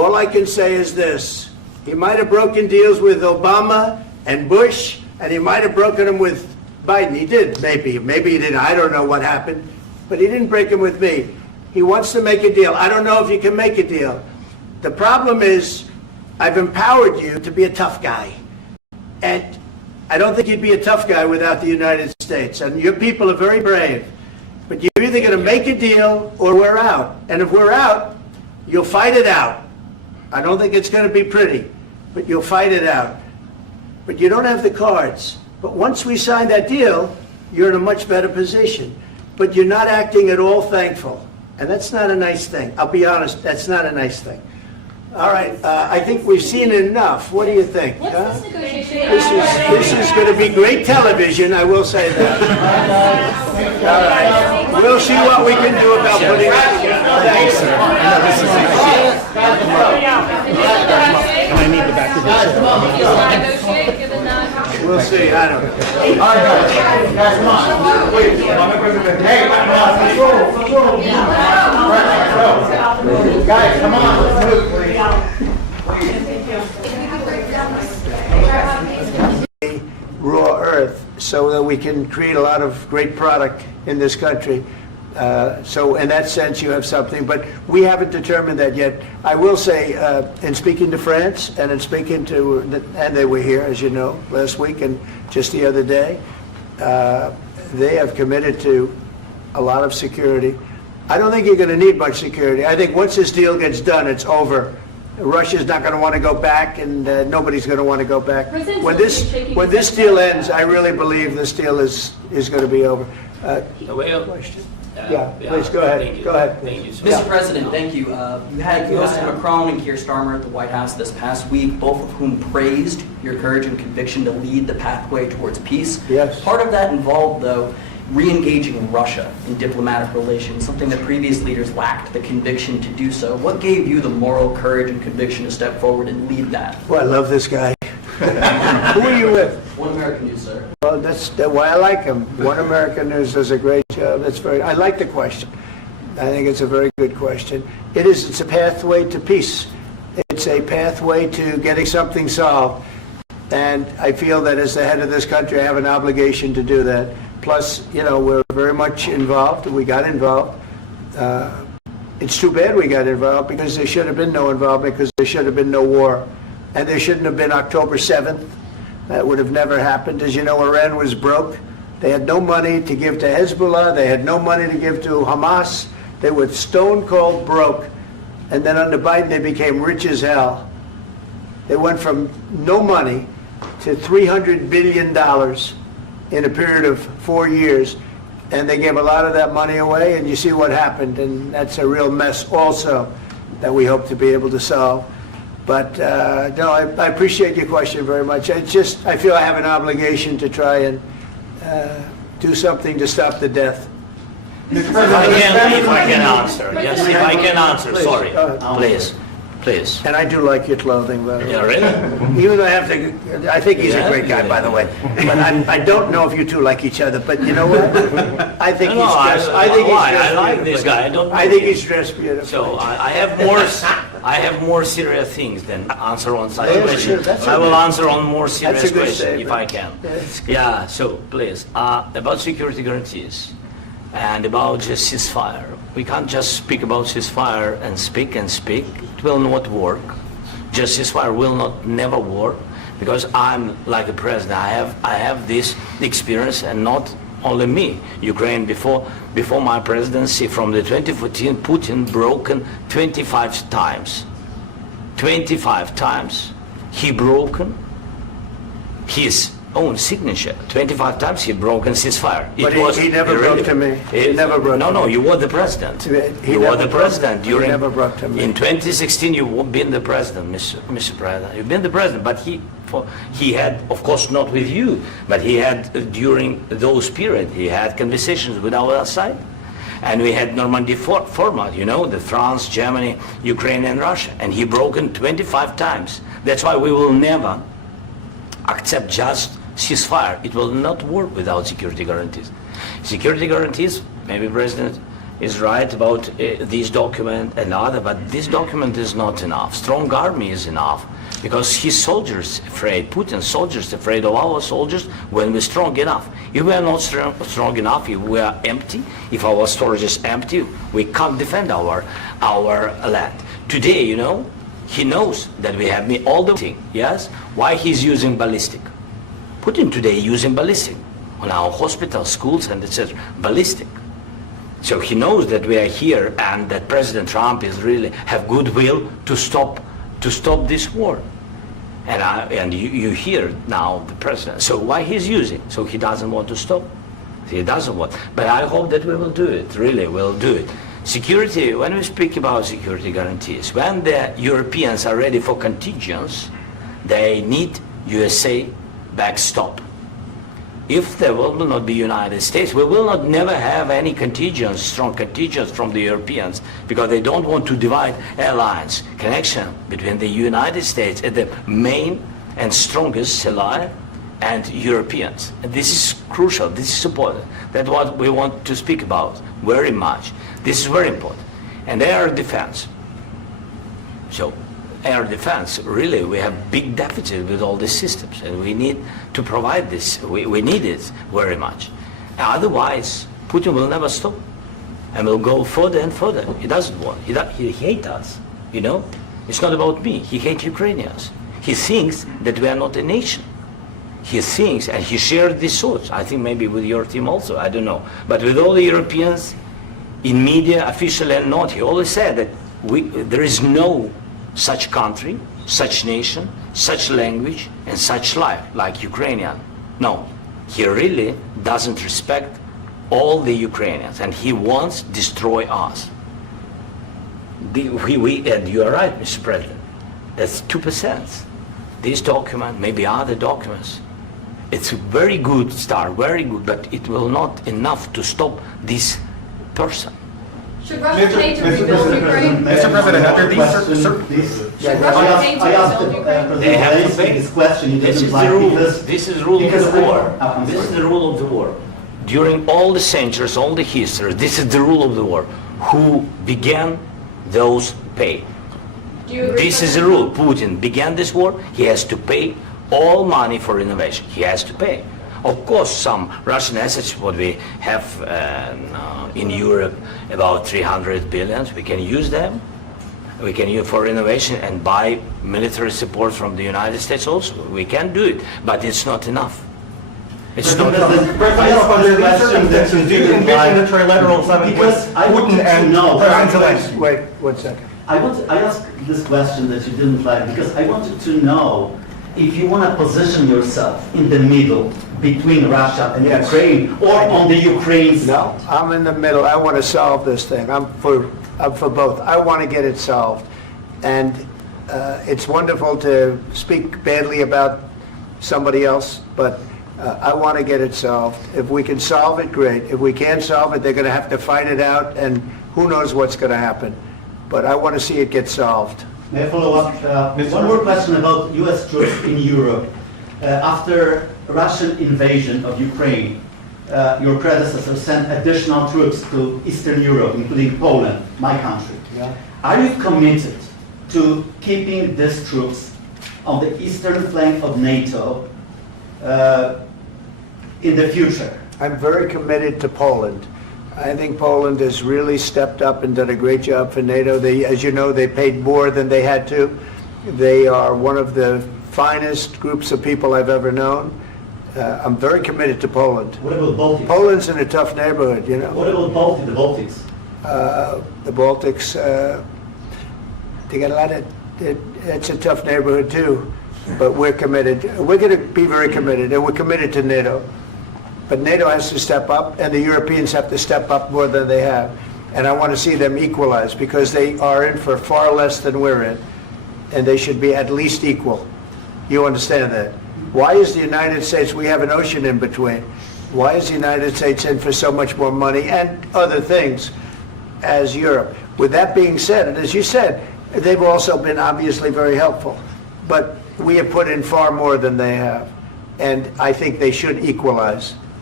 all I can say is this. He might have broken deals with Obama and Bush, and he might have broken them with Biden. He did, maybe. Maybe he didn't. I don't know what happened. But he didn't break them with me. He wants to make a deal. I don't know if you can make a deal. The problem is, I've empowered you to be a tough guy. And I don't think you'd be a tough guy without the United States. And your people are very brave. But you're either going to make a deal or we're out. And if we're out, you'll fight it out. I don't think it's going to be pretty, but you'll fight it out. But you don't have the cards. But once we sign that deal, you're in a much better position. But you're not acting at all thankful. And that's not a nice thing. I'll be honest, that's not a nice thing. All right, I think we've seen enough. What do you think? Huh? This is going to be great television, I will say that. All right, we'll see what we can do about putting it together. Thanks, sir. And I need the back of the We'll see, I don't know. All right, guys, come on. Wait, hey, guys, come on, let's move, please. Raw earth so that we can create a lot of great product in this country. So in that sense, you have something, but we haven't determined that yet. I will say, in speaking to France and in speaking to, and they were here, as you know, last week and just the other day, they have committed to a lot of security. I don't think you're going to need much security. I think once this deal gets done, it's over. Russia's not going to want to go back, and nobody's going to want to go back. When this deal ends, I really believe this deal is going to be over. Question? Yeah, please go ahead. Go ahead. Thank you, sir. Mr. President, thank you. You had President Macron and Keir Starmer at the White House this past week, both of whom praised your courage and conviction to lead the pathway towards peace. Yes. Part of that involved, though, re-engaging Russia in diplomatic relations, something that previous leaders lacked the conviction to do so. What gave you the moral courage and conviction to step forward and lead that? Well, I love this guy. Who are you with? One American News, sir. Well, that's why I like him. One American News does a great job. I like the question. I think it's a very good question. It's a pathway to peace. It's a pathway to getting something solved. And I feel that as the head of this country, I have an obligation to do that. Plus, you know, we're very much involved. We got involved. It's too bad we got involved because there should have been no involvement, because there should have been no war. And there shouldn't have been October 7th. That would have never happened. As you know, Iran was broke. They had no money to give to Hezbollah. They had no money to give to Hamas. They were stone cold broke. And then under Biden, they became rich as hell. They went from no money to $300 billion in a period of 4 years. And they gave a lot of that money away, and you see what happened. And that's a real mess also that we hope to be able to solve. But no, I appreciate your question very much. I feel I have an obligation to try and do something to stop the death. If I can answer. Yes, if I can answer. Please, Sorry. Please. And I do like your clothing, by the way. Yeah, really? Even though I think he's a great guy, by the way. But I don't know if you two like each other. But you know what? I think he's dressed. I like this guy. I think he's dressed beautifully. So I have more serious things than answer on such Yeah, questions. sure, I will answer on more serious That's a good questions statement. if I can. Yeah, So please, about security guarantees and about just ceasefire. We can't just speak about ceasefire and speak and speak. It will not work. Just ceasefire will never work, because I'm like a president. I have this experience, and not only me. Ukraine before my presidency, from the 2014, Putin broken 25 times. 25 times he broken his own signature. 25 times he broken ceasefire. But he never broke to me. He never broke to me. No, you were the president. You were the president during. He never broke to me. In 2016, you've been the president, Mr. President. You've been the president, but he had, of course, not with you, but he had during those periods. He had conversations with our side, and we had Normandy format. You know, the France, Germany, Ukraine, and Russia, and he broken 25 times. That's why we will never accept just ceasefire. It will not work without security guarantees. Security guarantees, maybe President is right about this document and other, but this document is not enough. Strong army is enough because his soldiers afraid, Putin's soldiers afraid of our soldiers when we're strong enough. If we are not strong enough, if we are empty, if our storage is empty, we can't defend our land. Today, you know, he knows that we have all the thing, yes? Why he's using ballistic? Putin today using ballistic on our hospitals, schools, and etc. Ballistic. So he knows that we are here and that President Trump is really have goodwill to stop this war. And you hear now the president. So why he's using? So he doesn't want to stop. He doesn't want. But I hope that we will do it. Really, we'll do it. Security. When we speak about security guarantees, when the Europeans are ready for contingents, they need USA backstop. If there will not be United States, we will not never have any contingents, strong contingents from the Europeans, because they don't want to divide alliance, connection between the United States and the main and strongest ally and Europeans. And this is crucial, this is important. That's what we want to speak about very much. This is very important. And air defense. So air defense, really, we have big deficit with all these systems, and we need to provide this. We need it very much. Otherwise, Putin will never stop, and will go further and further. He doesn't want. He hates us, you know? It's not about me. He hates Ukrainians. He thinks that we are not a nation. He thinks, and he shared these thoughts, I think maybe with your team also, I don't know. But with all the Europeans, in media, officially and not, he always said that there is no such country, such nation, such language, and such life like Ukrainian. No, he really doesn't respect all the Ukrainians, and he wants to destroy us. And you are right, Mr. President. That's 2%. This document, maybe other documents, it's a very good start, very good, but it will not enough to stop this person. Should Russia pay to rebuild Ukraine? Mr. President, under these Should Russia pay to rebuild Ukraine? They have to pay. This question. This is the rule. This is the rule of the war. This is the rule of the war. During all the centuries, all the history, this is the rule of the war. Who began, those pay. Do you agree This with is the that? rule. Putin began this war. He has to pay all money for renovation. He has to pay. Of course, some Russian assets, what we have in Europe, about 300 billion, we can use them. We can use for renovation and buy military support from the United States also. We can do it, but it's not enough. It's not enough. President, under these circumstances, do you envision a trilateral summit with Because I want Putin to and know- President Zelensky? Wait 1 second. I asked this question that you didn't like because I wanted to know if you want to position yourself in the middle between Russia and Yes. Ukraine or on the Ukraine side. No, I'm in the middle. I want to solve this thing. I'm for both. I want to get it solved. And it's wonderful to speak badly about somebody else, but I want to get it solved. If we can solve it, great. If we can't solve it, they're going to have to fight it out, and who knows what's going to happen. But I want to see it get solved. May I follow up? One more question about U.S. troops in Europe. After Russian invasion of Ukraine, your predecessor sent additional troops to Eastern Europe, including Poland, my country. Yeah. Are you committed to keeping these troops on the eastern flank of NATO in the future? I'm very committed to Poland. I think Poland has really stepped up and done a great job for NATO. As you know, they paid more than they had to. They are one of the finest groups of people I've ever known. I'm very committed to Poland. What about Baltics? Poland's in a tough neighborhood, you know. What about the Baltics? The Baltics, they got a lot of, it's a tough neighborhood too, but we're committed. We're going to be very committed, and we're committed to NATO. But NATO has to step up, and the Europeans have to step up more than they have. And I want to see them equalize, because they are in for far less than we're in, and they should be at least equal. You understand that? Why is the United States, we have an ocean in between, why is the United States in for so much more money and other things as Europe? With that being said, and as you said, they've also been obviously very helpful, but we have put in far more than they have, and I think they should equalize.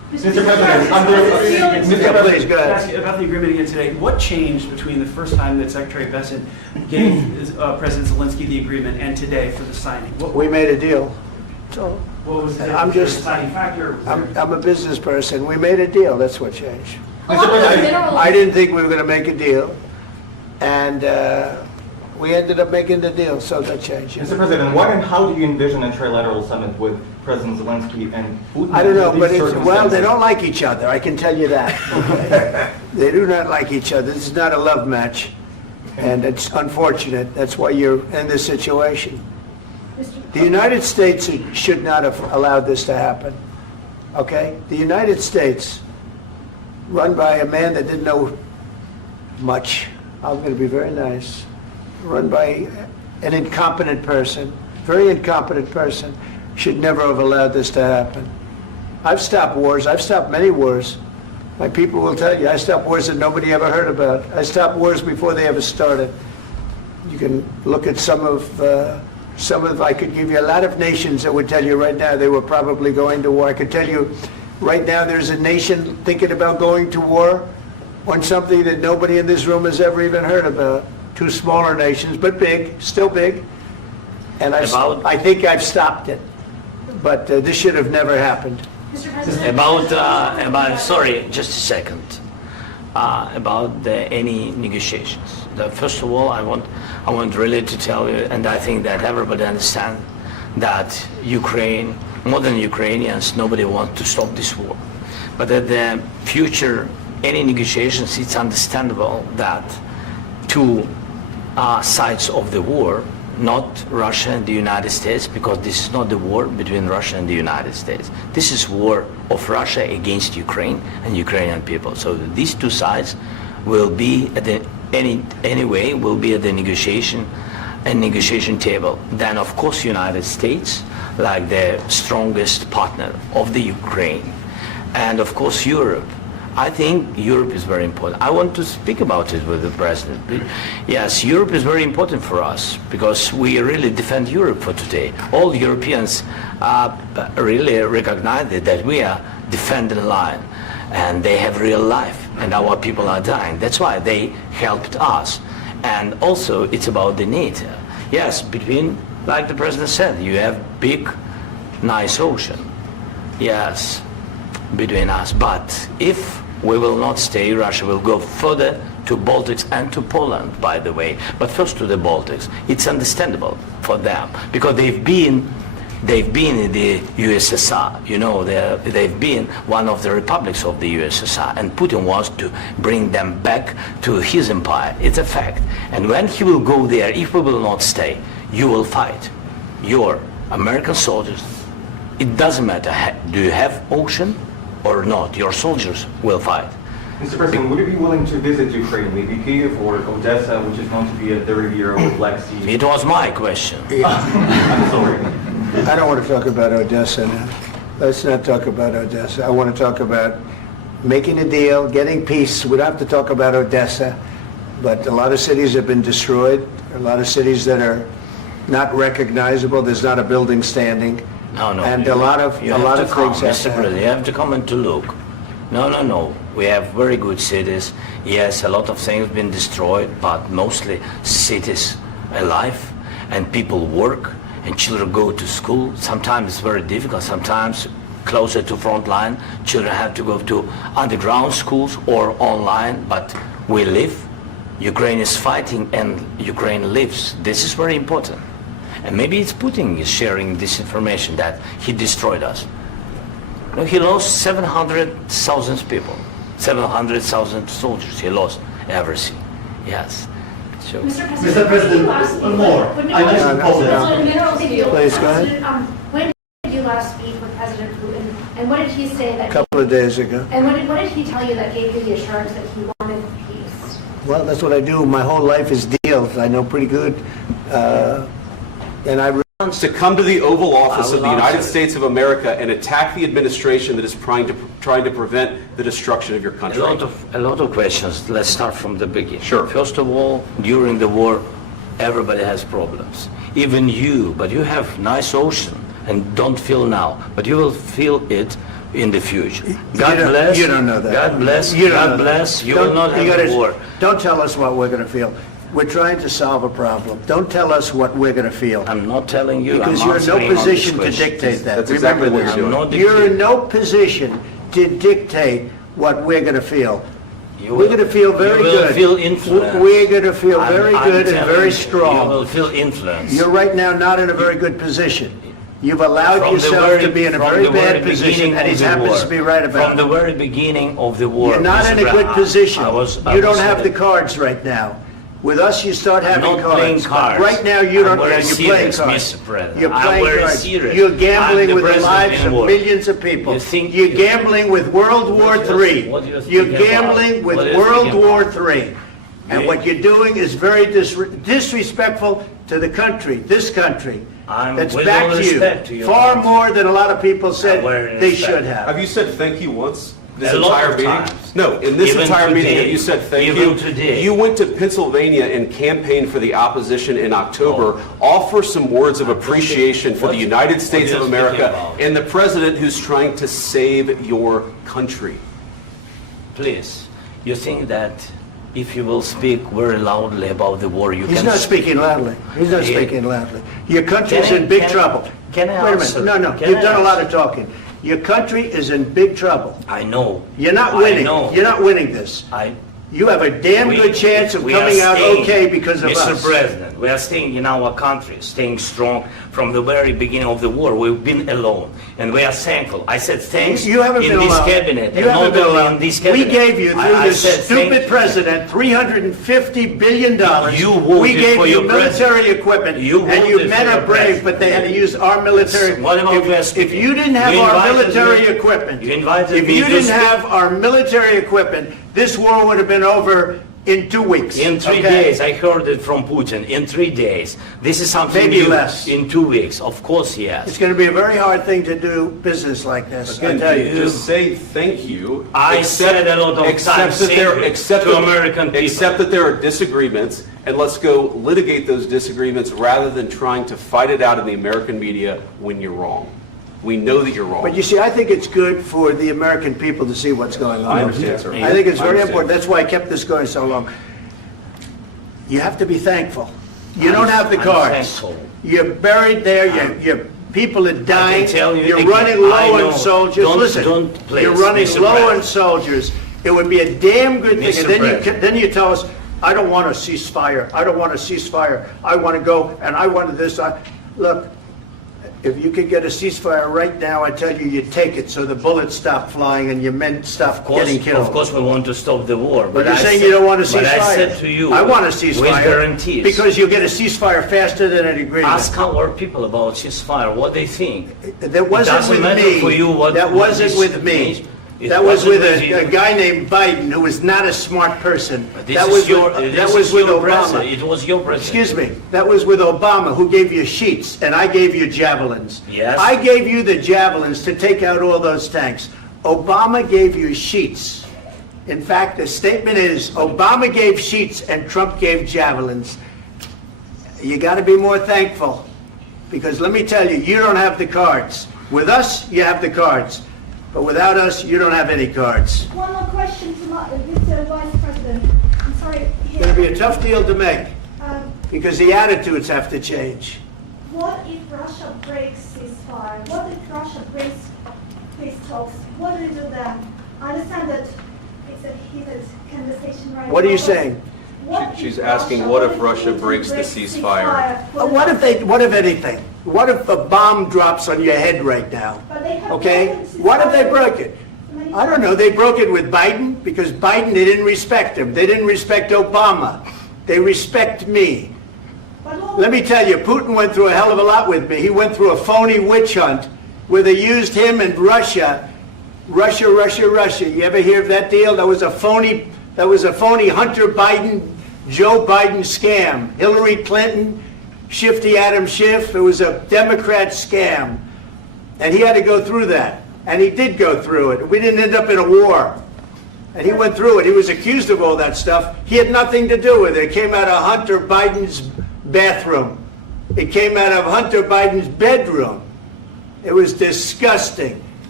Mr. President, under, Yeah, Mr. please, President, go ahead. Ask you about the agreement again today. What changed between the first time that Secretary Bessent gave President Zelensky the agreement and today for the signing? We made a deal. So What was the I'm just- deciding factor? Was there- I'm a business person. We made a deal. That's what changed. A lot of the minerals. I didn't think we were going to make a deal, and we ended up making the deal, so that changed. Mr. President, what and how do you envision a trilateral summit with President Zelensky and Putin? I don't know, under but these well, they circumstances? don't like each other. I can tell you that. Okay? They do not like each other. This is not a love match, and it's unfortunate. That's why you're in this situation. The United States should not have allowed this to happen. Okay? The United States, run by a man that didn't know much, I'm going to be very nice, run by an incompetent person, very incompetent person, should never have allowed this to happen. I've stopped wars. I've stopped many wars. My people will tell you, I stopped wars that nobody ever heard about. I stopped wars before they ever started. You can look at some of, I could give you a lot of nations that would tell you right now they were probably going to war. I could tell you right now there's a nation thinking about going to war on something that nobody in this room has ever even heard about. Two smaller nations, but big, still big. And I think I've stopped it. But this should have never happened. Mr. President. Sorry, just a second. About any negotiations. First of all, I want really to tell you, and I think that everybody understands that Ukraine, modern Ukrainians, nobody wants to stop this war. But at the future, any negotiations, it's understandable that two sides of the war, not Russia and the United States, because this is not the war between Russia and the United States. This is war of Russia against Ukraine and Ukrainian people. So these two sides will be at the anyway will be at the negotiation table. Then of course United States, like the strongest partner of the Ukraine, and of course Europe. I think Europe is very important. I want to speak about it with the President. Yes, Europe is very important for us because we really defend Europe for today. All Europeans really recognize that we are defending the line and they have real life and our people are dying. That's why they helped us. And also it's about the NATO. Yes, between, like the President said, you have big, nice ocean. Yes, between us. But if we will not stay, Russia will go further to Baltics and to Poland, by the way. But first to the Baltics. It's understandable for them because they've been in the USSR. You know, they've been one of the republics of the USSR, and Putin wants to bring them back to his empire. It's a fact. And when he will go there, if we will not stay, you will fight. Your American soldiers, it doesn't matter, do you have ocean or not, your soldiers will fight. Mr. President, would you be willing to visit Ukraine, maybe Kyiv or Odessa, which is known to be a 30-year-old Black Sea? It was my question. I'm sorry. I don't want to talk about Odessa now. Let's not talk about Odessa. I want to talk about making a deal, getting peace. We don't have to talk about Odessa, but a lot of cities have been destroyed. A lot of cities that are not recognizable. There's not a building standing. No. And a lot of things have Mr. happened. President, you have to come and to look. No. We have very good cities. Yes, a lot of things have been destroyed, but mostly cities alive and people work and children go to school. Sometimes it's very difficult. Sometimes closer to front line, children have to go to underground schools or online, but we live. Ukraine is fighting and Ukraine lives. This is very important. And maybe it's Putin is sharing this information that he destroyed us. No, he lost 700,000 people, 700,000 soldiers. He lost everything. Yes. So, Mr. President, one more. I mentioned Poland. Please, go ahead. When did you last speak with President Putin, and what did he say that? A couple of days ago. And what did he tell you that gave you the assurance that he wanted peace? Well, that's what I do. My whole life is deals. I know pretty good. And I to come to the Oval Office I of will the United answer. States of America and attack the administration that is trying to prevent the destruction of your country. a lot of questions. Let's start from the beginning. Sure. First of all, during the war, everybody has problems. Even you, but you have nice ocean and don't feel now, but you will feel it in the future. God You don't- bless. you don't know that. God bless. You don't God know that. bless. You will not you have gotta- a war. Don't tell us what we're going to feel. We're trying to solve a problem. Don't tell us what we're going to feel. I'm not telling you. Because I'm you're in no answering on this position to question. dictate that. That's exactly Remember what this. you're doing. I'm not You're in dictating. no position to dictate what we're going to feel. You We're will- going to feel very you will good. feel influenced. We're going to feel I'm- very I'm good and telling very you, strong. You will feel influence. You're right now not in a very good position. You've allowed From the yourself very- to be in a from very the bad very position, beginning and he of the happens war. to be right about From the it. very beginning of the war. You're not Mr. in a good Brown, position. I You don't was have the saying- cards right now. With us, you start having not playing cards. cards. Right now, you I'm don't. very You're playing serious, cards. Mr. President. You're I'm playing very cards. serious. You're I'm gambling the with the president lives in of war. millions of people. You think- You're gambling with World War What do you- III. what do you You're think about? gambling with What do you World think War about? III. And Yeah. what you're doing is very disrespectful to the country, this country. That's with back all to you. respect to your Far country. more than a lot of people said very they respect. should have. Have you said thank you once? This A lot entire of meeting? times. No, in this Even entire meeting, today. have you said thank Even you? today. You went to Pennsylvania and campaigned for the opposition in October. Offer some words of appreciation for the United States what of are you speaking America about? and the president who's trying to save your country. Please, you think that if you will speak very loudly about the war, you He's can... not speaking loudly. He's not He- speaking loudly. Your country's Can I- in big can I- trouble. can I Wait a answer? minute. No, Can you've I done a lot answer? of talking. Your country is in big trouble. I know. You're not I winning. know. You're not winning this. You have a damn good chance of we are coming out staying, okay because of Mr. us. President, we are staying in our country, staying strong from the very beginning of the war. We've been alone, and we are thankful. I said thanks You haven't in been this alone. cabinet, You and haven't not been only alone. in this cabinet. We gave you, through I this said thank stupid you. president, $350 billion. You voted We gave for you your military president. equipment, You and you voted men for are your brave, president. but they had to use our military. What about West If you didn't have You our invited military me- equipment, you invited if me you to didn't speak- have our military equipment, this war would have been over in 2 weeks. In 3 okay? days, I heard it from Putin. In 3 days, this is something Maybe new. less. In 2 weeks, of course, It's yes. going to be a very hard thing to do business like this. I Again, tell you. just say thank you. I said a lot of accept times that thank there- you accept to that- American people. Accept that there are disagreements, and let's go litigate those disagreements rather than trying to fight it out in the American media when you're wrong. We know that you're wrong. But you see, I think it's good for the American people to see what's going on. I understand, sir. I think it's I very understand. important. That's why I kept this going so long. You have to be thankful. You don't have the I'm cards. thankful. You're buried there. Your people are dying. tell you You're again, running I low know. on soldiers. Don't- Listen, don't please, you're running Mr. low on President. soldiers. It would be a damn good thing. Mr. And then President. then you tell us, I don't want a ceasefire. I don't want a ceasefire. I want to go and I wanted this. Look, if you could get a ceasefire right now, I tell you, you take it so the bullets stop flying and your men stop getting killed. Of course, we want to stop the war. But you're I saying said- you don't want a ceasefire. But I said to you, I want a with ceasefire. guarantees. Because you'll get a ceasefire faster than an agreement. Ask our people about ceasefire, what they think. That wasn't doesn't with matter me. for you what- That what wasn't this with me. means. It That was wasn't with you. a guy named Biden who was not a smart person. This That is was your, with, this that is was with your Obama. president. It was your president. Excuse me. That was with Obama, who gave you sheets, and I gave you javelins. Yes. I gave you the javelins to take out all those tanks. Obama gave you sheets. In fact, the statement is, Obama gave sheets and Trump gave javelins. You got to be more thankful, because let me tell you, you don't have the cards. With us, you have the cards. But without us, you don't have any cards. One more question to Mr. Vice President. I'm sorry. It's going to be a tough deal to make, Um, because the attitudes have to change. What if Russia breaks ceasefire? What if Russia breaks peace talks? What do you do then? I understand that it's a heated conversation right now. What are you but saying? what She's if asking, Russia- what if if Russia Putin breaks the ceasefire? What if anything? What if a bomb drops on your head right now? But they have Okay? broken What if they ceasefire broke it? many I don't know. They broke it with Biden because Biden, they didn't respect him. They didn't respect Obama. They respect me. But all- Let me tell you, Putin went through a hell of a lot with me. He went through a phony witch hunt where they used him and Russia. Russia. You ever hear of that deal? That was a phony Hunter Biden, Joe Biden scam. Hillary Clinton, Shifty Adam Schiff. It was a Democrat scam. And he had to go through that. And he did go through it. We didn't end up in a war. And he went through it. He was accused of all that stuff. He had nothing to do with it. It came out of Hunter Biden's bathroom. It came out of Hunter Biden's bedroom. It was disgusting.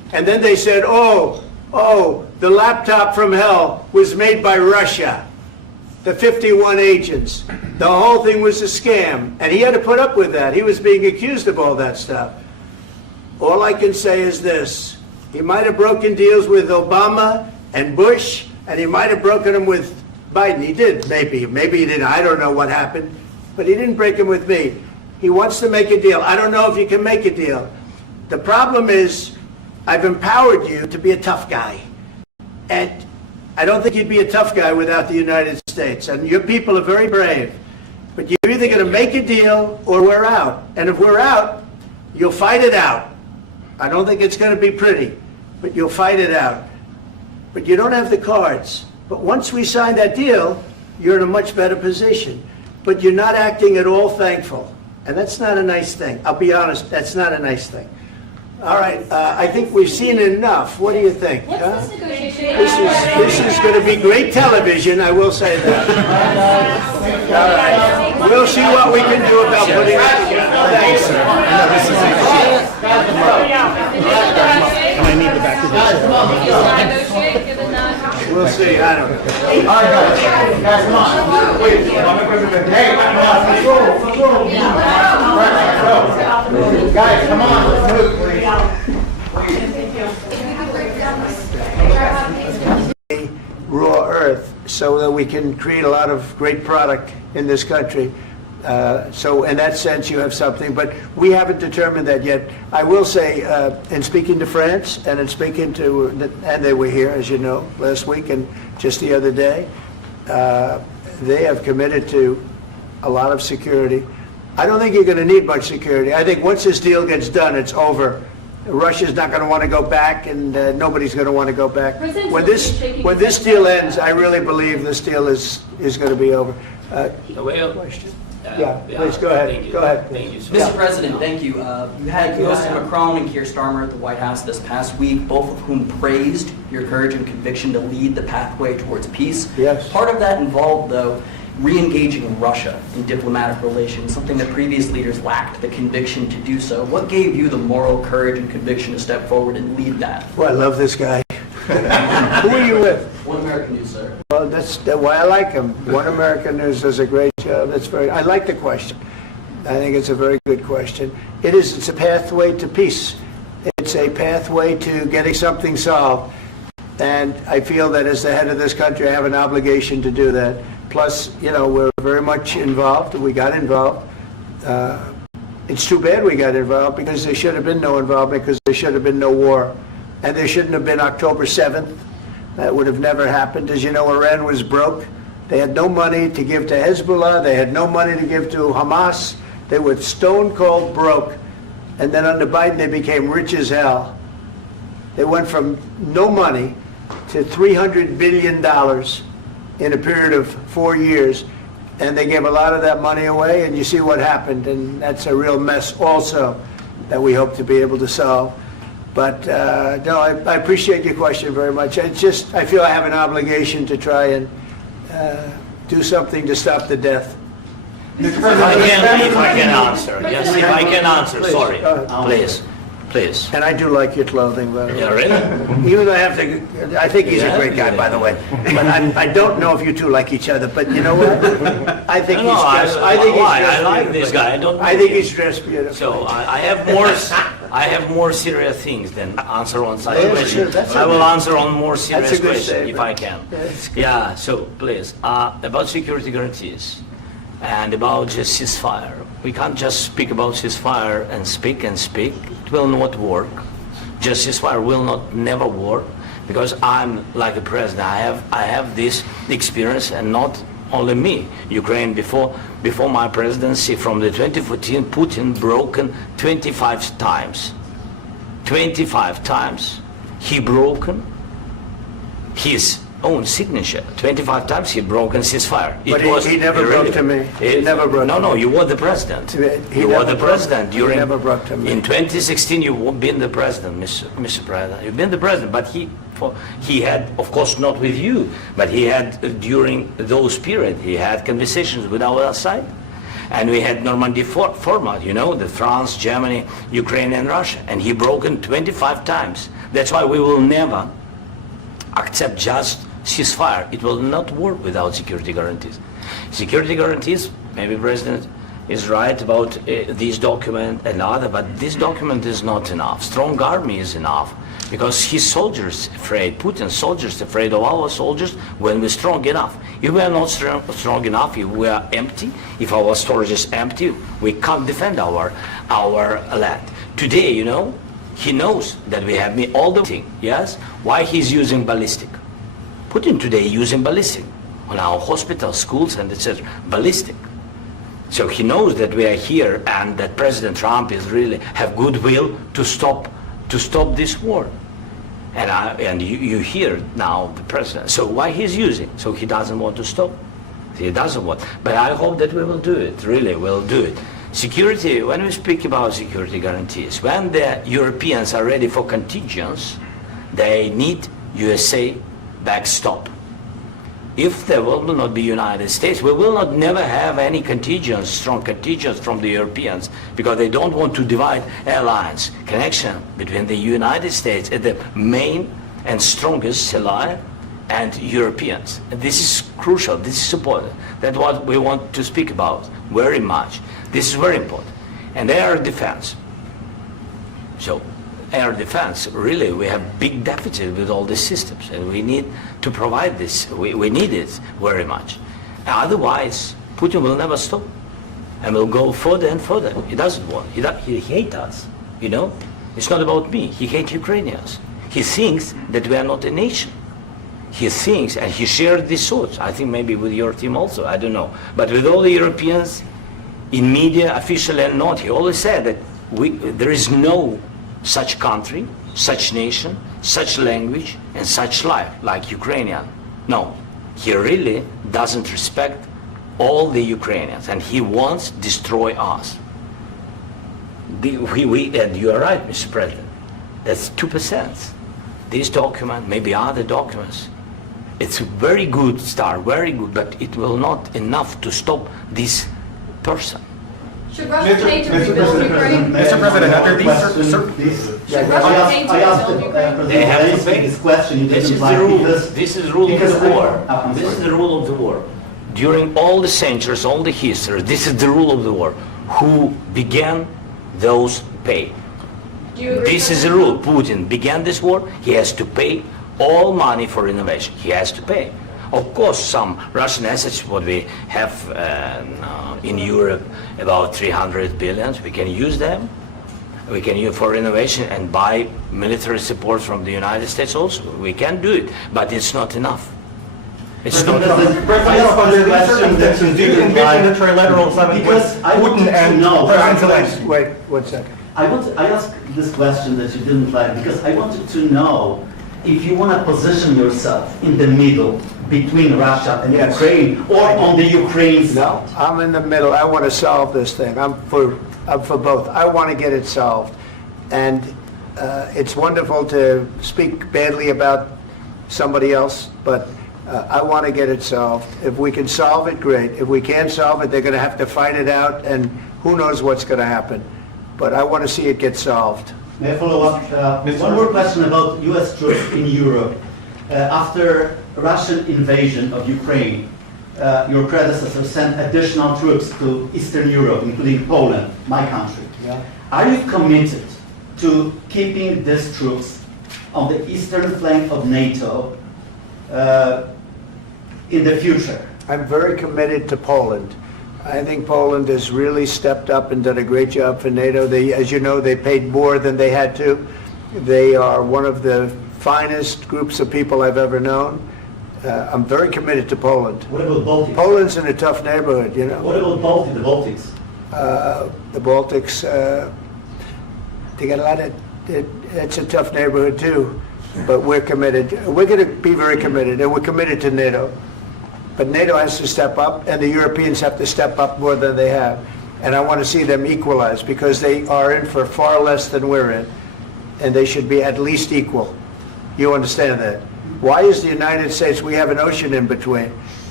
And then they said, oh, the laptop from hell was made by Russia. The 51 agents. The whole thing was a scam. And he had to put up with that. He was being accused of all that stuff. All I can say is this. He might have broken deals with Obama and Bush, and he might have broken them with Biden. He did, maybe. Maybe he didn't. I don't know what happened. But he didn't break them with me. He wants to make a deal. I don't know if you can make a deal. The problem is, I've empowered you to be a tough guy. And I don't think you'd be a tough guy without the United States. And your people are very brave. But you're either going to make a deal or we're out. And if we're out, you'll fight it out. I don't think it's going to be pretty, but you'll fight it out. But you don't have the cards. But once we sign that deal, you're in a much better position. But you're not acting at all thankful. And that's not a nice thing. I'll be honest, that's not a nice thing. All right, I think we've seen enough. What do you think? Huh? This is going to be great television, I will say that. All right. We'll see what we can do about putting it together. Thanks, sir. I need the back of the We'll see, I don't know. All right, guys, come on. Wait, hey, guys, come on, let's move, please. Raw earth so that we can create a lot of great product in this country. So in that sense, you have something, but we haven't determined that yet. I will say, in speaking to France and in speaking to, and they were here, as you know, last week and just the other day, they have committed to a lot of security. I don't think you're going to need much security. I think once this deal gets done, it's over. Russia's not going to want to go back, and nobody's going to want to go back. When this deal ends, I really believe this deal is going to be over. Question? Yeah, please go ahead. Thank you. Go ahead. Thank you so Mr. much. President, thank you. You had President Macron and Keir Starmer at the White House this past week, both of whom praised your courage and conviction to lead the pathway towards peace. Yes. Part of that involved, though, re-engaging Russia in diplomatic relations, something that previous leaders lacked the conviction to do so. What gave you the moral courage and conviction to step forward and lead that? Well, I love this guy. Who are you with? One American News, sir. Well, that's why I like him. One American News does a great job. I like the question. I think it's a very good question. It's a pathway to peace. It's a pathway to getting something solved. And I feel that as the head of this country, I have an obligation to do that. Plus, we're very much involved. We got involved. It's too bad we got involved because there should have been no involvement because there should have been no war. And there shouldn't have been October 7th. That would have never happened. As you know, Iran was broke. They had no money to give to Hezbollah. They had no money to give to Hamas. They were stone cold broke. And then under Biden, they became rich as hell. They went from no money to $300 billion in a period of 4 years. And they gave a lot of that money away, and you see what happened. And that's a real mess also that we hope to be able to solve. But no, I appreciate your question very much. I feel I have an obligation to try and do something to stop the death. If I can answer. Yes, if I can answer. Please. Sorry. Please. And I do like your clothing, by the way. Yeah, really? Even though I think he's a great guy, by the way. But I don't know if you two like each other. But you know what? I think he's dressed. I like this guy. I think he's dressed beautiful. So I have more serious things than answer on such Yeah, questions. sure, that's I will okay. answer on more serious That's a good questions if I can. That's Yeah. So please, about security guarantees and about just ceasefire. We can't just speak about ceasefire and speak and speak. It will not work. Just ceasefire will never work because I'm like a president. I have this experience, and not only me. Ukraine before my presidency from the 2014, Putin broken 25 times. 25 times he broken his own signature. 25 times he broken ceasefire. But he never broke to me. He never broke to me. No, you were the president. You were the president during. He never broke to me. In 2016, you've been the president, Mr. President. You've been the president, but he had, of course, not with you, but he had during those periods, he had conversations with our side. And we had Normandy format, you know, the France, Germany, Ukraine and Russia. And he broken 25 times. That's why we will never accept just ceasefire. It will not work without security guarantees. Security guarantees, maybe President is right about this document and other, but this document is not enough. Strong army is enough. Because his soldiers afraid, Putin's soldiers afraid of our soldiers when we're strong enough. If we are not strong enough, if we are empty, if our storage is empty, we can't defend our land. Today, you know, he knows that we have all the thing, yes? Why he's using ballistic? Putin today using ballistic on our hospitals, schools, and etc. Ballistic. So he knows that we are here and that President Trump is really have goodwill to stop this war. And you hear now the president. So why he's using? So he doesn't want to stop. He doesn't want. But I hope that we will do it. Really, we'll do it. Security. When we speak about security guarantees, when the Europeans are ready for contingents, they need USA backstop. If there will not be United States, we will not never have any contingents, strong contingents from the Europeans, because they don't want to divide alliance, connection between the United States and the main and strongest ally and Europeans. And this is crucial, this is important. That's what we want to speak about very much. This is very important. And air defense. So air defense, really, we have big deficit with all these systems, and we need to provide this. We need it very much. Otherwise, Putin will never stop, and will go further and further. He doesn't want. He hates us. You know, it's not about me. He hates Ukrainians. He thinks that we are not a nation. He thinks, and he shared these thoughts. I think maybe with your team also. I don't know, but with all the Europeans, in media, official and not, he always said that there is no such country, such nation, such language, and such life like Ukrainian. No, he really doesn't respect all the Ukrainians, and he wants to destroy us. And you are right, Mr. President. That's 2%. This document, maybe other documents, it's a very good start, very good, but it will not enough to stop this person. Should Russia pay to rebuild Ukraine? Mr. President, after these Should Russia pay to rebuild Ukraine? They have to pay. This question. This is the rule. This is the rule of the war. This is the rule of the war. During all the centuries, all the history, this is the rule of the war. Who began, those pay. This is the rule. Putin began this war. He has to pay all money for renovation. He has to pay. Of course, some Russian assets, what we have in Europe, about 300 billion, we can use them. We can use for renovation and buy military support from the United States also. We can do it, but it's not enough. It's not enough. under these circumstances, do you envision a trilateral summit with Putin and President Zelensky? Wait 1 second. I asked this question that you didn't like because I wanted to know if you want to position yourself in the middle between Russia and Yes. Ukraine or on the Ukraine side. No, I'm in the middle. I want to solve this thing. I'm for both. I want to get it solved. And it's wonderful to speak badly about somebody else, but I want to get it solved. If we can solve it, great. If we can't solve it, they're going to have to fight it out, and who knows what's going to happen. But I want to see it get solved. May I follow up? One more question about U.S. troops in Europe. After Russian invasion of Ukraine, your predecessor sent additional troops to Eastern Europe, including Poland, my country. Yeah. Are you committed to keeping these troops on the eastern flank of NATO in the future? I'm very committed to Poland. I think Poland has really stepped up and done a great job for NATO. As you know, they paid more than they had to. They are one of the finest groups of people I've ever known. I'm very committed to Poland. What about Baltics? Poland's in a tough neighborhood, you know. What about the Baltics? The Baltics, they got a lot of, it's a tough neighborhood too, but we're committed. We're going to be very committed, and we're committed to NATO. But NATO has to step up, and the Europeans have to step up more than they have. And I want to see them equalize, because they are in for far less than we're in, and they should be at least equal. You understand that? Why is the United States, we have an ocean in between,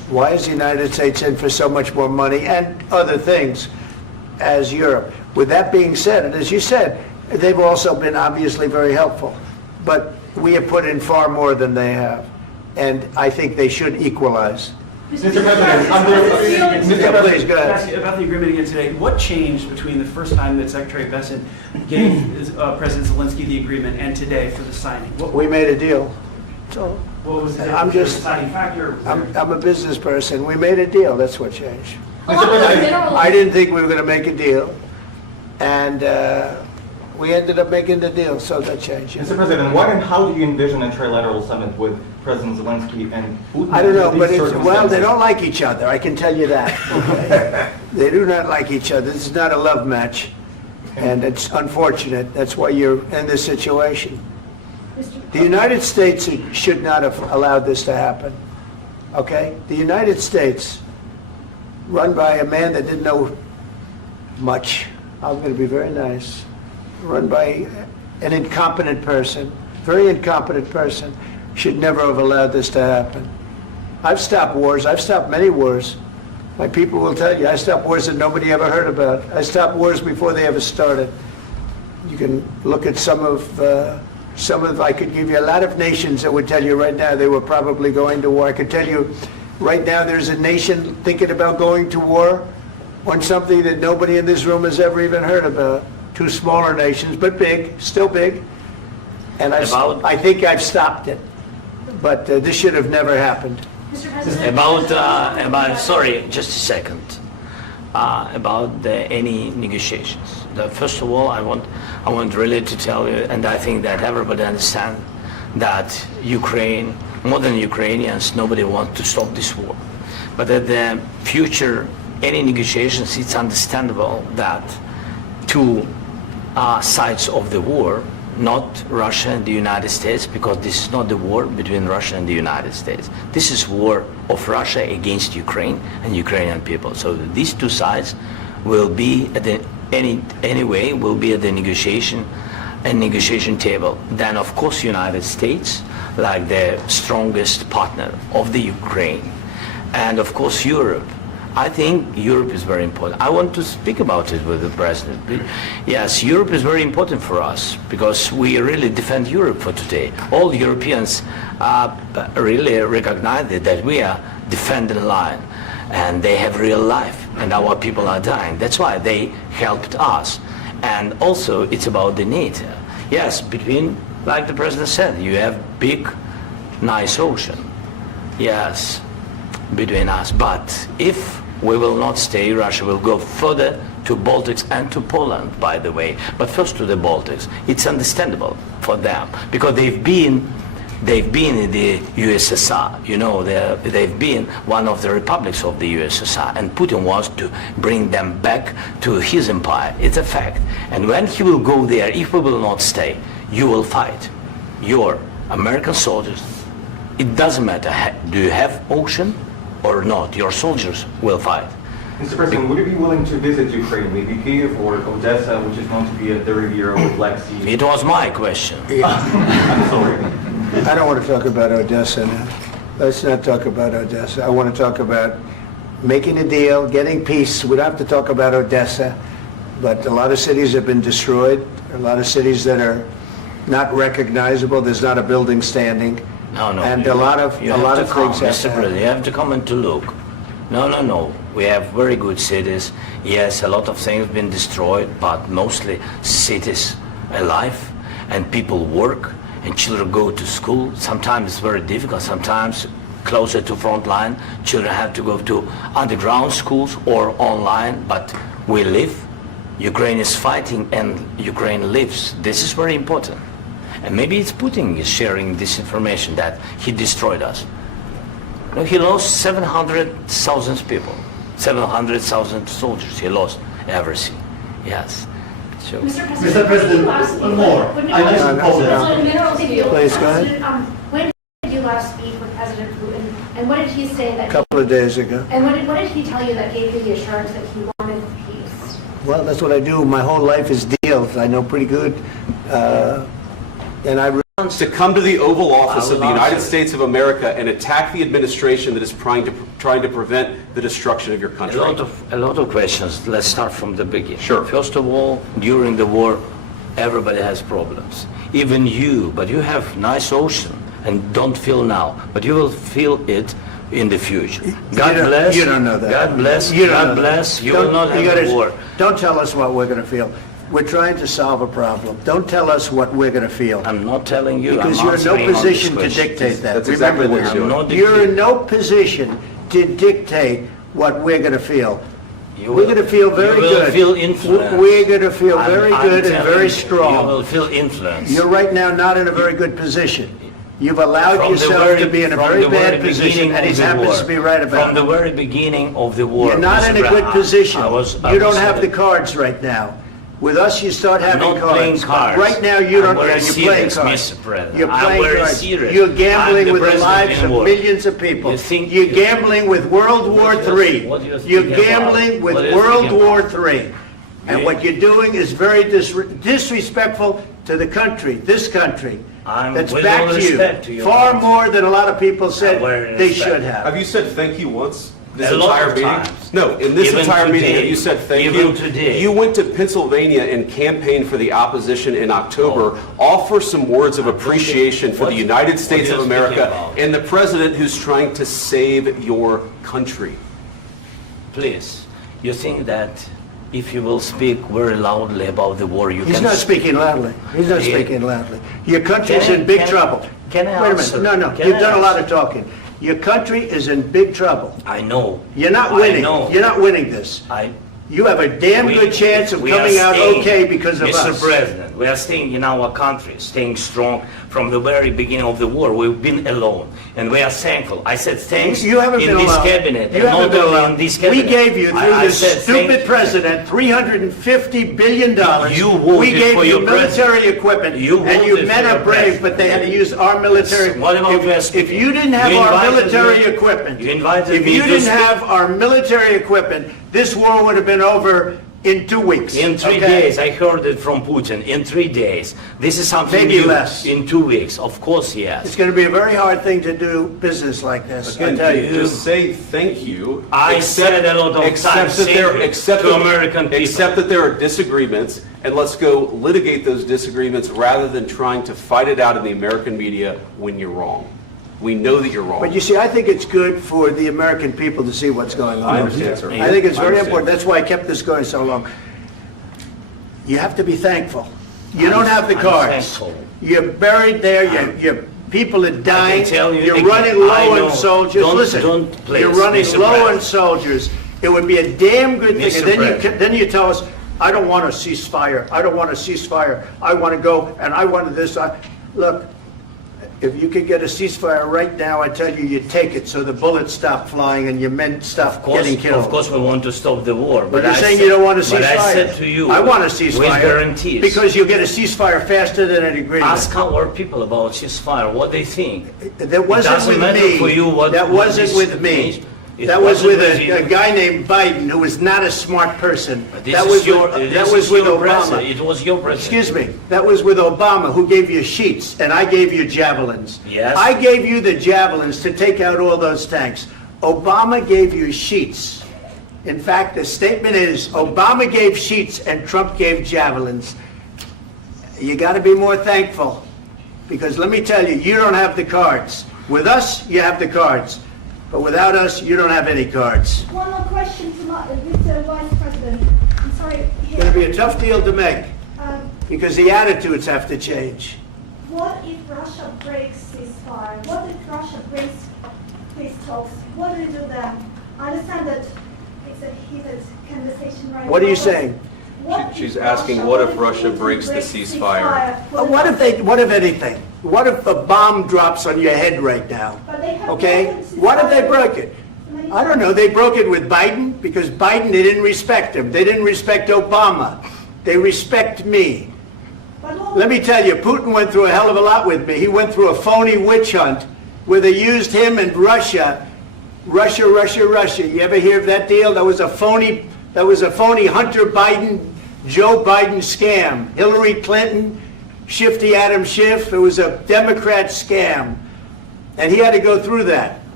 Why is the United States in for so much more money and other things as Europe? With that being said, and as you said, they've also been obviously very helpful, but we have put in far more than they have, and I think they should equalize. Mr. President, Please, go ahead. Ask you about the agreement again today. What changed between the first time that Secretary Bessent gave President Zelensky the agreement and today for the signing? We made a deal. So What was the I'm just- deciding factor? I'm a business person. We made a deal. That's what changed. Mr. President, I didn't think we were going to make a deal, and we ended up making the deal, so that changed. Mr. President, what and how do you envision a trilateral summit with President Zelensky and Putin? I don't know, under but these well, they circumstances? don't like each other. I can tell you that. Okay? They do not like each other. This is not a love match, and it's unfortunate. That's why you're in this situation. The United States should not have allowed this to happen. Okay? The United States, run by a man that didn't know much. I'm going to be very nice. Run by an incompetent person, very incompetent person, should never have allowed this to happen. I've stopped wars. I've stopped many wars. My people will tell you, I stopped wars that nobody ever heard about. I stopped wars before they ever started. You can look at some of, I could give you a lot of nations that would tell you right now they were probably going to war. I could tell you right now there's a nation thinking about going to war on something that nobody in this room has ever even heard about. Two smaller nations, but big, still big. And I think I've stopped it. But this should have never happened. Mr. President, Sorry, just a second. About any negotiations. First of all, I want really to tell you, and I think that everybody understands that Ukraine, more than Ukrainians, nobody wants to stop this war. But at the future, any negotiations, it's understandable that two sides of the war, not Russia and the United States, because this is not the war between Russia and the United States. This is war of Russia against Ukraine and Ukrainian people. So these two sides will be at the will be at the negotiation table. Then of course United States, like the strongest partner of the Ukraine, and of course Europe. I think Europe is very important. I want to speak about it with the President. Yes, Europe is very important for us because we really defend Europe for today. All Europeans really recognize that we are defending the line and they have real life and our people are dying. That's why they helped us. And also it's about the NATO. Yes, between, like the President said, you have big, nice ocean. Yes, between us. But if we will not stay, Russia will go further to Baltics and to Poland, by the way. But first to the Baltics. It's understandable for them because they've been in the USSR. You know, they've been one of the republics of the USSR, and Putin wants to bring them back to his empire. It's a fact. And when he will go there, if we will not stay, you will fight. Your American soldiers, it doesn't matter, do you have ocean or not, your soldiers will fight. Mr. President, would you be willing to visit Ukraine, maybe Kyiv or Odessa, which is known to be a 30-year-old Black Sea? It was my question. I'm sorry. I don't want to talk about Odessa now. Let's not talk about Odessa. I want to talk about making a deal, getting peace. We don't have to talk about Odessa, but a lot of cities have been destroyed. A lot of cities that are not recognizable. There's not a building standing. No. And a lot of things have Mr. to President, happen. you have to come and to look. No. We have very good cities. Yes, a lot of things have been destroyed, but mostly cities alive and people work and children go to school. Sometimes it's very difficult. Sometimes closer to front line, children have to go to underground schools or online, but we live. Ukraine is fighting and Ukraine lives. This is very important. And maybe it's Putin is sharing this information that he destroyed us. No, he lost 700,000 people, 700,000 soldiers. He lost everything. Yes. So. Mr. President, one more. I mentioned Poland. Please, go ahead. When did you last speak with President Putin, and what did he say that? A couple of days ago. And what did he tell you that gave you the assurance that he wanted peace? Well, that's what I do. My whole life is deals. I know pretty good. And I To come to the Oval Office of the United States of America and attack the administration that is trying to trying to prevent the destruction of your country? A lot of questions. Let's start from the beginning. Sure. First of all, during the war, everybody has problems. Even you, but you have nice ocean and don't feel now, but you will feel it in the future. God bless. You don't know that. God bless. You don't God know that. bless. You will not have a war. Don't tell us what we're going to feel. We're trying to solve a problem. Don't tell us what we're going to feel. I'm not telling you. Because I'm you're in no answering all these position to questions. dictate that. That's exactly Remember what this. you're doing. I'm not You're in dictating. no position to dictate what we're going to feel. You We're will- going to feel very you will good. feel influenced. We're going to feel I'm- very I'm good and telling very you, strong. You will feel influence. You're right now not in a very good position. You've allowed From the yourself very- to be in a from very the very bad position, beginning and he of the happens war. to be right about From the it. very beginning of the war. You're not Mr. in a good Brown, position. I You don't was- have the cards right now. With us, you start I'm having not playing cards. Right now, you I'm don't. very You're playing serious, cards. Mr. President. You're I'm playing very cards. serious. You're I'm gambling the with the president lives in of war. millions of people. You think- You're gambling with World War What do you- III. what do you You're think about? gambling with What do you World think War about? III. And Yeah. what you're doing is very disrespectful to the country, this country. I'm That's with back all to you. respect to your Far country. more than a lot of people said very they respect. should have. Have you said thank you once? This A lot entire of meeting? times. No, in this Even entire meeting, today. have you said thank Even you? today. You went to Pennsylvania and campaigned for the opposition in October. Offer some words of appreciation for the United States are of you speaking America about? and the president who's trying to save your country. Please, you think that if you will speak very loudly about the war, you He's can... not speaking loudly. He's not Yeah. speaking loudly. Your country's Can I- in big can I- trouble. can I Wait a answer? minute. No, Can you've I done a lot answer? of talking. Your country is in big trouble. I know. You're not I winning. know. You're not winning this. You have a damn good chance of we are coming out staying, okay because of Mr. us. President, we are staying in our country, staying strong from the very beginning of the war. We've been alone, and we are thankful. I said thanks You haven't in been this alone. cabinet, You and haven't not been only alone. in this We cabinet. gave you, through I this said stupid thank- president, $350 billion. You voted We gave for you your military president. equipment, You and you voted men for are your brave, president. but they had to use our military. What about you are If speaking? you didn't have You our invited military me- equipment, you invited if me you to didn't speak. have our military equipment, this war would have been over in 2 weeks. In 3 okay? days, I heard it from Putin. In 3 days, this is something Maybe new. less. In 2 weeks, of course, It's yes. going to be a very hard thing to do business like this, I Again, tell you. just say thank you. I said a lot of accept times that there, thank you accept to that- American people. Accept that there are disagreements, and let's go litigate those disagreements rather than trying to fight it out in the American media when you're wrong. We know that you're wrong. But you see, I think it's good for the American people to see what's going on. I understand, sir. I think it's I very understand. important. That's why I kept this going so long. You have to be thankful. You don't have the I'm cards. thankful. You're buried there. Your people are dying. tell you You're again, running I low know. on soldiers. Don't- Listen, don't please, you're running Mr. low on President. soldiers. It would be a damn good thing. Mr. And then President. then you tell us, I don't want a ceasefire. I don't want a ceasefire. I want to go and I wanted this. Look, if you could get a ceasefire right now, I tell you, you take it so the bullets stop flying and your men stop getting killed. Of course, we want to stop the war. But you're I saying said- you don't want a ceasefire. But I said to you, I want a with ceasefire. guarantees. Because you'll get a ceasefire faster than an agreement. Ask our people about ceasefire, what they think. That wasn't doesn't with matter me. for you what- That what wasn't this with me. means. It That was wasn't with with you. a guy named Biden, who was not a smart person. This That is was your, with, this that is was with your Obama. president. It was your president. Excuse me. That was with Obama, who gave you sheets, and I gave you javelins. Yes. I gave you the javelins to take out all those tanks. Obama gave you sheets. In fact, the statement is, Obama gave sheets and Trump gave javelins. You got to be more thankful, because let me tell you, you don't have the cards. With us, you have the cards. But without us, you don't have any cards. One more question to Mr. Vice President. I'm sorry. It's going to be a tough deal to make, Um, because the attitudes have to change. What if Russia breaks ceasefire? What if Russia breaks peace talks? What do you do then? I understand that it's a heated conversation right now. What are you but saying? what She's if asking, Russia- what if Russia Putin breaks the breaks ceasefire? What if anything? What if a bomb drops on your head right now? But they have Okay? broken What if they ceasefire broke it? many I don't know. They broke it with Biden, because Biden, they didn't respect him. They didn't respect Obama. They respect me. But what- Let me tell you, Putin went through a hell of a lot with me. He went through a phony witch hunt where they used him and Russia. Russia. You ever hear of that deal? That was a phony Hunter Biden, Joe Biden scam. Hillary Clinton, Shifty Adam Schiff. It was a Democrat scam. And he had to go through that.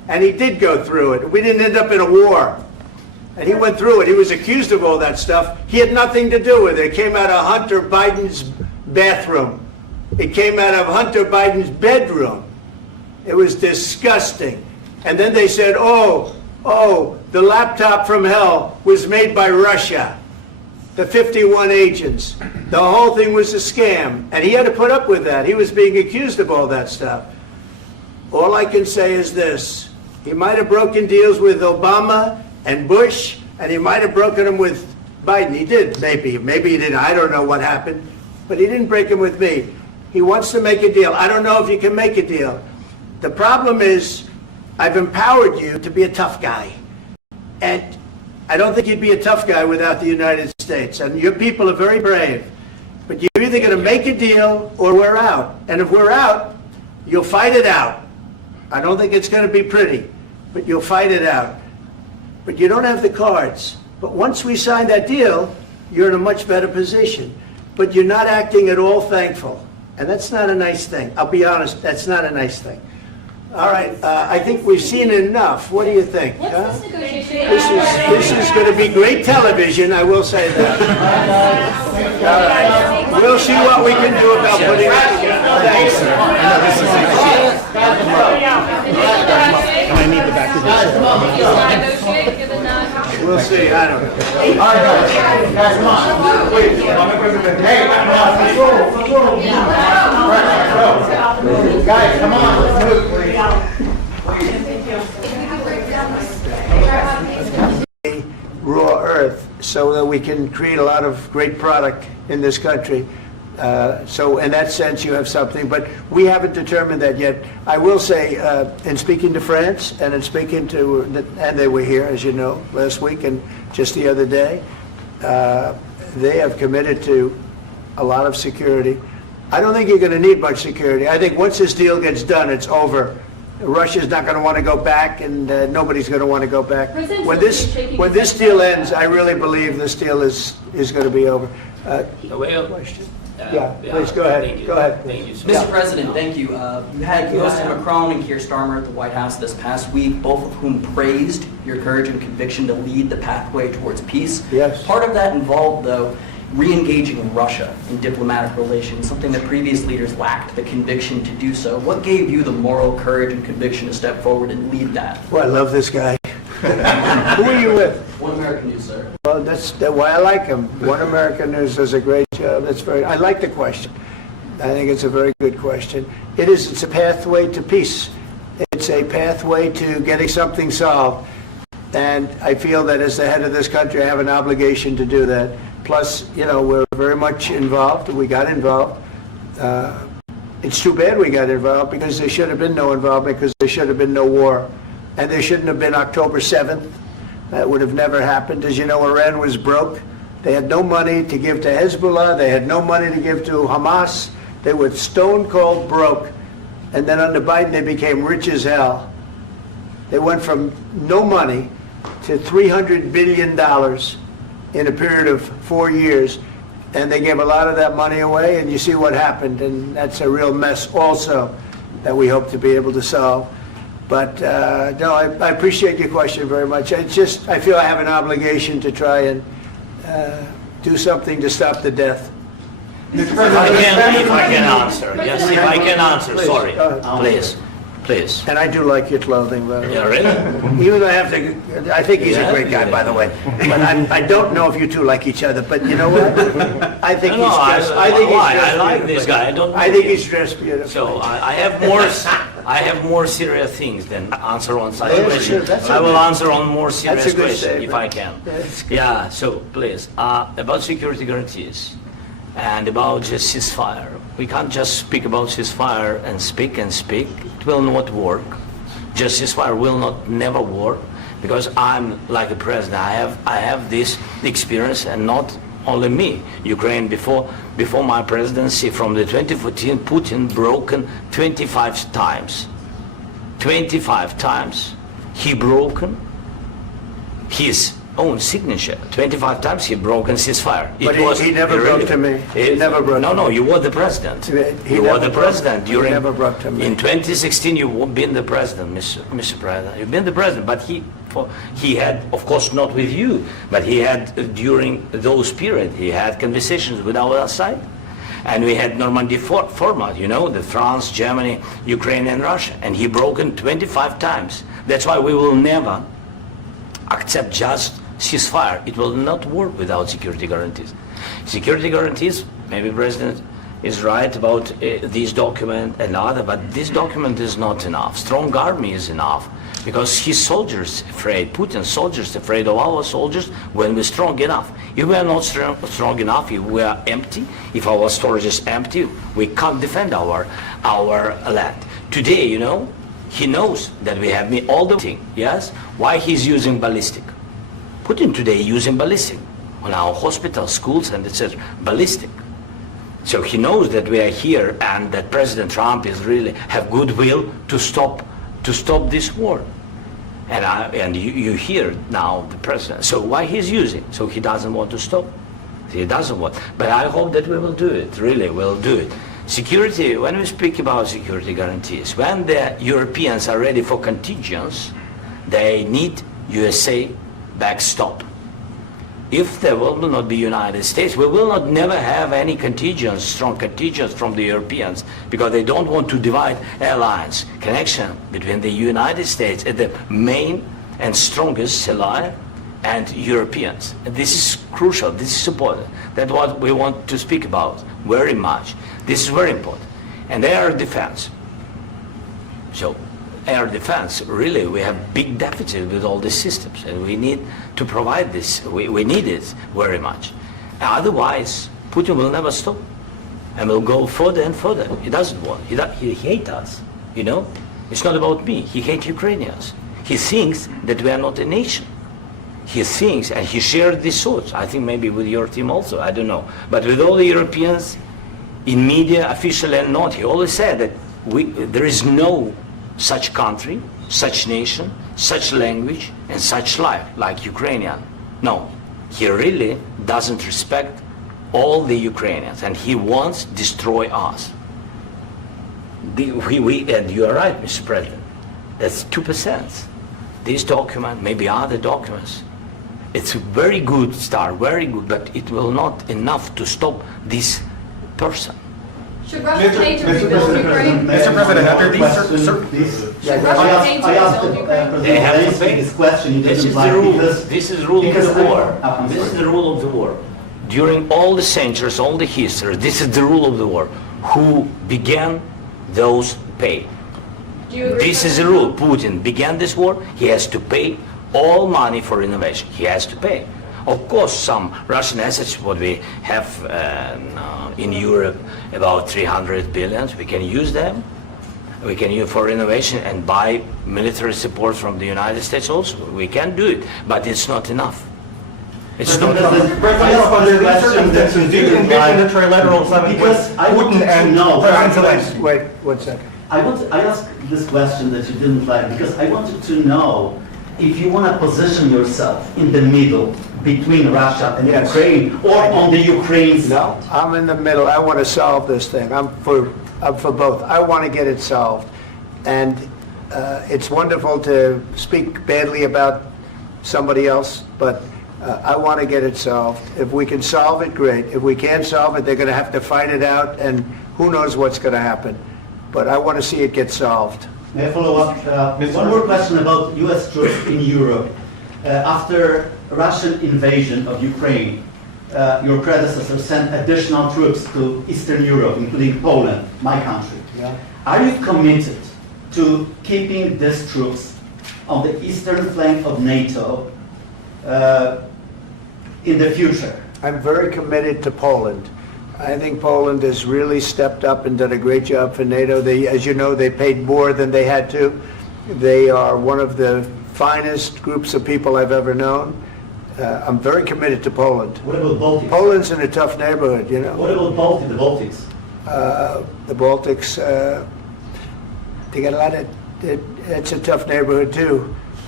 And he did go through it. We didn't end up in a war. And he went through it. He was accused of all that stuff. He had nothing to do with it. It came out of Hunter Biden's bathroom. It came out of Hunter Biden's bedroom. It was disgusting. And then they said, oh, the laptop from hell was made by Russia. The 51 agents. The whole thing was a scam. And he had to put up with that. He was being accused of all that stuff. All I can say is this. He might have broken deals with Obama and Bush, and he might have broken them with Biden. He did, maybe. Maybe he didn't. I don't know what happened. But he didn't break them with me. He wants to make a deal. I don't know if you can make a deal. The problem is, I've empowered you to be a tough guy. And I don't think you'd be a tough guy without the United States. And your people are very brave. But you're either going to make a deal or we're out. And if we're out, you'll fight it out. I don't think it's going to be pretty, but you'll fight it out. But you don't have the cards. But once we sign that deal, you're in a much better position. But you're not acting at all thankful. And that's not a nice thing. I'll be honest, that's not a nice thing. All right, I think we've seen enough. What do you think? What's this negotiation? This is going to be great television, I will say that. All right. We'll see what we can do about putting it together. Thanks, sir. I need the back of this. We'll see, I don't know. All right, guys, come on. Wait, hey, guys, come on, let's move, please. Raw earth so that we can create a lot of great product in this country. So in that sense, you have something, but we haven't determined that yet. I will say, in speaking to France and in speaking to, and they were here, as you know, last week and just the other day, they have committed to a lot of security. I don't think you're going to need much security. I think once this deal gets done, it's over. Russia's not going to want to go back, and nobody's going to want to go back. When this deal ends, I really believe this deal is going to be over. Question? Yeah, please go ahead. Go ahead. Thank you, sir. Mr. President, thank you. You hosted Macron and Keir Starmer at the White House this past week, both of whom praised your courage and conviction to lead the pathway towards peace. Yes. Part of that involved, though, re-engaging Russia in diplomatic relations, something that previous leaders lacked the conviction to do so. What gave you the moral courage and conviction to step forward and lead that? Well, I love this guy. Who are you with? One American News, sir. Well, that's why I like him. One American News does a great job. I like the question. I think it's a very good question. It's a pathway to peace. It's a pathway to getting something solved. And I feel that as the head of this country, I have an obligation to do that. Plus, we're very much involved. We got involved. It's too bad we got involved because there should have been no involvement because there should have been no war. And there shouldn't have been October 7th. That would have never happened. As you know, Iran was broke. They had no money to give to Hezbollah. They had no money to give to Hamas. They were stone cold broke. And then under Biden, they became rich as hell. They went from no money to $300 billion in a period of 4 years. And they gave a lot of that money away, and you see what happened. And that's a real mess also that we hope to be able to solve. But no, I appreciate your question very much. I feel I have an obligation to try and do something to stop the death. If I can answer. Yes, if I can answer, Please, sorry. go ahead. Please. And I do like your clothing, by the way. Yeah, really? Even though I think he's a great guy, by the way. But I don't know if you two like each other. But you know what? I think he's dressed. I like this guy. I think he's dressed beautifully. So I have more serious things than answer on such Yeah, question. sure, that's I will okay. answer on more serious That's a good question if statement. I can. That's good. Yeah. So please, about security guarantees and about just ceasefire. We can't just speak about ceasefire and speak and speak. It will not work. Just ceasefire will never work because I'm like a president. I have this experience, and not only me. Ukraine before my presidency from the 2014, Putin broken 25 times. 25 times he broken his own signature. 25 times he broken ceasefire. But he never broke to me. He never broke No, to no, me. you were the president. He You were never the broke- president he during. never broke to me. In 2016, you've been the president, Mr. President. You've been the president, but he had, of course, not with you, but he had during those period, he had conversations with our side. And we had Normandy format, you know, the France, Germany, Ukraine, and Russia. And he broken 25 times. That's why we will never accept just ceasefire. It will not work without security guarantees. Security guarantees, maybe President is right about this document and other, but this document is not enough. Strong army is enough because his soldiers afraid, Putin's soldiers afraid of our soldiers when we're strong enough. If we are not strong enough, if we are empty, if our storage is empty, we can't defend our land. Today, you know, he knows that we have all the thing, yes? Why he's using ballistic? Putin today using ballistic on our hospitals, schools, and etc. Ballistic. So he knows that we are here and that President Trump is really have goodwill to stop this war. And you hear now the president. So why he's using? So he doesn't want to stop. He doesn't want. But I hope that we will do it. Really, we'll do it. Security. When we speak about security guarantees, when the Europeans are ready for contingents, they need USA backstop. If there will not be United States, we will not never have any contingents, strong contingents from the Europeans, because they don't want to divide alliance, connection between the United States and the main and strongest ally and Europeans. And this is crucial, this is important. That's what we want to speak about very much. This is very important. And air defense. So air defense, really, we have big deficit with all these systems, and we need to provide this. We need it very much. Otherwise, Putin will never stop, and will go further and further. He doesn't want. He hates us. You know, it's not about me. He hates Ukrainians. He thinks that we are not a nation. He thinks, and he shared these thoughts. I think maybe with your team also. I don't know, but with all the Europeans, in media, official and not, he always said that there is no such country, such nation, such language, and such life like Ukrainian. No, he really doesn't respect all the Ukrainians, and he wants to destroy us. And you are right, Mr. President. That's 2%. This document, maybe other documents, it's a very good start, very good, but it will not enough to stop this person. Should Russia pay to rebuild Ukraine? Mr. President, under these Should Russia pay to I asked rebuild Ukraine? They have to President pay. Zelensky this question. He This didn't is the like rule. because- This is the rule of because the war. I'm This is sorry. the rule of the war. During all the centuries, all the history, this is the rule of the war. Who began, those pay. Do you agree? This is the rule. Putin began this war. He has to pay all money for renovation. He has to pay. Of course, some Russian assets, what we have in Europe, about 300 billion, we can use them. We can use for renovation and buy military support from the United States also. We can do it, but it's not enough. It's not enough. President, under these circumstances, do you envision a trilateral summit with Because I want Putin to and know- President Zelensky? Wait 1 second. I asked this question that you didn't like because I wanted to know if you want to position yourself in the middle between Russia and Yes. Ukraine or on the Ukraine's No, I'm in the middle. I want to solve this thing. I'm for both. I want to get it solved. And it's wonderful to speak badly about somebody else, but I want to get it solved. If we can solve it, great. If we can't solve it, they're going to have to fight it out, and who knows what's going to happen. But I want to see it get solved. May I follow up? One more question about U.S. troops in Europe. After Russian invasion of Ukraine, your predecessor sent additional troops to Eastern Europe, including Poland, my country. Yeah. Are you committed to keeping these troops on the eastern flank of NATO in the future? I'm very committed to Poland. I think Poland has really stepped up and done a great job for NATO. As you know, they paid more than they had to. They are one of the finest groups of people I've ever known. I'm very committed to Poland. What about Baltics? Poland's in a tough neighborhood, you know. What about the Baltics? The Baltics, they got a lot of, it's a tough neighborhood too.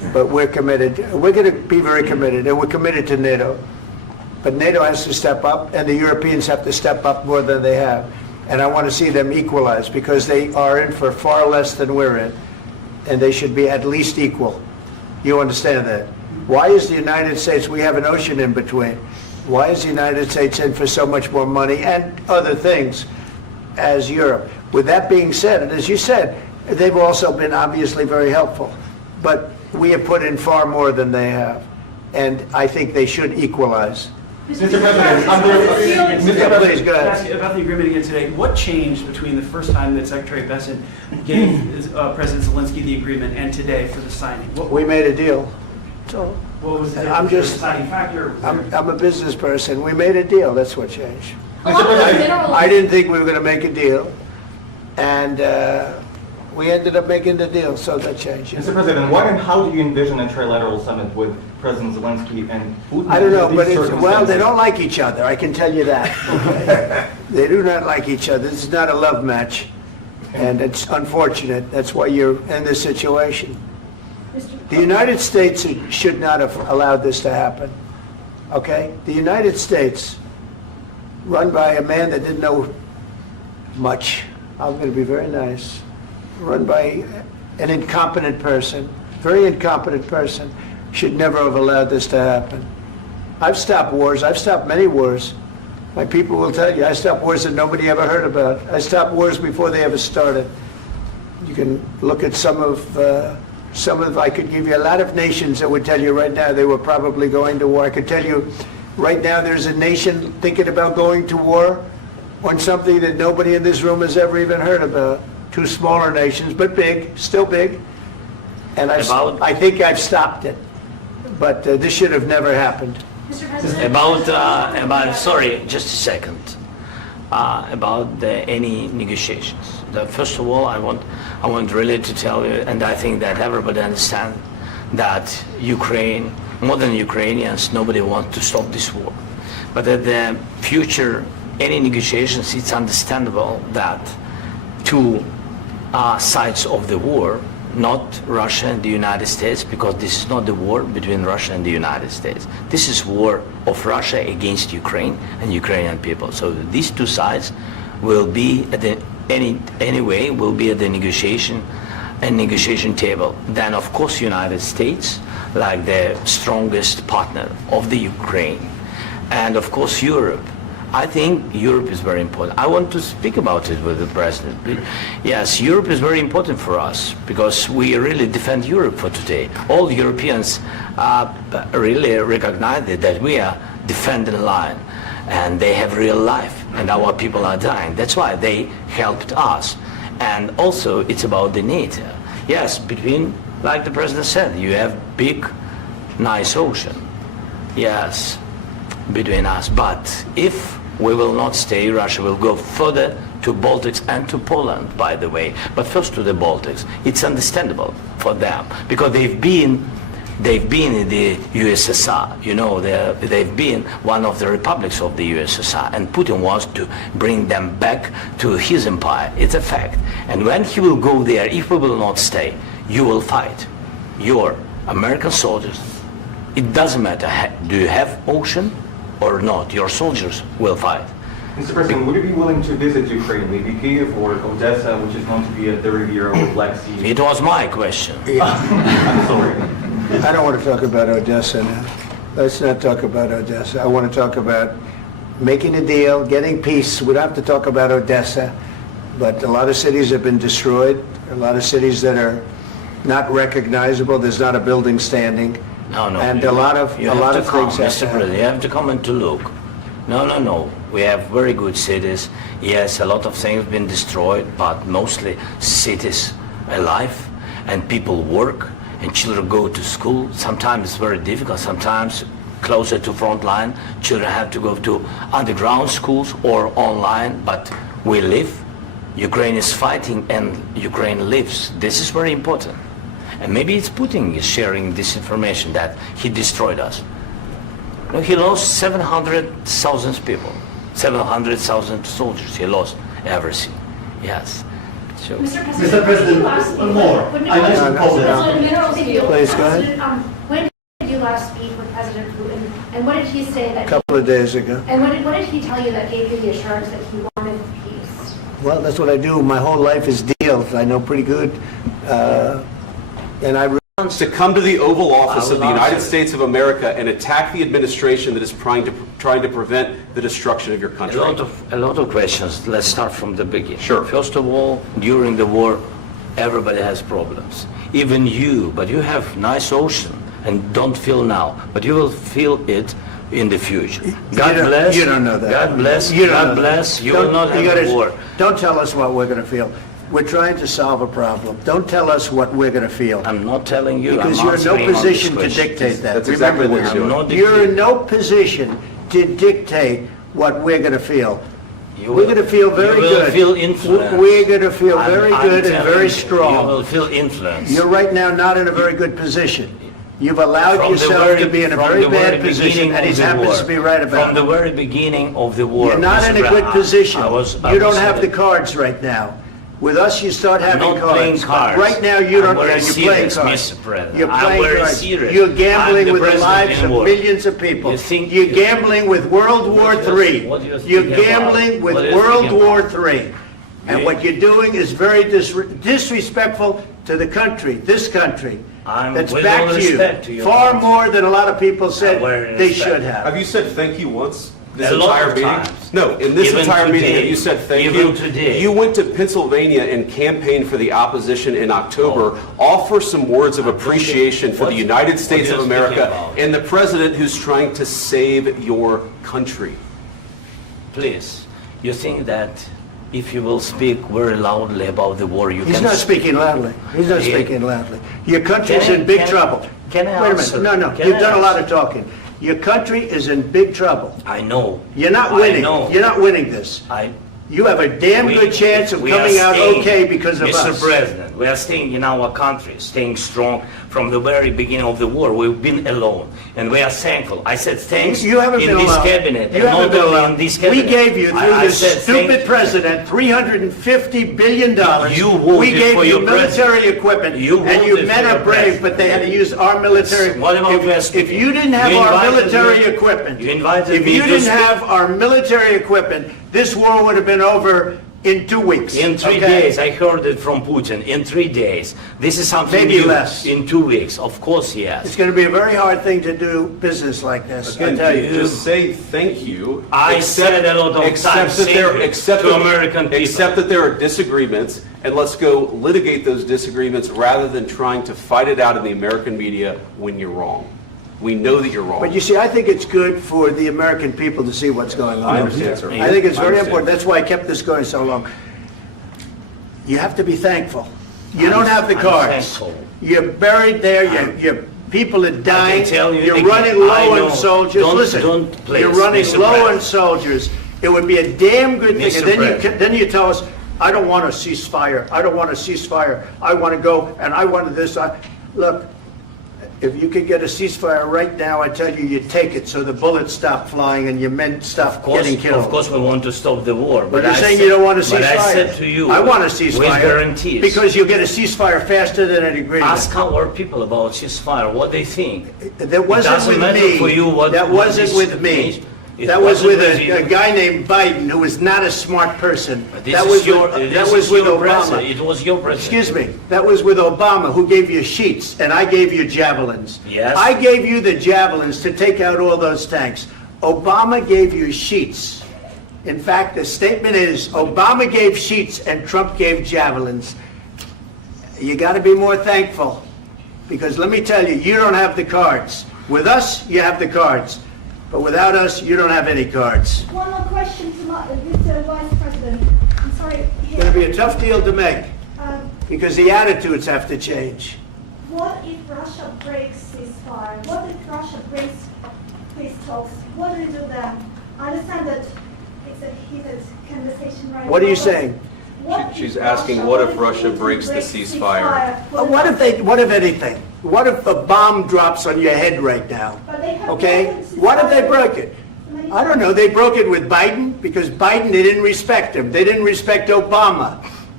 but we're committed. We're going to be very committed, and we're committed to NATO. But NATO has to step up, and the Europeans have to step up more than they have. And I want to see them equalize, because they are in for far less than we're in, and they should be at least equal. You understand that? Why is the United States, we have an ocean in between, why is the United States in for so much more money and other things as Europe? With that being said, and as you said, they've also been obviously very helpful, but we have put in far more than they have, and I think they should equalize. Mr. President, Please, go ahead. Ask you about the agreement again today. What changed between the first time that Secretary Bessent gave President Zelensky the agreement and today for the signing? We made a deal. So What was the I'm just, deciding factor? I'm a business person. We made a deal. That's what changed. Minerals. I didn't think we were going to make a deal, and we ended up making the deal, so that changed. Mr. President, what and how do you envision a trilateral summit with President Zelensky and Putin? I don't know, under but these well, they circumstances? don't like each other. I can tell you that. Okay? They do not like each other. This is not a love match, and it's unfortunate. That's why you're in this situation. The United States should not have allowed this to happen. Okay? The United States, run by a man that didn't know much. I'm going to be very nice. Run by an incompetent person, very incompetent person, should never have allowed this to happen. I've stopped wars. I've stopped many wars. My people will tell you, I stopped wars that nobody ever heard about. I stopped wars before they ever started. You can look at some of, I could give you a lot of nations that would tell you right now they were probably going to war. I could tell you right now there's a nation thinking about going to war on something that nobody in this room has ever even heard about. Two smaller nations, but big, still big. And I think I've stopped it. But this should have never happened. Mr. President. Sorry, just a second. About any negotiations. First of all, I want really to tell you, and I think that everybody understands that Ukraine, more than Ukrainians, nobody wants to stop this war. But at the future, any negotiations, it's understandable that two sides of the war, not Russia and the United States, because this is not the war between Russia and the United States. This is war of Russia against Ukraine and Ukrainian people. So these two sides will be at the will be at the negotiation table. Then of course United States, like the strongest partner of the Ukraine, and of course Europe. I think Europe is very important. I want to speak about it with the President. Yes, Europe is very important for us because we really defend Europe for today. All Europeans really recognize that we are defending the line and they have real life and our people are dying. That's why they helped us. And also it's about the NATO. Yes, between, like the President said, you have big, nice ocean. Yes, between us. But if we will not stay, Russia will go further to Baltics and to Poland, by the way. But first to the Baltics. It's understandable for them because they've been in the USSR. You know, they've been one of the republics of the USSR, and Putin wants to bring them back to his empire. It's a fact. And when he will go there, if we will not stay, you will fight. Your American soldiers, it doesn't matter, do you have ocean or not, your soldiers will fight. Mr. President, would you be willing to visit Ukraine, maybe Kyiv or Odessa, which is known to be a 30-year-old Black Sea? It was my question. I'm sorry. I don't want to talk about Odessa now. Let's not talk about Odessa. I want to talk about making a deal, getting peace. We don't have to talk about Odessa, but a lot of cities have been destroyed. A lot of cities that are not recognizable. There's not a building standing. No. And a lot of things have Mr. to happen. President, you have to come and to look. No. We have very good cities. Yes, a lot of things have been destroyed, but mostly cities alive and people work and children go to school. Sometimes it's very difficult. Sometimes closer to front line, children have to go to underground schools or online, but we live. Ukraine is fighting and Ukraine lives. This is very important. And maybe it's Putin is sharing this information that he destroyed us. No, he lost 700,000 people, 700,000 soldiers. He lost everything. Yes. Sure. Mr. President, one more. I mentioned Poland. Please, go ahead. When did you last speak with President Putin, and what did he say that? A couple of days ago. And what did he tell you that gave you the assurance that he wanted peace? Well, that's what I do. My whole life is deals. I know pretty good. And I To come to the Oval Office I of the will United answer. States of America and attack the administration that is trying to prevent the destruction of your country. A lot of questions. Let's start from the beginning. Sure. First of all, during the war, everybody has problems. Even you, but you have nice ocean and don't feel now, but you will feel it in the future. God bless. You don't know that. God bless. You don't God know bless. that. You will not have a war. Don't tell us what we're going to feel. We're trying to solve a problem. Don't tell us what we're going to feel. I'm not telling you. Because I'm you're in no answering on this position to question. dictate that. That's exactly Remember what this. you're I'm not You're in dictating. no position to dictate what we're going to feel. You We're will- going to feel very you will good. feel influenced. We're going to feel I'm- very I'm good and telling very you, strong. You will feel influence. You're right now not in a very good position. You've allowed From the yourself very- to be in a from very the very bad position, beginning and he of the happens war. to be right about From the it. very beginning of the war. You're not Mr. in a good Brown, position. I You don't was have the saying- cards right now. With us, you start I'm having not playing cards. cards. But right now, you I'm don't. very You're playing serious, cards. Mr. President. You're I'm playing very cards. serious. You're I'm gambling the with the president lives in of war. millions of people. You think- You're gambling with World War What do you- III. what do you think You're about? gambling with What do you World think War about? III. And what you're doing is very disrespectful to the country, this country. I'm That's with back all to respect to you. your Far country. more than a lot of people said very they respect. should have. Have you said thank you once? This A lot entire of meeting? times. No, in this Even entire meeting, today. have you said thank Even you? today. You went to Pennsylvania and campaigned for the opposition in October. Offer some words of appreciation for the United States what of are you speaking America about? and the president who's trying to save your country. Please, you think that if you will speak very loudly about the war, you He's can... not speaking loudly. He's not Yeah. speaking loudly. Your country's Can I- in big can I- trouble. can I Wait a answer? minute. No, Can you've I done a lot answer? of talking. Your country is in big trouble. I know. You're not I winning. know. You're not winning this. You have a damn good chance of we are coming out staying, okay because of Mr. us. President, we are staying in our country, staying strong from the very beginning of the war. We've been alone, and we are thankful. I said thanks You haven't in been this alone. cabinet, You and haven't not been only alone. in this We cabinet. gave you, through I this said thank stupid you. president, $350 billion. You voted We gave for you your military president. equipment, You and you voted men for are your brave, president. but they had to use our military. What about West If you didn't have You our invited military me- equipment, you invited if me you to didn't speak- have our military equipment, this war would have been over in 2 weeks. In 3 okay? days, I heard it from Putin. In 3 days, this is something Maybe new. less. In 2 weeks, of course, yes. It's going to be a very hard thing to do business like this. I Again, tell you. just say thank you. I said a lot of times thank you to American people. Accept that there are disagreements, and let's go litigate those disagreements rather than trying to fight it out in the American media when you're wrong. We know that you're wrong. But you see, I think it's good for the American people to see what's going on. I understand, sir. I think it's I very understand. important. That's why I kept this going so long. You have to be thankful. You don't have the I'm cards. thankful. You're buried there. Your people are dying. tell you You're again, running I low know. on soldiers. Don't- Listen, don't please, you're running Mr. low on President. soldiers. It would be a damn good thing. Mr. And then President. then you tell us, I don't want a ceasefire. I don't want a ceasefire. I want to go and I want this. Look, if you could get a ceasefire right now, I tell you, you take it so the bullets stop flying and your men stop getting killed. Of course, we want to stop the war. But you're I saying said- you don't want a ceasefire. But I said to you, I want a with ceasefire. guarantees. Because you'll get a ceasefire faster than an agreement. Ask our people about ceasefire, what they think. That wasn't doesn't with matter me. for you what- That what wasn't this with me. means. It That was wasn't with with you. a guy named Biden who was not a smart person. This That is was your, with, this that is was with your Obama. president. It was your president. Excuse me. That was with Obama, who gave you sheets, and I gave you javelins. Yes. I gave you the javelins to take out all those tanks. Obama gave you sheets. In fact, the statement is Obama gave sheets and Trump gave javelins. You got to be more thankful, because let me tell you, you don't have the cards. With us, you have the cards. But without us, you don't have any cards. One more question to Mr. Vice President. I'm sorry. It's going to be a tough deal to make, Um, because the attitudes have to change. What if Russia breaks ceasefire? What if Russia breaks peace talks? What do you do then? I understand that it's a heated conversation right now. What are you but saying? what if She's asking, what if Russia breaks the ceasefire? What if anything? What if a bomb drops on your head right now? But they have Okay? broken ceasefire. What if they broke it? I don't know. They broke it with Biden because Biden, they didn't respect him. They didn't respect Obama.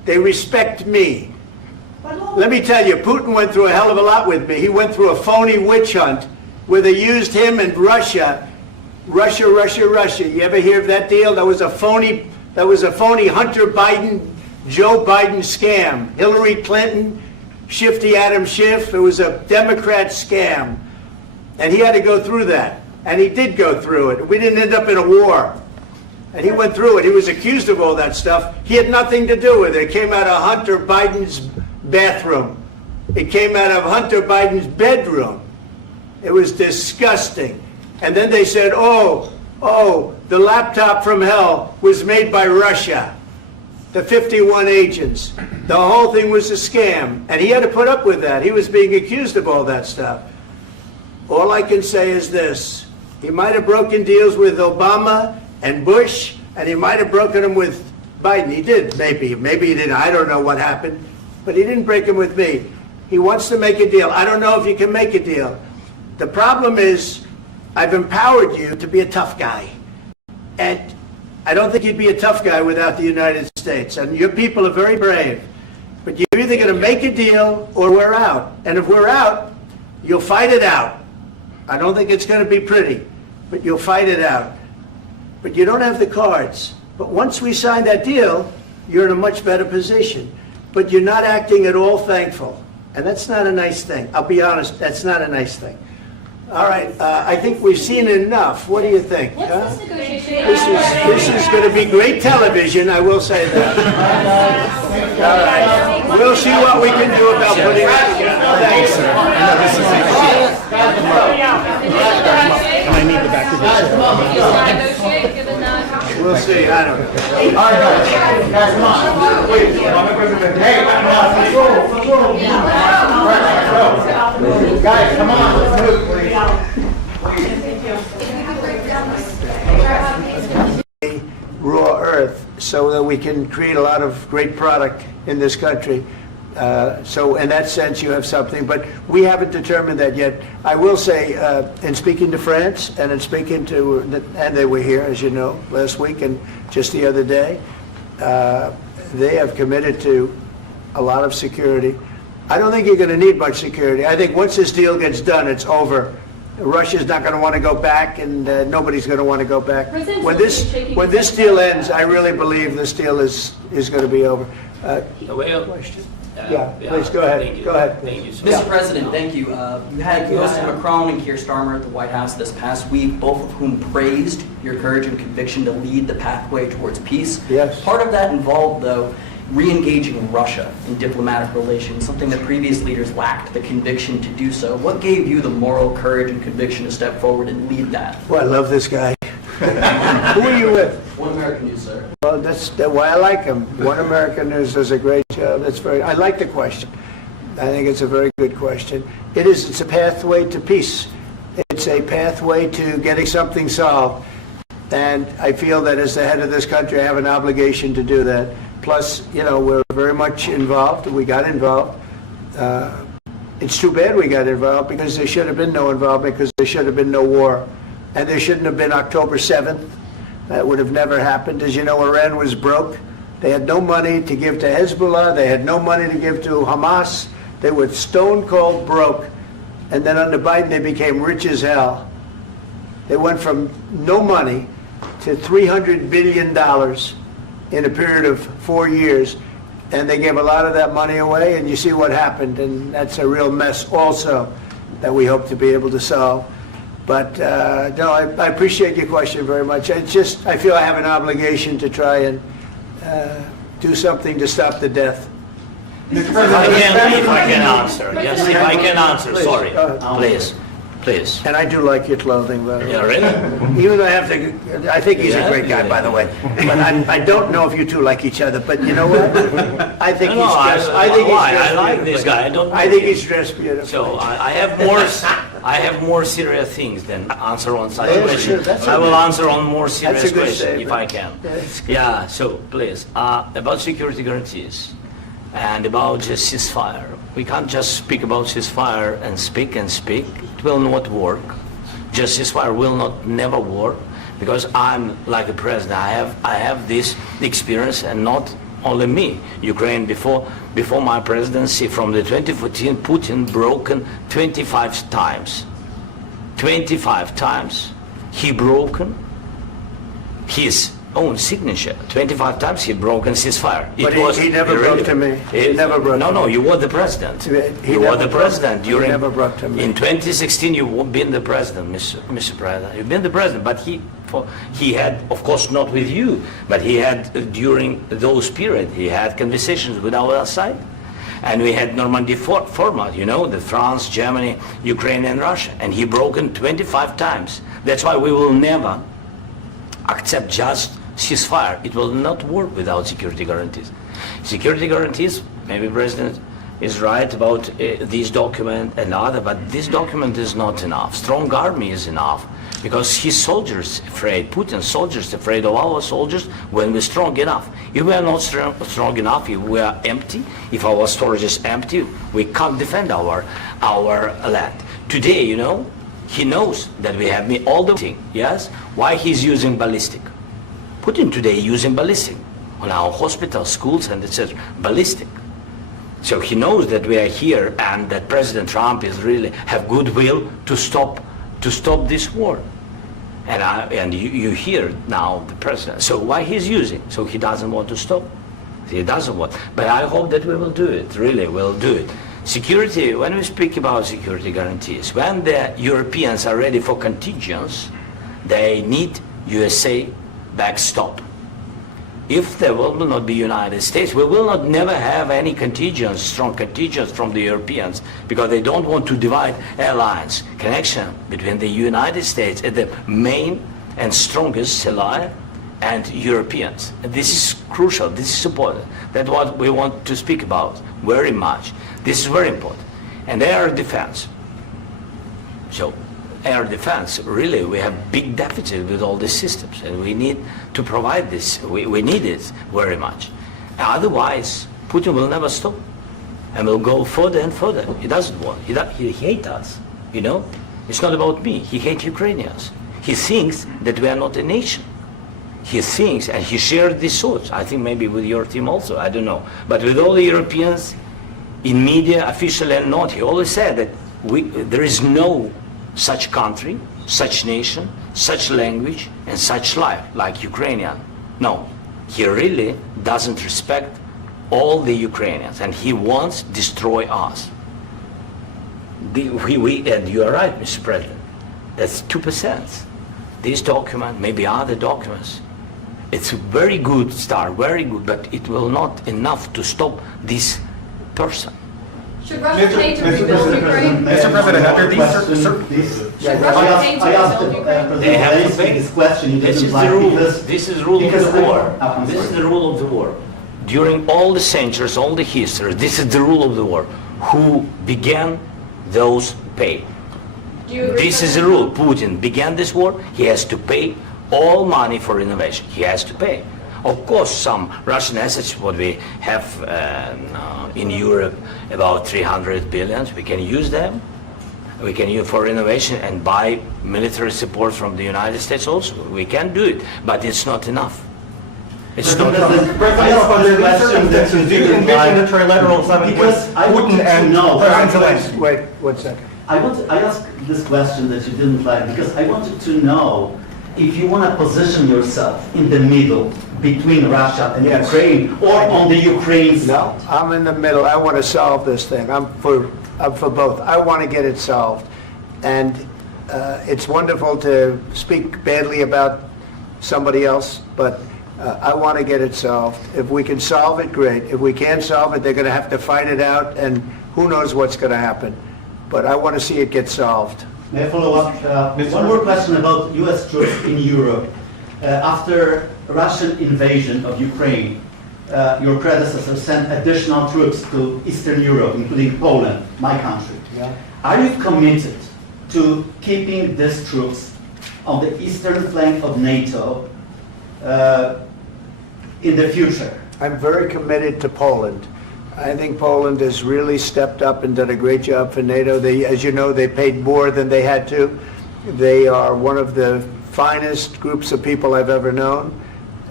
They respect me. But what Let me tell you, Putin went through a hell of a lot with me. He went through a phony witch hunt where they used him and Russia. Russia. You ever hear of that deal? That was a phony Hunter Biden, Joe Biden scam. Hillary Clinton, Shifty Adam Schiff. It was a Democrat scam. And he had to go through that. And he did go through it. We didn't end up in a war. And he went through it. He was accused of all that stuff. He had nothing to do with it. It came out of Hunter Biden's bathroom. It came out of Hunter Biden's bedroom. It was disgusting. And then they said, oh, the laptop from hell was made by Russia. The 51 agents. The whole thing was a scam. And he had to put up with that. He was being accused of all that stuff. All I can say is this. He might have broken deals with Obama and Bush, and he might have broken them with Biden. He did, maybe. Maybe he didn't. I don't know what happened. But he didn't break them with me. He wants to make a deal. I don't know if you can make a deal. The problem is, I've empowered you to be a tough guy. And I don't think you'd be a tough guy without the United States. And your people are very brave. But you're either going to make a deal or we're out. And if we're out, you'll fight it out. I don't think it's going to be pretty, but you'll fight it out. But you don't have the cards. But once we sign that deal, you're in a much better position. But you're not acting at all thankful. And that's not a nice thing. I'll be honest, that's not a nice thing. All right, I think we've seen enough. What do you think? What's this negotiation? This is going to be great television, I will say that. All right, we'll see what we can do about putting it together. Thanks, sir. I need the back of We'll see, I don't know. All right, guys, come on. Wait, hey, guys, come on. Let's move, please. Raw earth so that we can create a lot of great product in this country. So in that sense, you have something, but we haven't determined that yet. I will say, in speaking to France and in speaking to, and they were here, as you know, last week and just the other day, they have committed to a lot of security. I don't think you're going to need much security. I think once this deal gets done, it's over. Russia's not going to want to go back, and nobody's going to want to go back. When this deal ends, I really believe this deal is going to be over. Question? Please go ahead. Thank you. Go ahead. Thank you so Mr. much. President, thank you. You had Mr. Macron and Keir Starmer at the White House this past week, both of whom praised your courage and conviction to lead the pathway towards peace. Yes. Part of that involved, though, re-engaging Russia in diplomatic relations, something that previous leaders lacked the conviction to do so. What gave you the moral courage and conviction to step forward and lead that? Well, I love this guy. Who are you with? One American News, sir. Well, that's why I like him. One American News does a great job. I like the question. I think it's a very good question. It's a pathway to peace. It's a pathway to getting something solved. And I feel that as the head of this country, I have an obligation to do that. Plus, we're very much involved. We got involved. It's too bad we got involved because there should have been no involvement because there should have been no war. And there shouldn't have been October 7th. That would have never happened. As you know, Iran was broke. They had no money to give to Hezbollah. They had no money to give to Hamas. They were stone cold broke. And then under Biden, they became rich as hell. They went from no money to $300 billion in a period of 4 years. And they gave a lot of that money away, and you see what happened. And that's a real mess also that we hope to be able to solve. But no, I appreciate your question very much. I feel I have an obligation to try and do something to stop the death. If I can answer, yes, if I can answer, Please. sorry, please. And I do like your clothing, by the way. Yeah, really? Even though I think he's a great guy, by the way. But I don't know if you two like each other. But you know what? I think he's dressed. I like this guy. I think he's dressed beautiful. So I have more serious things than answer on such Yeah, questions. sure, I will answer on more serious That's a good questions if statement. I can. Yeah, that's good. Yeah, so please, about security guarantees and about just ceasefire. We can't just speak about ceasefire and speak and speak. It will not work. Just ceasefire will never work because I'm like a president. I have this experience and not only me. Ukraine before my presidency, from the 2014, Putin broken 25 times. 25 times he broken his own signature. 25 times he broken ceasefire. But he never broke to me. He never broke to me. No, you were the president. You were the president during. He never broke to me. In 2016, you've been the president, Mr. President. You've been the president, but he had, of course, not with you, but he had during those period. He had conversations with our side, and we had Normandy format. You know, the France, Germany, Ukraine, and Russia, and he broken 25 times. That's why we will never accept just ceasefire. It will not work without security guarantees. Security guarantees, maybe President is right about this document and other, but this document is not enough. Strong army is enough, because his soldiers afraid, Putin's soldiers afraid of our soldiers when we're strong enough. If we are not strong enough, if we are empty, if our storage is empty, we can't defend our land. Today, you know, he knows that we have all the thing, yes? Why he's using ballistic? Putin today using ballistic on our hospitals, schools, and etc. Ballistic. So he knows that we are here and that President Trump is really have goodwill to stop this war. And you hear now the president. So why he's using? So he doesn't want to stop. He doesn't want. But I hope that we will do it. Really, we'll do it. Security. When we speak about security guarantees, when the Europeans are ready for contingents, they need USA backstop. If there will not be United States, we will not never have any contingents, strong contingents from the Europeans, because they don't want to divide alliance connection between the United States and the main and strongest ally and Europeans. And this is crucial, this is important. That's what we want to speak about very much. This is very important. And air defense. So air defense, really, we have big deficit with all these systems, and we need to provide this. We need it very much. Otherwise, Putin will never stop, and will go further and further. He doesn't want. He hates us. You know, it's not about me. He hates Ukrainians. He thinks that we are not a nation. He thinks, and he shared these thoughts. I think maybe with your team also. I don't know, but with all the Europeans, in media, officially and not, he always said that there is no such country, such nation, such language, and such life like Ukrainian. No, he really doesn't respect all the Ukrainians, and he wants to destroy us. And you are right, Mr. President. That's 2%. This document, maybe other documents, it's a very good start, very good, but it will not enough to stop this person. Should Russia pay to rebuild Ukraine? Mr. President, under these Should Russia pay to rebuild Ukraine? They have to pay. This question you This didn't is like the rule. because This is the rule of because the I- war. I'm This is sorry. the rule of the war. During all the centuries, all the history, this is the rule of the war. Who began, those pay. Do you agree This with is the that? rule. Putin began this war. He has to pay all money for renovation. He has to pay. Of course, some Russian assets, what we have in Europe, about 300 billion, we can use them. We can use for renovation and buy military support from the United States also. We can do it, but it's not enough. It's not enough. President, under these circumstances, do you envision a trilateral summit with Because I want Putin to and know- President Zelensky? Wait 1 second. I asked this question that you didn't like because I wanted to know if you want to position yourself in the middle between Russia and Yes. Ukraine or on the Ukraine side. No, I'm in the middle. I want to solve this thing. I'm for both. I want to get it solved. And it's wonderful to speak badly about somebody else, but I want to get it solved. If we can solve it, great. If we can't solve it, they're going to have to fight it out, and who knows what's going to happen. But I want to see it get solved. May I follow up? One more question about U.S. troops in Europe. After Russian invasion of Ukraine, your predecessor sent additional troops to Eastern Europe, including Poland, my country. Yeah. Are you committed to keeping these troops on the eastern flank of NATO in the future? I'm very committed to Poland. I think Poland has really stepped up and done a great job for NATO. They, as you know, they paid more than they had to. They are one of the finest groups of people I've ever known.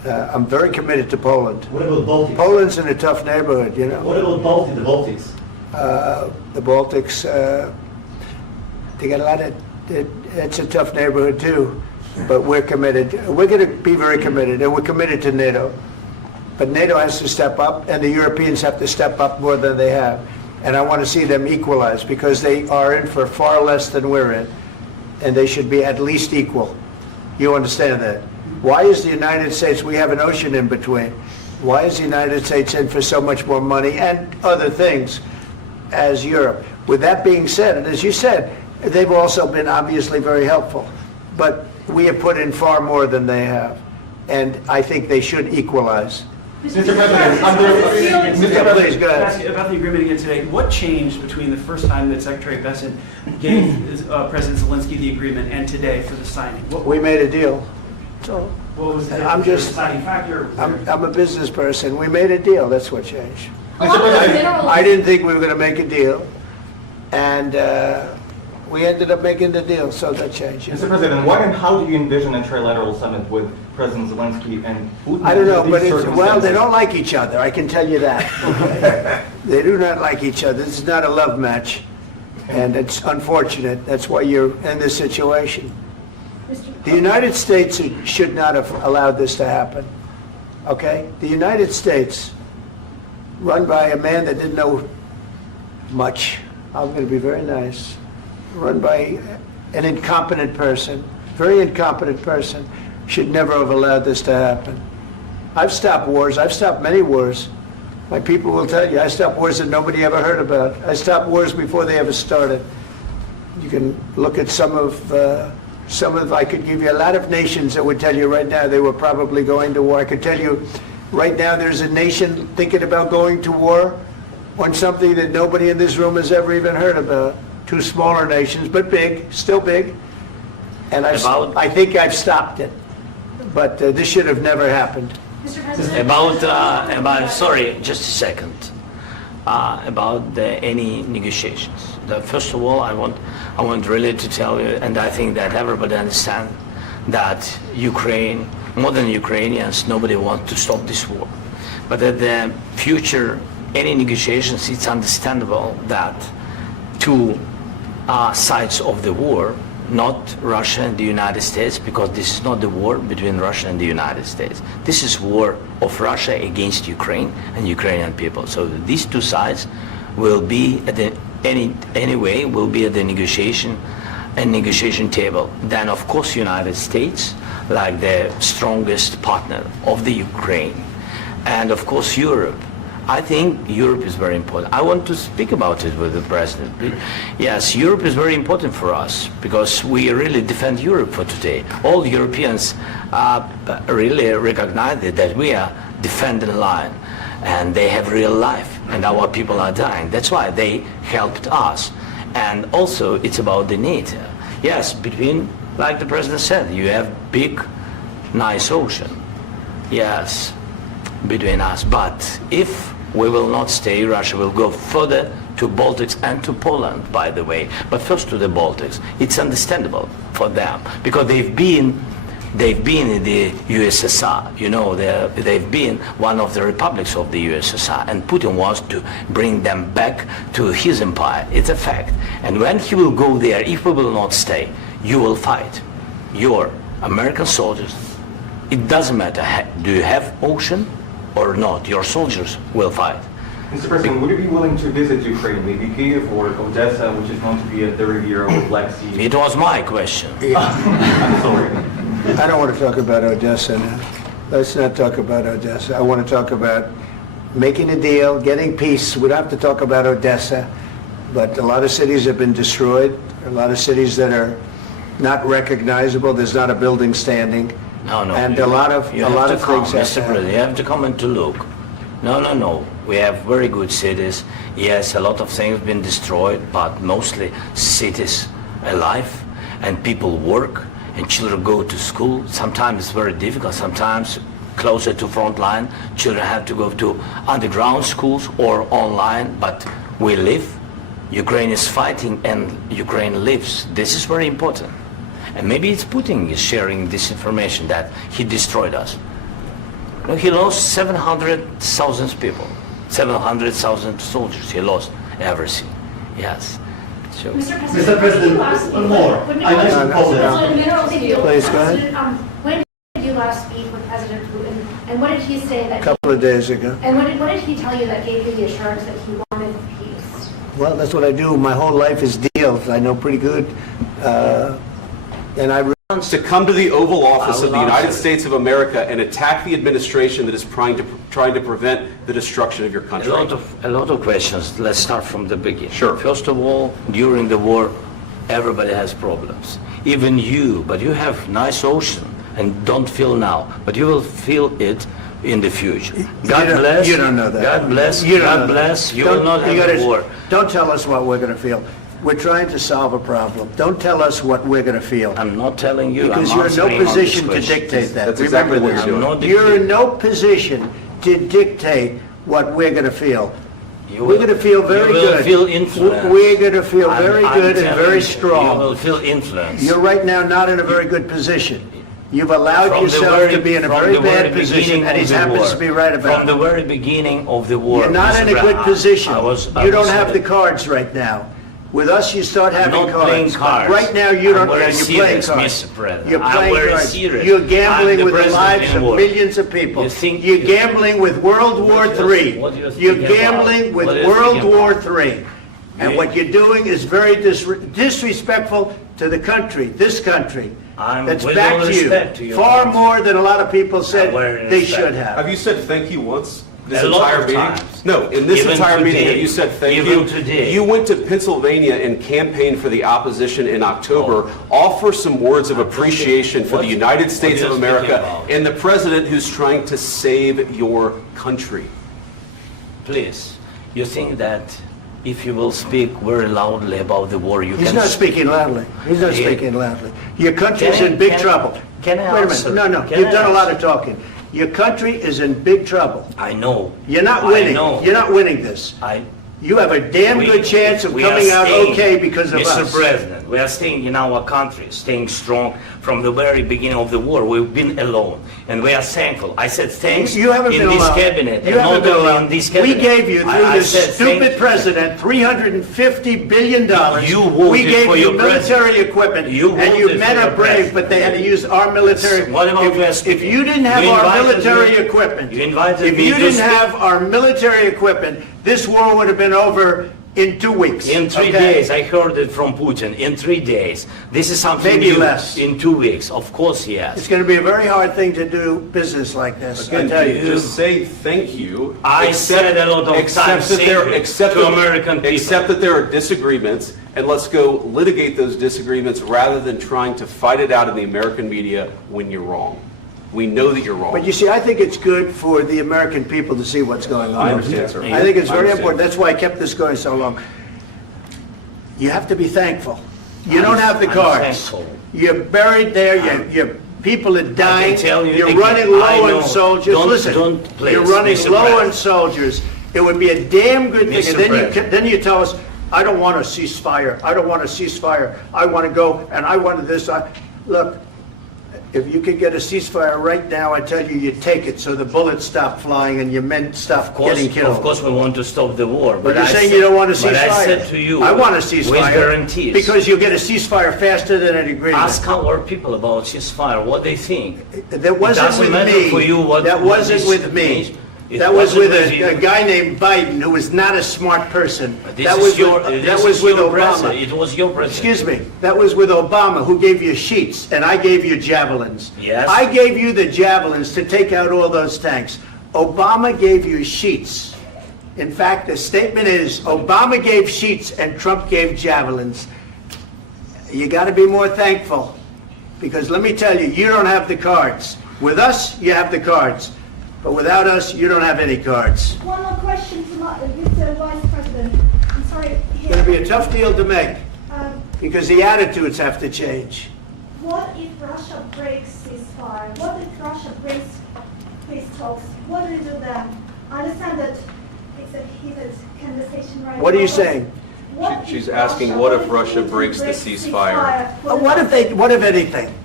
I'm very committed to Poland. What about Baltics? Poland's in a tough neighborhood, you know. What about Baltic, the Baltics? The Baltics, they got a lot of, it's a tough neighborhood too, but we're committed. We're going to be very committed, and we're committed to NATO. But NATO has to step up, and the Europeans have to step up more than they have. And I want to see them equalize, because they are in for far less than we're in, and they should be at least equal. You understand that? Why is the United States, we have an ocean in between, why is the United States in for so much more money and other things as Europe? With that being said, and as you said, they've also been obviously very helpful, but we have put in far more than they have, and I think they should equalize. Mr. President, Please, go ahead. Ask you about the agreement again today. What changed between the first time that Secretary Bessent gave President Zelensky the agreement and today for the signing? What We made a deal. So was the I'm just- deciding factor? I'm a business person. We made a deal. That's what changed. Mr. President, I didn't think we were going to make a deal, and we ended up making the deal, so that changed. Mr. President, what and how do you envision a trilateral summit with President Zelensky and Putin? I don't know, under but these well, they circumstances? don't like each other. I can tell you that. Okay? They do not like each other. This is not a love match, and it's unfortunate. That's why you're in this situation. The United States should not have allowed this to happen. Okay? The United States, run by a man that didn't know much. I'm going to be very nice. Run by an incompetent person, very incompetent person, should never have allowed this to happen. I've stopped wars. I've stopped many wars. My people will tell you, I stopped wars that nobody ever heard about. I stopped wars before they ever started. You can look at some of, I could give you a lot of nations that would tell you right now they were probably going to war. I could tell you right now there's a nation thinking about going to war on something that nobody in this room has ever even heard about. Two smaller nations, but big, still big. And I think I've stopped it. But this should have never happened. Mr. President, Sorry, just a second. About any negotiations. First of all, I want really to tell you, and I think that everybody understands that Ukraine, more than Ukrainians, nobody wants to stop this war. But at the future, any negotiations, it's understandable that two sides of the war, not Russia and the United States, because this is not the war between Russia and the United States. This is war of Russia against Ukraine and Ukrainian people. So these two sides will be at the will be at the negotiation table. Then of course United States, like the strongest partner of the Ukraine, and of course Europe. I think Europe is very important. I want to speak about it with the President. Yes, Europe is very important for us because we really defend Europe for today. All Europeans really recognize that we are defending line and they have real life and our people are dying. That's why they helped us. And also it's about the NATO. Yes, between, like the President said, you have big, nice ocean. Yes, between us. But if we will not stay, Russia will go further to Baltics and to Poland, by the way. But first to the Baltics. It's understandable for them because they've been in the USSR. You know, they've been one of the republics of the USSR, and Putin wants to bring them back to his empire. It's a fact. And when he will go there, if we will not stay, you will fight. Your American soldiers, it doesn't matter, do you have ocean or not, your soldiers will fight. Mr. President, would you be willing to visit Ukraine, maybe Kyiv or Odessa, which is known to be a 30-year-old Black Sea? It was my question. I'm sorry. I don't want to talk about Odessa now. Let's not talk about Odessa. I want to talk about making a deal, getting peace. We don't have to talk about Odessa, but a lot of cities have been destroyed. A lot of cities that are not recognizable. There's not a building standing. No. And a lot of things Mr. President, you have to come and to look. No. We have very good cities. Yes, a lot of things have been destroyed, but mostly cities alive and people work and children go to school. Sometimes it's very difficult. Sometimes closer to front line, children have to go to underground schools or online, but we live. Ukraine is fighting and Ukraine lives. This is very important. And maybe it's Putin is sharing this information that he destroyed us. No, he lost 700,000 people, 700,000 soldiers. He lost everything. Yes. So, Mr. President, one more. I mentioned Poland. Please, go ahead. When did you last speak with President Putin, and what did he say that? A couple of days ago. And what did he tell you that gave you the assurance that he wanted peace? Well, that's what I do. My whole life is deals. I know pretty good. And I To come to the Oval Office I of the will United answer. States of America and attack the administration that is trying to prevent the destruction of your country. a lot of questions. Let's start from the beginning. Sure. First of all, during the war, everybody has problems. Even you, but you have nice ocean and don't feel now, but you will feel it in the future. God bless. You don't know that. God bless. You don't God know bless. that. You will not have a war. Don't tell us what we're going to feel. We're trying to solve a problem. Don't tell us what we're going to feel. I'm not telling you. Because I'm you're in no answering on position this to question. dictate that. That's exactly Remember what this. you're doing. I'm not You're in dictating. no position to dictate what we're going to feel. You We're will- going to feel very you will good. feel influenced. We're going to feel very I'm good and telling very you, strong. You will feel influence. You're right now not in a very good position. You've allowed From the yourself very- to be in a from very the very bad position, beginning and he of the happens war. to be right about From the it. very beginning of the war. You're not in a Mr. good Brown, position. I You don't was have the in cards right now. With us, you start I'm having not playing cards. cards. But right now, you I'm don't. very You're playing serious, cards. Mr. President. You're I'm playing very cards. serious. You're I'm gambling the with the president lives in of war. millions of people. You think- You're gambling with World War What do you- III. what do you think You're about? gambling with What do you World think War about? III. And You- what you're doing is very disrespectful to the country, this country. I'm That's with back all to you. respect to your Far country. more than a lot of people said very they respect. should have. Have you said thank you once? This A lot entire of meeting? times. No, in this Even entire meeting, today. have you said thank Even you? today. You went to Pennsylvania and campaigned for the opposition in October. Offer some words of appreciation for the What- United what States are of you America speaking about? and the president who's trying to save your country. Please, you think that if you will speak very loudly about the war, you He's can... not speaking loudly. He's not He- speaking loudly. Your country's Can I- in big can- trouble. can I Wait a answer? minute. No, Can you've I done a lot answer? of talking. Your country is in big trouble. I know. You're not I winning. know. You're not winning this. You have a damn We- good chance of we are coming out staying, okay because of Mr. us. President, we are staying in our country, staying strong from the very beginning of the war. We've been alone, and we are thankful. I said thanks You haven't in been this alone. cabinet, You and haven't not been only alone. in this We cabinet. gave you, through I this said stupid thank- president, $350 billion. You voted We gave for you your military president. equipment, You and your voted men for are your brave, president. but they had to use our military. What about West If you didn't have You our invited military me- equipment, you invited if me you to didn't speak- have our military equipment, this war would have been over in 2 weeks. In 3 okay? days, I heard it from Putin. In 3 days, this is something Maybe new. less. In 2 weeks, of course, yes. It's going to be a very hard thing to do business like this, I Again, tell you. just say thank you. I said a lot of except times that there- thank you except to that- American people. Except that there are disagreements, and let's go litigate those disagreements rather than trying to fight it out in the American media when you're wrong. We know that you're wrong. But you see, I think it's good for the American people to see what's going on. I understand, sir. I think it's I very understand. important. That's why I kept this going so long. You have to be thankful. You don't have the I'm cards. thankful. You're buried there. Your people are dying. tell you You're again, running I low know. on soldiers. Don't- Listen, don't please, you're running Mr. low on President. soldiers. It would be a damn good thing. Mr. And then President. then you tell us, I don't want a ceasefire. I don't want a ceasefire. I want to go and I want this. Look, if you could get a ceasefire right now, I tell you, you take it so the bullets stop flying and your men stop getting killed. Of course, we want to stop the war. But you're I saying said- you don't want a ceasefire. But I said to you, I want a with ceasefire. guarantees. Because you'll get a ceasefire faster than an agreement. Ask our people about ceasefire, what they think. That wasn't doesn't with matter me. for you what- That what wasn't this with me. means. It That was wasn't with with you. a guy named Biden, who was not a smart person. This That is was your, with, this that was is with your Obama. president. It was your president. Excuse me. That was with Obama, who gave you sheets, and I gave you javelins. Yes. I gave you the javelins to take out all those tanks. Obama gave you sheets. In fact, the statement is, Obama gave sheets and Trump gave javelins. You got to be more thankful, because let me tell you, you don't have the cards. With us, you have the cards. But without us, you don't have any cards. One more question to Mr. Vice President. I'm sorry. It's going to be a tough deal to make, Um, because the attitudes have to change. What if Russia breaks ceasefire? What if Russia breaks peace talks? What do you do then? I understand that it's a heated conversation right now. What are you saying? She's asking, what if Russia breaks the ceasefire? What if anything?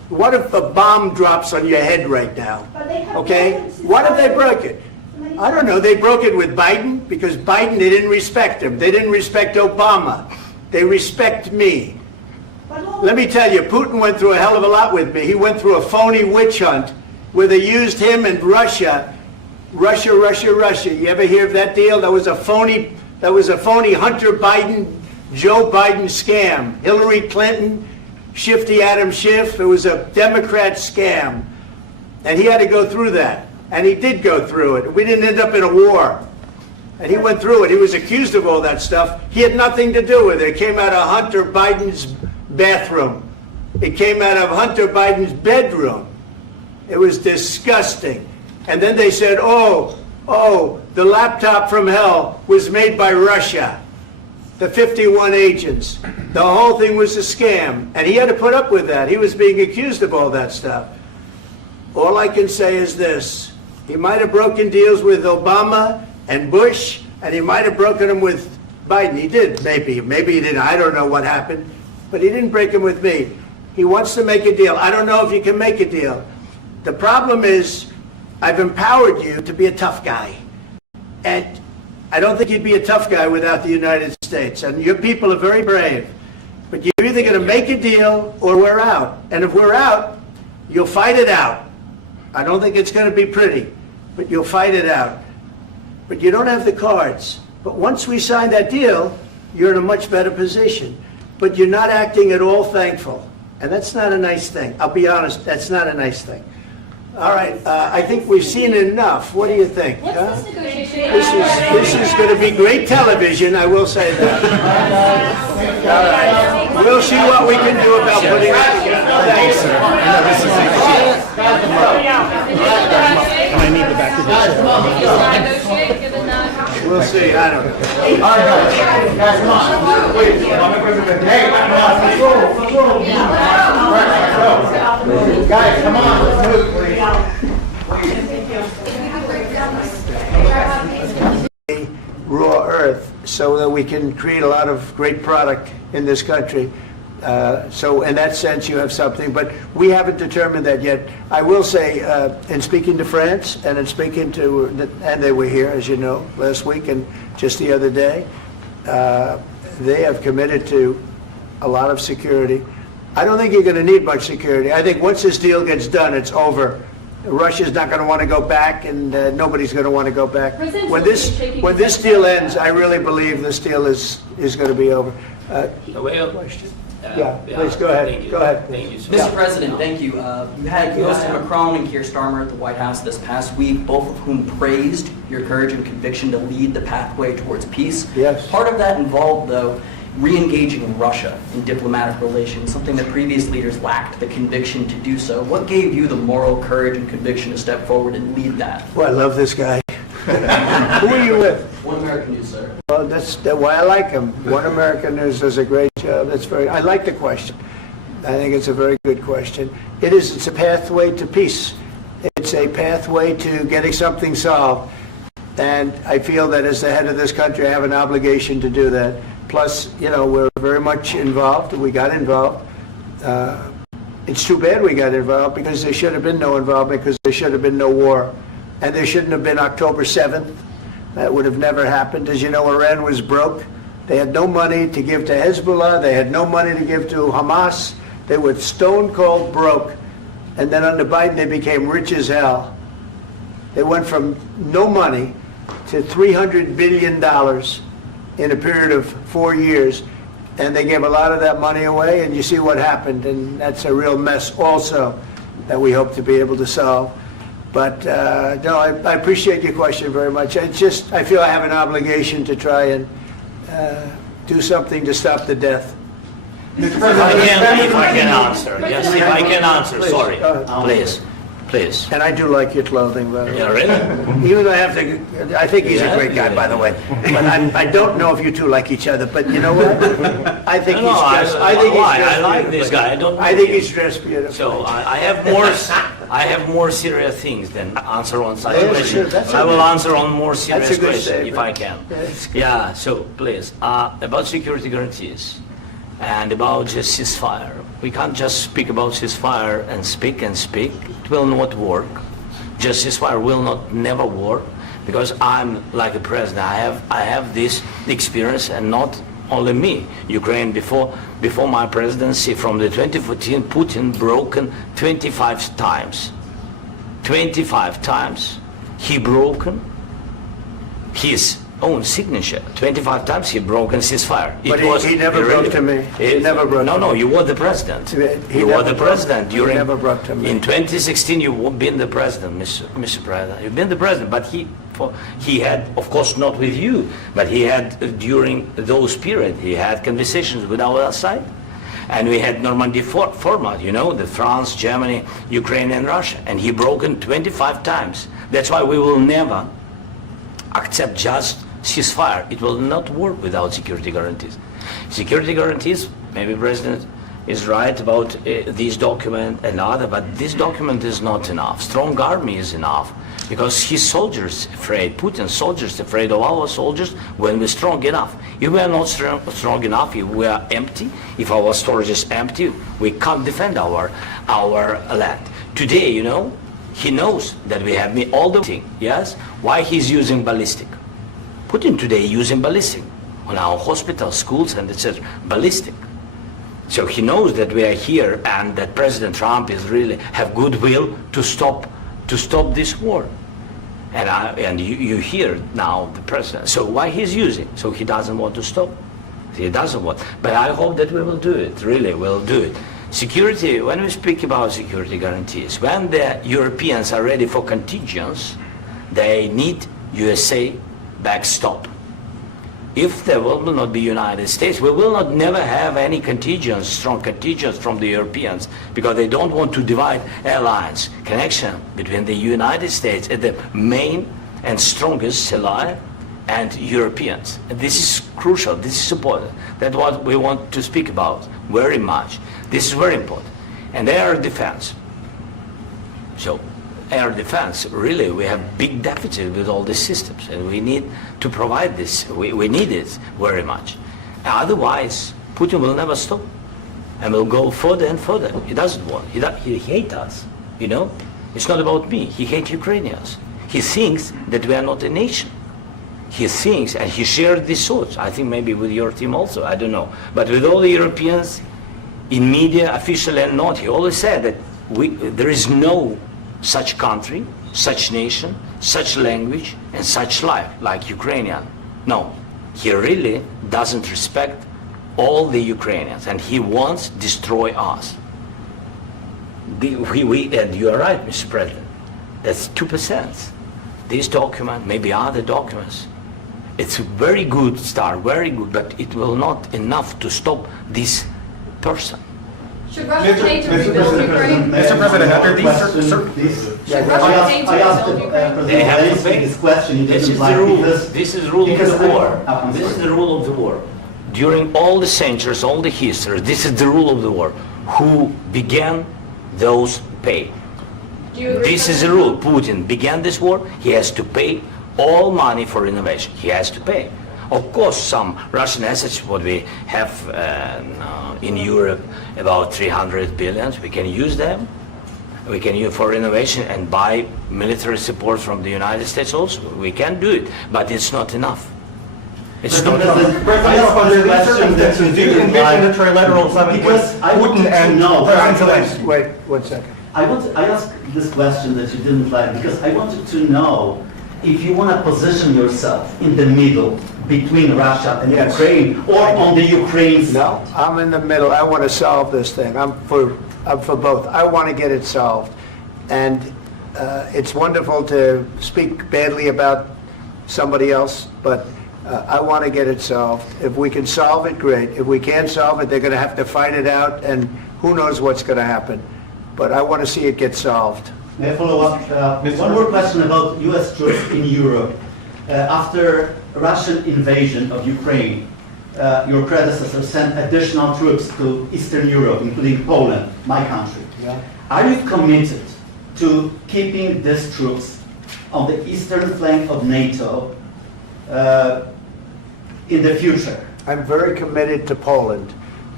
What if a bomb drops on your head right now? But they have Okay? broken ceasefire. What if they broke it? I don't know. They broke it with Biden because Biden, they didn't respect him. They didn't respect Obama. They respect me. Let me tell you, Putin went through a hell of a lot with me. He went through a phony witch hunt where they used him and Russia. Russia. You ever hear of that deal? That was a phony Hunter Biden, Joe Biden scam. Hillary Clinton, Shifty Adam Schiff. It was a Democrat scam. And he had to go through that. And he did go through it. We didn't end up in a war. And he went through it. He was accused of all that stuff. He had nothing to do with it. It came out of Hunter Biden's bathroom. It came out of Hunter Biden's bedroom. It was disgusting. And then they said, oh, the laptop from hell was made by Russia. The 51 agents. The whole thing was a scam. And he had to put up with that. He was being accused of all that stuff. All I can say is this. He might have broken deals with Obama and Bush, and he might have broken them with Biden. He did, maybe. Maybe he didn't. I don't know what happened. But he didn't break them with me. He wants to make a deal. I don't know if you can make a deal. The problem is, I've empowered you to be a tough guy. And I don't think you'd be a tough guy without the United States. And your people are very brave. But you're either going to make a deal or we're out. And if we're out, you'll fight it out. I don't think it's going to be pretty, but you'll fight it out. But you don't have the cards. But once we sign that deal, you're in a much better position. But you're not acting at all thankful. And that's not a nice thing. I'll be honest, that's not a nice thing. All right, I think we've seen enough. What do you think? What's huh? this negotiation? This is going to be great television, I will say that. All right. We'll see what we can do about putting it together. Thanks, sir. I need the back of Negotiate, given that. We'll see, I don't know. Guys, come on. Wait, hey, guys, come on. Let's move, please. Raw earth so that we can create a lot of great product in this country. So in that sense, you have something, but we haven't determined that yet. I will say, in speaking to France and in speaking to, and they were here, as you know, last week and just the other day, they have committed to a lot of security. I don't think you're going to need much security. I think once this deal gets done, it's over. Russia's not going to want to go back, and nobody's going to want to go back. When this deal ends, I really believe this deal is going to be over. Question? Yeah, please go ahead. Thank you. Go ahead. Thank you so Mr. much. President, thank you. You had Mr. Macron and Keir Starmer at the White House this past week, both of whom praised your courage and conviction to lead the pathway towards peace. Yes. Part of that involved, though, re-engaging Russia in diplomatic relations, something that previous leaders lacked the conviction to do so. What gave you the moral courage and conviction to step forward and lead that? Well, I love this guy. Who are you with? One American News, sir. Well, that's why I like him. One American News does a great job. I like the question. I think it's a very good question. It's a pathway to peace. It's a pathway to getting something solved. And I feel that as the head of this country, I have an obligation to do that. Plus, we're very much involved. We got involved. It's too bad we got involved because there should have been no involvement because there should have been no war. And there shouldn't have been October 7th. That would have never happened. As you know, Iran was broke. They had no money to give to Hezbollah. They had no money to give to Hamas. They were stone cold broke. And then under Biden, they became rich as hell. They went from no money to $300 billion in a period of 4 years. And they gave a lot of that money away, and you see what happened. And that's a real mess also that we hope to be able to solve. But no, I appreciate your question very much. I feel I have an obligation to try and do something to stop the death. If I can answer. Yes, if I can answer, Please, sorry. go ahead. Please. And I do like your clothing, by the way. Yeah, really? Even though I think he's a great guy, by the way. But I don't know if you two like each other. But you know what? I think he's dressed. I like this guy. I think he's dressed beautiful. So I have more serious things than answer on such Yes, question. that's I a- will answer on more serious that's a good question if statement. I can. That's good. Yeah. So please, about security guarantees and about just ceasefire. We can't just speak about ceasefire and speak and speak. It will not work. Just ceasefire will not never work, because I'm like a president. I have this experience, and not only me. Ukraine before my presidency, from the 2014, Putin broken 25 times. 25 times he broken his own signature. 25 times he broken ceasefire. But he never broke to me. He never broke to me. No, you were the president. He You were the never president broke- during. he never broke to me. In 2016, you've been the president, Mr. President. You've been the president, but he had, of course, not with you, but he had during those period. He had conversations with our side, and we had Normandy format. You know, the France, Germany, Ukraine, and Russia, and he broken 25 times. That's why we will never accept just ceasefire. It will not work without security guarantees. Security guarantees, maybe President is right about this document and other, but this document is not enough. Strong army is enough, because his soldiers afraid, Putin's soldiers afraid of our soldiers when we're strong enough. If we are not strong enough, if we are empty, if our storage is empty, we can't defend our land. Today, you know, he knows that we have all the thing, yes? Why he's using ballistic? Putin today using ballistic on our hospitals, schools, and etc. Ballistic. So he knows that we are here, and that President Trump is really have goodwill to stop this war. And you hear now the president. So why he's using? So he doesn't want to stop. He doesn't want. But I hope that we will do it. Really, we'll do it. Security. When we speak about security guarantees, when the Europeans are ready for contingents, they need USA backstop. If there will not be United States, we will not never have any contingents, strong contingents from the Europeans, because they don't want to divide alliance, connection between the United States and the main and strongest ally and Europeans. And this is crucial, this is important. That's what we want to speak about very much. This is very important. And air defense. So air defense, really, we have big deficit with all these systems, and we need to provide this. We need it very much. Otherwise, Putin will never stop, and will go further and further. He doesn't want. He hates us, you know. It's not about me. He hates Ukrainians. He thinks that we are not a nation. He thinks, and he shared these thoughts, I think maybe with your team also, I don't know. But with all the Europeans, in media, officially and not, he always said that there is no such country, such nation, such language, and such life like Ukrainian. No, he really doesn't respect all the Ukrainians, and he wants to destroy us. And you are right, Mr. President. That's 2%. This document, maybe other documents, it's a very good start, very good, but it will not enough to stop this person. Should Russia pay to rebuild Ukraine? Mr. President, after these Should Russia pay to I asked rebuild Ukraine? They have to Zelensky pay. this question. He This didn't is like the rule. because- This is the rule of because the I- war. I'm This is sorry. the rule of the war. During all the centuries, all the history, this is the rule of the war. Who began, those pay. Do you agree This with is the that? rule. Putin began this war. He has to pay all money for renovation. He has to pay. Of course, some Russian assets, what we have in Europe, about 300 billion, we can use them. We can use for renovation and buy military support from the United States also. We can do it, but it's not enough. It's not enough. President, under these circumstances, do you envision a trilateral summit with Because I Putin want to and know- President Zelensky? Wait 1 second. I asked this question that you didn't like because I wanted to know if you want to position yourself in the middle between Russia and Yes. Ukraine, or on the Ukraine's. No, I'm in the middle. I want to solve this thing. I'm for both. I want to get it solved. And it's wonderful to speak badly about somebody else, but I want to get it solved. If we can solve it, great. If we can't solve it, they're going to have to fight it out, and who knows what's going to happen. But I want to see it get solved. May I follow up? One more question about U.S. troops in Europe. After Russian invasion of Ukraine, your predecessor sent additional troops to Eastern Europe, including Poland, my country. Yeah. Are you committed to keeping these troops on the eastern flank of NATO in the future? I'm very committed to Poland.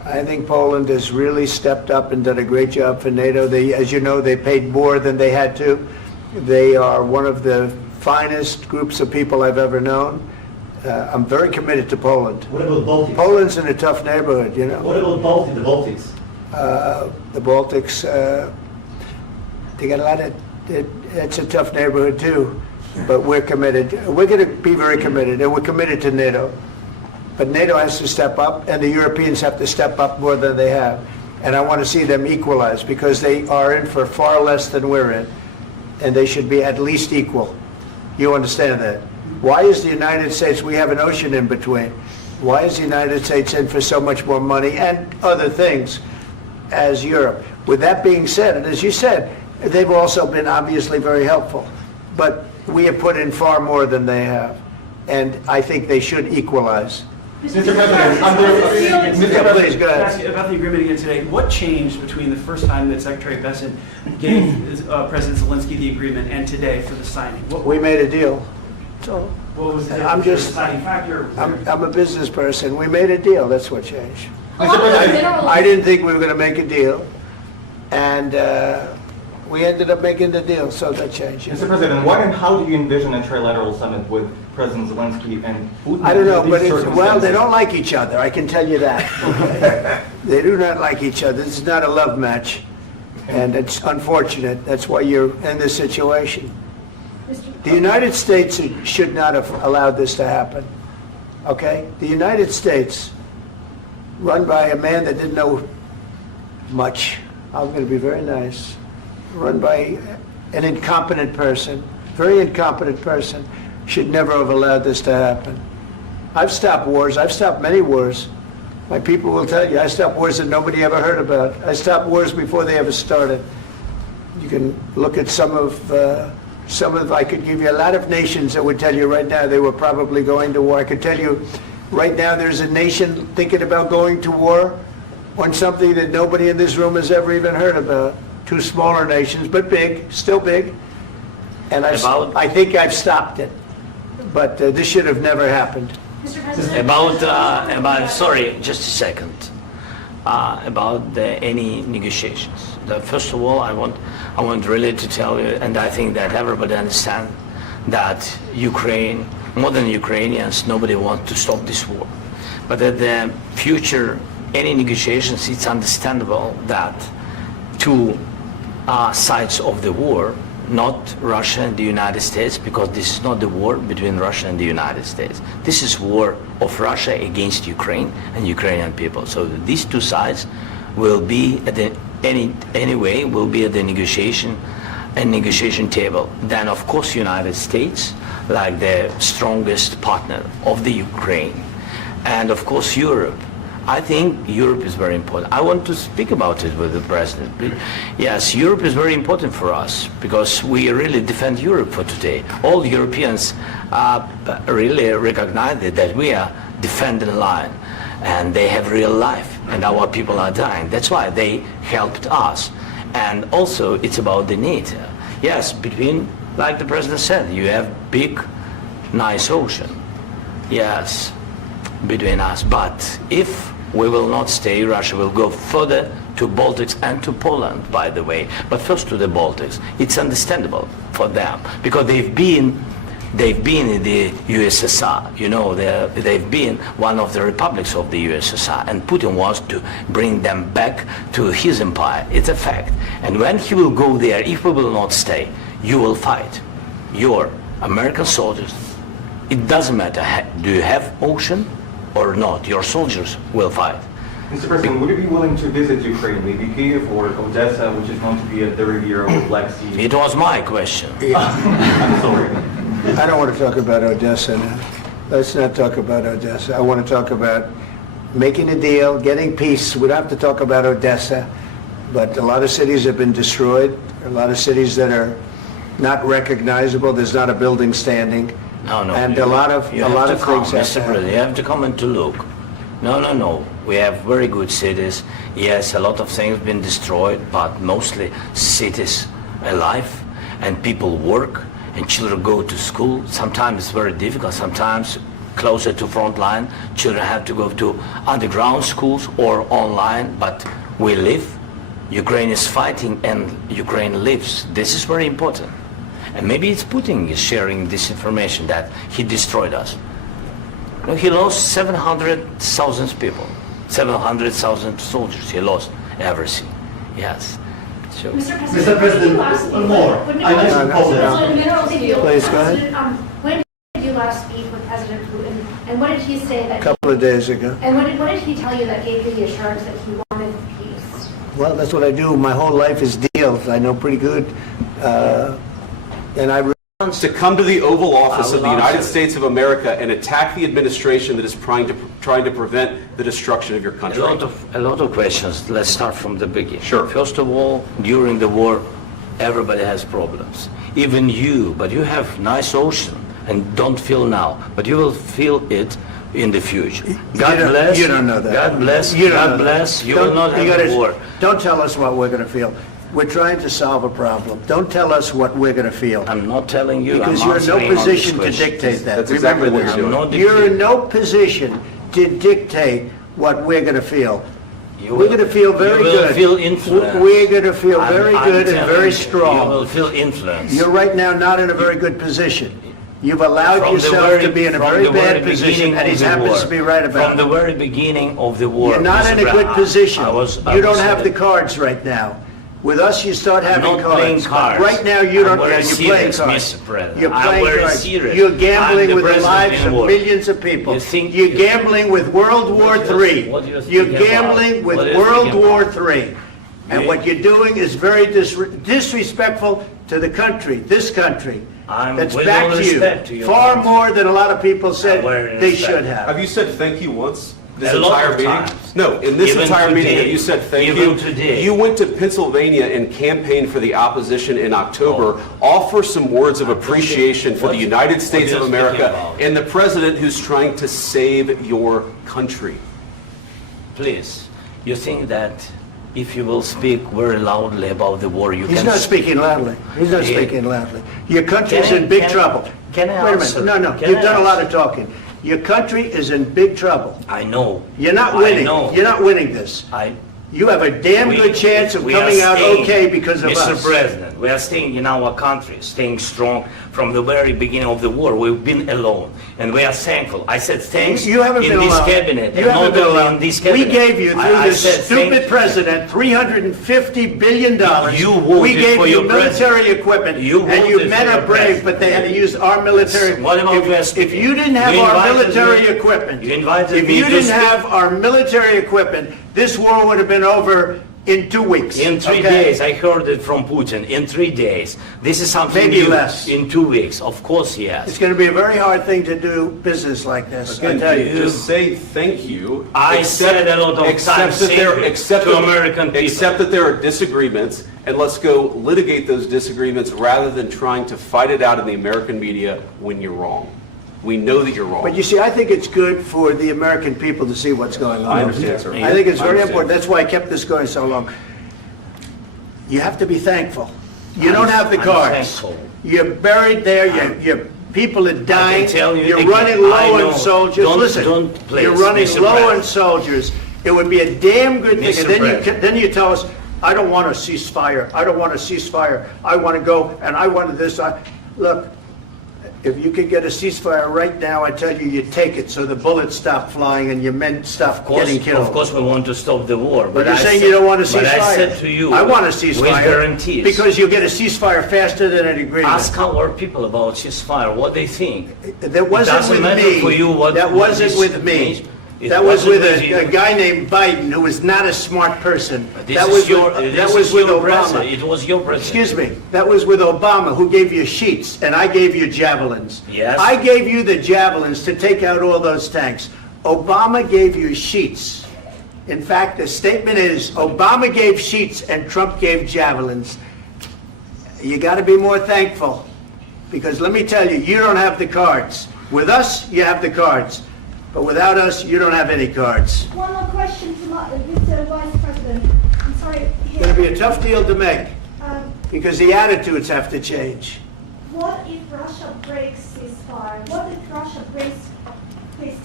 I think Poland has really stepped up and done a great job for NATO. They, as you know, they paid more than they had to. They are one of the finest groups of people I've ever known. I'm very committed to Poland. What about Baltics? Poland's in a tough neighborhood, you know. What about the Baltics? The Baltics, they got a lot of, it's a tough neighborhood too, but we're committed. We're going to be very committed, and we're committed to NATO. But NATO has to step up, and the Europeans have to step up more than they have. And I want to see them equalize, because they are in for far less than we're in, and they should be at least equal. You understand that? Why is the United States, we have an ocean in between, why is the United States in for so much more money and other things as Europe? With that being said, and as you said, they've also been obviously very helpful, but we have put in far more than they have, and I think they should equalize. Mr. President, Please, go Can I ahead. ask you about the agreement again today? What changed between the first time that Secretary Bessent gave President Zelensky the agreement and today for the signing? We made a deal. So What was the I'm just- deciding factor? I'm a business person. We made a deal. That's what changed. Mr. President, I didn't think we were going to make a deal, and we ended up making the deal, so that changed. Mr. President, what and how do you envision a trilateral summit with President Zelensky and Putin? I don't know, in but these well, they circumstances? don't like each other, I can tell you that. Okay? They do not like each other. This is not a love match, and it's unfortunate. That's why you're in this situation. The United States should not have allowed this to happen, okay? The United States, run by a man that didn't know much, I'm going to be very nice, run by an incompetent person, very incompetent person, should never have allowed this to happen. I've stopped wars. I've stopped many wars. My people will tell you, I stopped wars that nobody ever heard about. I stopped wars before they ever started. You can look at some of, I could give you a lot of nations that would tell you right now they were probably going to war. I could tell you right now there's a nation thinking about going to war on something that nobody in this room has ever even heard about. Two smaller nations, but big, still big. And I think I've stopped it. But this should have never happened. Mr. President. About sorry, just a second. About any negotiations. First of all, I want really to tell you, and I think that everybody understands that Ukraine, more than Ukrainians, nobody wants to stop this war. But at the future, any negotiations, it's understandable that two sides of the war, not Russia and the United States, because this is not the war between Russia and the United States. This is war of Russia against Ukraine and Ukrainian people. So these two sides will be at the anyway will be at the negotiation table. Then of course United States, like the strongest partner of the Ukraine, and of course Europe. I think Europe is very important. I want to speak about it with the President. Yes, Europe is very important for us because we really defend Europe for today. All Europeans really recognize that we are defending the line and they have real life and our people are dying. That's why they helped us. And also it's about the NATO. Yes, between, like the President said, you have big, nice ocean. Yes, between us. But if we will not stay, Russia will go further to Baltics and to Poland, by the way. But first to the Baltics. It's understandable for them because they've been in the USSR. You know, they've been one of the republics of the USSR, and Putin wants to bring them back to his empire. It's a fact. And when he will go there, if we will not stay, you will fight. Your American soldiers, it doesn't matter, do you have ocean or not, your soldiers will fight. Mr. President, would you be willing to visit Ukraine, maybe Kyiv or Odessa, which is known to be a dirty area of the Black Sea? It was my question. I'm sorry. I don't want to talk about Odessa now. Let's not talk about Odessa. I want to talk about making a deal, getting peace. We don't have to talk about Odessa, but a lot of cities have been destroyed. A lot of cities that are not recognizable. There's not a building standing. No. And a lot of things have Mr. President, you have to come and to look. No. We have very good cities. Yes, a lot of things have been destroyed, but mostly cities alive and people work and children go to school. Sometimes it's very difficult. Sometimes closer to front line. Children have to go to underground schools or online, but we live. Ukraine is fighting and Ukraine lives. This is very important. And maybe it's Putin is sharing this information that he destroyed us. No, he lost 700,000 people, 700,000 soldiers. He lost everything. Yes. So, Mr. President, one more. I mentioned Poland. Please, go ahead. When did you last speak with President Putin, and what did he say that? A couple of days ago. And what did he tell you that gave you the assurance that he wanted peace? Well, that's what I do. My whole life is deals. I know pretty good. And I To come to the Oval Office I of the will United answer. States of America and attack the administration that is trying to prevent the destruction of your country. a lot of questions. Let's start from the beginning. Sure. First of all, during the war, everybody has problems. Even you, but you have nice ocean and don't feel now, but you will feel it in the future. God bless. You don't know that. God bless. You don't God know that. bless. You Don't- will not you have gotta- a war. Don't tell us what we're going to feel. We're trying to solve a problem. Don't tell us what we're going to feel. I'm not telling you. Because I'm you're in no answering on this position to question. dictate that. That's exactly Remember what this. you're doing. I'm not You're in dictating. no position to dictate what we're going to feel. You We're will- going to feel very you will good. feel influenced. We're going to feel I'm- very I'm good and telling very you, strong. You will feel influence. You're right now not in a very good position. You've allowed From the yourself very- to be in a from very the very bad position, beginning and he of the happens war. to be right about From the it. very beginning of the war. You're not Mr. in a good Brown, position. I You don't was- have the cards right now. With us, you start having not playing cards. cards. Right now, you I'm don't. very You're playing serious, cards. Mr. President. You're I'm playing very cards. serious. You're I'm gambling the with the president lives in of war. millions of people. You think- You're gambling with World War What do you- III. what do you You're think about? gambling with What do you World think War about? III. And You- what you're doing is very disrespectful to the country, this country. I'm That's with back all to you. respect to your Far country. more than a lot of people said very they respect. should have. Have you said thank you once? This A lot entire of meeting? times. No, in this Even entire meeting, today. have you said thank Even you? today. You went to Pennsylvania and campaigned for the opposition in October. Offer some words of appreciation for the United States what of are you speaking America about? and the president who's trying to save your country. Please, you think that if you will speak very loudly about the war, you He's can... not speaking loudly. He's not Yeah. speaking loudly. Your country's Can I- in big can I- trouble. can I Wait a answer? minute. No, Can you've I done a lot answer? of talking. Your country is in big trouble. I know. You're not I winning. know. You're not winning this. You have a damn We- good chance of we are coming out staying, okay because of Mr. us. President, we are staying in our country, staying strong from the very beginning of the war. We've been alone, and we are thankful. I said thanks You haven't in been this alone. cabinet, You and haven't not been only alone. in this We cabinet. gave you, through I this said stupid thank- president, $350 billion. You voted We gave for you your military equipment, You and you voted men for are your brave, president. but they had to use our military. What about If you didn't have You our invited military me- equipment, you invited if me you to didn't speak- have our military equipment, this war would have been over in 2 weeks. In 3 okay? days, I heard it from Putin. In 3 days, this is something Maybe new. less. In 2 weeks, of course, It's yes. going to be a very hard thing to do business like this, I Again, tell you. just say thank you. I said a lot of accept times that there- thank you accept to that- American people. Accept that there are disagreements, and let's go litigate those disagreements rather than trying to fight it out in the American media when you're wrong. We know that you're wrong. But you see, I think it's good for the American people to see what's going on. I understand, sir. I think it's I very understand. important. That's why I kept this going so long. You have to be thankful. You don't have the I'm cards. thankful. You're buried there. Your people are dying. tell you You're again, running I low know. on soldiers. Don't- Listen, don't please, you're running Mr. low President. on soldiers. It would be a damn good thing. Mr. And then President. then you tell us, I don't want a ceasefire. I don't want a ceasefire. I want to go and I wanted this. Look, if you could get a ceasefire right now, I tell you, you take it so the bullets stop flying and your men stop getting killed. Of course, we want to stop the war. But you're I saying said- you don't want a ceasefire. But I said to you, I want a with ceasefire. guarantees. Because you'll get a ceasefire faster than an agreement. Ask our people about ceasefire, what they think. That wasn't doesn't with matter me. for you what- That what wasn't this with me. means. It That was wasn't with with you. a guy named Biden, who was not a smart person. This That is was your, with, this that was is with your Obama. president. It was your president. Excuse me. That was with Obama, who gave you sheets, and I gave you javelins. Yes. I gave you the javelins to take out all those tanks. Obama gave you sheets. In fact, the statement is, Obama gave sheets and Trump gave javelins. You got to be more thankful, because let me tell you, you don't have the cards. With us, you have the cards. But without us, you don't have any cards. One more question to Mr. Vice President. I'm sorry. It's going to be a tough deal to make, Um, because the attitudes have to change. What if Russia breaks ceasefire? What if Russia breaks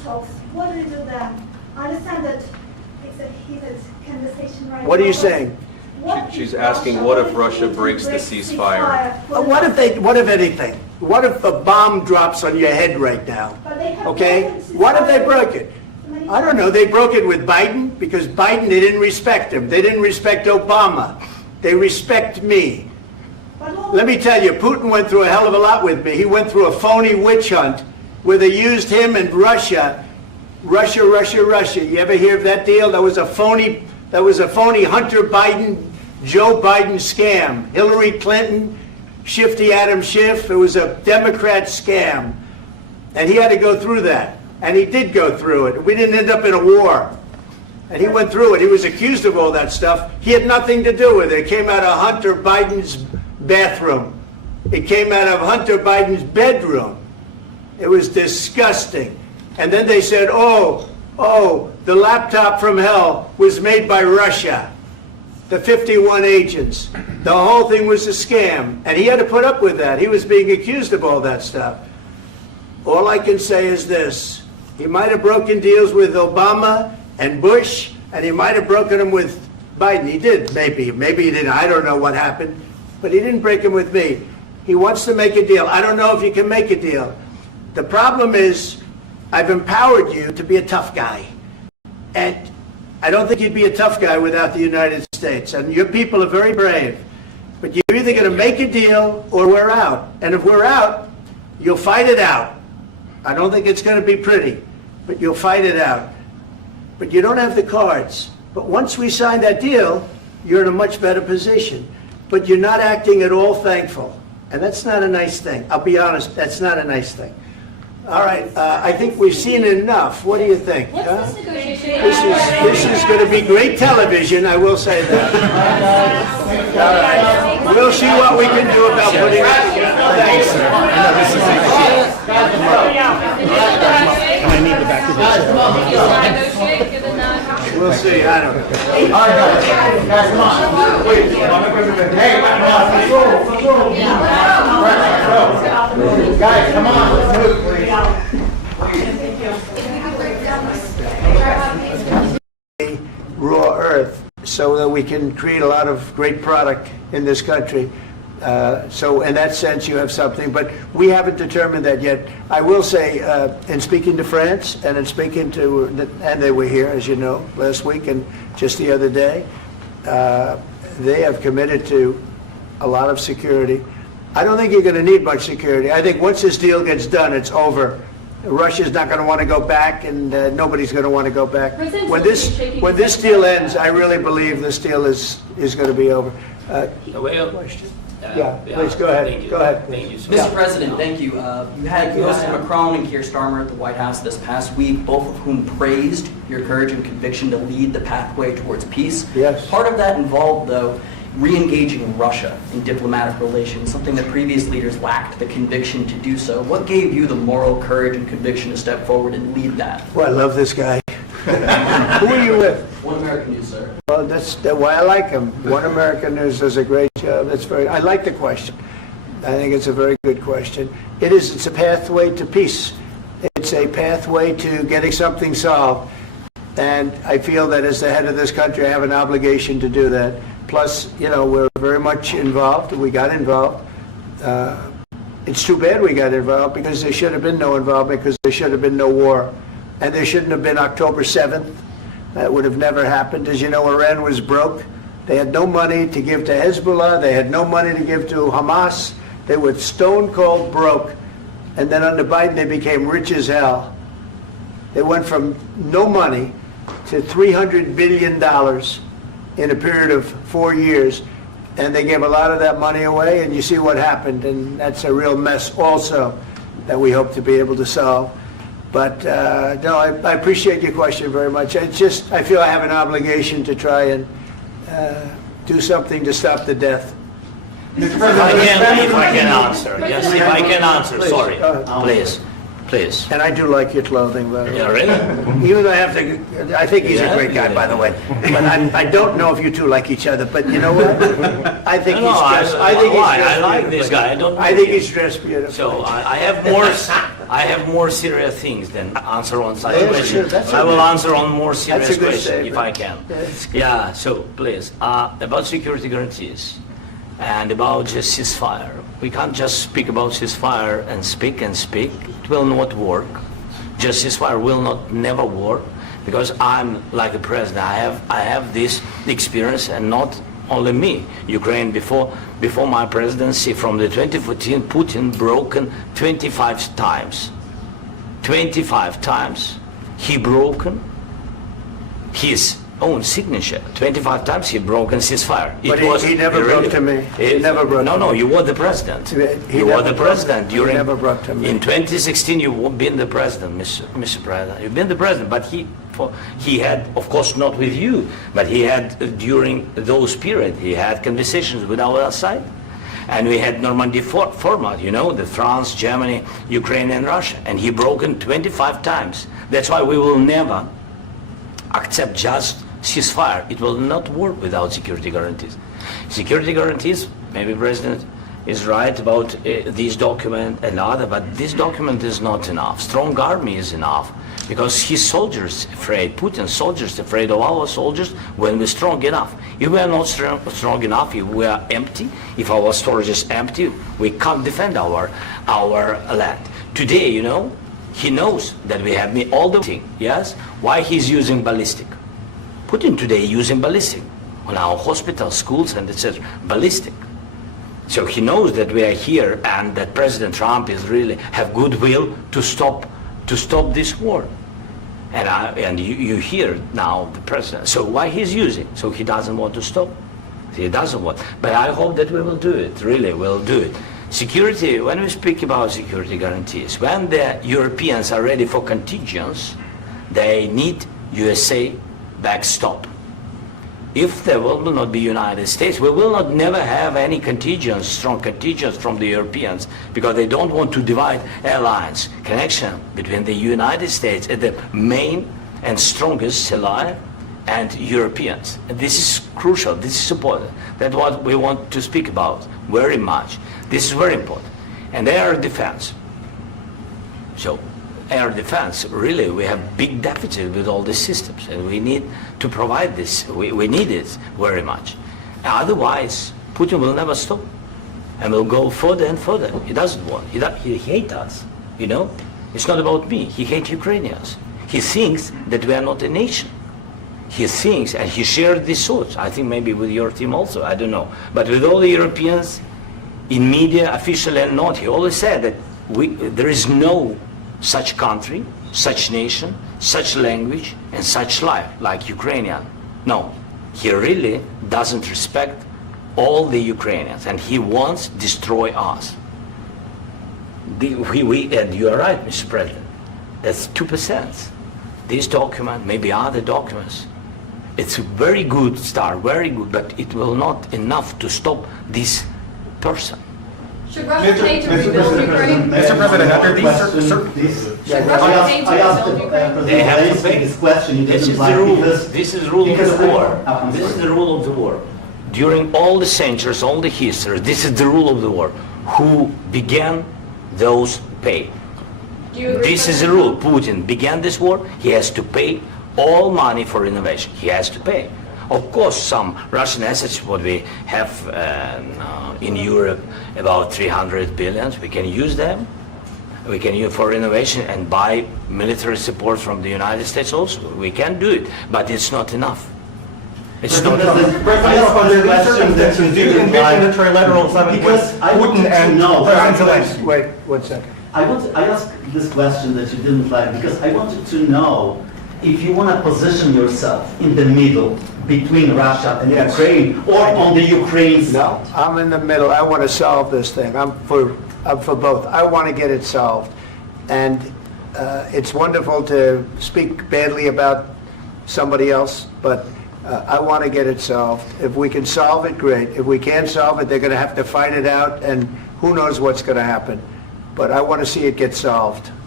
talks, what do you do then? I understand that it's a heated conversation right now. What are you saying? What She's if asking, Russia- what if if Russia Putin breaks the ceasefire? What if anything? What if a bomb drops on your head right now? But they have Okay? broken What if they ceasefire broke it? many I don't know. times. They broke it with Biden because Biden, they didn't respect him. They didn't respect Obama. They respect me. But all- Let me tell you, Putin went through a hell of a lot with me. He went through a phony witch hunt where they used him and Russia. Russia. You ever hear of that deal? That was a phony Hunter Biden, Joe Biden scam. Hillary Clinton, Shifty Adam Schiff. It was a Democrat scam. And he had to go through that. And he did go through it. We didn't end up in a war. And he went through it. He was accused of all that stuff. He had nothing to do with it. It came out of Hunter Biden's bathroom. It came out of Hunter Biden's bedroom. It was disgusting. And then they said, oh, the laptop from hell was made by Russia. The 51 agents. The whole thing was a scam. And he had to put up with that. He was being accused of all that stuff. All I can say is this. He might have broken deals with Obama and Bush, and he might have broken them with Biden. He did, maybe. Maybe he didn't. I don't know what happened. But he didn't break them with me. He wants to make a deal. I don't know if you can make a deal. The problem is, I've empowered you to be a tough guy. And I don't think you'd be a tough guy without the United States. And your people are very brave. But you're either going to make a deal or we're out. And if we're out, you'll fight it out. I don't think it's going to be pretty, but you'll fight it out. But you don't have the cards. But once we sign that deal, you're in a much better position. But you're not acting at all thankful. And that's not a nice thing. I'll be honest, that's not a nice thing. All right, I think we've seen enough. What do you think? Huh? This is going to be great television, I will say that. All right. We'll see what we can do about putting it together. Thanks, sir. And I need the back of this. We'll see, I don't know. All right, guys, come on. Wait, hey, guys, come on, let's move, please. Raw earth so that we can create a lot of great product in this country. So in that sense, you have something, but we haven't determined that yet. I will say, in speaking to France and in speaking to, and they were here, as you know, last week and just the other day, they have committed to a lot of security. I don't think you're going to need much security. I think once this deal gets done, it's over. Russia's not going to want to go back, and nobody's going to want to go back. When this deal ends, I really believe this deal is going to be over. Question? Yeah, please go ahead. Thank you. Go ahead. Thank you so Mr. much. President, thank you. You hosted Macron and Keir Starmer at the White House this past week, both of whom praised your courage and conviction to lead the pathway towards peace. Yes. Part of that involved, though, re-engaging Russia in diplomatic relations, something that previous leaders lacked the conviction to do so. What gave you the moral courage and conviction to step forward and lead that? Well, I love this guy. Who are you with? One American News, sir. Well, that's why I like him. One American News does a great job. I like the question. I think it's a very good question. It's a pathway to peace. It's a pathway to getting something solved. And I feel that as the head of this country, I have an obligation to do that. Plus, we're very much involved. We got involved. It's too bad we got involved because there should have been no involvement because there should have been no war. And there shouldn't have been October 7th. That would have never happened. As you know, Iran was broke. They had no money to give to Hezbollah. They had no money to give to Hamas. They were stone cold broke. And then under Biden, they became rich as hell. They went from no money to $300 billion in a period of 4 years. And they gave a lot of that money away, and you see what happened. And that's a real mess also that we hope to be able to solve. But no, I appreciate your question very much. I feel I have an obligation to try and do something to stop the death. If I can answer, yes, if I can answer, Please, sorry, go ahead. please. please. And I do like your clothing, by the way. Yeah, really? Even though I think he's a great guy, by the way. But I don't know if you two like each other, but you know what? I think No, he's no, dressed, I think he's why? dressed I like this beautifully. guy. I don't know I think him. he's dressed beautifully. So I have more serious things than answer on such Yeah, questions. sure, that's I will okay. answer on more serious That's a good questions if I can. statement. That's good. Yeah, so please, about security guarantees and about just ceasefire. We can't just speak about ceasefire and speak and speak. It will not work. Just ceasefire will not never work because I'm like a president. I have this experience, and not only me. Ukraine before my presidency from the 2014, Putin broken 25 times. 25 times he broken his own signature. 25 times he broken ceasefire. But he never broke to me. He never broke to No, me. you were the president. He You were never the broke- president he during. never broke to me. In 2016, you've been the president, Mr. President. You've been the president, but he had, of course, not with you, but he had during those periods. He had conversations with our side, and we had Normandy format. You know, the France, Germany, Ukraine, and Russia, and he broken 25 times. That's why we will never accept just ceasefire. It will not work without security guarantees. Security guarantees, maybe President is right about this document and other, but this document is not enough. Strong army is enough because his soldiers afraid, Putin's soldiers afraid of our soldiers when we're strong enough. If we are not strong enough, if we are empty, if our storage is empty, we can't defend our land. Today, you know, he knows that we have all the thing, yes? Why he's using ballistic? Putin today using ballistic on our hospitals, schools, and etc. Ballistic. So he knows that we are here and that President Trump is really have goodwill to stop this war. And you hear now the president. So why he's using? So he doesn't want to stop. He doesn't want. But I hope that we will do it. Really, we'll do it. Security. When we speak about security guarantees, when the Europeans are ready for contingents, they need USA backstop. If there will not be United States, we will not never have any contingents, strong contingents from the Europeans, because they don't want to divide alliance, connection between the United States and the main and strongest ally and Europeans. And this is crucial, this is important. That's what we want to speak about very much. This is very important. And air defense. So air defense, really, we have big deficit with all these systems, and we need to provide this. We need it very much. Otherwise, Putin will never stop, and will go further and further. He doesn't want. He hates us. You know, it's not about me. He hates Ukrainians. He thinks that we are not a nation. He thinks, and he shared these thoughts. I think maybe with your team also. I don't know, but with all the Europeans, in media, officially and not, he always said that there is no such country, such nation, such language, and such life like Ukrainian. No, he really doesn't respect all the Ukrainians, and he wants to destroy us. And you are right, Mr. President. That's 2%. This document, maybe other documents, it's a very good start, very good, but it will not enough to stop this person. Should Russia pay to rebuild Ukraine? Mr. President, under these Should Russia pay to I asked rebuild Ukraine? They have to President pay. this question. You This didn't is the like rule. because- This is the rule of because the I- war. I'm This is sorry. the rule of the war. During all the centuries, all the history, this is the rule of the war. Who began, those pay. Do you agree This with is the that? rule. Putin began this war. He has to pay all money for renovation. He has to pay. Of course, some Russian assets, what we have in Europe, about 300 billions, we can use them. We can use for renovation and buy military support from the United States also. We can do it, but it's not enough. It's not enough. President, under these circumstances, do you envision a trilateral summit with Because I want Putin to and know- President Zelensky? Wait 1 second. I asked this question that you didn't like because I wanted to know if you want to position yourself in the middle between Russia and Yes. Ukraine or on the Ukraine side. No, I'm in the middle. I want to solve this thing. I'm for both. I want to get it solved. And it's wonderful to speak badly about somebody else, but I want to get it solved. If we can solve it, great. If we can't solve it, they're going to have to fight it out, and who knows what's going to happen. But I want to see it get solved.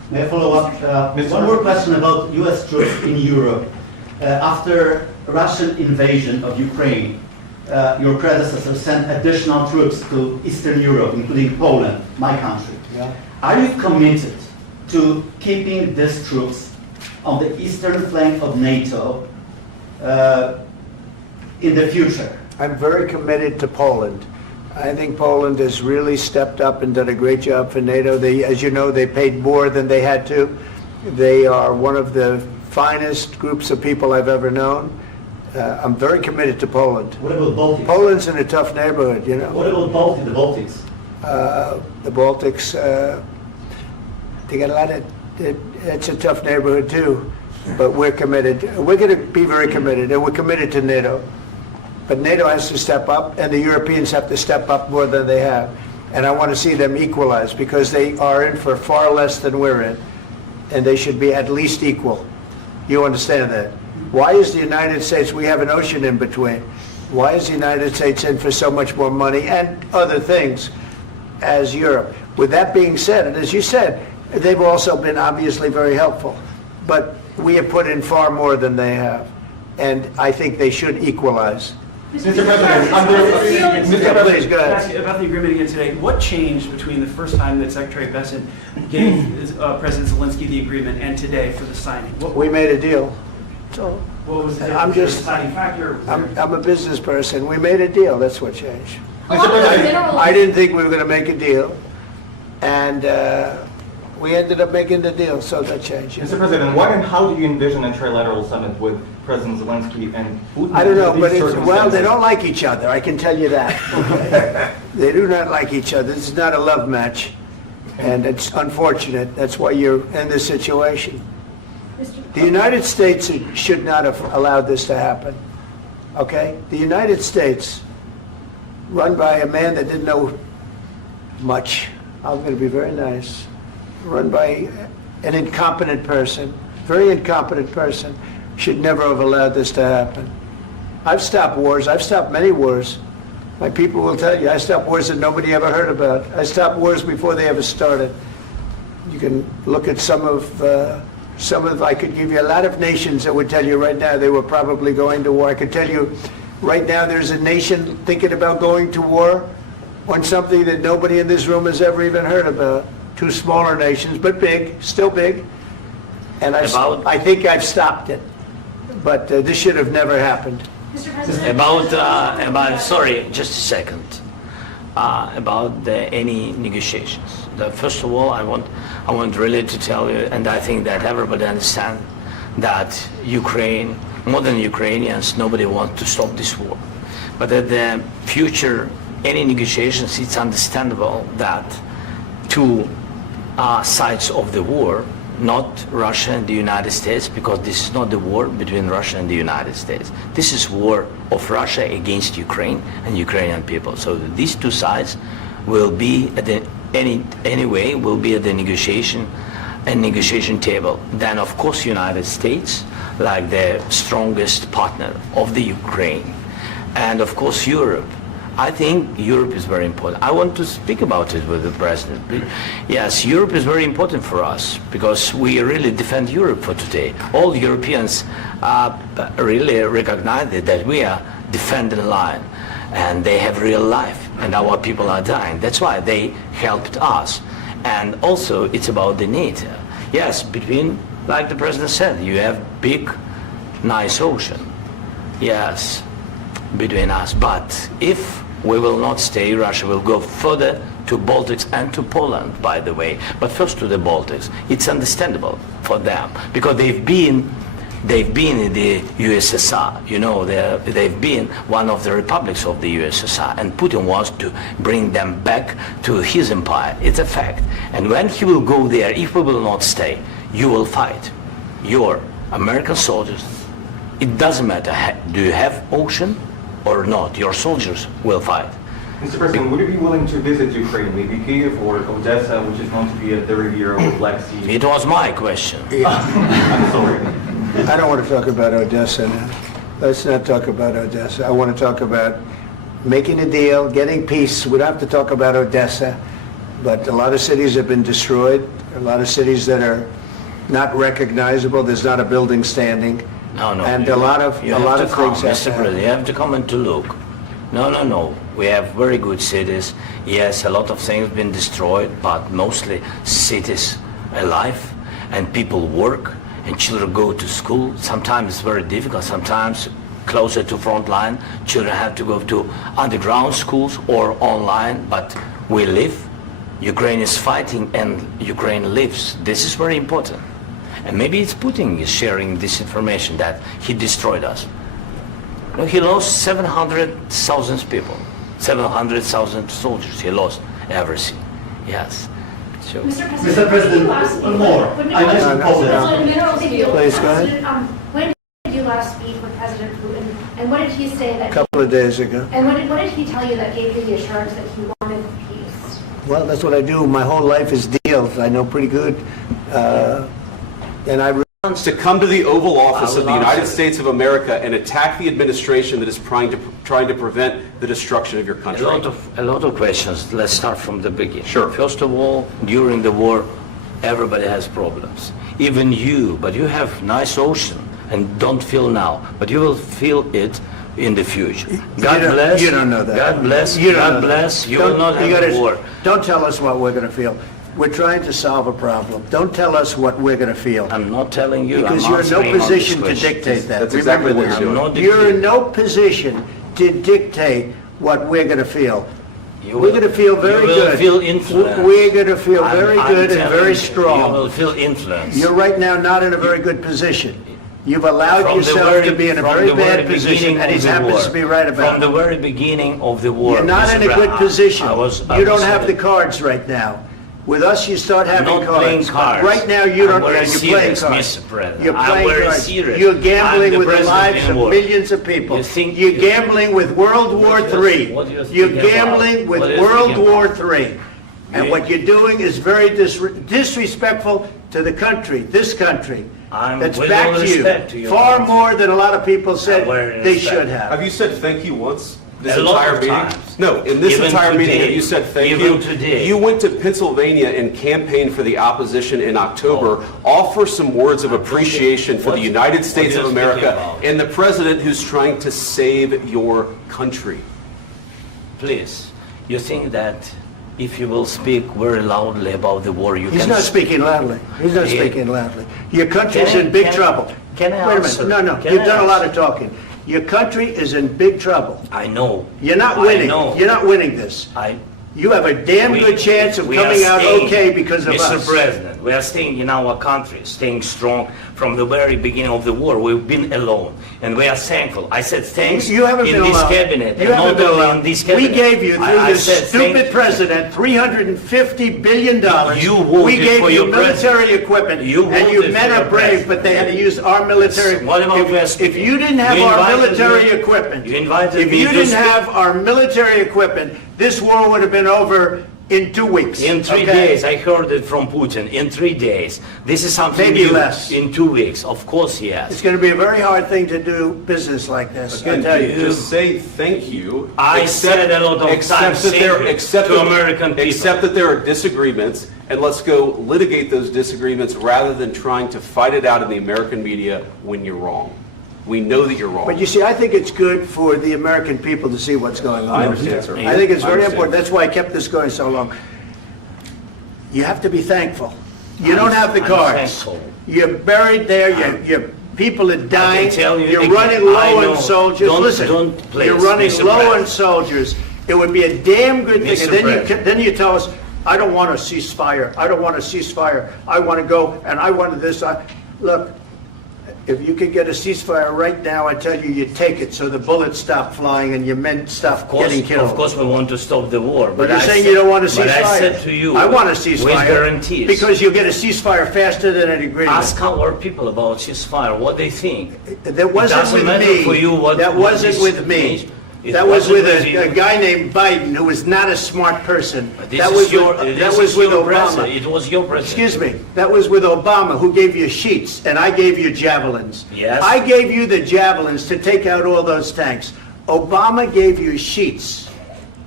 May I follow up? One more question about U.S. troops in Europe. After Russian invasion of Ukraine, your predecessor sent additional troops to Eastern Europe, including Poland, my country. Yeah. Are you committed to keeping these troops on the eastern flank of NATO in the future? I'm very committed to Poland. I think Poland has really stepped up and done a great job for NATO. They, as you know, they paid more than they had to. They are one of the finest groups of people I've ever known. I'm very committed to Poland. What about Baltics? Poland's in a tough neighborhood, you know. What about the Baltics? The Baltics, they got a lot of, it's a tough neighborhood too, but we're committed. We're going to be very committed, and we're committed to NATO. But NATO has to step up, and the Europeans have to step up more than they have. And I want to see them equalize, because they are in for far less than we're in, and they should be at least equal. You understand that? Why is the United States, we have an ocean in between, why is the United States in for so much more money and other things as Europe? With that being said, and as you said, they've also been obviously very helpful, but we have put in far more than they have, and I think they should equalize. Mr. President, please go ahead. Ask you about the agreement again today. What changed between the first time that Secretary Bessent gave President Zelensky the agreement and today for the signing? We made a deal. So What was the I'm just, deciding factor? I'm a business person. We made a deal. That's what changed. General, I didn't think we were going to make a deal, and we ended up making the deal, so that changed. Mr. President, what and how do you envision a trilateral summit with President Zelensky and Putin? I don't know, in but these it's, well, circumstances? they don't like each other, I can tell you that. Okay? They do not like each other. This is not a love match, and it's unfortunate. That's why you're in this situation. The United States should not have allowed this to happen, okay? The United States, run by a man that didn't know much, I'm going to be very nice, run by an incompetent person, very incompetent person, should never have allowed this to happen. I've stopped wars. I've stopped many wars. My people will tell you, I stopped wars that nobody ever heard about. I stopped wars before they ever started. You can look at some of, I could give you a lot of nations that would tell you right now they were probably going to war. I could tell you right now there's a nation thinking about going to war on something that nobody in this room has ever even heard about. Two smaller nations, but big, still big. And I think I've stopped it. But this should have never happened. Mr. President. About sorry, just a second. About any negotiations. First of all, I want really to tell you, and I think that everybody understands that Ukraine, more than Ukrainians, nobody wants to stop this war. But at the future, any negotiations, it's understandable that two sides of the war, not Russia and the United States, because this is not the war between Russia and the United States. This is war of Russia against Ukraine and Ukrainian people. So these two sides will be at the will be at the negotiation table. Then of course United States, like the strongest partner of the Ukraine, and of course Europe. I think Europe is very important. I want to speak about it with the President. Yes, Europe is very important for us because we really defend Europe for today. All Europeans really recognize that we are defending the line and they have real life and our people are dying. That's why they helped us. And also it's about the NATO. Yes, between, like the President said, you have big, nice ocean. Yes, between us. But if we will not stay, Russia will go further to Baltics and to Poland, by the way. But first to the Baltics. It's understandable for them because they've been in the USSR. You know, they've been one of the republics of the USSR, and Putin wants to bring them back to his empire. It's a fact. And when he will go there, if we will not stay, you will fight. Your American soldiers, it doesn't matter, do you have ocean or not, your soldiers will fight. Mr. President, would you be willing to visit Ukraine, maybe Kyiv or Odessa, which is known to be a 30-year-old Black Sea? It was my question. I'm sorry. I don't want to talk about Odessa now. Let's not talk about Odessa. I want to talk about making a deal, getting peace. We don't have to talk about Odessa. but a lot of cities have been destroyed. A lot of cities that are not recognizable. There's not a building standing. No, no. And a lot of things have Mr. happened. President, you have to come and to look. No. We have very good cities. Yes, a lot of things have been destroyed, but mostly cities alive, and people work, and children go to school. Sometimes it's very difficult. Sometimes closer to front line, children have to go to underground schools or online, but we live. Ukraine is fighting and Ukraine lives. This is very important. And maybe it's Putin is sharing this information that he destroyed us. No, he lost 700,000 people, 700,000 soldiers. He lost everything. Yes. So, Mr. President, one more. I mentioned Poland. Please, go ahead. When did you last speak with President Putin, and what did he say that? A couple of days ago. And what did he tell you that gave you the assurance that he wanted peace? Well, that's what I do. My whole life is deals. I know pretty good. And I To come to the Oval Office of the will United answer. States of America and attack the administration that is trying to prevent the destruction of your country. a lot of questions. Let's start from the beginning. Sure. First of all, during the war, everybody has problems. Even you, but you have nice ocean and don't feel now, but you will feel it in the future. God bless. You don't know that. God bless. You don't God know that. bless. You will not have a war. Don't tell us what we're going to feel. We're trying to solve a problem. Don't tell us what we're going to feel. I'm not telling you. Because I'm you're in no answering on this position to question. dictate that. That's exactly Remember what this. you're doing. I'm not You're in dictating. no position to dictate what we're going to feel. You We're will- going to feel very you will good. feel influenced. We're going to feel very I'm good and telling very you, strong. You will feel influence. You're right now not in a very good position. You've allowed From the yourself very- to be in a from very the bad very position, beginning and he of the happens war. to be right about From the it. very beginning of the war. You're not Mr. in a good President, position. I You don't was- have the cards right now. With us, you start having not playing cards. cards. But right now, you I'm don't. very You're playing serious, cards. Mr. President. You're I'm playing very cards. serious. You're I'm gambling the with the president lives in of war. millions of people. You think- You're gambling with World War What do you- III. what do you think You're about? gambling with What do you World think War about? III. And what you're doing is very disrespectful to the country, this country. I'm That's with back all to respect to you. your Far country. more than a lot of people said very they respect. should have. Have you said thank you once this A lot entire of meeting? times. No, in this Even entire meeting, today. have you said thank Even you? today. You went to Pennsylvania and campaigned for the opposition in October. Offer some words of appreciation for the United States what of are you speaking America about? and the president who's trying to save your country. Please, you think that if you will speak very loudly about the war, you He's can... not speaking loudly. He's not Yeah. speaking loudly. Your country's Can I- in big can I- trouble. can I Wait a answer? minute. No, Can you've I done a lot answer? of talking. Your country is in big trouble. I know. You're not I winning. know. You're not winning this. You have a damn We- good chance of we are coming out staying, okay because of Mr. us. President, we are staying in our country, staying strong from the very beginning of the war. We've been alone, and we are thankful. I said thanks You haven't in been this alone. cabinet, You and haven't not been only alone. in this We cabinet. gave you, through I this said thank stupid president, $350 billion. You voted We gave for you your military president. equipment, You and you voted men for are your brave, president. but they had to use our military. What about If West? you didn't have You our invited military me- equipment, you invited if me you to didn't speak- have our military equipment, this war would have been over in 2 weeks. In 3 okay? days, I heard it from Putin. In 3 days, this is something Maybe new. less. In 2 weeks, of course, It's yes. going to be a very hard thing to do business like this, I Again, tell you. just say thank you. I said a lot of Except times that thank there- you except to that- American people. Except that there are disagreements, and let's go litigate those disagreements rather than trying to fight it out in the American media when you're wrong. We know that you're wrong. But you see, I think it's good for the American people to see what's going on. I understand, sir. I think it's I very understand. important. That's why I kept this going so long. You have to be thankful. You don't have the I'm cards. thankful. You're buried there. Your people are dying. tell you You're again, running I low know. on soldiers. Don't- Listen, don't please, you're running Mr. low on President. soldiers. It would be a damn good thing. Mr. And then President. then you tell us, I don't want a ceasefire. I don't want a ceasefire. I want to go and I want this. Look, if you could get a ceasefire right now, I tell you, you take it so the bullets stop flying and your men stop getting killed. Of course, we want to stop the war. But you're I saying said- you don't want a ceasefire. But I said to you, I want a with ceasefire. guarantees. Because you'll get a ceasefire faster than an agreement. Ask our people about ceasefire, what they think. That wasn't doesn't with matter me. for you what- That what wasn't this with me. means. It That was wasn't with with you. a guy named Biden who was not a smart person. This That is was your, with, this that is was with your Obama. president. It was your president. Excuse me. That was with Obama, who gave you sheets, and I gave you javelins. Yes. I gave you the javelins to take out all those tanks. Obama gave you sheets.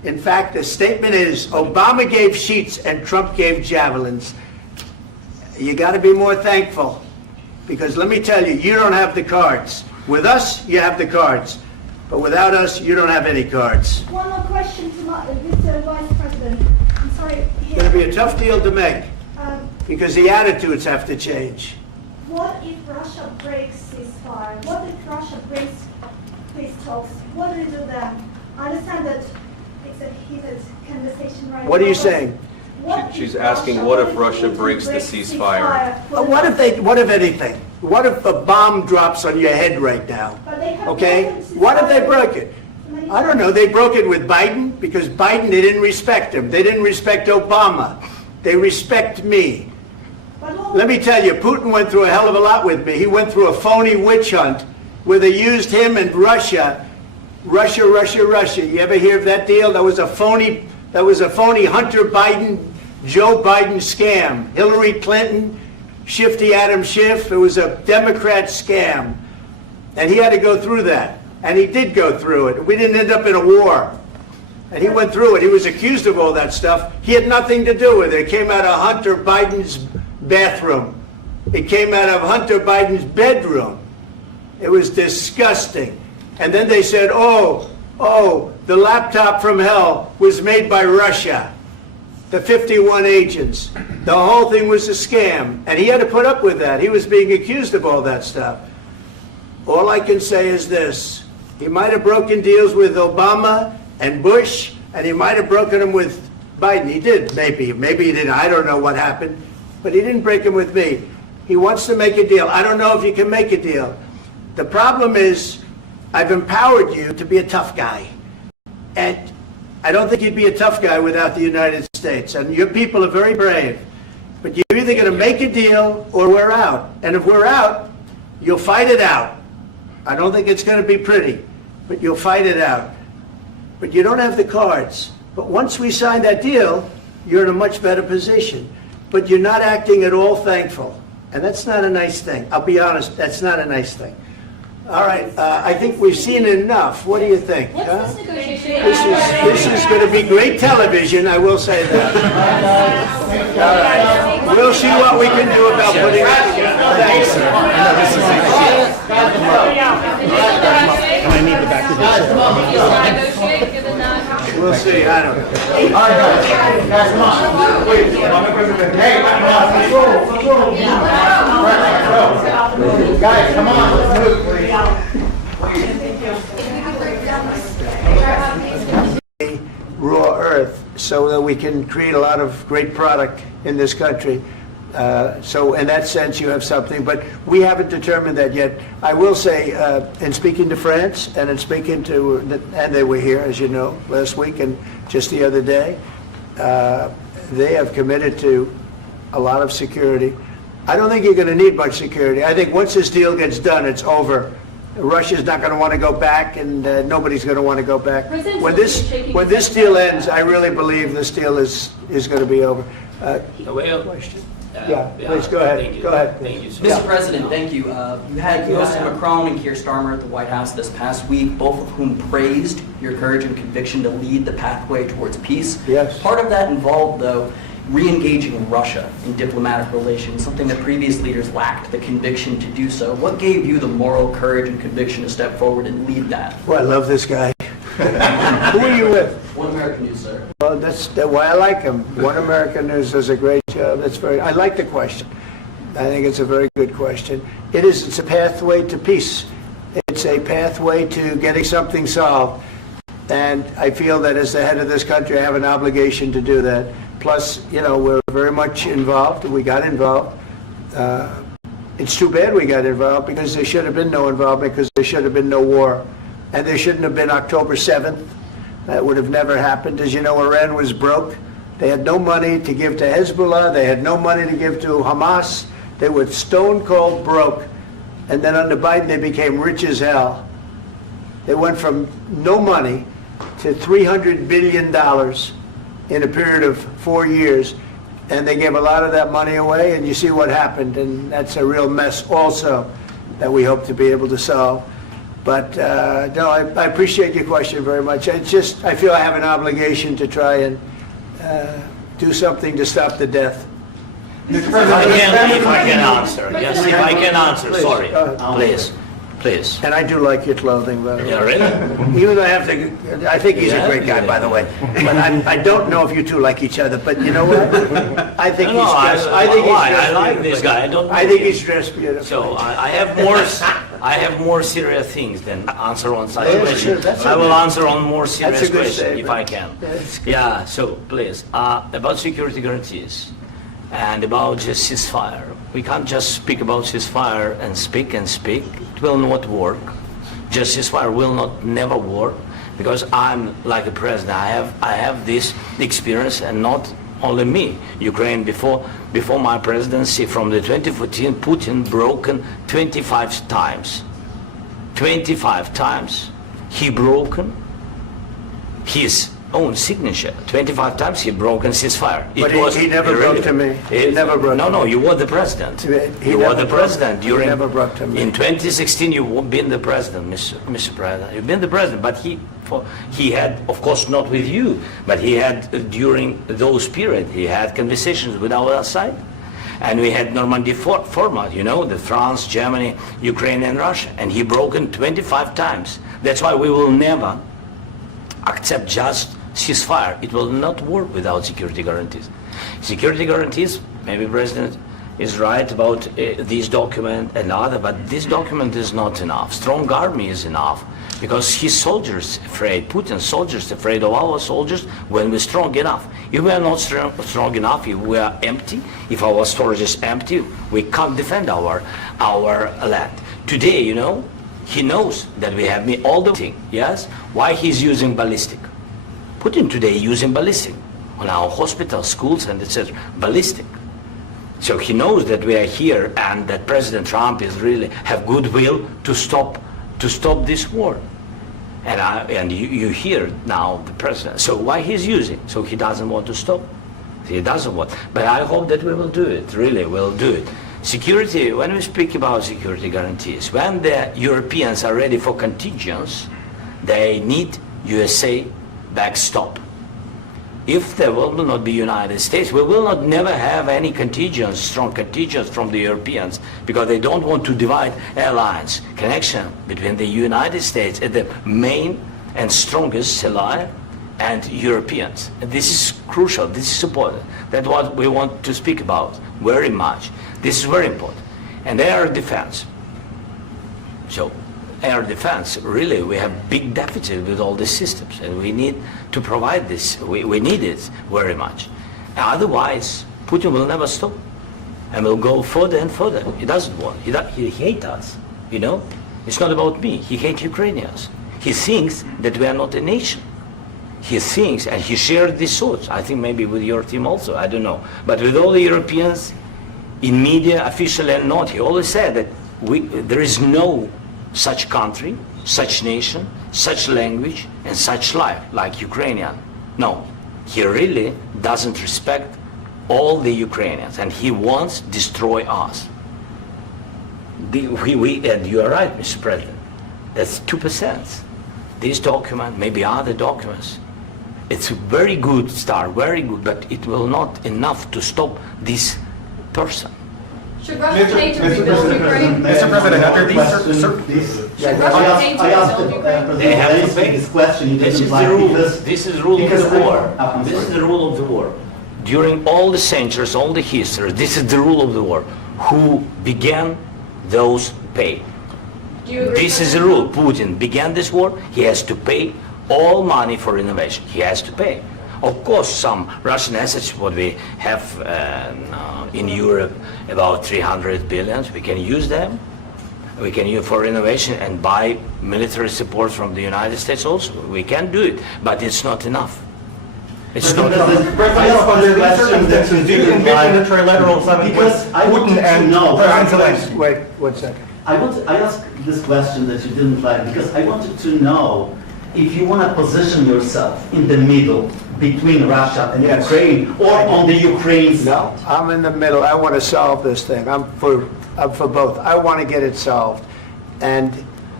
In fact, the statement is Obama gave sheets and Trump gave javelins. You got to be more thankful, because let me tell you, you don't have the cards. With us, you have the cards. But without us, you don't have any cards. One more question to Mr. Vice President. I'm sorry. It's going to be a tough deal to make, because the attitudes have to change. What if Russia breaks ceasefire? What if Russia breaks peace talks? What do you do then? I understand that it's a heated conversation right now. What are you saying? She's asking, what if Russia breaks the ceasefire? What if anything? What if a bomb drops on your head right now? Okay? What if they broke it? I don't know. They broke it with Biden, because Biden, they didn't respect him. They didn't respect Obama. They respect me. Let me tell you, Putin went through a hell of a lot with me. He went through a phony witch hunt where they used him and Russia. Russia. You ever hear of that deal? That was a phony Hunter Biden, Joe Biden scam. Hillary Clinton, Shifty Adam Schiff. It was a Democrat scam. And he had to go through that. And he did go through it. We didn't end up in a war. And he went through it. He was accused of all that stuff. He had nothing to do with it. It came out of Hunter Biden's bathroom. It came out of Hunter Biden's bedroom. It was disgusting. And then they said, oh, the laptop from hell was made by Russia. The 51 agents. The whole thing was a scam. And he had to put up with that. He was being accused of all that stuff. All I can say is this. He might have broken deals with Obama and Bush, and he might have broken them with Biden. He did, maybe. Maybe he didn't. I don't know what happened. But he didn't break them with me. He wants to make a deal. I don't know if you can make a deal. The problem is, I've empowered you to be a tough guy. And I don't think you'd be a tough guy without the United States. And your people are very brave. But you're either going to make a deal or we're out. And if we're out, you'll fight it out. I don't think it's going to be pretty, but you'll fight it out. But you don't have the cards. But once we sign that deal, you're in a much better position. But you're not acting at all thankful. And that's not a nice thing. I'll be honest, that's not a nice thing. All right, I think we've seen enough. What do you think? What's this negotiation? This is going to be great television, I will say that. All right. We'll see what we can do about putting it together. Thanks, sir. I need the back of this. We'll see, I don't know. All right, guys, come on. Wait, hey, come on, let's go. Guys, come on, let's move, please. Raw earth, so that we can create a lot of great product in this country. So in that sense, you have something, but we haven't determined that yet. I will say, in speaking to France and in speaking to, and they were here, as you know, last week and just the other day, they have committed to a lot of security. I don't think you're going to need much security. I think once this deal gets done, it's over. Russia's not going to want to go back, and nobody's going to want to go back. When this deal ends, I really believe this deal is going to be over. Question? Please go ahead. Thank you. Go ahead. Thank you, sir. Mr. President, thank you. You had Mr. Macron and Keir Starmer at the White House this past week, both of whom praised your courage and conviction to lead the pathway towards peace. Yes. Part of that involved, though, re-engaging Russia in diplomatic relations, something that previous leaders lacked the conviction to do so. What gave you the moral courage and conviction to step forward and lead that? Well, I love this guy. Who are you with? One American News, sir. Well, that's why I like him. One American News does a great job. I like the question. I think it's a very good question. It's a pathway to peace. It's a pathway to getting something solved. And I feel that as the head of this country, I have an obligation to do that. Plus, we're very much involved. We got involved. It's too bad we got involved, because there should have been no involvement, because there should have been no war. And there shouldn't have been October 7th. That would have never happened. As you know, Iran was broke. They had no money to give to Hezbollah. They had no money to give to Hamas. They were stone cold broke. And then under Biden, they became rich as hell. They went from no money to $300 billion in a period of 4 years. And they gave a lot of that money away, and you see what happened. And that's a real mess also that we hope to be able to solve. But no, I appreciate your question very much. It's just, I feel I have an obligation to try and do something to stop the death. If I can answer, yes, if I can answer, Please, sorry, please. please. And I do like your clothing, by the way. Yeah, really? Even though I have to, I think he's a great guy, by the way. But I don't know if you two like each other, but you know what? I think he's dressed, I think he's dressed I like this beautifully. guy, I don't know I think him. he's dressed beautifully. So I have more serious things than answer on such That's questions. good, that's I a will good- answer on more serious that's a good questions if I statement. can. That's good. Yeah, so please, about security guarantees and about just ceasefire. We can't just speak about ceasefire and speak and speak. It will not work. Just ceasefire will not never work because I'm like the president. I have this experience, and not only me. Ukraine before my presidency, from the 2014, Putin broken 25 times. 25 times he broken his own signature. 25 times he broken ceasefire. But he never broke to me. He never broke to me. No, you were the president. He You never were the broke- president he during. never broke to me. In 2016, you've been the president, Mr. President. You've been the president, but he had, of course, not with you, but he had during those period. He had conversations with our side, and we had Normandy format. You know, the France, Germany, Ukraine, and Russia, and he broken 25 times. That's why we will never accept just ceasefire. It will not work without security guarantees. Security guarantees, maybe President is right about this document and other, but this document is not enough. Strong army is enough because his soldiers afraid, Putin's soldiers afraid of our soldiers when we're strong enough. If we are not strong enough, if we are empty, if our storage is empty, we can't defend our land. Today, you know, he knows that we have all the thing, yes? Why he's using ballistic? Putin today using ballistic on our hospitals, schools, and etc. Ballistic. So he knows that we are here and that President Trump is really have goodwill to stop this war. And you hear now the president. So why he's using? So he doesn't want to stop. He doesn't want. But I hope that we will do it. Really, we'll do it. Security. When we speak about security guarantees, when the Europeans are ready for contingents, they need USA backstop. If there will not be United States, we will not never have any contingents, strong contingents from the Europeans, because they don't want to divide alliance connection between the United States and the main and strongest ally and Europeans. And this is crucial, this is important. That's what we want to speak about very much. This is very important. And air defense. So air defense, really, we have big deficit with all these systems, and we need to provide this. We need it very much. Otherwise, Putin will never stop, and will go further and further. He doesn't want. He hates us, you know? It's not about me. He hates Ukrainians. He thinks that we are not a nation. He thinks, and he shared these thoughts, I think maybe with your team also, I don't know. But with all the Europeans, in media, officially and not, he always said that there is no such country, such nation, such language, and such life like Ukrainian. No, he really doesn't respect all the Ukrainians, and he wants to destroy us. And you are right, Mr. President. That's 2%. This document, maybe other documents, it's a very good start, very good, but it will not enough to stop this person. Should Russia pay to rebuild Ukraine? Mr. President, after these Should Russia pay to I asked rebuild Ukraine? They have to Zelensky pay. this question. He This didn't is the like rule. because This is the rule of because the I- war. I'm This is sorry. the rule of the war. During all the centuries, all the history, this is the rule of the war. Who began, those pay. Do you agree This with is the that? rule. Putin began this war. He has to pay all money for renovation. He has to pay. Of course, some Russian assets, what we have in Europe, about 300 billion, we can use them. We can use for renovation and buy military support from the United States also. We can do it, but it's not enough. It's not enough. Do you envision a trilateral summit with Because I want Putin to and know. President Zelensky? Wait 1 second. I asked this question that you didn't like because I wanted to know if you want to position yourself in the middle between Russia and Yes. Ukraine or on the Ukraine side. No, I'm in the middle. I want to solve this thing. I'm for both. I want to get it solved. And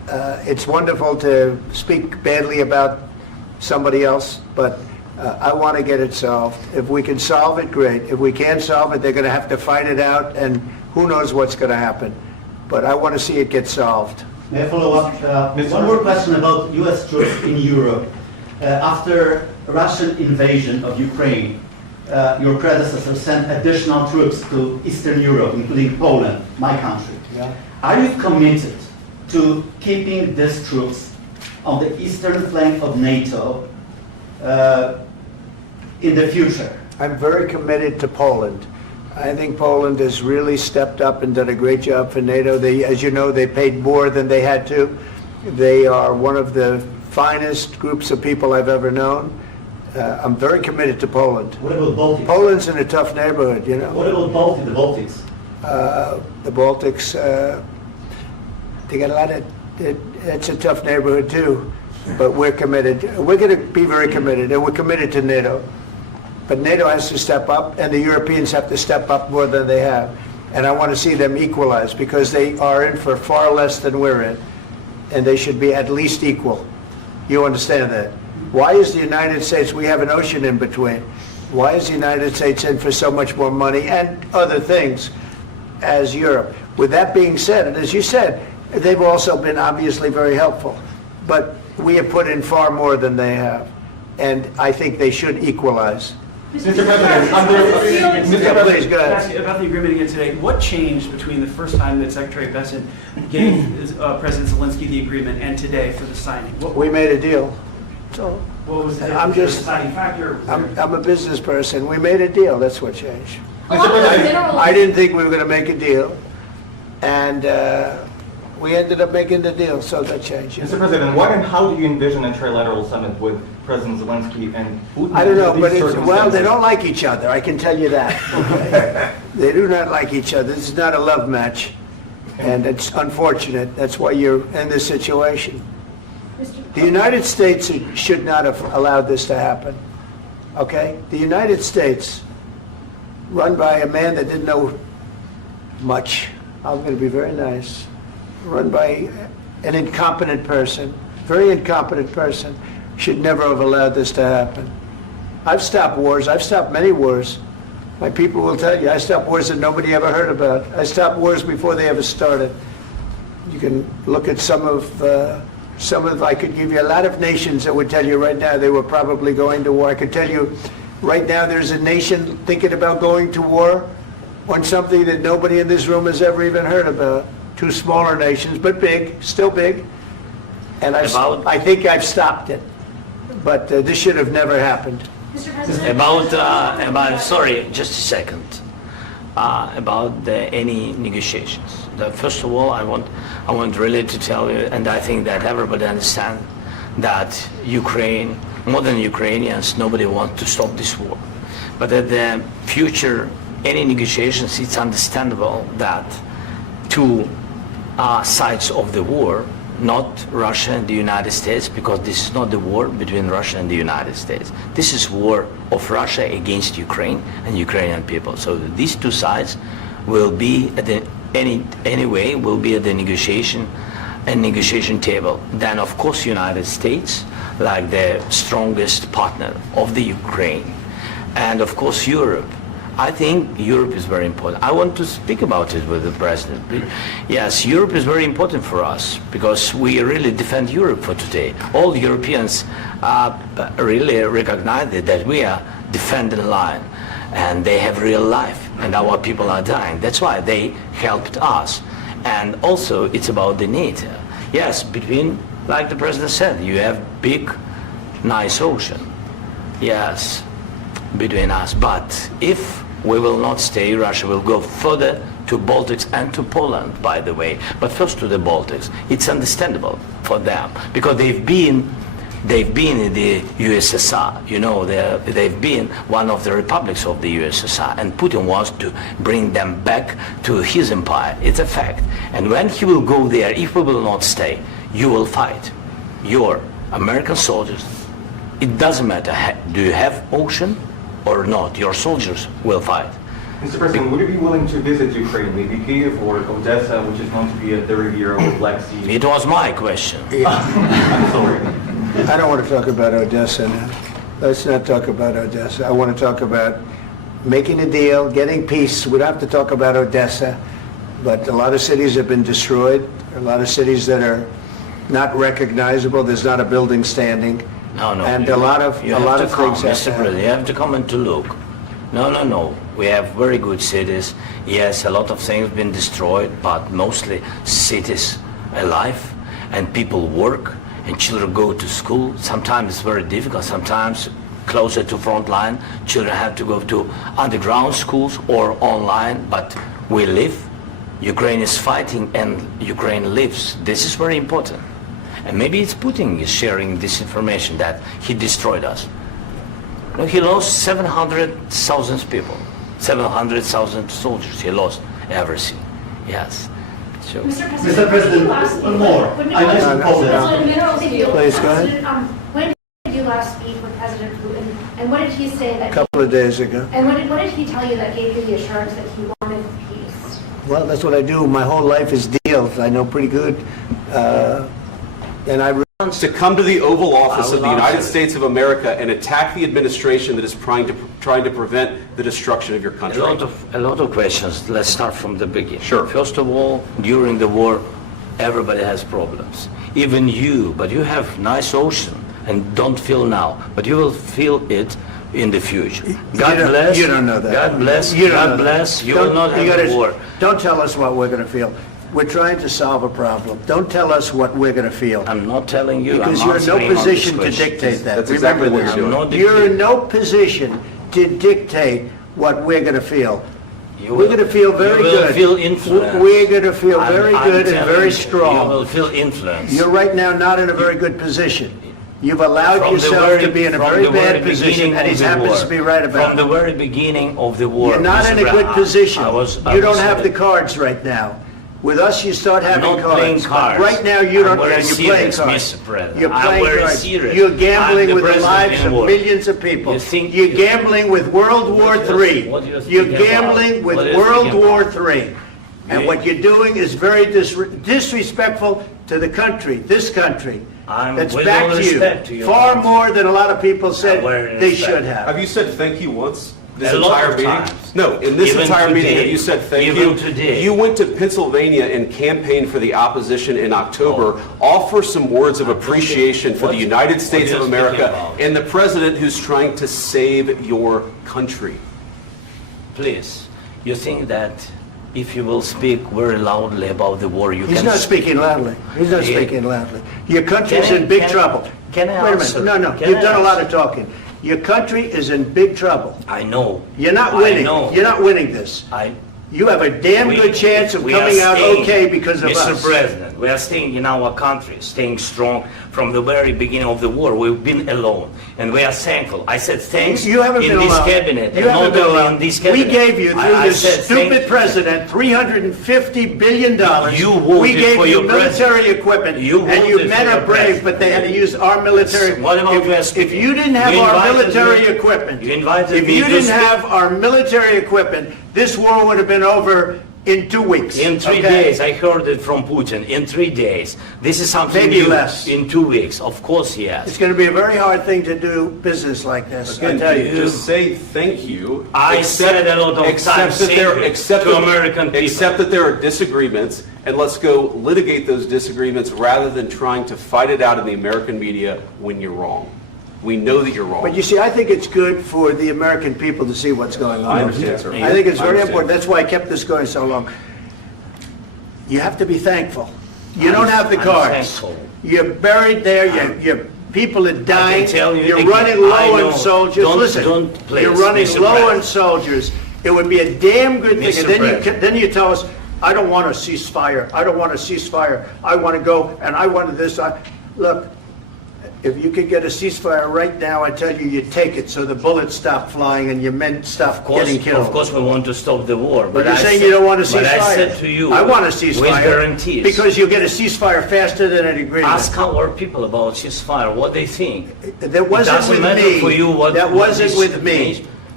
It's wonderful to speak badly about somebody else, but I want to get it solved. If we can solve it, great. If we can't solve it, they're going to have to fight it out, and who knows what's going to happen. But I want to see it get solved. May I follow up? One more question about U.S. troops in Europe. After Russian invasion of Ukraine, your predecessor sent additional troops to Eastern Europe, including Poland, my country. Yeah. Are you committed to keeping these troops on the eastern flank of NATO in the future? I'm very committed to Poland. I think Poland has really stepped up and done a great job for NATO. They, as you know, they paid more than they had to. They are one of the finest groups of people I've ever known. I'm very committed to Poland. What about Baltics? Poland's in a tough neighborhood, you know. What about the Baltics? The Baltics, they got a lot of, it's a tough neighborhood too, but we're committed. We're going to be very committed, and we're committed to NATO. But NATO has to step up, and the Europeans have to step up more than they have. And I want to see them equalize, because they are in for far less than we're in, and they should be at least equal. You understand that? Why is the United States, we have an ocean in between, why is the United States in for so much more money and other things as Europe? With that being said, and as you said, they've also been obviously very helpful, but we have put in far more than they have, and I think they should equalize. Mr. President, Mr. Please, go ahead. Ask you about the agreement again today. What changed between the first time that Secretary Bessent gave President Zelensky the agreement and today for the signing? We made a deal. So What was the I'm just, deciding factor? I'm a business person. We made a deal. That's what changed. Mr. President, I didn't think we were going to make a deal, and we ended up making the deal, so that changed. Mr. President, what and how do you envision a trilateral summit with President Zelensky and Putin? I don't know, under but these well, they circumstances? don't like each other, I can tell you that. Okay? They do not like each other. This is not a love match, and it's unfortunate. That's why you're in this situation. The United States should not have allowed this to happen, okay? The United States, run by a man that didn't know much, I'm going to be very nice, run by an incompetent person, very incompetent person, should never have allowed this to happen. I've stopped wars. I've stopped many wars. My people will tell you, I stopped wars that nobody ever heard about. I stopped wars before they ever started. You can look at some of, I could give you a lot of nations that would tell you right now they were probably going to war. I could tell you right now there's a nation thinking about going to war on something that nobody in this room has ever even heard about. Two smaller nations, but big, still big. And I think I've stopped it. But this should have never happened. Mr. President? About sorry, just a second. About any negotiations. First of all, I want really to tell you, and I think that everybody understands that Ukraine, more than Ukrainians, nobody wants to stop this war. But at the future, any negotiations, it's understandable that two sides of the war, not Russia and the United States, because this is not the war between Russia and the United States. This is war of Russia against Ukraine and Ukrainian people. So these two sides will be at the anyway will be at the negotiation table. Then of course United States, like the strongest partner of the Ukraine, and of course Europe. I think Europe is very important. I want to speak about it with the President. Yes, Europe is very important for us because we really defend Europe for today. All Europeans really recognize that we are defending the line and they have real life and our people are dying. That's why they helped us. And also it's about the NATO. Yes, between, like the President said, you have big, nice ocean. Yes, between us. But if we will not stay, Russia will go further to Baltics and to Poland, by the way. But first to the Baltics. It's understandable for them because they've been in the USSR. You know, they've been one of the republics of the USSR, and Putin wants to bring them back to his empire. It's a fact. And when he will go there, if we will not stay, you will fight. Your American soldiers, it doesn't matter, do you have ocean or not, your soldiers will fight. Mr. President, would you be willing to visit Ukraine, maybe Kyiv or Odessa, which is known to be a dirty area of Black Sea? It was my question. I'm sorry. I don't want to talk about Odessa now. Let's not talk about Odessa. I want to talk about making a deal, getting peace. We don't have to talk about Odessa, but a lot of cities have been destroyed. A lot of cities that are not recognizable. There's not a building standing. No. And a lot of things have Mr. to President, happen. you have to come and to look. No. We have very good cities. Yes, a lot of things have been destroyed, but mostly cities alive and people work and children go to school. Sometimes it's very difficult. Sometimes closer to front line, children have to go to underground schools or online, but we live. Ukraine is fighting and Ukraine lives. This is very important. And maybe it's Putin is sharing this information that he destroyed us. No, he lost 700,000 people, 700,000 soldiers. He lost everything. Yes. So, Mr. President, one more. I mentioned Poland. Please, go ahead. When did you last speak with President Putin, and what did he say that? A couple of days ago. And what did he tell you that gave you the assurance that he wanted peace? Well, that's what I do. My whole life is deals. I know pretty good. And I To come to the Oval Office I of the will United answer. States of America and attack the administration that is trying to prevent the destruction of your country. a lot of questions. Let's start from the beginning. Sure. First of all, during the war, everybody has problems. Even you, but you have nice ocean and don't feel now, but you will feel it in the future. God bless. You don't know that. God bless. You don't God know that. bless. You will not You have gotta- a war. Don't tell us what we're going to feel. We're trying to solve a problem. Don't tell us what we're going to feel. I'm not telling you. Because I'm you're in no answering on this position to question. dictate that. That's exactly Remember what this. you're doing. I'm not You're in dictating. no position to dictate what we're going to feel. You We're will- going to feel very you will good. feel influenced. We're going to feel I'm- very I'm good and telling very you, strong. You will feel influence. You're right now not in a very good position. You've allowed From the yourself very- to be in a from very the very bad position, beginning and he of the happens war. to be right about From the it. very beginning of the war. You're not in a Mr. good Brown, position. I was You don't have saying- the cards right now. With us, you start having I'm not playing cards. cards. Right now, you I'm don't. very You're playing serious, cards. Mr. President. You're I'm playing very cards. serious. You're I'm gambling the with the president lives in of war. millions of people. You think- You're gambling with World War What do you- III. what do you think You're about? gambling with What do you World think War about? III. And You- what you're doing is very disrespectful to the country, this country. I'm That's with back all to respect to you. your Far country. more than a lot of people said very they respect. should have. Have you said thank you once? This A lot entire of meeting? times. No, in this Even entire meeting, today. have you said thank Even you? today. You went to Pennsylvania and campaigned for the opposition in October. Offer some words of appreciation for the United States what of are you speaking America about? and the president who's trying to save your country. Please, you think that if you will speak very loudly about the war, you He's can... not speaking loudly. He's not Yeah. speaking loudly. Your country's Can I- in big can- trouble. can I Wait a answer? minute. No. Can You've I done a lot answer? of talking. Your country is in big trouble. I know. You're not I winning. know. You're not winning this. You have a damn We- good chance of we are coming out staying, okay because of Mr. us. President, we are staying in our country, staying strong from the very beginning of the war. We've been alone, and we are thankful. I said thanks You haven't in been this alone. cabinet, You and haven't not been only alone. in this We cabinet. gave you, through I this said stupid thank- president, $350 billion. You voted We gave for you your military president. equipment, You and you voted men for are your brave, president. but they had to use our military. What about If you didn't have You our invited military me- equipment, you invited if me you to didn't speak- have our military equipment, this war would have been over in 2 weeks. In 3 okay? days, I heard it from Putin. In 3 days, this is something Maybe new. less. In 2 weeks, of course, yes. It's going to be a very hard thing to do business like this, I Again, tell you. just say thank you. I said a lot of except times that thank there- you except to that- American people. Except that there are disagreements, and let's go litigate those disagreements rather than trying to fight it out in the American media when you're wrong. We know that you're wrong. But you see, I think it's good for the American people to see what's going on. I understand, sir. I think it's I very understand. important. That's why I kept this going so long. You have to be thankful. You don't have the I'm cards. thankful. You're buried there. Your people are dying. tell you You're again, running I low know. on soldiers. Don't- Listen, don't please, you're running Mr. low President. on soldiers. It would be a damn good thing. Mr. And then President. then you tell us, I don't want a ceasefire. I don't want a ceasefire. I want to go and I want this. Look, if you could get a ceasefire right now, I tell you, you take it so the bullets stop flying and your men stop getting killed. Of course, we want to stop the war. But you're I saying said- you don't want a ceasefire. But I said to you, I want a ceasefire. with guarantees. Because you'll get a ceasefire faster than an agreement. Ask our people about ceasefire, what they think. That wasn't It doesn't with matter me. for you what That what wasn't this with me. means.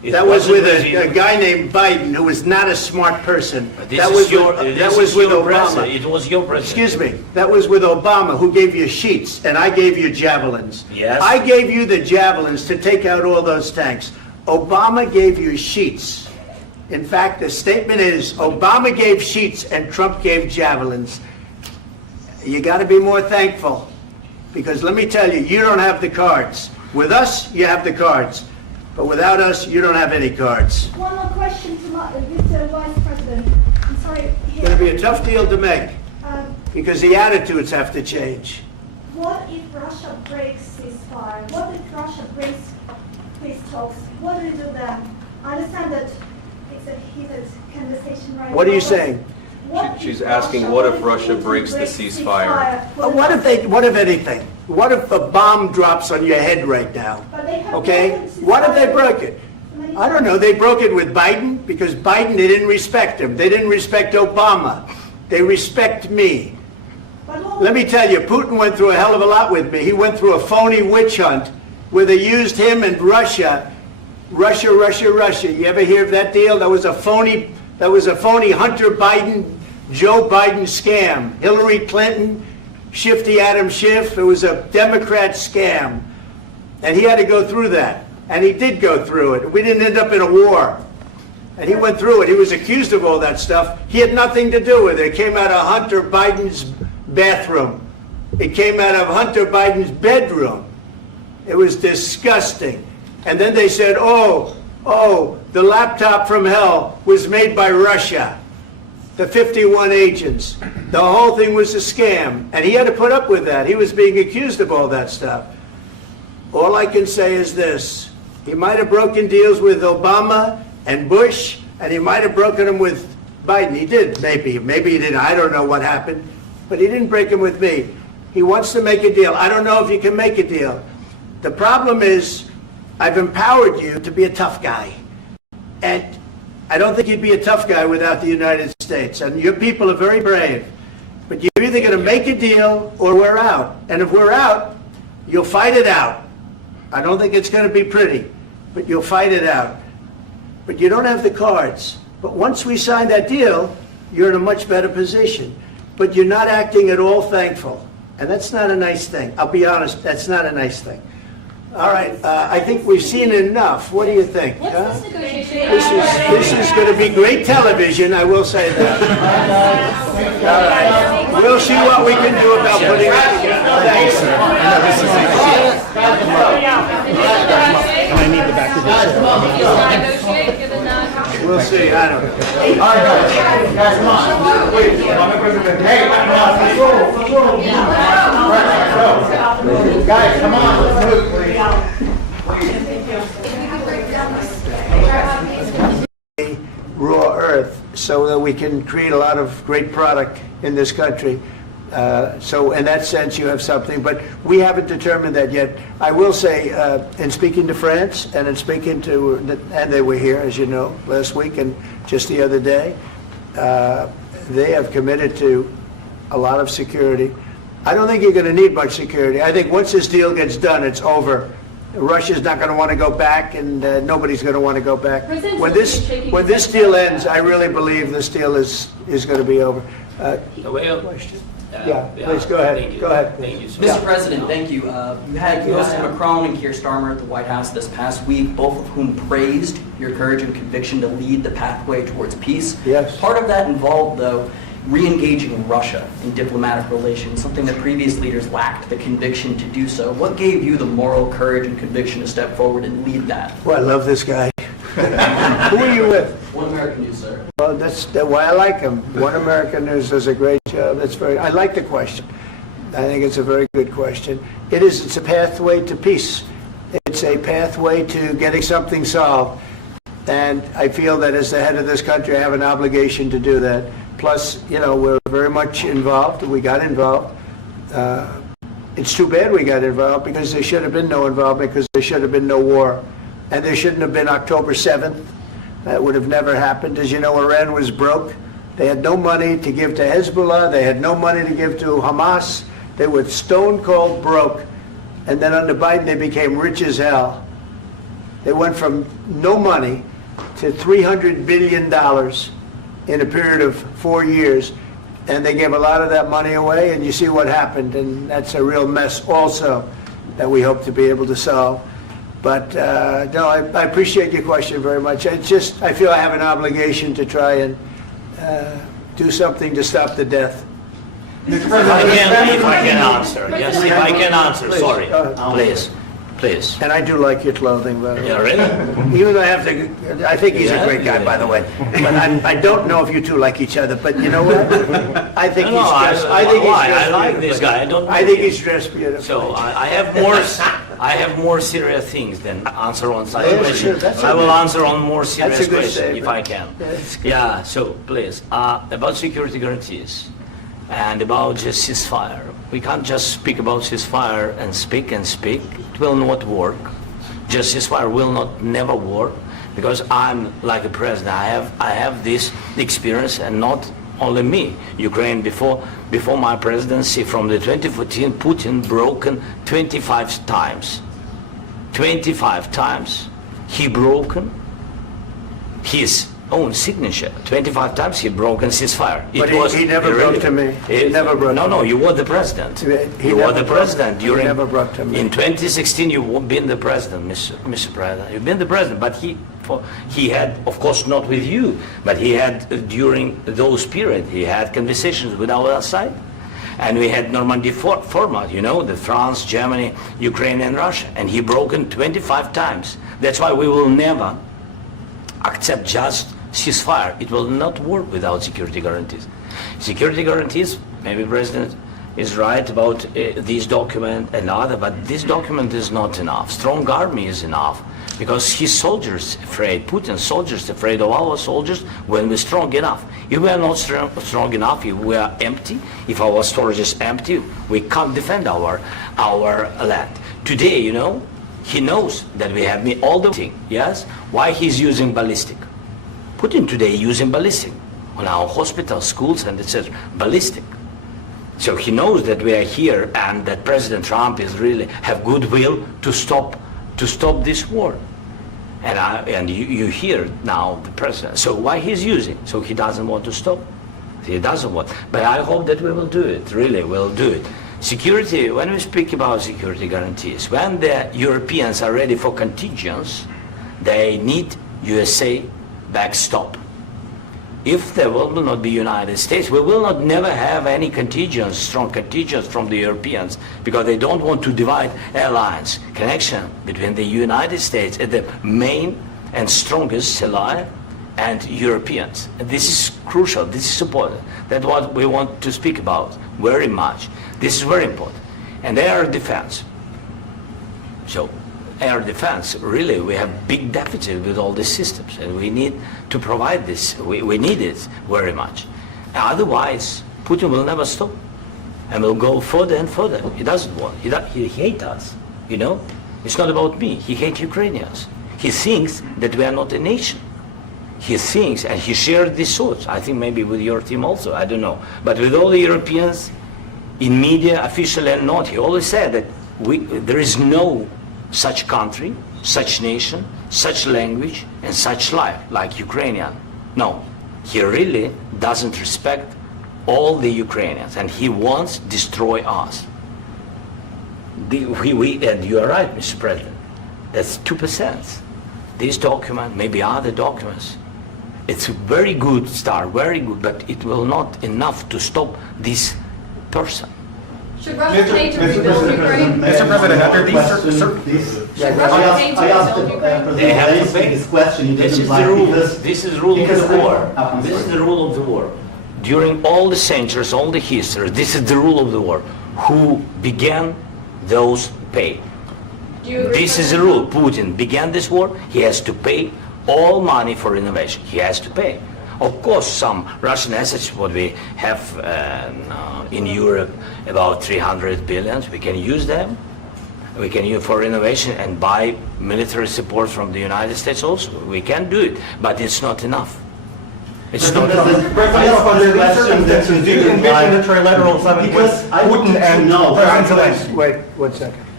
That was with wasn't a guy named Biden, who was not a smart person. This That is was your, with, this that was is with your Obama. president. It was your president. Excuse me. That was with Obama, who gave you sheets, and I gave you javelins. Yes. I gave you the javelins to take out all those tanks. Obama gave you sheets. In fact, the statement is Obama gave sheets and Trump gave javelins. You got to be more thankful, because let me tell you, you don't have the cards. With us, you have the cards. But without us, you don't have any cards. One more question to Mr. Vice President. I'm sorry. It's going to be a tough deal to make, Um, because the attitudes have to change. What if Russia breaks ceasefire? What if Russia breaks peace talks? What do we do then? I understand that it's a heated conversation right now. What are you but saying? what She's if asking, what if Russia Putin breaks the breaks ceasefire? What if anything? What if a bomb drops on your head right now? But they have Okay? broken What if they ceasefire broke it? many I don't know. They broke it with Biden, because Biden, they didn't respect him. They didn't respect Obama. They respect me. But what- Let me tell you, Putin went through a hell of a lot with me. He went through a phony witch hunt where they used him and Russia. Russia. You ever hear of that deal? That was a phony Hunter Biden, Joe Biden scam. Hillary Clinton, Shifty Adam Schiff. It was a Democrat scam. And he had to go through that. And he did go through it. We didn't end up in a war. And he went through it. He was accused of all that stuff. He had nothing to do with it. It came out of Hunter Biden's bathroom. It came out of Hunter Biden's bedroom. It was disgusting. And then they said, oh, the laptop from hell was made by Russia. The 51 agents. The whole thing was a scam. And he had to put up with that. He was being accused of all that stuff. All I can say is this. He might have broken deals with Obama and Bush, and he might have broken them with Biden. He did, maybe. Maybe he didn't. I don't know what happened. But he didn't break them with me. He wants to make a deal. I don't know if you can make a deal. The problem is, I've empowered you to be a tough guy. And I don't think you'd be a tough guy without the United States. And your people are very brave. But you're either going to make a deal or we're out. And if we're out, you'll fight it out. I don't think it's going to be pretty, but you'll fight it out. But you don't have the cards. But once we sign that deal, you're in a much better position. But you're not acting at all thankful. And that's not a nice thing. I'll be honest, that's not a nice thing. All right, I think we've seen enough. What do you think? What's huh? this negotiation? This is going to be great television, I will say that. All right. We'll see what we can do about putting it together. Thanks. I need the back of this. Negotiate, give it none. We'll see, I don't know. All right, guys, come on. Wait, hey, guys, come on, let's move, please. Raw earth so that we can create a lot of great product in this country. So in that sense, you have something, but we haven't determined that yet. I will say, in speaking to France and in speaking to, and they were here, as you know, last week and just the other day, they have committed to a lot of security. I don't think you're going to need much security. I think once this deal gets done, it's over. Russia's not going to want to go back, and nobody's going to want to go back. When this deal ends, I really believe this deal is going to be over. The way of- Question? Yeah, please, go ahead. Thank you. Go ahead. Thank you so Mr. much. President, thank you. You had President Macron and Keir Starmer at the White House this past week, both of whom praised your courage and conviction to lead the pathway towards peace. Yes. Part of that involved, though, re-engaging Russia in diplomatic relations, something that previous leaders lacked the conviction to do so. What gave you the moral courage and conviction to step forward and lead that? Well, I love this guy. Who are you with? One American News, sir. Well, that's why I like him. One American News does a great job. I like the question. I think it's a very good question. It's a pathway to peace. It's a pathway to getting something solved. And I feel that as the head of this country, I have an obligation to do that. Plus, we're very much involved. We got involved. It's too bad we got involved, because there should have been no involvement, because there should have been no war. And there shouldn't have been October 7th. That would have never happened. As you know, Iran was broke. They had no money to give to Hezbollah. They had no money to give to Hamas. They were stone cold broke. And then under Biden, they became rich as hell. They went from no money to $300 billion in a period of 4 years, and they gave a lot of that money away, and you see what happened, and that's a real mess also that we hope to be able to solve. But no, I appreciate your question very much. It's just, I feel I have an obligation to try and do something to stop the death. If I can answer, yes, if I can answer, Please, sorry, go ahead. please. And I do like your clothing, by the way. Yeah, really? Even though I have to, I think he's a great guy, by the way. But I don't know if you two like each other, but you know what? I think he's dressed, I think he's dressed I like beautifully. this guy, I don't know I think him. he's dressed beautifully. So I have more serious things than answer on such Yeah, questions. sure, that's I will okay. answer on more serious That's a good questions if I statement. can. Yeah, that's good. Yeah, so please, about security guarantees and about just ceasefire. We can't just speak about ceasefire and speak and speak. It will not work. Just ceasefire will not never work because I'm like a president. I have this experience, and not only me. Ukraine before my presidency from the 2014, Putin broken 25 times. 25 times he broken his own signature. 25 times he broken ceasefire. But he never broke to me. He never broke to No, me. you were the president. He You were never the broke- president he during. never broke to me. In 2016, you've been the president, Mr. President. You've been the president, but he had, of course, not with you, but he had during those periods. He had conversations with our side, and we had Normandy format. You know, the France, Germany, Ukraine, and Russia, and he broken 25 times. That's why we will never accept just ceasefire. It will not work without security guarantees. Security guarantees, maybe President is right about this document and other, but this document is not enough. Strong army is enough because his soldiers afraid, Putin's soldiers afraid of our soldiers when we're strong enough. If we are not strong enough, if we are empty, if our storage is empty, we can't defend our land. Today, you know, he knows that we have all the thing, yes? Why he's using ballistic? Putin today using ballistic on our hospitals, schools, and it says ballistic. So he knows that we are here and that President Trump is really have goodwill to stop this war. And you hear now the president. So why he's using? So he doesn't want to stop. He doesn't want. But I hope that we will do it. Really, we'll do it. Security. When we speak about security guarantees, when the Europeans are ready for contingents, they need USA backstop. If there will not be United States, we will not never have any contingents, strong contingents from the Europeans, because they don't want to divide alliance, connection between the United States and the main and strongest ally and Europeans. And this is crucial, this is important. That's what we want to speak about very much. This is very important. And air defense. So air defense, really, we have big deficit with all these systems, and we need to provide this. We need it very much. Otherwise, Putin will never stop, and will go further and further. He doesn't want. He hates us. You know, it's not about me. He hates Ukrainians. He thinks that we are not a nation. He thinks, and he shared these thoughts. I think maybe with your team also. I don't know, but with all the Europeans, in media, official and not, he always said that there is no such country, such nation, such language, and such life like Ukrainian. No, he really doesn't respect all the Ukrainians, and he wants to destroy us. And you are right, Mr. President. That's 2%. This document, maybe other documents, it's a very good start, very good, but it will not enough to stop this person. Should Russia pay to rebuild Ukraine? Mr. President, under these Should Russia pay to I asked rebuild Ukraine? They have to President pay. this question. You This didn't is the like rule. this. This is the rule of Because the war. I'm This is sorry. the rule of the war. During all the centuries, all the history, this is the rule of the war. Who began, those pay. Do you agree This with is the that? rule. Putin began this war. He has to pay all money for renovation. He has to pay. Of course, some Russian assets, what we have in Europe, about 300 billion, we can use them. We can use for renovation and buy military support from the United States also. We can do it, but it's not enough. It's not enough. President, under these circumstances, do you envision a trilateral summit with Because I want Putin to and know. President Zelensky? Wait 1 second.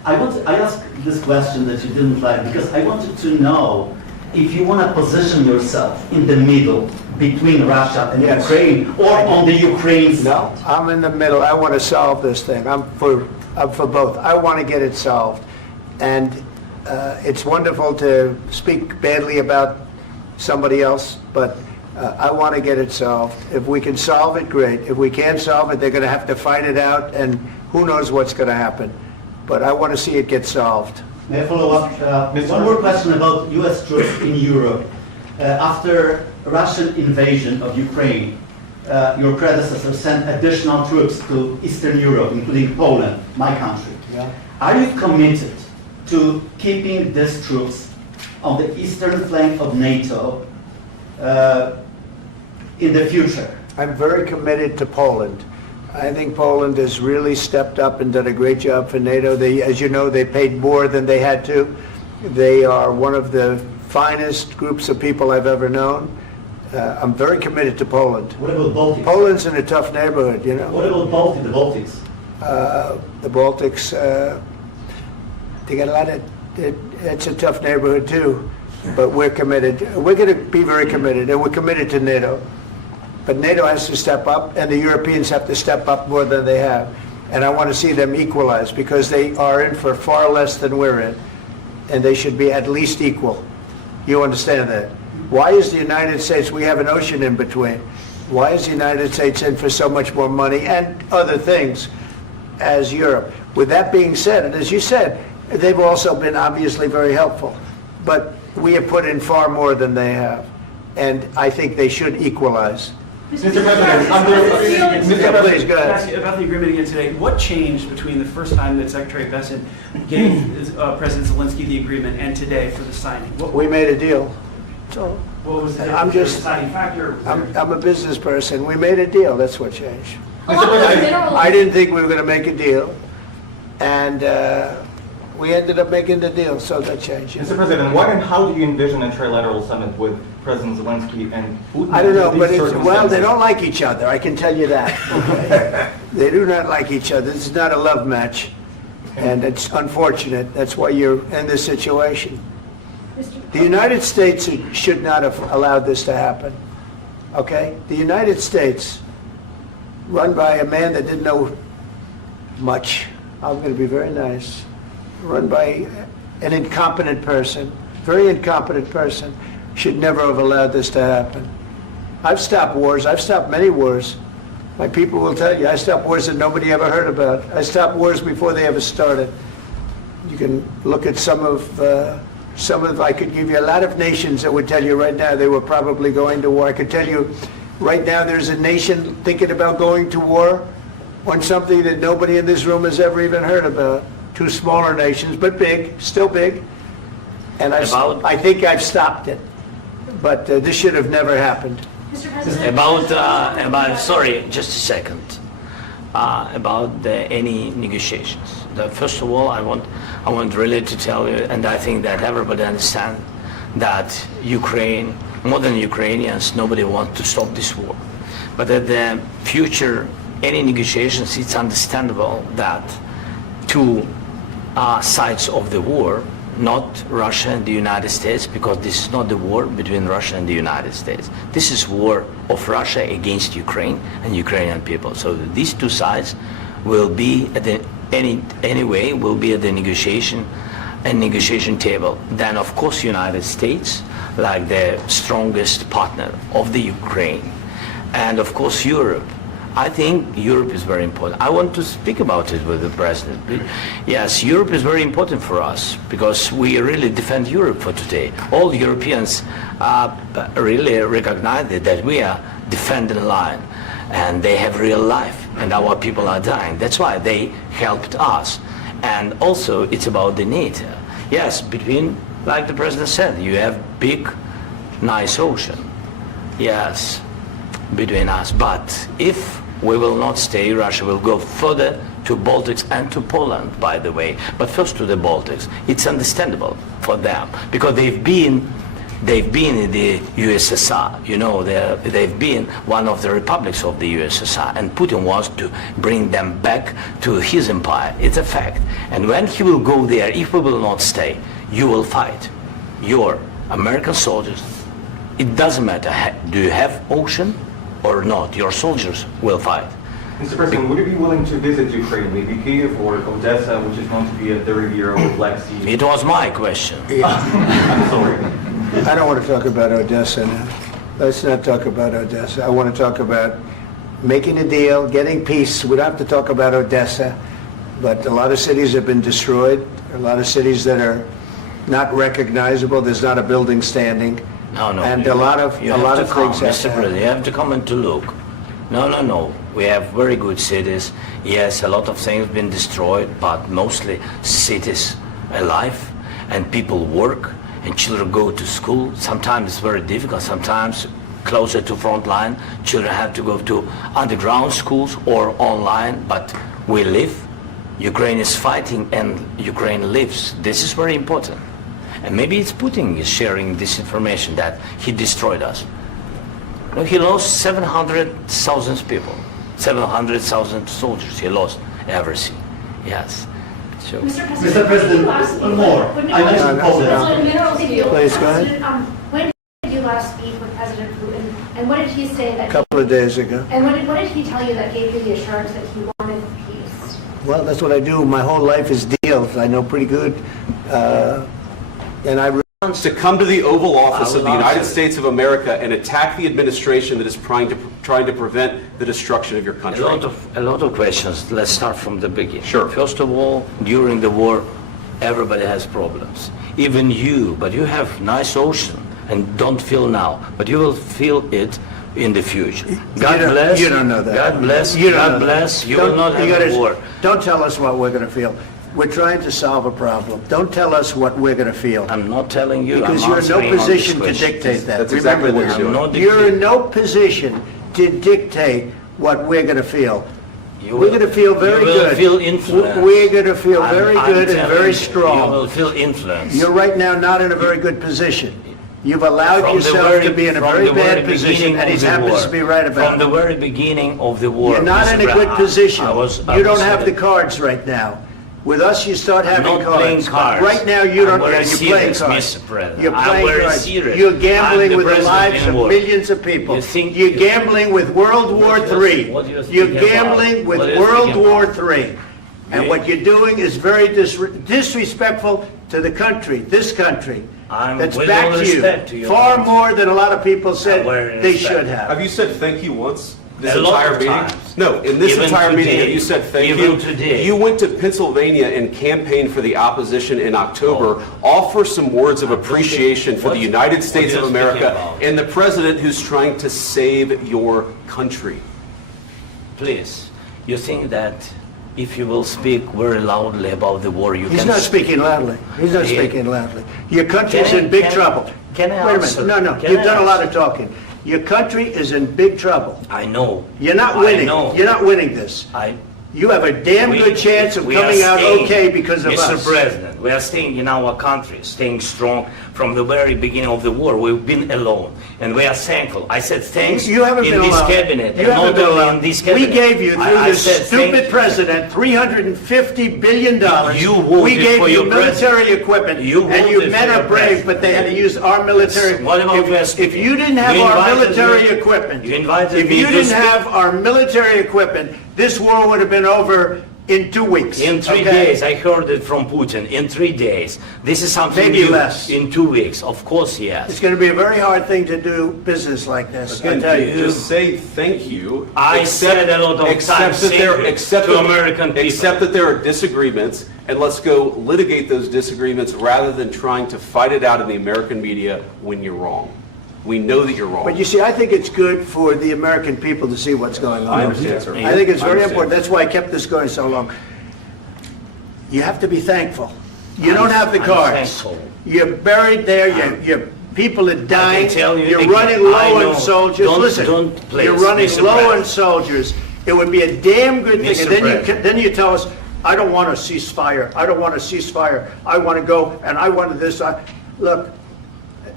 I asked this question that you didn't like because I wanted to know if you want to position yourself in the middle between Russia and Yes. Ukraine or on the Ukraine side. No, I'm in the middle. I want to solve this thing. I'm for both. I want to get it solved. And it's wonderful to speak badly about somebody else, but I want to get it solved. If we can solve it, great. If we can't solve it, they're going to have to fight it out, and who knows what's going to happen. But I want to see it get solved. May I follow up? One more question about U.S. troops in Europe. After Russian invasion of Ukraine, your predecessor sent additional troops to Eastern Europe, including Poland, my country. Yeah. Are you committed to keeping these troops on the eastern flank of NATO in the future? I'm very committed to Poland. I think Poland has really stepped up and done a great job for NATO. They, as you know, they paid more than they had to. They are one of the finest groups of people I've ever known. I'm very committed to Poland. What about Baltics? Poland's in a tough neighborhood, you know. What about the Baltics? The Baltics, they got a lot of, it's a tough neighborhood too, but we're committed. We're going to be very committed, and we're committed to NATO. But NATO has to step up, and the Europeans have to step up more than they have. And I want to see them equalize, because they are in for far less than we're in, and they should be at least equal. You understand that? Why is the United States, we have an ocean in between, why is the United States in for so much more money and other things as Europe? With that being said, and as you said, they've also been obviously very helpful, but we have put in far more than they have, and I think they should equalize. Mr. President, please go ahead. Ask you about the agreement again today. What changed between the first time that Secretary Bessent gave President Zelensky the agreement and today for the signing? We made a deal. So What was the I'm just, deciding factor? I'm a business person. We made a deal. That's what changed. General, I didn't think we were going to make a deal, and we ended up making the deal, so that changed. Mr. President, what and how do you envision a trilateral summit with President Zelensky and Putin? I don't know, in but these well, they circumstances? don't like each other. I can tell you that. Okay? They do not like each other. This is not a love match, and it's unfortunate. That's why you're in this situation. The United States should not have allowed this to happen. Okay? The United States, run by a man that didn't know much. I'm going to be very nice. Run by an incompetent person, very incompetent person, should never have allowed this to happen. I've stopped wars. I've stopped many wars. My people will tell you, I stopped wars that nobody ever heard about. I stopped wars before they ever started. You can look at some of, I could give you a lot of nations that would tell you right now they were probably going to war. I could tell you right now there's a nation thinking about going to war on something that nobody in this room has ever even heard about. Two smaller nations, but big, still big. And I think I've stopped it. But this should have never happened. Mr. President. About sorry, just a second. About any negotiations. First of all, I want really to tell you, and I think that everybody understands that Ukraine, more than Ukrainians, nobody wants to stop this war. But at the future, any negotiations, it's understandable that two sides of the war, not Russia and the United States, because this is not the war between Russia and the United States. This is war of Russia against Ukraine and Ukrainian people. So these two sides will be at the will be at the negotiation table. Then of course United States, like the strongest partner of the Ukraine, and of course Europe. I think Europe is very important. I want to speak about it with the President. Yes, Europe is very important for us because we really defend Europe for today. All Europeans really recognize that we are defending the line and they have real life and our people are dying. That's why they helped us. And also it's about the NATO. Yes, between, like the President said, you have big, nice ocean. Yes, between us. But if we will not stay, Russia will go further to Baltics and to Poland, by the way. But first to the Baltics. It's understandable for them because they've been They've been in the USSR, you know, they've been one of the republics of the USSR, and Putin wants to bring them back to his empire. It's a fact. And when he will go there, if we will not stay, you will fight. Your American soldiers, it doesn't matter, do you have ocean or not, your soldiers will fight. Mr. President, would you be willing to visit Ukraine, maybe Kiev or Odessa, which is known to be a 30-year-old Black Sea? It was my question. I'm sorry. I don't want to talk about Odessa now. Let's not talk about Odessa. I want to talk about making a deal, getting peace. We don't have to talk about Odessa, but a lot of cities have been destroyed. A lot of cities that are not recognizable. There's not a building standing. No, And a lot of things have Mr. to happen. President, you have to come and to look. No. We have very good cities. Yes, a lot of things have been destroyed, but mostly cities alive, and people work, and children go to school. Sometimes it's very difficult. Sometimes closer to front line, children have to go to underground schools or online, but we live. Ukraine is fighting, and Ukraine lives. This is very important. And maybe it's Putin is sharing this information that he destroyed us. No, he lost 700,000 people, 700,000 soldiers. He lost everything. Yes. So. Mr. President, one more. I mentioned Poland. Please, go ahead. When did you last speak with President Putin, and what did he say that? A couple of days ago. And what did he tell you that gave you the assurance that he wanted peace? Well, that's what I do. My whole life is deals. I know pretty good. And I To come to the Oval Office of the United answer. States of America and attack the administration that is trying to prevent the destruction of your country. A lot of questions. Let's start from the beginning. Sure. First of all, during the war, everybody has problems. Even you, but you have nice ocean and don't feel now, but you will feel it in the future. God bless. You don't know that. God bless. You don't God know bless. that. You will not have a war. Don't tell us what we're going to feel. We're trying to solve a problem. Don't tell us what we're going to feel. I'm not telling you. Because I'm you're in no answering on this position to question. dictate that. That's exactly Remember what this. you're doing. I'm not You're in dictating. no position to dictate what we're going to feel. You We're will- going to feel very you will good. feel influenced. We're going to feel I'm- very I'm good and telling very you, strong. You will feel influence. You're right now not in a very good position. You've allowed From the yourself very- to be in a from very the very bad position, beginning and he of the happens war. to be right about From the it. very beginning of the war. You're not Mr. in a good Brown, position. I You don't was- have the cards right now. With us, you start I'm having not playing cards. cards. Right now, you I'm don't. very You're playing serious, cards. Mr. President. You're I'm playing very cards. serious. You're I'm gambling the with the president lives in of war. millions of people. You think- You're gambling with World War What do you- III. what do you think You're about- gambling with what do you World think War about? III. And what you're doing is very disrespectful to the country, this country. I'm That's with back all to you. respect to your Far country. more than a lot of people said very they respect. should have. Have you said thank you once? This A lot entire of meeting? times. No, in this Even entire meeting, today. have you said thank Even you? today. You went to Pennsylvania and campaigned for the opposition in October. Offer some words of appreciation for the What- United States what of are you speaking America about? and the president who's trying to save your country. Please, you think that if you will speak very loudly about the war, you He's can... not speaking loudly. He's not Yeah. speaking loudly. Your country's Can I- in big can- trouble. can I Wait a answer? minute. No. Can You've I done a lot answer? of talking. Your country is in big trouble. I know. You're not I winning. know. You're not winning this. You have a damn We- good chance of we are coming out staying, okay because of Mr. us. President, we are staying in our country, staying strong from the very beginning of the war. We've been alone, and we are thankful. I said thanks You haven't in been this alone. cabinet, You and haven't not been only alone. in this We cabinet. gave you, through I this said stupid thank- president, $350 billion. You voted We gave for you your military president. equipment, You and you voted men for are your brave, president. but they had to use our military. What about If West? you didn't have You our invited military me- equipment, you invited if me you to didn't speak- have our military equipment, this war would have been over in 2 weeks. In 3 okay? days, I heard it from Putin. In 3 days, this is something Maybe new. less. In 2 weeks, of course, yes. It's going to be a very hard thing to do business like this. I Again, tell you. just say thank you. I said a lot of except times that thank there, you except to that- American people. Except that there are disagreements, and let's go litigate those disagreements rather than trying to fight it out in the American media when you're wrong. We know that you're wrong. But you see, I think it's good for the American people to see what's going on. I understand, sir. I think it's I very understand. important. That's why I kept this going so long. You have to be thankful. You don't have the I'm cards. thankful. You're buried there. Your people are dying. tell you You're again, running I low know. on soldiers. Don't- Listen, don't please, you're running Mr. low President. on soldiers. It would be a damn good thing. Mr. And then President. then you tell us, I don't want a ceasefire. I don't want a ceasefire. I want to go and I want this. Look,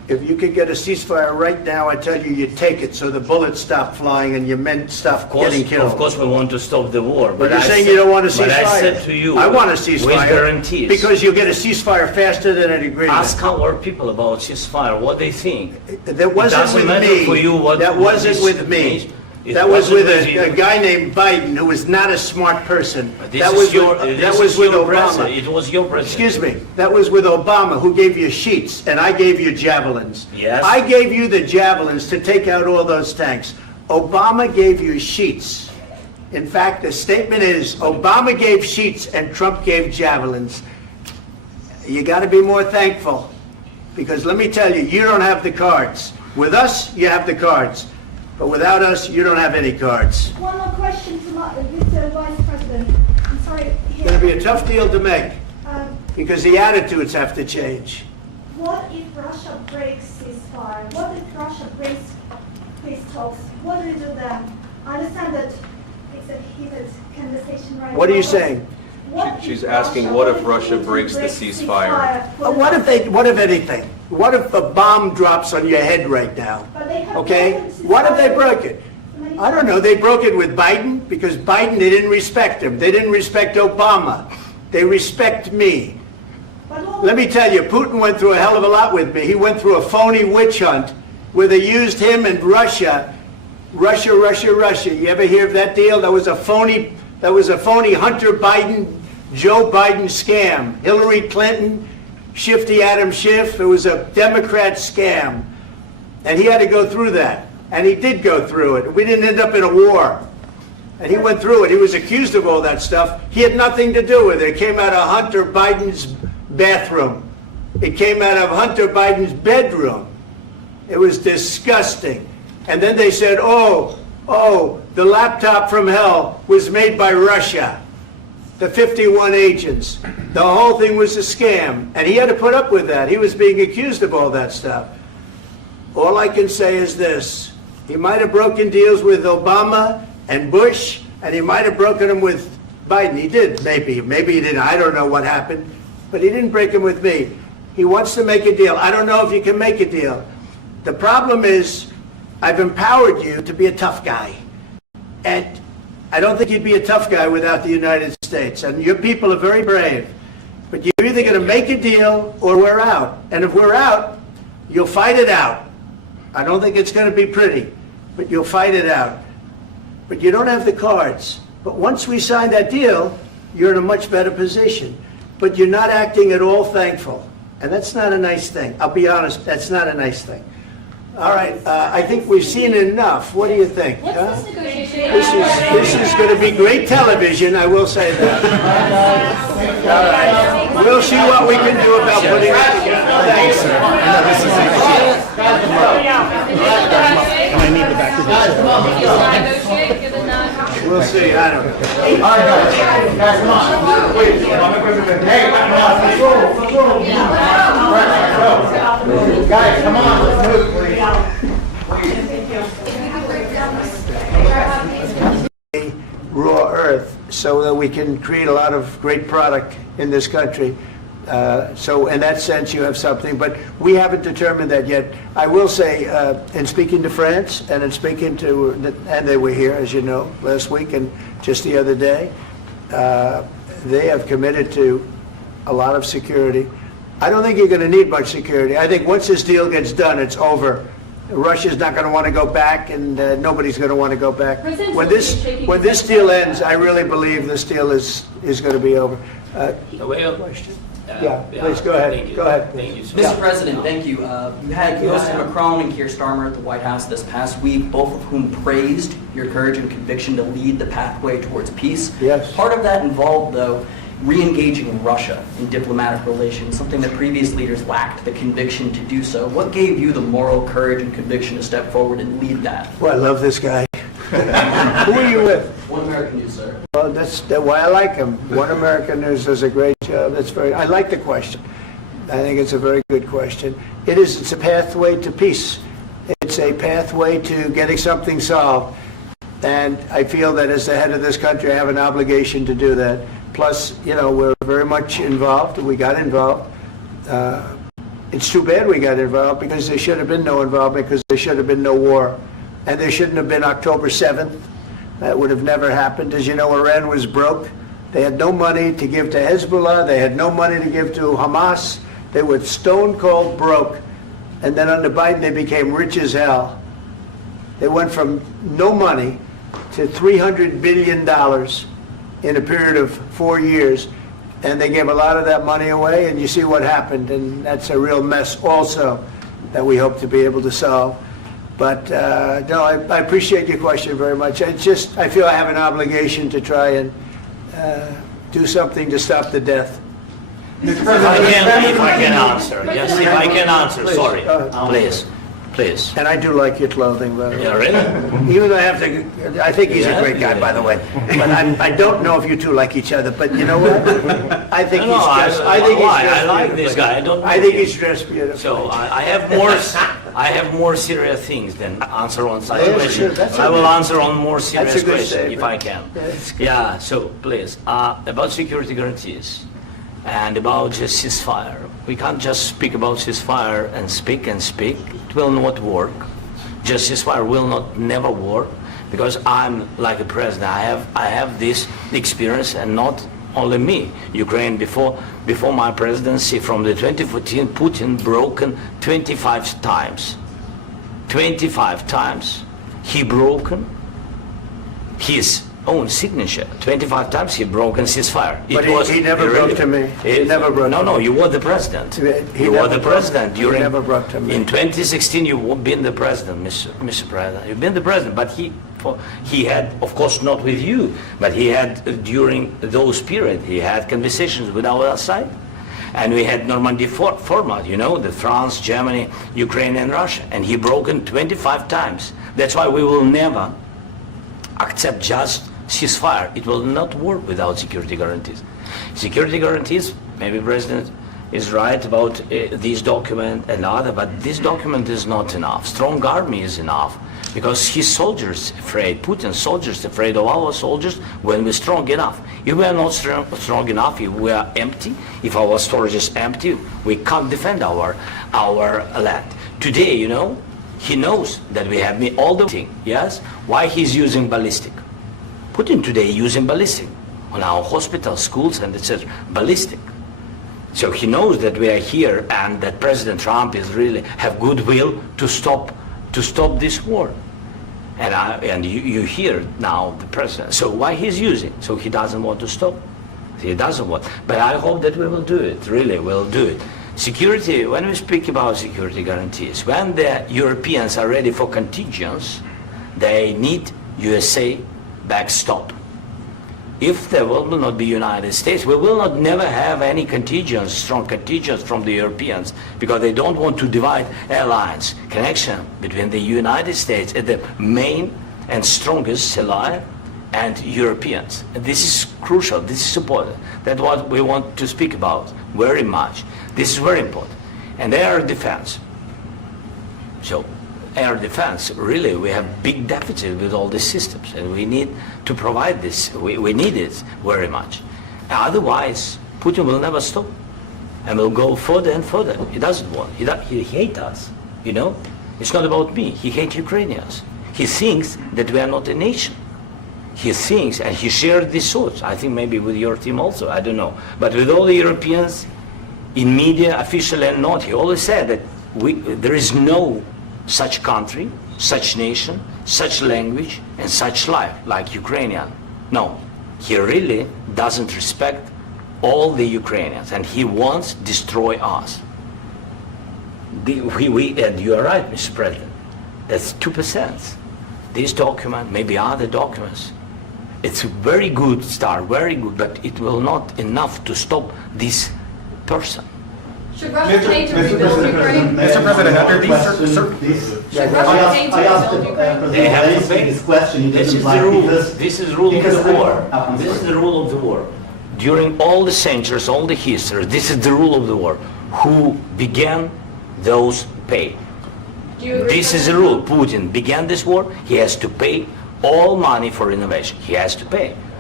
If you could get a ceasefire right now, I tell you, you'd take it so the bullets stop flying and your men stop getting killed. Of course, we want to stop the war. But you're saying you don't want a ceasefire. But I said to you, I want a ceasefire. with guarantees. Because you'll get a ceasefire faster than an agreement. Ask our people about ceasefire, what they think. That wasn't doesn't with matter me. for you what- That what wasn't this with me. means. It That was wasn't with with a you. guy named Biden, who was not a smart person. This That is was your, with, this that was is with your Obama. president. It was your president. Excuse me. That was with Obama, who gave you sheets, and I gave you javelins. Yes. I gave you the javelins to take out all those tanks. Obama gave you sheets. In fact, the statement is Obama gave sheets and Trump gave javelins. You got to be more thankful, because let me tell you, you don't have the cards. With us, you have the cards. But without us, you don't have any cards. One more question to Mr. Vice President. I'm sorry. It's going to be a tough deal to make, Um, because the attitudes have to change. What if Russia breaks ceasefire? What if Russia breaks peace talks? What do you do then? I understand that it's a heated conversation right now. What are you saying? What She's if asking, what if Russia Putin breaks the ceasefire? What if anything? What if a bomb drops on your head right now? But they have Okay? broken ceasefire What if they broke it? many I don't know. They broke it with Biden, because Biden, they didn't respect him. They didn't respect Obama. They respect me. But what- Let me tell you, Putin went through a hell of a lot with me. He went through a phony witch hunt where they used him and Russia. Russia. You ever hear of that deal? That was a phony Hunter Biden, Joe Biden scam. Hillary Clinton, Shifty Adam Schiff. It was a Democrat scam. And he had to go through that. And he did go through it. We didn't end up in a war. And he went through it. He was accused of all that stuff. He had nothing to do with it. It came out of Hunter Biden's bathroom. It came out of Hunter Biden's bedroom. It was disgusting. And then they said, oh, the laptop from hell was made by Russia. The 51 agents. The whole thing was a scam. And he had to put up with that. He was being accused of all that stuff. All I can say is this. He might have broken deals with Obama and Bush, and he might have broken them with Biden. He did, maybe. Maybe he didn't. I don't know what happened. But he didn't break them with me. He wants to make a deal. I don't know if you can make a deal. The problem is, I've empowered you to be a tough guy. And I don't think you'd be a tough guy without the United States. And your people are very brave. But you're either going to make a deal or we're out. And if we're out, you'll fight it out. I don't think it's going to be pretty, but you'll fight it out. But you don't have the cards. But once we sign that deal, you're in a much better position. But you're not acting at all thankful. And that's not a nice thing. I'll be honest, that's not a nice thing. All right, I think we've seen enough. What do you think? Huh? This is going to be great television, I will say that. All right. We'll see what we can do about putting it together. Thanks, sir. I need the back of We'll see, I don't know. All right, guys, come on. Wait, hey, guys, come on, let's move, please. Raw earth, so that we can create a lot of great product in this country. So in that sense, you have something, but we haven't determined that yet. I will say, in speaking to France and in speaking to, and they were here, as you know, last week and just the other day, they have committed to a lot of security. I don't think you're going to need much security. I think once this deal gets done, it's over. Russia's not going to want to go back, and nobody's going to want to go back. When this deal ends, I really believe this deal is going to be over. Question? Yeah, please go ahead. Thank you. Go ahead. Thank you so Mr. much. President, thank you. You had President Macron and Keir Starmer at the White House this past week, both of whom praised your courage and conviction to lead the pathway towards peace. Yes. Part of that involved, though, re-engaging Russia in diplomatic relations, something that previous leaders lacked the conviction to do so. What gave you the moral courage and conviction to step forward and lead that? Well, I love this guy. Who are you with? One American News, sir. Well, that's why I like him. One American News does a great job. I like the question. I think it's a very good question. It's a pathway to peace. It's a pathway to getting something solved. And I feel that as the head of this country, I have an obligation to do that. Plus, we're very much involved. We got involved It's too bad we got involved because there should have been no involvement because there should have been no war. And there shouldn't have been October 7th. That would have never happened. As you know, Iran was broke. They had no money to give to Hezbollah. They had no money to give to Hamas. They were stone cold broke. And then under Biden, they became rich as hell. They went from no money to $300 billion in a period of 4 years. And they gave a lot of that money away, and you see what happened. And that's a real mess also that we hope to be able to solve. But no, I appreciate your question very much. It's just, I feel I have an obligation to try and do something to stop the death. If I can answer, yes, if I can answer, Please. sorry, Please. please. And I do like your clothing, by the way. Yeah, really? Even though I think he's a Yeah? great guy, by the way. But I don't know if you two like each other, but you know what? I think he's dressed, I like this guy, I don't know I think him. he's dressed beautiful. So I have more serious things than answer on such Yeah, questions. sure, that's I will okay. answer on more serious That's a good questions if I statement. can. That's good. Yeah, so please, about security guarantees and about just ceasefire. We can't just speak about ceasefire and speak and speak. It will not work. Just ceasefire will never work because I'm like a president. I have this experience, and not only me. Ukraine before my presidency, from the 2014, Putin broken 25 times. 25 times he broken his own signature. 25 times he broken ceasefire. But he never broke to me. He never broke to No, me. you were the president. He You never were the broke- president he during. never broke to me. In 2016, you've been the president, Mr. President. You've been the president, but he had, of course, not with you, but he had during those period. He had conversations with our side, and we had Normandy format. You know, the France, Germany, Ukraine, and Russia, and he broken 25 times. That's why we will never accept just ceasefire. It will not work without security guarantees. Security guarantees, maybe President is right about this document and other, but this document is not enough. Strong army is enough because his soldiers afraid, Putin's soldiers afraid of our soldiers when we're strong enough. If we are not strong enough, if we are empty, if our storage is empty, we can't defend our land. Today, you know, he knows that we have all the thing, yes? Why he's using ballistic? Putin today using ballistic on our hospitals, schools, and etc. Ballistic. So he knows that we are here and that President Trump is really have goodwill to stop this war. And you hear now the president. So why he's using? So he doesn't want to stop. He doesn't want. But I hope that we will do it. Really, we'll do it. Security. When we speak about security guarantees, when the Europeans are ready for contingents, they need USA backstop. If there will not be United States, we will not never have any contingents, strong contingents from the Europeans, because they don't want to divide alliance connection between the United States as the main and strongest ally and Europeans. And this is crucial, this is important. That's what we want to speak about very much. This is very important. And air defense. So air defense, really, we have big deficit with all these systems, and we need to provide this. We need it very much. Otherwise, Putin will never stop, and will go further and further. He doesn't want. He hates us. You know, it's not about me. He hates Ukrainians. He thinks that we are not a nation. He thinks, and he shared these thoughts. I think maybe with your team also. I don't know, but with all the Europeans, in media, official and not, he always said that there is no such country, such nation, such language, and such life like Ukrainian. No, he really doesn't respect all the Ukrainians, and he wants to destroy us. And you are right, Mr. President. That's 2%. This document, maybe other documents, it's a very good start, very good, but it will not enough to stop this person. Should Russia pay to rebuild Ukraine? Mr. President, under these Should Russia pay to I asked rebuild Ukraine? They have to Zelensky pay. this question. He This doesn't is like the rule. because- This is the rule of because the war. I'm This is sorry. the rule of the war. During all the centuries, all the history, this is the rule of the war. Who began, those pay. Do you agree This with is the that? rule. Putin began this war. He has to pay all money for renovation. He has to pay.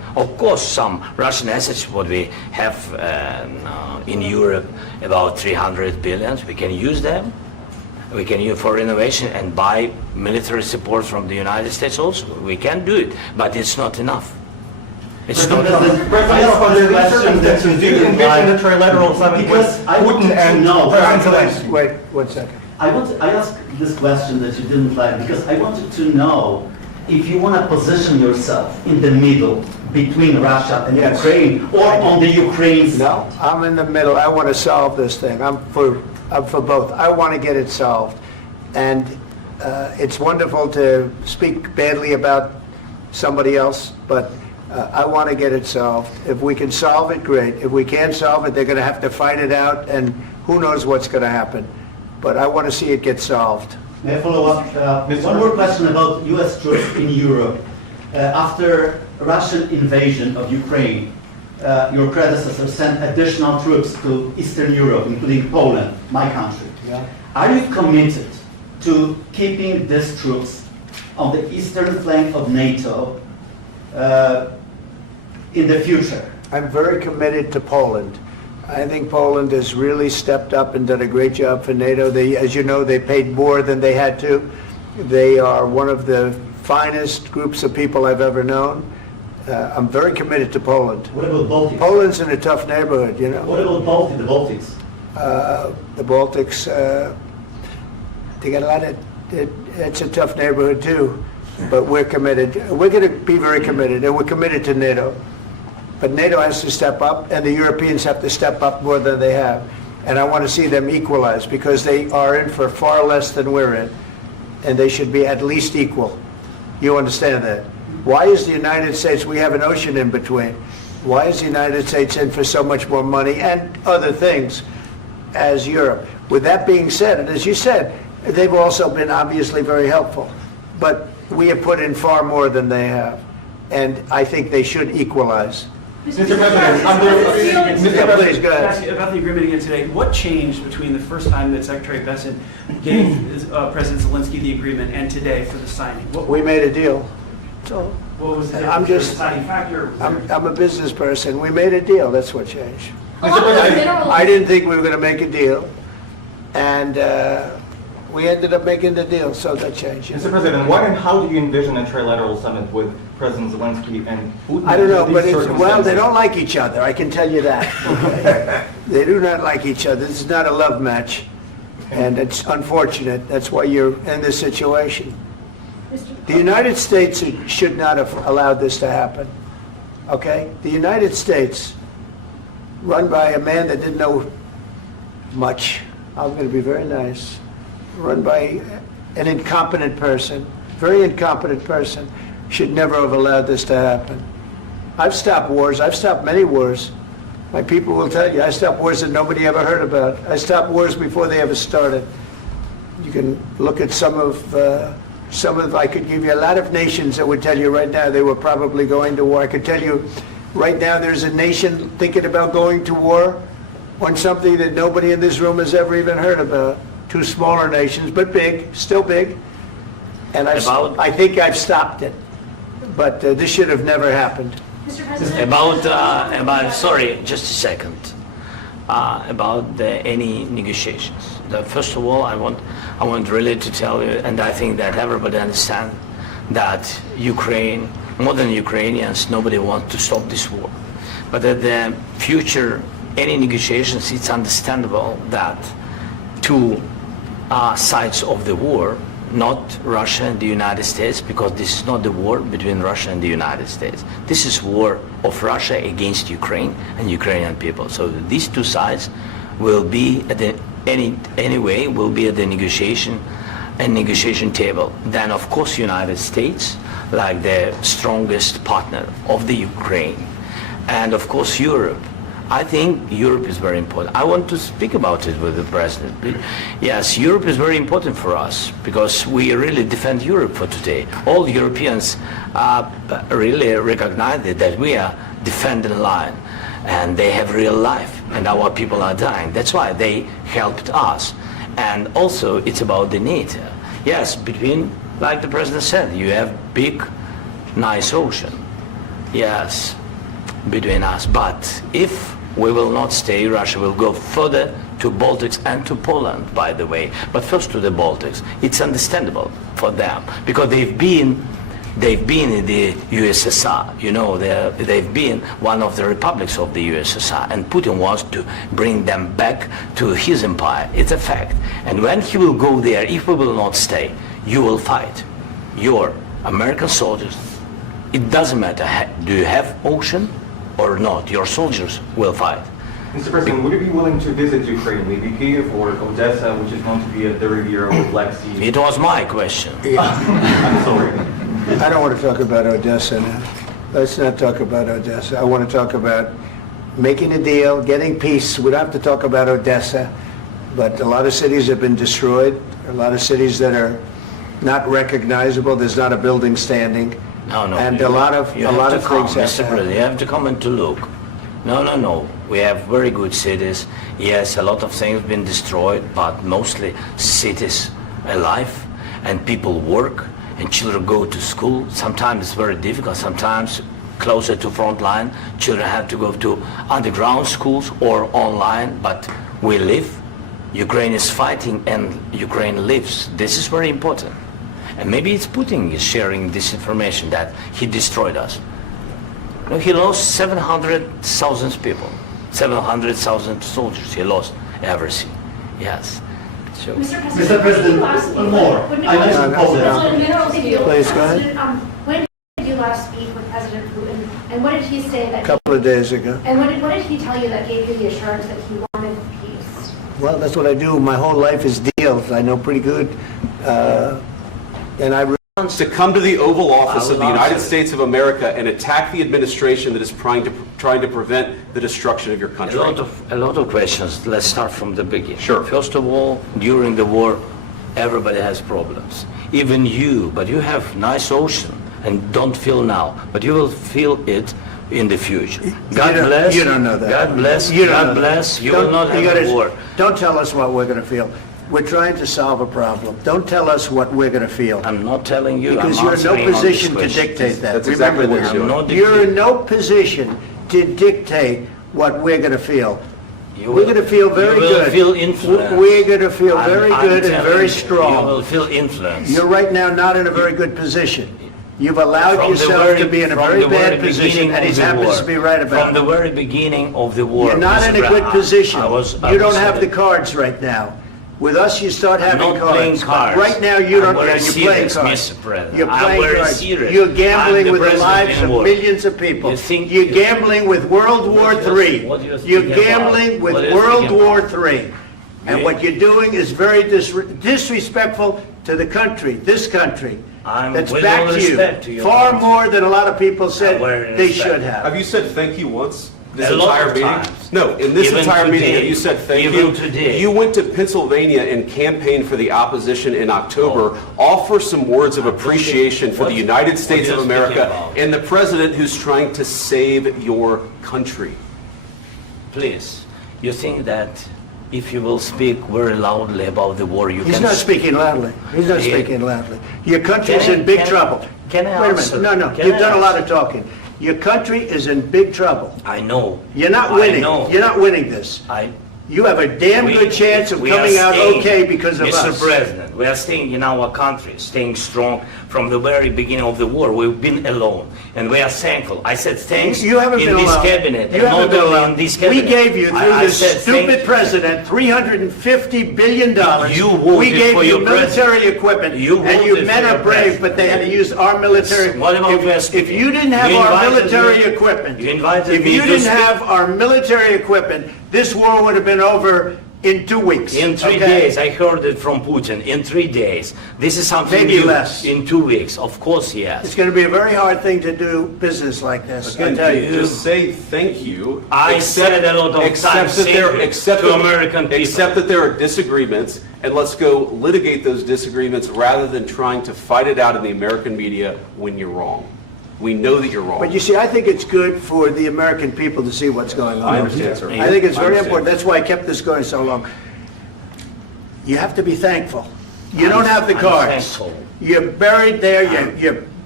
Of course, some Russian assets what we have in Europe, about 300 billion, we can use them. We can use for renovation and buy military support from the United States also. We can do it, but it's not enough. It's not enough. President, under these circumstances, do you envision a trilateral summit with Putin and President Zelensky? Wait 1 second. I asked this question that you didn't like because I wanted to know if you want to position yourself in the middle between Russia and Yes. Ukraine or on the Ukraine's. No, I'm in the middle. I want to solve this thing. I'm for both. I want to get it solved. And it's wonderful to speak badly about somebody else, but I want to get it solved. If we can solve it, great. If we can't solve it, they're going to have to fight it out, and who knows what's going to happen. But I want to see it get solved. May I follow up? One more question about U.S. troops in Europe. After Russian invasion of Ukraine, your predecessor sent additional troops to Eastern Europe, including Poland, my country. Yeah. Are you committed to keeping these troops on the eastern flank of NATO in the future? I'm very committed to Poland. I think Poland has really stepped up and done a great job for NATO. They, as you know, they paid more than they had to. They are one of the finest groups of people I've ever known. I'm very committed to Poland. What about Baltics? Poland's in a tough neighborhood, you know. What about the Baltics? The Baltics, they got a lot of, it's a tough neighborhood too, but we're committed. We're going to be very committed, and we're committed to NATO. But NATO has to step up, and the Europeans have to step up more than they have. And I want to see them equalize, because they are in for far less than we're in, and they should be at least equal. You understand that? Why is the United States, we have an ocean in between, why is the United States in for so much more money and other things as Europe? With that being said, and as you said, they've also been obviously very helpful, but we have put in far more than they have, and I think they should equalize. Mr. President, Please, go ahead. Ask you about the agreement again today. What changed between the first time that Secretary Bessent gave President Zelensky the agreement and today for the signing? We made a deal. So What was the I'm just, deciding factor? I'm a business person. We made a deal. That's what changed. Mr. President, I didn't think we were going to make a deal, and we ended up making the deal, so that changed. Mr. President, what and how do you envision a trilateral summit with President Zelensky and Putin? I don't know, under but these well, they circumstances? don't like each other. I can tell you that. Okay? They do not like each other. This is not a love match, and it's unfortunate. That's why you're in this situation. The United States should not have allowed this to happen. Okay? The United States, run by a man that didn't know much, I'm going to be very nice, run by an incompetent person, very incompetent person, should never have allowed this to happen. I've stopped wars. I've stopped many wars. My people will tell you, I stopped wars that nobody ever heard about. I stopped wars before they ever started. You can look at some of, I could give you a lot of nations that would tell you right now they were probably going to war. I could tell you right now there's a nation thinking about going to war on something that nobody in this room has ever even heard about. Two smaller nations, but big, still big. And I think I've stopped it. But this should have never happened. Mr. President, Sorry, just a second. About any negotiations. First of all, I want really to tell you, and I think that everybody understands that Ukraine, more than Ukrainians, nobody wants to stop this war. But at the future, any negotiations, it's understandable that two sides of the war, not Russia and the United States, because this is not the war between Russia and the United States. This is war of Russia against Ukraine and Ukrainian people. So these two sides will be at the anyway will be at the negotiation table. Then of course United States, like the strongest partner of the Ukraine, and of course Europe. I think Europe is very important. I want to speak about it with the President. Yes, Europe is very important for us because we really defend Europe for today. All Europeans really recognize that we are defending line and they have real life and our people are dying. That's why they helped us. And also it's about the NATO. Yes, between, like the President said, you have big, nice ocean. Yes, between us. But if we will not stay, Russia will go further to Baltics and to Poland, by the way. But first to the Baltics. It's understandable for them because they've been in the USSR. You know, they've been one of the republics of the USSR, and Putin wants to bring them back to his empire. It's a fact. And when he will go there, if we will not stay, you will fight. Your American soldiers, it doesn't matter, do you have ocean or not, your soldiers will fight. Mr. President, would you be willing to visit Ukraine, maybe Kyiv or Odessa, which is known to be a dirty area with Black Sea? It was my question. I'm sorry. I don't want to talk about Odessa now. Let's not talk about Odessa. I want to talk about making a deal, getting peace. We don't have to talk about Odessa, but a lot of cities have been destroyed. A lot of cities that are not recognizable. There's not a building standing. No. And a lot of things have Mr. to happen. President, you have to come and to look. No. We have very good cities. Yes, a lot of things have been destroyed, but mostly cities alive and people work and children go to school. Sometimes it's very difficult. Sometimes closer to front line, children have to go to underground schools or online, but we live. Ukraine is fighting and Ukraine lives. This is very important. And maybe it's Putin is sharing this information that he destroyed us. No, he lost 700,000 people, 700,000 soldiers. He lost everything. Yes. So. Mr. President, one more. I mentioned Poland. Please, go ahead. When did you last speak with President Putin, and what did he say that? A couple of days ago. And what did he tell you that gave you the assurance that he wanted peace? Well, that's what I do. My whole life is deals. I know pretty good. And I to come to the Oval Office of the United States of America and attack the administration that is trying to prevent the destruction of your country. A lot of questions. Let's start from the beginning. Sure. First of all, during the war, everybody has problems. Even you, but you have nice ocean and don't feel now, but you will feel it in the future. God bless. You don't know that. God bless. You don't God know bless. that. You will not have a war. Don't tell us what we're going to feel. We're trying to solve a problem. Don't tell us what we're going to feel. I'm not telling you. Because I'm you're in no answering on position this to question. dictate that. That's exactly Remember what this. you're doing. You're in no position to dictate what we're going to feel. We're going to feel very you will good. Feel influence. We're going to feel very I'm good and telling very you, strong. You will feel influence. You're right now not in a very good position. You've allowed From the yourself very- to be in a from very the very bad position, beginning and he of the happens war. to be right about From the it. very beginning of the war. You're not in a Mr. good Brown, position. I was You don't have the saying- cards right now. With us, you start having I'm not playing cards. cards. Right now, you I'm don't. very You're playing serious, cards. Mr. President. You're I'm playing very cards. serious. You're I'm gambling the with the president lives in of war. millions of people. You think- You're gambling with World War What do you- III. what do you think You're about? gambling with What do you World think War about? III. And You- what you're doing is very disrespectful to the country, this country. I'm That's with back all to respect to you. your Far country. more than a lot of people said very they respect. should have. Have you said thank you once? This A lot entire of meeting? times. No, in this Even entire meeting, today. have you said thank Even you? today. You went to Pennsylvania and campaigned for the opposition in October. Offer some words of appreciation for the United States what of are you speaking America about? and the president who's trying to save your country. Please, you think that if you will speak very loudly about the war, you He's can... not speaking loudly. He's not Yeah. speaking loudly. Your country's Can I- in big can- trouble. can I Wait a answer? minute. No. Can You've I done a lot answer? of talking. Your country is in big trouble. I know. You're not I winning. know. You're not winning this. You have a damn good chance of we are coming out staying, okay because of Mr. us. President, we are staying in our country, staying strong from the very beginning of the war. We've been alone, and we are thankful. I said thanks You haven't in been this alone. cabinet, You and haven't not been only alone. in this We cabinet. gave you, through I this said stupid thank- president, $350 billion. You voted We gave for you your military president. equipment, You and you voted men for are your brave, president. but they had to use our military. What about If you didn't have You our invited military me- equipment, you invited if me you to didn't speak- have our military equipment, this war would have been over in 2 weeks. In 3 okay? days, I heard it from Putin. In 3 days, this is something Maybe new. less. In 2 weeks, of course, yes. It's going to be a very hard thing to do business like this, I Again, tell you. just say thank you. I said a lot of except times that thank there, you except to that- American people. Except that there are disagreements, and let's go litigate those disagreements rather than trying to fight it out in the American media when you're wrong. We know that you're wrong. But you see, I think it's good for the American people to see what's going on. I understand, sir. I think it's I very understand. important. That's why I kept this going so long. You have to be thankful. You don't have the I'm cards. thankful. You're buried there. You're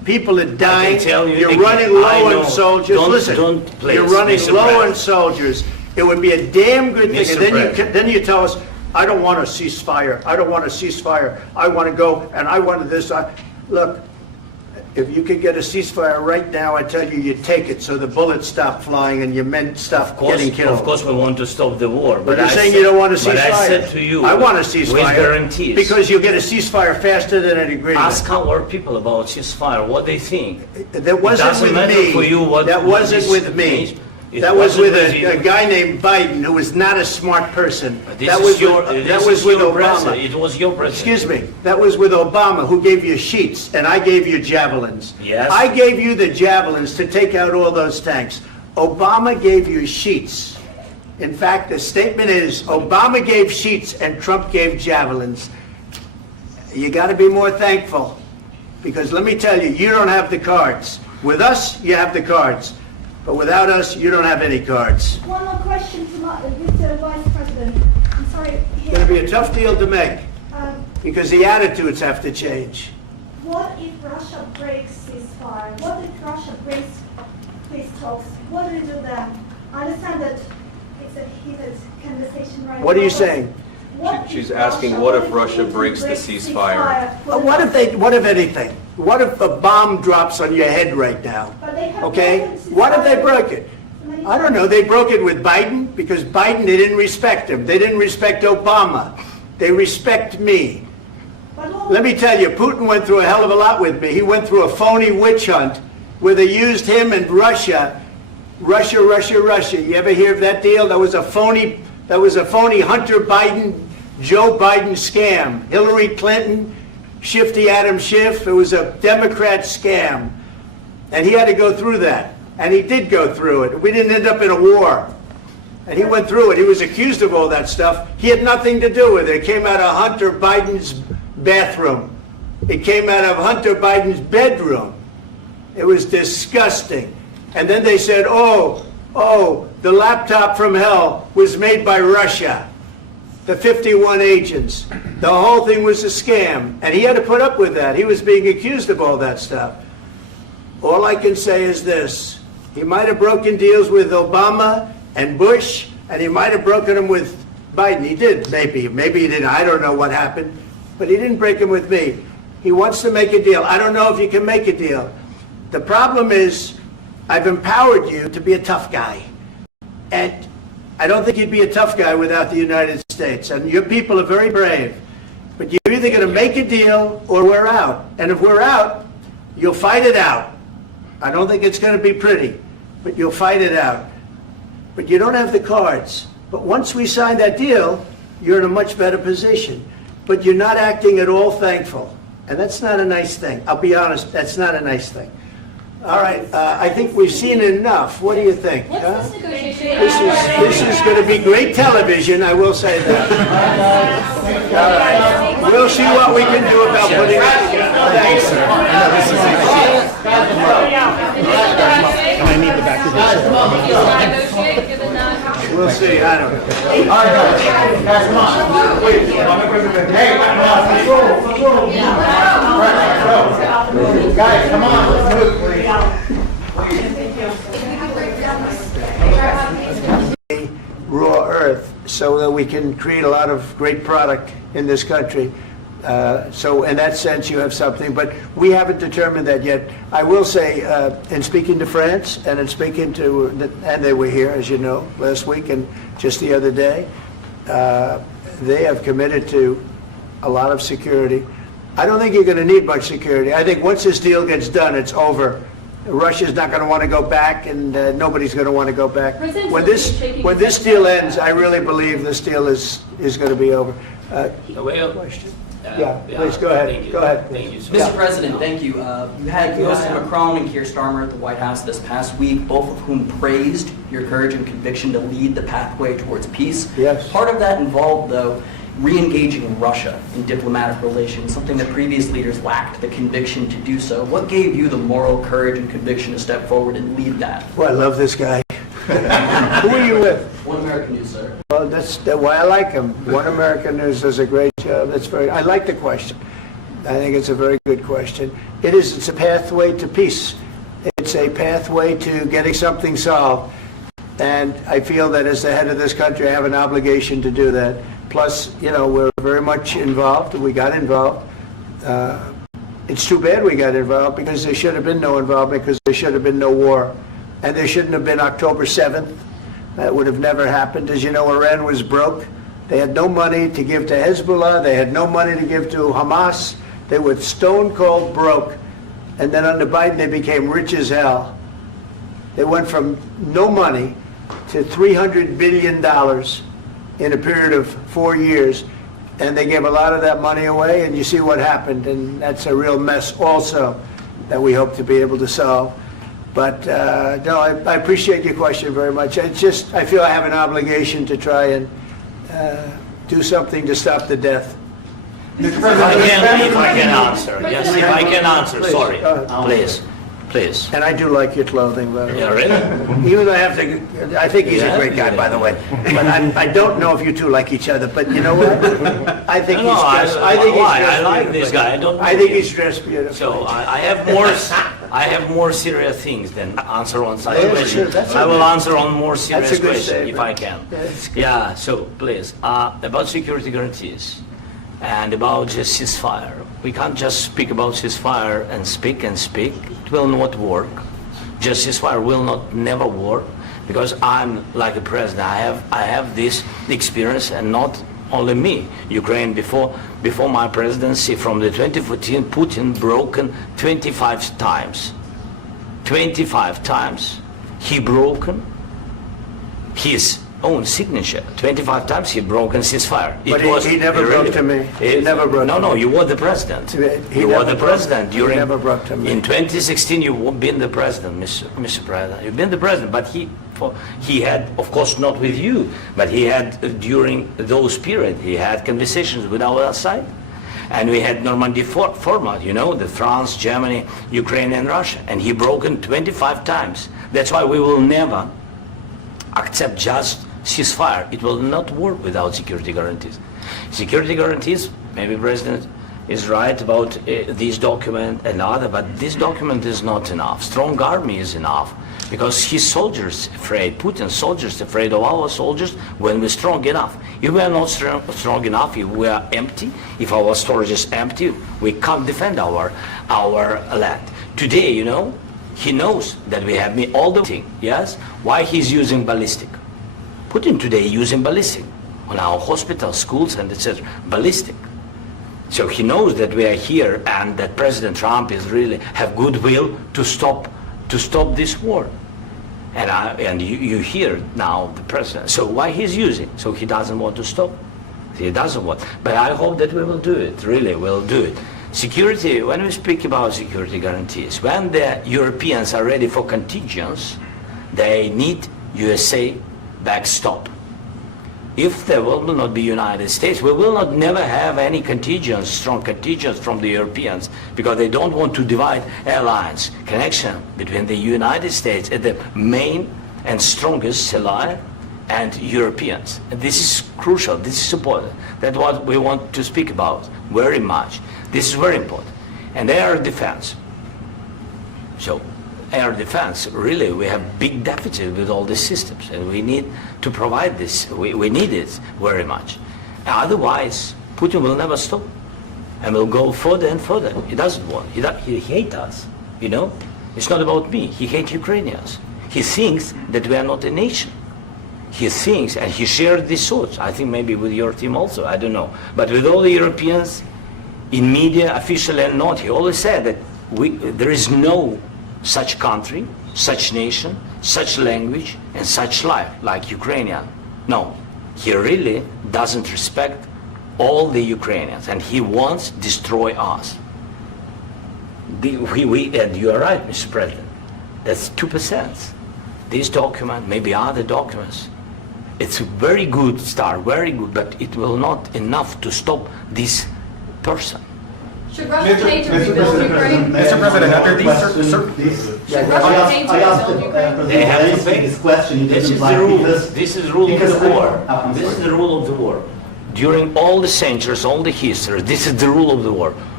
People are dying. tell you You're again, running I low know. on soldiers. Don't- Listen, don't please, you're running Mr. low on President. soldiers. It would be a damn good thing. Mr. And then President. then you tell us, I don't want a ceasefire. I don't want a ceasefire. I want to go and I want this. Look, if you could get a ceasefire right now, I tell you, you take it so the bullets stop flying and your men stop getting killed. Of course, we want to stop the war. But you're I saying said- you don't want a ceasefire. But I said to you, I want a ceasefire. with guarantees. Because you'll get a ceasefire faster than an agreement. Ask our people about ceasefire, what they think. That wasn't doesn't with matter me. for you what- That what wasn't this with me. means. It That was wasn't with with you. a guy named Biden, who was not a smart person. This That is was your, with, this that was is with your Obama. president. It was your president. Excuse me. That was with Obama, who gave you sheets, and I gave you javelins. Yes. I gave you the javelins to take out all those tanks. Obama gave you sheets. In fact, the statement is Obama gave sheets and Trump gave javelins. You got to be more thankful, because let me tell you, you don't have the cards. With us, you have the cards. But without us, you don't have any cards. One more question to Mr. Vice President. I'm sorry. It's going to be a tough deal to make, Um, because the attitudes have to change. What if Russia breaks ceasefire? What if Russia breaks peace talks? What do we do then? I understand that it's a heated conversation right now. What are you saying? What She's if asking, what if Russia Putin breaks the ceasefire? What if anything? What if a bomb drops on your head right now? But they have Okay? broken What if they ceasefire broke it? many I don't know. They broke it with Biden, because Biden, they didn't respect him. They didn't respect Obama. They respect me. But what- Let me tell you, Putin went through a hell of a lot with me. He went through a phony witch hunt where they used him and Russia. Russia. You ever hear of that deal? That was a phony Hunter Biden, Joe Biden scam. Hillary Clinton, Shifty Adam Schiff. It was a Democrat scam. And he had to go through that. And he did go through it. We didn't end up in a war. And he went through it. He was accused of all that stuff. He had nothing to do with it. It came out of Hunter Biden's bathroom. It came out of Hunter Biden's bedroom. It was disgusting. And then they said, oh, the laptop from hell was made by Russia. The 51 agents. The whole thing was a scam. And he had to put up with that. He was being accused of all that stuff. All I can say is this. He might have broken deals with Obama and Bush, and he might have broken them with Biden. He did, maybe. Maybe he didn't. I don't know what happened. But he didn't break them with me. He wants to make a deal. I don't know if you can make a deal. The problem is, I've empowered you to be a tough guy. And I don't think you'd be a tough guy without the United States. And your people are very brave. But you're either going to make a deal or we're out. And if we're out, you'll fight it out. I don't think it's going to be pretty, but you'll fight it out. But you don't have the cards. But once we sign that deal, you're in a much better position. But you're not acting at all thankful. And that's not a nice thing. I'll be honest, that's not a nice thing. All right, I think we've seen enough. What do you think? What's huh? this negotiation? This is going to be great television, I will say that. All right. We'll see what we can do about putting it together. Thanks, sir. And I need the back of this. We'll see, I don't know. All right, guys, come on. Wait, hey, control. Guys, come on, let's move. Raw earth so that we can create a lot of great product in this country. So in that sense, you have something, but we haven't determined that yet. I will say, in speaking to France and in speaking to, and they were here, as you know, last week and just the other day, they have committed to a lot of security. I don't think you're going to need much security. I think once this deal gets done, it's over. Russia's not going to want to go back, and nobody's going to want to go back. President When Zelensky shaking when his this head. deal ends, I really believe this deal is going to be over. Well, Question? Yeah, please, go ahead. Thank you. Go ahead. Thank you so Mr. much. President, thank you. You had Mr. Macron and Keir Starmer at the White House this past week, both of whom praised your courage and conviction to lead the pathway towards peace. Yes. Part of that involved, though, re-engaging Russia in diplomatic relations, something that previous leaders lacked the conviction to do so. What gave you the moral courage and conviction to step forward and lead that? Well, I love this guy. Who are you with? One American News, sir. Well, that's why I like him. One American News does a great job. That's very. I like the question. I think it's a very good question. It's a pathway to peace. It's a pathway to getting something solved. And I feel that as the head of this country, I have an obligation to do that. Plus, you know, we're very much involved. We got involved. It's too bad we got involved because there should have been no involvement because there should have been no war. And there shouldn't have been October 7th. That would have never happened. As you know, Iran was broke. They had no money to give to Hezbollah. They had no money to give to Hamas. They were stone cold broke. And then under Biden, they became rich as hell. They went from no money to $300 billion in a period of 4 years. And they gave a lot of that money away, and you see what happened. And that's a real mess also that we hope to be able to solve. But no, I appreciate your question very much. I feel I have an obligation to try and do something to stop the death. If I can answer, yes, if I can answer, Please. sorry, Please. please. And I do like your clothing, by the way. Yeah, really? Even though I think he's a great guy, by the way. But I don't know if you two like each other, but you know what? I think he's dressed. I like this guy. I think he's dressed beautifully. So I have more serious things than answer on such Yeah, questions. sure, that's I will okay. answer on more serious That's a good questions if I statement. can. That's good. Yeah. So please, about security guarantees and about just ceasefire. We can't just speak about ceasefire and speak and speak. It will not work. Just ceasefire will never work because I'm like the president. I have this experience, and not only me. Ukraine before my presidency, from the 2014, Putin broken 25 times. 25 times he broken his own signature. 25 times he broken ceasefire. But he never broke to me. He never broke to me. No, you were the president. He You were never the broke- president he during. never broke to me. In 2016, you've been the president, Mr. President. You've been the president, but he had, of course, not with you, but he had during those period. He had conversations with our side, and we had Normandy format. You know, the France, Germany, Ukraine, and Russia, and he broken 25 times. That's why we will never accept just ceasefire. It will not work without security guarantees. Security guarantees, maybe President is right about this document and other, but this document is not enough. Strong army is enough because his soldiers afraid, Putin's soldiers afraid of our soldiers when we're strong enough. If we are not strong enough, if we are empty, if our storage is empty, we can't defend our land. Today, you know, he knows that we have all the thing, yes? Why he's using ballistic? Putin today using ballistic on our hospitals, schools, and etc. Ballistic. So he knows that we are here and that President Trump is really have goodwill to stop this war. And you hear now the president. So why he's using? So he doesn't want to stop. He doesn't want. But I hope that we will do it. Really, we'll do it. Security. When we speak about security guarantees, when the Europeans are ready for contingents, they need USA backstop. If there will not be United States, we will not never have any contingents, strong contingents from the Europeans, because they don't want to divide alliance connection between the United States and the main and strongest ally and Europeans. And this is crucial. This is important. That's what we want to speak about very much. This is very important. And air defense. So air defense, really, we have big deficit with all these systems, and we need to provide this. We need it very much. Otherwise, Putin will never stop, and will go further and further. He doesn't want. He hates us. You know, it's not about me. He hates Ukrainians. He thinks that we are not a nation. He thinks, and he shared these thoughts. I think maybe with your team also. I don't know, but with all the Europeans, in media, official and not, he always said that there is no such country, such nation, such language, and such life like Ukrainian. No, he really doesn't respect all the Ukrainians, and he wants to destroy us. And you are right, Mr. President. That's 2%. This document, maybe other documents, it's a very good start, very good, but it will not enough to stop this person. Should Russia pay to rebuild Ukraine? Mr. President, after these Should Russia pay to rebuild Ukraine? They have to pay. This question you This didn't is like the rule. because This is the rule of because the war. I'm This is sorry. the rule of the war. During all the centuries, all the history, this is the rule of the war.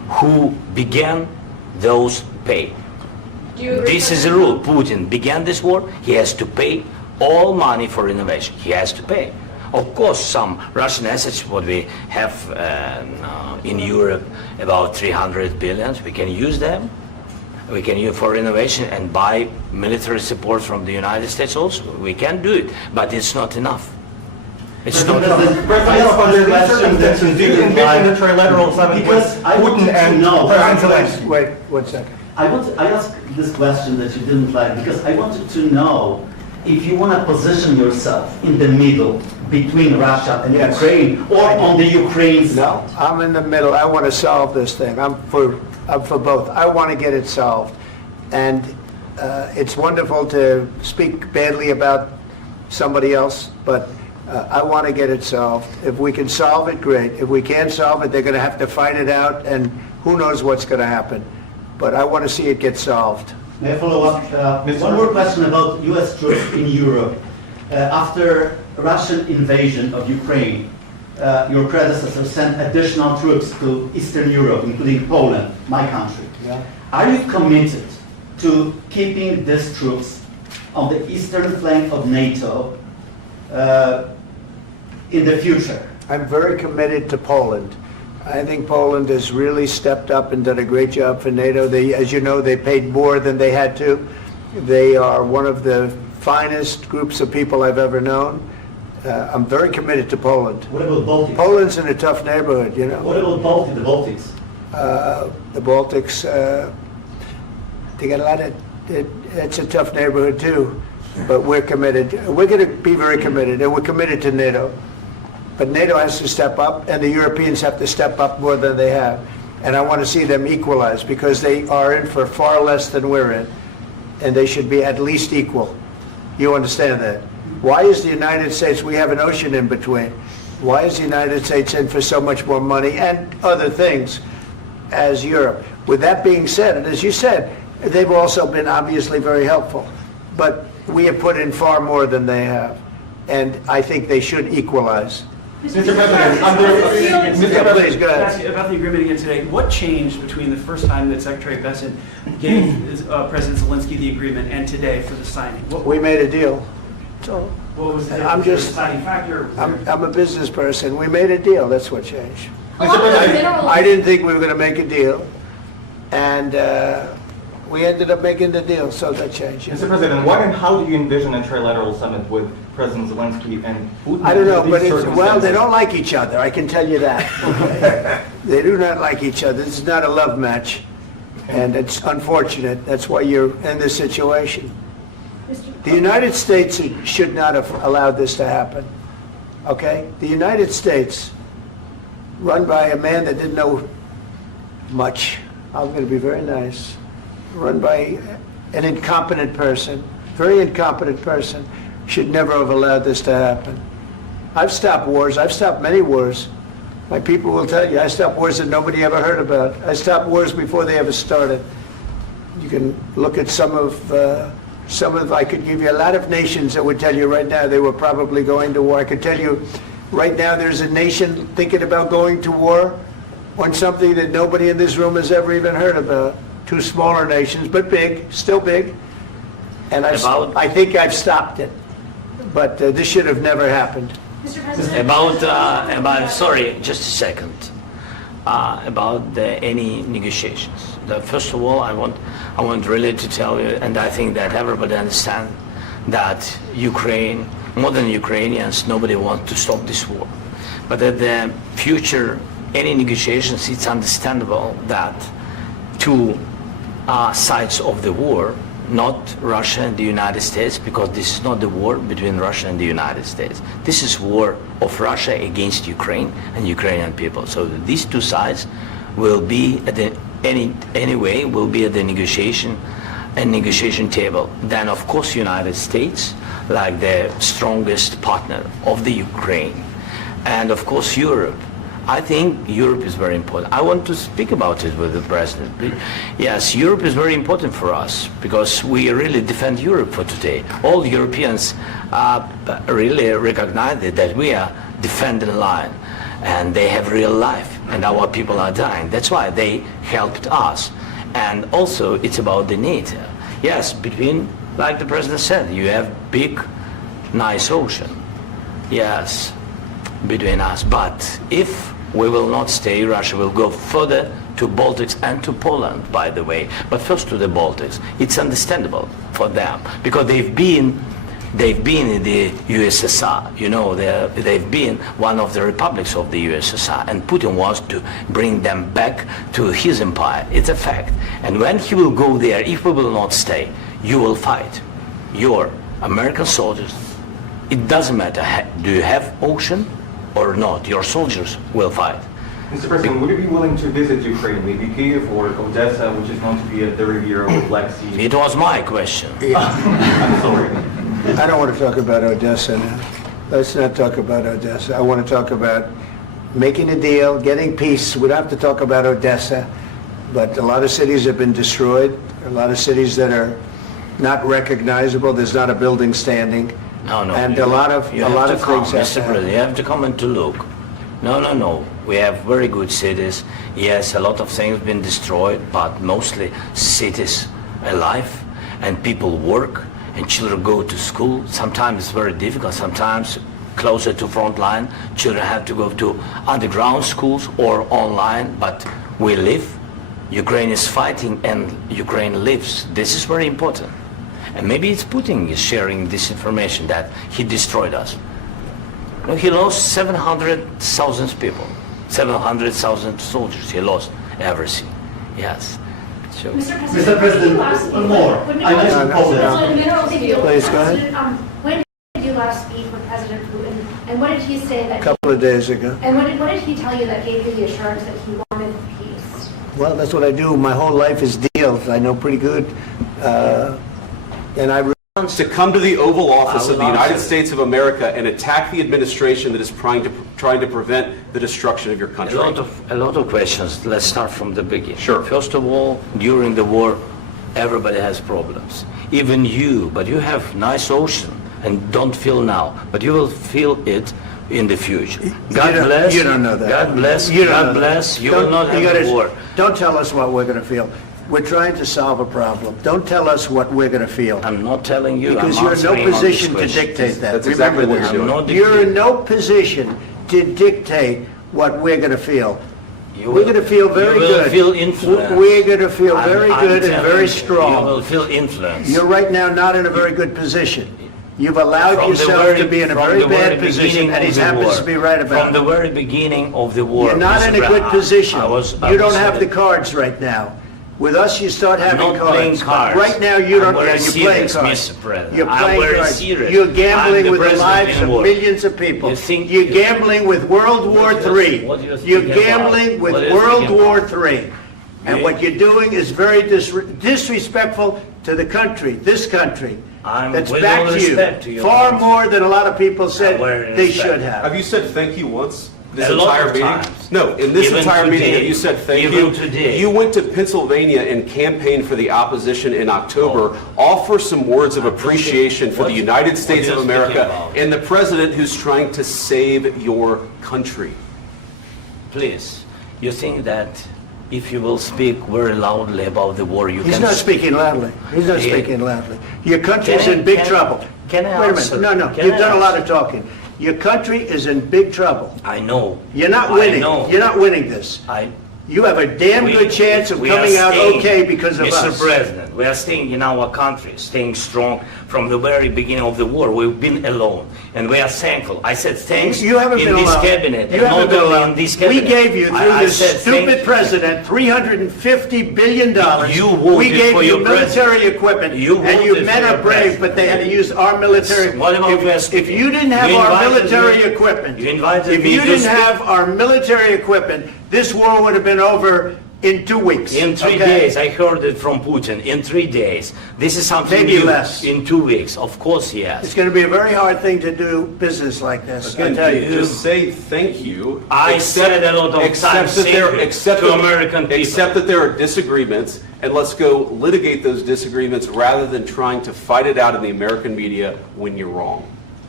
who began, those pay. Do you agree This with is the that? rule. Putin began this war. He has to pay all money for renovation. He has to pay. Of course, some Russian assets, what we have in Europe, about 300 billion, we can use them. We can use for renovation and buy military support from the United States also. We can do it, but it's not enough. It's not enough. President, under these circumstances, do you envision a trilateral summit with Because I want Putin to and know- President Zelensky? Wait 1 second. I asked this question that you didn't like because I wanted to know if you want to position yourself in the middle between Russia and Yes. Ukraine or on the Ukraine's No, I'm in the middle. I want to solve this thing. I'm for both. I want to get it solved. And it's wonderful to speak badly about somebody else, but I want to get it solved. If we can solve it, great. If we can't solve it, they're going to have to fight it out, and who knows what's going to happen. But I want to see it get solved. May I follow up? One more question about U.S. troops in Europe. After Russian invasion of Ukraine, your predecessor sent additional troops to Eastern Europe, including Poland, my country. Yeah. Are you committed to keeping these troops on the eastern flank of NATO in the future? I'm very committed to Poland. I think Poland has really stepped up and done a great job for NATO. They, as you know, they paid more than they had to. They are one of the finest groups of people I've ever known. I'm very committed to Poland. What about Baltics? Poland's in a tough neighborhood, you know. What about the Baltics? The Baltics, they got a lot of, it's a tough neighborhood too, but we're committed. We're going to be very committed, and we're committed to NATO. But NATO has to step up, and the Europeans have to step up more than they have. And I want to see them equalize, because they are in for far less than we're in, and they should be at least equal. You understand that? Why is the United States, we have an ocean in between, why is the United States in for so much more money and other things as Europe? With that being said, and as you said, they've also been obviously very helpful, but we have put in far more than they have, and I think they should equalize. Mr. President, Yeah, please, go Can I ahead. ask you about the agreement again today? What changed between the first time that Secretary Vance gave President Zelensky the agreement and today for the signing? We made a deal. So What was the I'm just- deciding factor? I'm a business person. We made a deal. That's what changed. Mr. President, I didn't think we were going to make a deal, and we ended up making the deal, so that changed. Mr. President, what and how do you envision a trilateral summit with President Zelensky and Putin? I don't know, under but these well, they circumstances? don't like each other, I can tell you that. They do not like each other. This is not a love match, and it's unfortunate. That's why you're in this situation. The United States should not have allowed this to happen, okay? The United States, run by a man that didn't know much, I'm going to be very nice, run by an incompetent person, very incompetent person, should never have allowed this to happen. I've stopped wars. I've stopped many wars. My people will tell you, I stopped wars that nobody ever heard about. I stopped wars before they ever started. You can look at some of, I could give you a lot of nations that would tell you right now they were probably going to war. I could tell you right now there's a nation thinking about going to war on something that nobody in this room has ever even heard about. Two smaller nations, but big, still big. And I think I've stopped it. But this should have never happened. Mr. President, Sorry, just a second. About any negotiations. First of all, I want really to tell you, and I think that everybody understands that Ukraine, more than Ukrainians, nobody wants to stop this war. But at the future, any negotiations, it's understandable that two sides of the war, not Russia and the United States, because this is not the war between Russia and the United States. This is war of Russia against Ukraine and Ukrainian people. So these two sides will be at the will be at the negotiation table. Then of course United States, like the strongest partner of the Ukraine, and of course Europe. I think Europe is very important. I want to speak about it with the President. Yes, Europe is very important for us because we really defend Europe for today. All Europeans really recognize that we are defending the line. and they have real life, and our people are dying. That's why they helped us. And also, it's about the NATO. Yes, between, like the president said, you have big, nice ocean. Yes, between us. But if we will not stay, Russia will go further to Baltics and to Poland, by the way. But first to the Baltics. It's understandable for them because they've been in the USSR, you know, they've been one of the republics of the USSR, and Putin wants to bring them back to his empire. It's a fact. And when he will go there, if we will not stay, you will fight. Your American soldiers, it doesn't matter, do you have ocean or not, your soldiers will fight. Mr. President, would you be willing to visit Ukraine, maybe Kyiv or Odessa, which is known to be a dirty area of the Black Sea? It was my question. I'm sorry. I don't want to talk about Odessa now. Let's not talk about Odessa. I want to talk about making a deal, getting peace. We don't have to talk about Odessa, but a lot of cities have been destroyed. A lot of cities that are not recognizable. There's not a building standing. No. And a lot of things have Mr. happened. President, you have to come and to look. No. We have very good cities. Yes, a lot of things have been destroyed, but mostly cities alive and people work and children go to school. Sometimes it's very difficult. Sometimes closer to front line, children have to go to underground schools or online, but we live. Ukraine is fighting and Ukraine lives. This is very important. And maybe it's Putin is sharing this information that he destroyed us. No, he lost 700,000 people, 700,000 soldiers. He lost everything. Yes. So, Mr. President, one more. I mentioned Poland. Please, go ahead. When did you last speak with President Putin, and what did he say that? A couple of days ago. And what did he tell you that gave you the assurance that he wanted peace? Well, that's what I do. My whole life is deals. I know pretty good. And I To come to the Oval Office I of will the United answer. States of America and attack the administration that is trying to prevent the destruction of your country. a lot of questions. Let's start from the beginning. Sure. First of all, during the war, everybody has problems. Even you, but you have nice ocean and don't feel now, but you will feel it in the future. God bless. You don't know that. God bless. You don't God know that. bless. You will not have a war. Don't tell us what we're going to feel. We're trying to solve a problem. Don't tell us what we're going to feel. I'm not telling you. Because I'm you're in no answering on this position to question. dictate that. That's exactly Remember what this. you're doing. I'm not You're in dictating. no position to dictate what we're going to feel. You We're will- going to feel very you will good. feel influenced. We're going to feel I'm- very I'm good and telling very you, strong. You will feel influence. You're right now not in a very good position. You've allowed From the yourself very- to be in a from very the very bad position, beginning and he of the happens war. to be right about From the it. very beginning of the war. You're not Mr. in a good Brown, position. I You don't have the saying- cards right now. With us, you start having not playing cards. cards. Right now, you don't. I'm very You're playing serious, cards. Mr. President. You're I'm playing very cards. serious. You're I'm gambling the with the president lives in of war. millions of people. You think- You're gambling with World War III. what do you think You're about? gambling with What do you World think War about? III. And Yeah. what you're doing is very disrespectful to the country, this country. I'm That's with back all to you. respect to your Far country. more than a lot of people said very they respect. should have. Have you said thank you once? This A lot entire of meeting? times. No, in this Even entire meeting, today. have you said thank Even you? today. You went to Pennsylvania and campaigned for the opposition in October. Offer some words of appreciation for the United States are of you speaking America about? and the president who's trying to save your country. Please, you think that if you will speak very loudly about the war, you He's can... not speaking loudly. He's not Yeah. speaking loudly. Your country's Can I- in big can- trouble. can I Wait a answer? minute. No. Can You've I done a lot answer? of talking. Your country is in big trouble. I know. You're not I winning. know. You're not winning this. You have a damn We- good chance of we are coming out staying, okay because of Mr. us. President, we are staying in our country, staying strong from the very beginning of the war. We've been alone, and we are thankful. I said thanks You haven't in been this alone. cabinet, You and haven't not been only alone. in this We cabinet. gave you, through I this said stupid thank- president, $350 billion. You voted We gave for you your military equipment, You and you voted men for are your brave, president. but they had to use our military. What about If you didn't have You our invited military me- equipment, you invited if me you to didn't speak- have our military equipment, this war would have been over in 2 weeks. In 3 okay? days, I heard it from Putin. In 3 days, this is something Maybe new. less. In 2 weeks, of course, It's yes. going to be a very hard thing to do business like this. I Again, tell you. just say thank you. I said a lot of Except times that thank there- you except to that- American people. Except that there are disagreements, and let's go litigate those disagreements rather than trying to fight it out in the American media when you're wrong.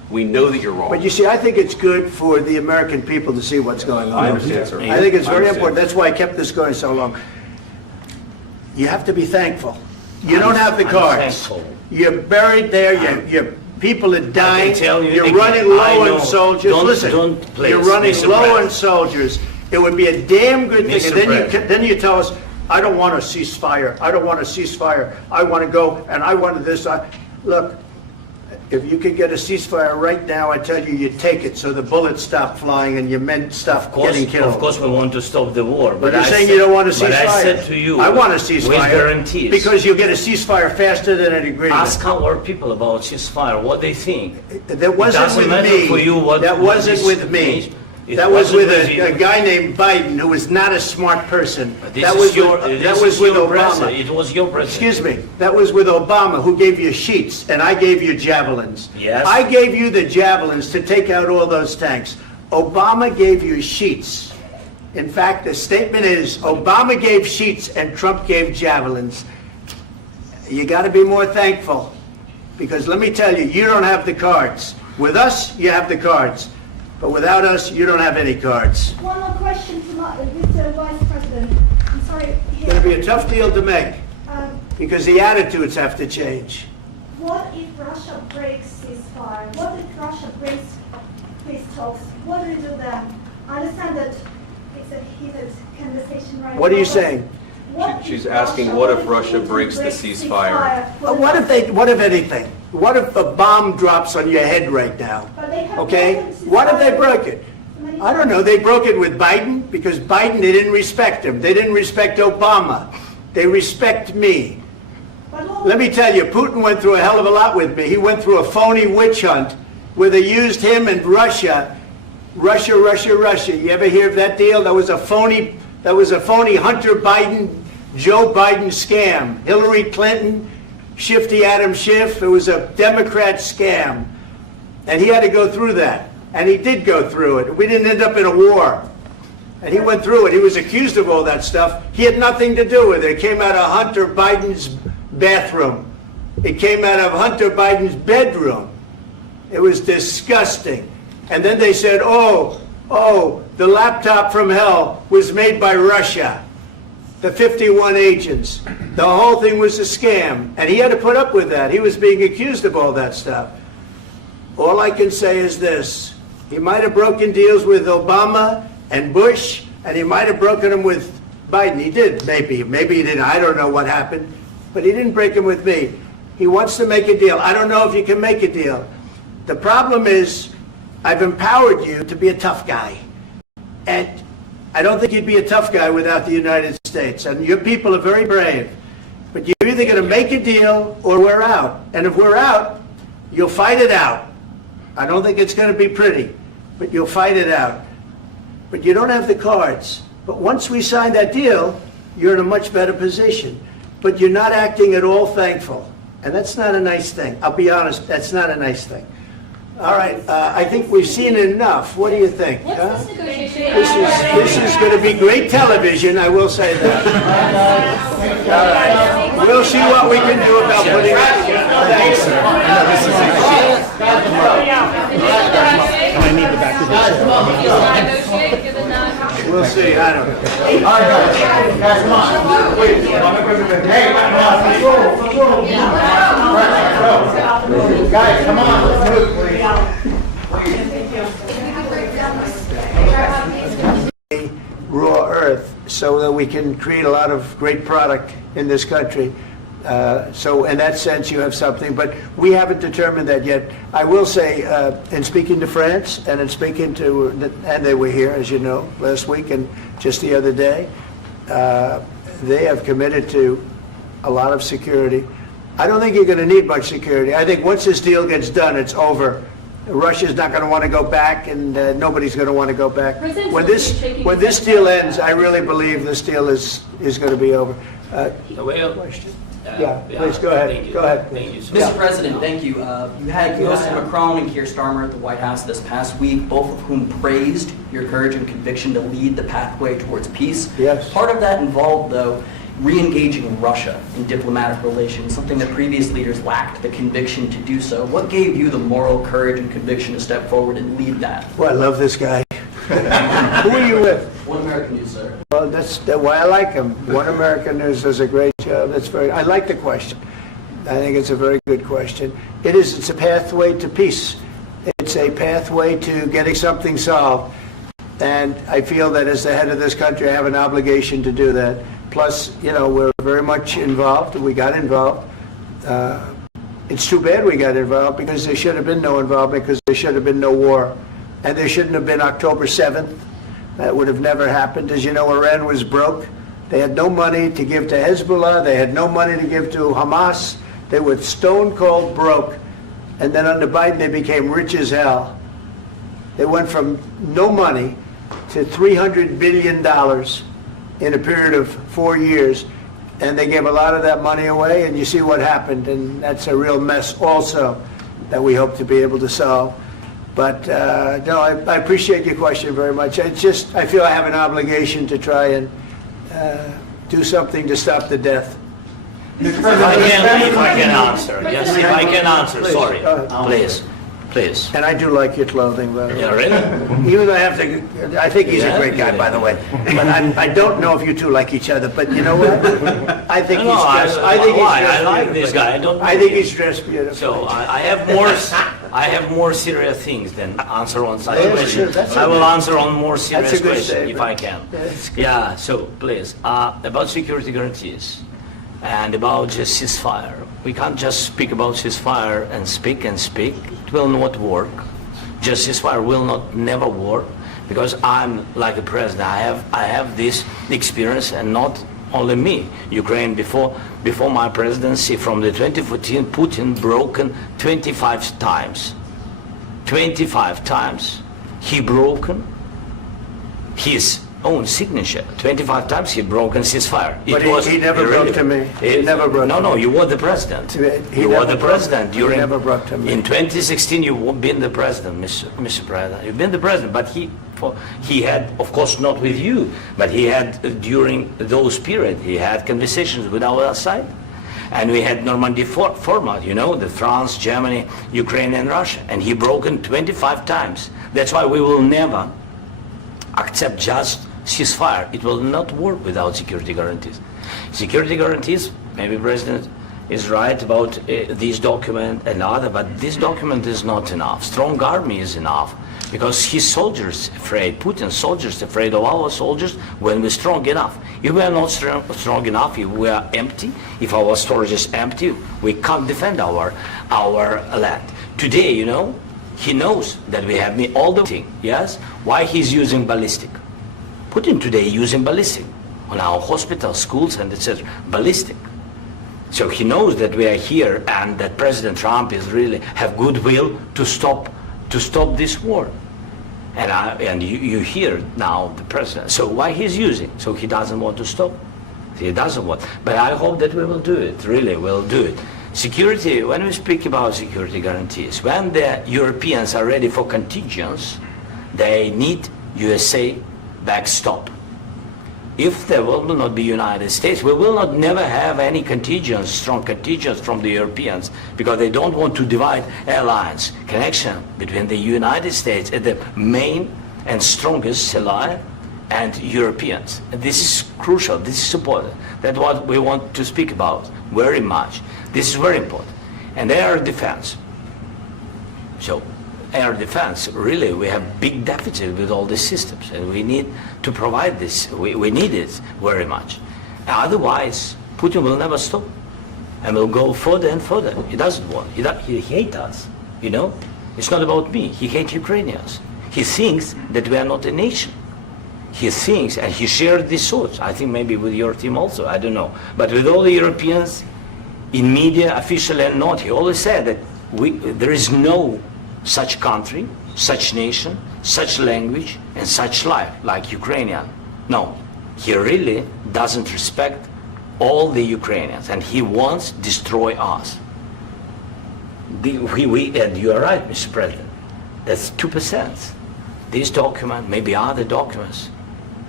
We know that you're wrong. But you see, I think it's good for the American people to see what's going on. I understand, sir. I think it's I very understand. important. That's why I kept this going so long. You have to be thankful. You don't have the I'm cards. thankful. You're buried there. Your people are dying. tell you You're again, running I low know. on soldiers. Don't- Listen, don't please you're running be low surprised. on soldiers. It would be a damn good thing. Mr. And President. then you tell us, I don't want a ceasefire. I don't want a ceasefire. I want to go, and I wanted this. Look, if you could get a ceasefire right now, I tell you, you take it so the bullets stop flying and your men stop getting killed. Of course, we want to stop the war. But you're I saying said- you don't want a ceasefire. But I said to you, I want a with ceasefire. guarantees. Because you'll get a ceasefire faster than an agreement. Ask our people about ceasefire, what they think. That wasn't doesn't with matter me. for you what- That what wasn't this with me. means. It That was wasn't with you. a guy named Biden, who was not a smart person. This That is was your, with, this that is was with your Obama. president. It was your president. Excuse me. That was with Obama, who gave you sheets, and I gave you javelins. Yes. I gave you the javelins to take out all those tanks. Obama gave you sheets. In fact, the statement is, Obama gave sheets and Trump gave javelins. You got to be more thankful, because let me tell you, you don't have the cards. With us, you have the cards. But without us, you don't have any cards. One more question to Mr. Vice President. I'm sorry. It's going to be a tough deal to make, Um, because the attitudes have to change. What if Russia breaks ceasefire? What if Russia breaks peace talks? What do we do then? I understand that it's a heated conversation right now. What are you but saying? what She's if asking, Russia- what if Russia Putin breaks the breaks ceasefire? What if anything? What if a bomb drops on your head right now? But they have Okay? broken ceasefire What if they broke it? many I don't know. They broke it with Biden, because Biden, they didn't respect him. They didn't respect Obama. They respect me. But look, Let me tell you, Putin went through a hell of a lot with me. He went through a phony witch hunt where they used him and Russia. Russia. You ever hear of that deal? That was a phony Hunter Biden, Joe Biden scam. Hillary Clinton, Shifty Adam Schiff. It was a Democrat scam. And he had to go through that. And he did go through it. We didn't end up in a war. And he went through it. He was accused of all that stuff. He had nothing to do with it. It came out of Hunter Biden's bathroom. It came out of Hunter Biden's bedroom. It was disgusting. And then they said, oh, the laptop from hell was made by Russia. The 51 agents. The whole thing was a scam. And he had to put up with that. He was being accused of all that stuff. All I can say is this. He might have broken deals with Obama and Bush, and he might have broken them with Biden. He did, maybe. Maybe he didn't. I don't know what happened. But he didn't break them with me. He wants to make a deal. I don't know if you can make a deal. The problem is, I've empowered you to be a tough guy. And I don't think you'd be a tough guy without the United States. And your people are very brave. But you're either going to make a deal or we're out. And if we're out, you'll fight it out. I don't think it's going to be pretty, but you'll fight it out. But you don't have the cards. But once we sign that deal, you're in a much better position. But you're not acting at all thankful. And that's not a nice thing. I'll be honest, that's not a nice thing. All right, I think we've seen enough. What do you think? Huh? This is going to be great television, I will say that. All right. We'll see what we can do about putting it together. Thanks, sir. And I need the back of this. We'll see, I don't know. Guys, come on. Wait, hey, guys, come on. Let's move, please. Raw earth so that we can create a lot of great product in this country. So in that sense, you have something, but we haven't determined that yet. I will say, in speaking to France and in speaking to, and they were here, as you know, last week and just the other day, they have committed to a lot of security. I don't think you're going to need much security. I think once this deal gets done, it's over. Russia's not going to want to go back, and nobody's going to want to go back. When this deal ends, I really believe this deal is going to be over. Question? Yeah, please go ahead. Thank you. Go ahead. Thank you so Mr. much. President, thank you. You had Mr. Macron and Keir Starmer at the White House this past week, both of whom praised your courage and conviction to lead the pathway towards peace. Yes. Part of that involved, though, re-engaging Russia in diplomatic relations, something that previous leaders lacked the conviction to do so. What gave you the moral courage and conviction to step forward and lead that? Well, I love this guy. Who are you with? One American News, sir. Well, that's why I like him. One American News does a great job. I like the question. I think it's a very good question. It's a pathway to peace. It's a pathway to getting something solved. And I feel that as the head of this country, I have an obligation to do that. Plus, we're very much involved. We got involved. It's too bad we got involved because there should have been no involvement because there should have been no war. And there shouldn't have been October 7th. That would have never happened. As you know, Iran was broke. They had no money to give to Hezbollah. They had no money to give to Hamas. They were stone cold broke. And then under Biden, they became rich as hell. They went from no money to $300 billion in a period of 4 years. And they gave a lot of that money away, and you see what happened. And that's a real mess also that we hope to be able to solve. But no, I appreciate your question very much. I feel I have an obligation to try and do something to stop the death. If I can answer, yes, if I can answer, Please. sorry, Please. please. And I do like your clothing, by the way. Yeah, really? Even though I think he's a great guy, by the way. But I don't know if you two like each other. But you know what? I think he's dressed. I like this guy. I think he's dressed beautiful. So I have more serious things than answer on such Yeah, questions. sure, that's I will okay. answer on more serious That's a good questions if I statement. can. That's good. Yeah. So please, about security guarantees and about just ceasefire. We can't just speak about ceasefire and speak and speak. It will not work. Just ceasefire will never work because I'm like a president. I have this experience, and not only me. Ukraine before my presidency, from the 2014, Putin broken 25 times. 25 times he broken his own signature. 25 times he broken ceasefire. But he never broke to me. He never broke to me. No, you were the president. You were the president He during. never broke to me. In 2016, you've been the president, Mr. President. You've been the president, but he had, of course, not with you, but he had during those period. He had conversations with our side, and we had Normandy format. The France, Germany, Ukraine, and Russia, and he broken 25 times. That's why we will never accept just ceasefire. It will not work without security guarantees. Security guarantees, maybe President is right about this document and other, but this document is not enough. Strong army is enough because his soldiers afraid, Putin's soldiers afraid of our soldiers when we're strong enough. If we are not strong enough, if we are empty, if our storage is empty, we can't defend our land. Today, he knows that we have all the thing, yes? Why he's using ballistic? Putin today using ballistic on our hospitals, schools, and etc. Ballistic. So he knows that we are here and that President Trump is really have goodwill to stop this war. And you hear now the president. So why he's using? So he doesn't want to stop. He doesn't want. But I hope that we will do it. Really, we'll do it. Security, when we speak about security guarantees, when the Europeans are ready for contingents, they need USA backstop. If there will not be United States, we will not never have any contingents, strong contingents from the Europeans, because they don't want to divide alliance connection between the United States and the main and strongest ally and Europeans. And this is crucial, this is important. That's what we want to speak about very much. This is very important. And air defense. So air defense, really, we have big deficit with all these systems, and we need to provide this. We need it very much. Otherwise, Putin will never stop, and will go further and further. He doesn't want. He hates us. It's not about me. He hates Ukrainians. He thinks that we are not a nation. He thinks, and he shared these thoughts. I think maybe with your team also. I don't know, but with all the Europeans, in media, officially and not, he always said that there is no such country, such nation, such language, and such life like Ukrainian. No, he really doesn't respect all the Ukrainians, and he wants to destroy us. And you are right, Mr. President. That's 2%. This document, maybe other documents,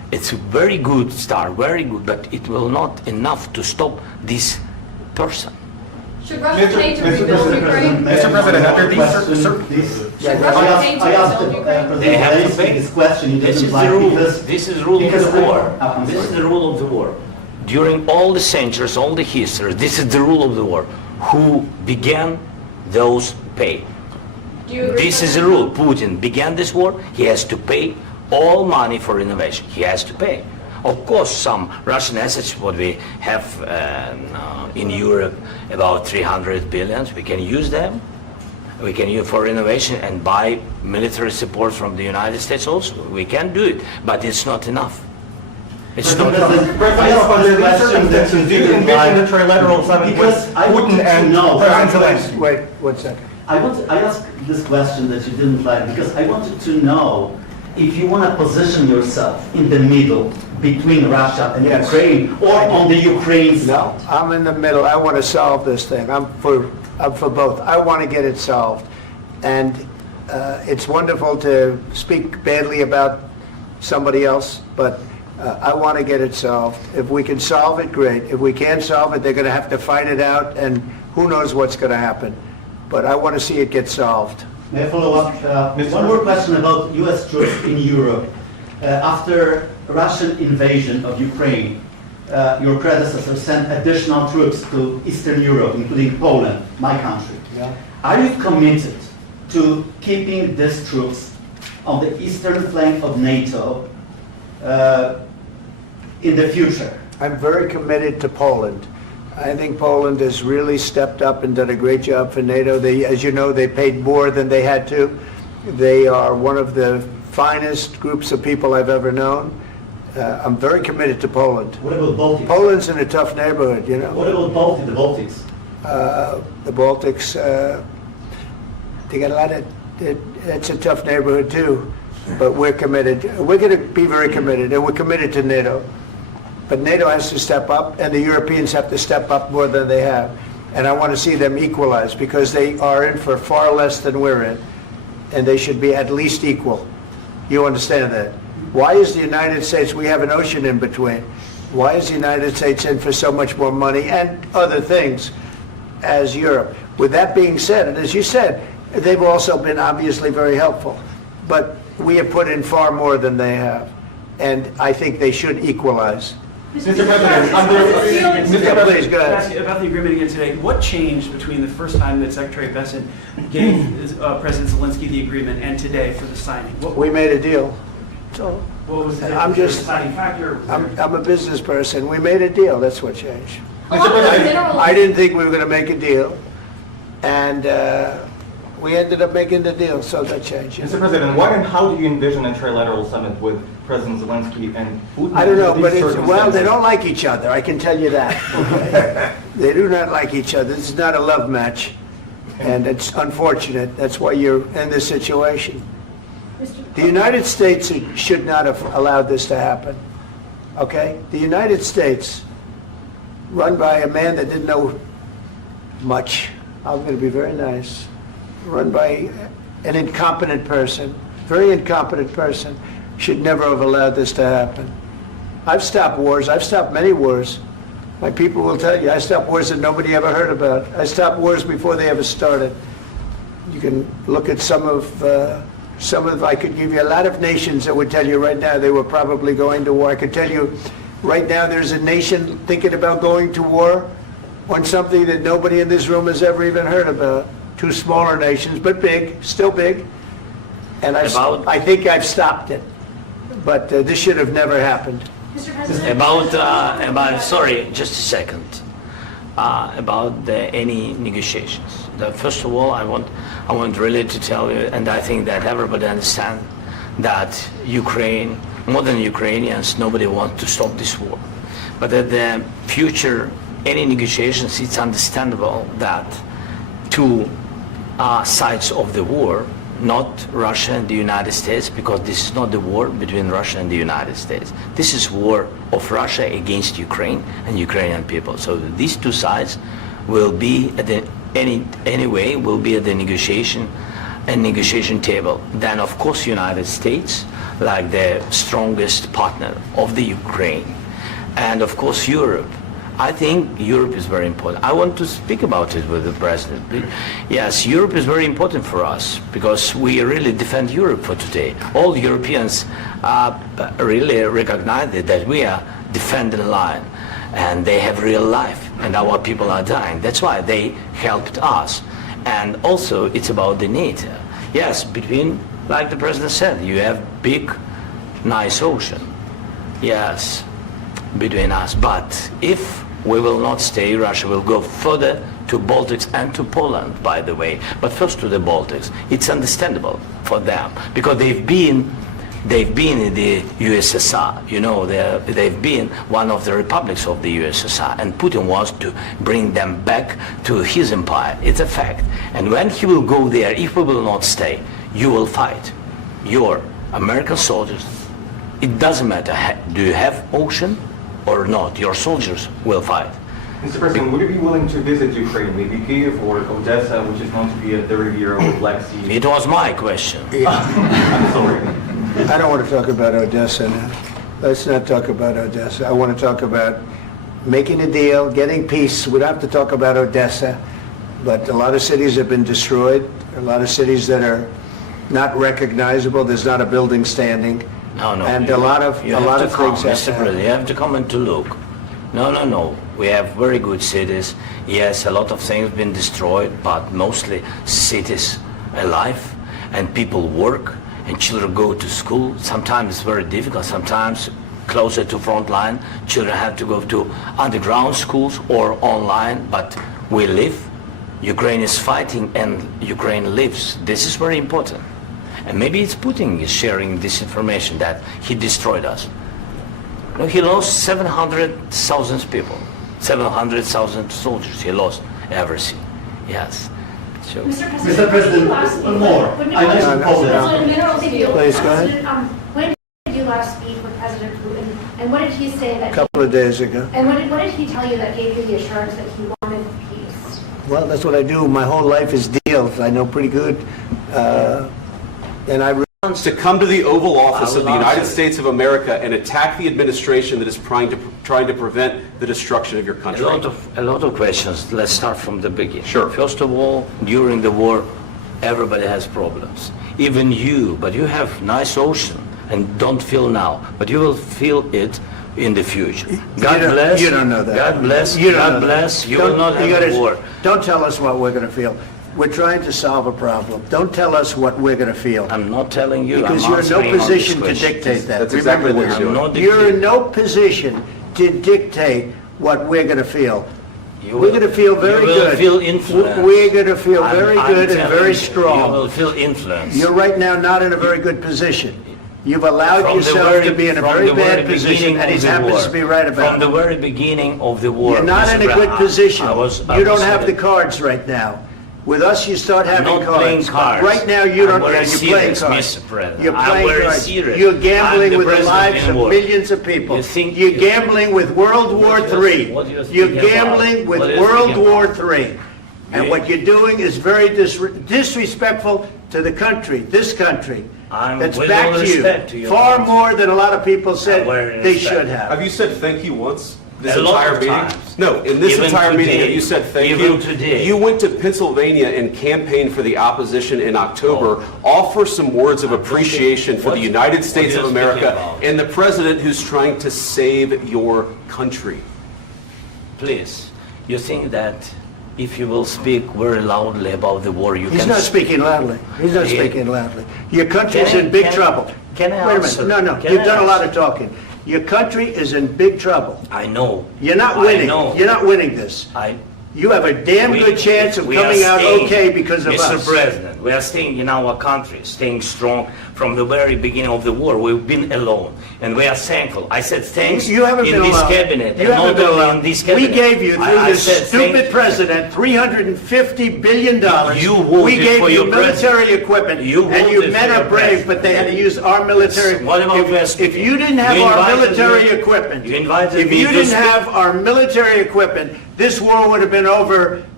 It's a very good start, very good, but it will not enough to stop this person. Should Russia pay to rebuild Ukraine? Mr. President, under these Should Russia pay to I asked rebuild Ukraine? They have to President pay. Zelensky this question. You This didn't is like the rule. because This is the rule of because the I- war. I'm This is sorry. the rule of the war. During all the centuries, all the history, this is the rule of the war. Who began, those pay. Do you agree This with is the that? rule. Putin began this war. He has to pay all money for renovation. He has to pay. Of course, some Russian assets, what we have in Europe, about 300 billions, we can use them. We can use for renovation and buy military support from the United States also. We can do it, but it's not enough. It's not enough. President, under these circumstances, do you envision a trilateral summit with Because I want Putin to and know- President Zelensky? Wait, 1 second. I asked this question that you didn't like because I wanted to know if you want to position yourself in the middle between Russia and Yes. Ukraine or on the Ukraine side. No, I'm in the middle. I want to solve this thing. I'm for both. I want to get it solved. And it's wonderful to speak badly about somebody else, but I want to get it solved. If we can solve it, great. If we can't solve it, they're going to have to fight it out, and who knows what's going to happen. But I want to see it get solved. May I follow up? One more question about U.S. troops in Europe. After Russian invasion of Ukraine, your predecessor sent additional troops to Eastern Europe, including Poland, my country. Yeah. Are you committed to keeping these troops on the eastern flank of NATO in the future? I'm very committed to Poland. I think Poland has really stepped up and done a great job for NATO. They, as you know, they paid more than they had to. They are one of the finest groups of people I've ever known. I'm very committed to Poland. What about Baltics? Poland's in a tough neighborhood, you know. What about the Baltics? The Baltics, they got a lot of, it's a tough neighborhood too, but we're committed. We're going to be very committed, and we're committed to NATO. But NATO has to step up, and the Europeans have to step up more than they have. And I want to see them equalize, because they are in for far less than we're in, and they should be at least equal. You understand that? Why is the United States, we have an ocean in between, why is the United States in for so much more money and other things as Europe? With that being said, and as you said, they've also been obviously very helpful, but we have put in far more than they have, and I think they should equalize. Mr. President, Yeah, please, go Can I ahead. ask you about the agreement again today? What changed between the first time that Secretary Bessent gave President Zelensky the agreement and today for the signing? We made a deal. So What was the I'm just- deciding factor? I'm a business person. We made a deal. That's what changed. Mr. President, I didn't think we were going to make a deal, and we ended up making the deal, so that changed. Mr. President, what and how do you envision a trilateral summit with President Zelensky and Putin? I don't know, under but these it's, well, circumstances? they don't like each other, I can tell you that. Okay? They do not like each other. This is not a love match, and it's unfortunate. That's why you're in this situation. The United States should not have allowed this to happen, okay? The United States, run by a man that didn't know much, I'm going to be very nice, run by an incompetent person, very incompetent person, should never have allowed this to happen. I've stopped wars. I've stopped many wars. My people will tell you, I stopped wars that nobody ever heard about. I stopped wars before they ever started. You can look at some of, I could give you a lot of nations that would tell you right now they were probably going to war. I could tell you right now there's a nation thinking about going to war on something that nobody in this room has ever even heard about. Two smaller nations, but big, still big. And I think I've stopped it. But this should have never happened. Mr. President, Sorry, just a second. About any negotiations. First of all, I want really to tell you, and I think that everybody understands that Ukraine, more than Ukrainians, nobody wants to stop this war. But at the future, any negotiations, it's understandable that two sides of the war, not Russia and the United States, because this is not the war between Russia and the United States. This is war of Russia against Ukraine and Ukrainian people. So these two sides will be at the will be at the negotiation a negotiation table, then of course United States, like the strongest partner of the Ukraine, and of course Europe. I think Europe is very important. I want to speak about it with the President. Yes, Europe is very important for us because we really defend Europe for today. All Europeans really recognize that we are defending the line and they have real life and our people are dying. That's why they helped us. And also it's about the NATO. Yes, between, like the President said, you have big, nice ocean. Yes, between us. But if we will not stay, Russia will go further to Baltics and to Poland, by the way. But first to the Baltics. It's understandable for them because they've been in the USSR. You know, they've been one of the republics of the USSR, and Putin wants to bring them back to his empire. It's a fact. And when he will go there, if we will not stay, you will fight. Your American soldiers, it doesn't matter, do you have ocean or not, your soldiers will fight. Mr. President, would you be willing to visit Ukraine, maybe Kyiv or Odessa, which is known to be a dirty area of Black Sea? It was my question. I'm sorry. I don't want to talk about Odessa now. Let's not talk about Odessa. I want to talk about making a deal, getting peace. We don't have to talk about Odessa, but a lot of cities have been destroyed. A lot of cities that are not recognizable. There's not a building standing. No. And a lot of things have Mr. President, you have to come and to look. No. We have very good cities. Yes, a lot of things have been destroyed, but mostly cities alive and people work and children go to school. Sometimes it's very difficult. Sometimes closer to front line, children have to go to underground schools or online, but we live. Ukraine is fighting and Ukraine lives. This is very important. And maybe it's Putin is sharing this information that he destroyed us. No, he lost 700,000 people, 700,000 soldiers. He lost everything. Yes. So. Mr. President, one more. I mentioned Poland. Please, go ahead. When did you last speak with President Putin, and what did he say that? A couple of days ago. And what did he tell you that gave you the assurance that he wanted peace? Well, that's what I do. My whole life is deals. I know pretty good. And I to come to the Oval Office of the United States of America and attack the administration that is trying to prevent the destruction of your country? A lot of questions. Let's start from the beginning. Sure. First of all, during the war, everybody has problems. Even you, but you have nice ocean and don't feel now, but you will feel it in the future. God bless. You don't know that. God bless. You don't God know bless. that. You will not have a war. Don't tell us what we're going to feel. We're trying to solve a problem. Don't tell us what we're going to feel. I'm not telling you. Because I'm you're in no answering on position this to question. dictate that. That's exactly Remember what this. you're doing. I'm not You're in dictating. no position to dictate what we're going to feel. You We're will- going to feel very you will good. feel influenced. We're going to feel very I'm good and telling very you, strong. You will feel influence. You're right now not in a very good position. You've allowed From the yourself very- to be in a from very the very bad position, beginning and he of the happens war. to be right about From the it. very beginning of the war. You're not Mr. in a good President, position. I You don't was have the saying- cards right now. With us, you start having not playing cards. cards. Right now, you I'm don't. very You're playing serious, cards. Mr. President. You're I'm playing very cards. serious. You're I'm gambling the with the president lives in of war. millions of people. You think- You're gambling with World War What do you- III. what do you think You're about? gambling with What do you World think War about? III. And You- what you're doing is very disrespectful to the country, this country. I'm That's with back all to respect to you. your Far country. more than a lot of people said very they respect. should have. Have you said thank you once? This A lot entire of meeting? times. No, in this Even entire meeting, today. have you said thank Even you? today. You went to Pennsylvania and campaigned for the opposition in October. Offer some words of appreciation for the United States what of are you speaking America about? and the president who's trying to save your country. Please, you think that if you will speak very loudly about the war, you He's can... not speaking loudly. He's not Yeah. speaking loudly. Your country's Can I- in big can- trouble. can I Wait a answer? minute. No. Can You've I done a lot answer? of talking. Your country is in big trouble. I know. You're not I winning. know. You're not winning this. You have a damn We- good chance of we are coming out staying, okay because of Mr. us. President, we are staying in our country, staying strong from the very beginning of the war. We've been alone, and we are thankful. I said thanks You haven't in been this alone. cabinet, You and haven't not been only alone. in this We cabinet. gave you, through I this said stupid thank- president, $350 billion. You voted We gave for you your military president. equipment, You and you voted men for are your brave, president. but they had to use our military. What about If West? you didn't have You our invited military me- equipment, you invited if me you to didn't speak- have our military equipment, this war would have been over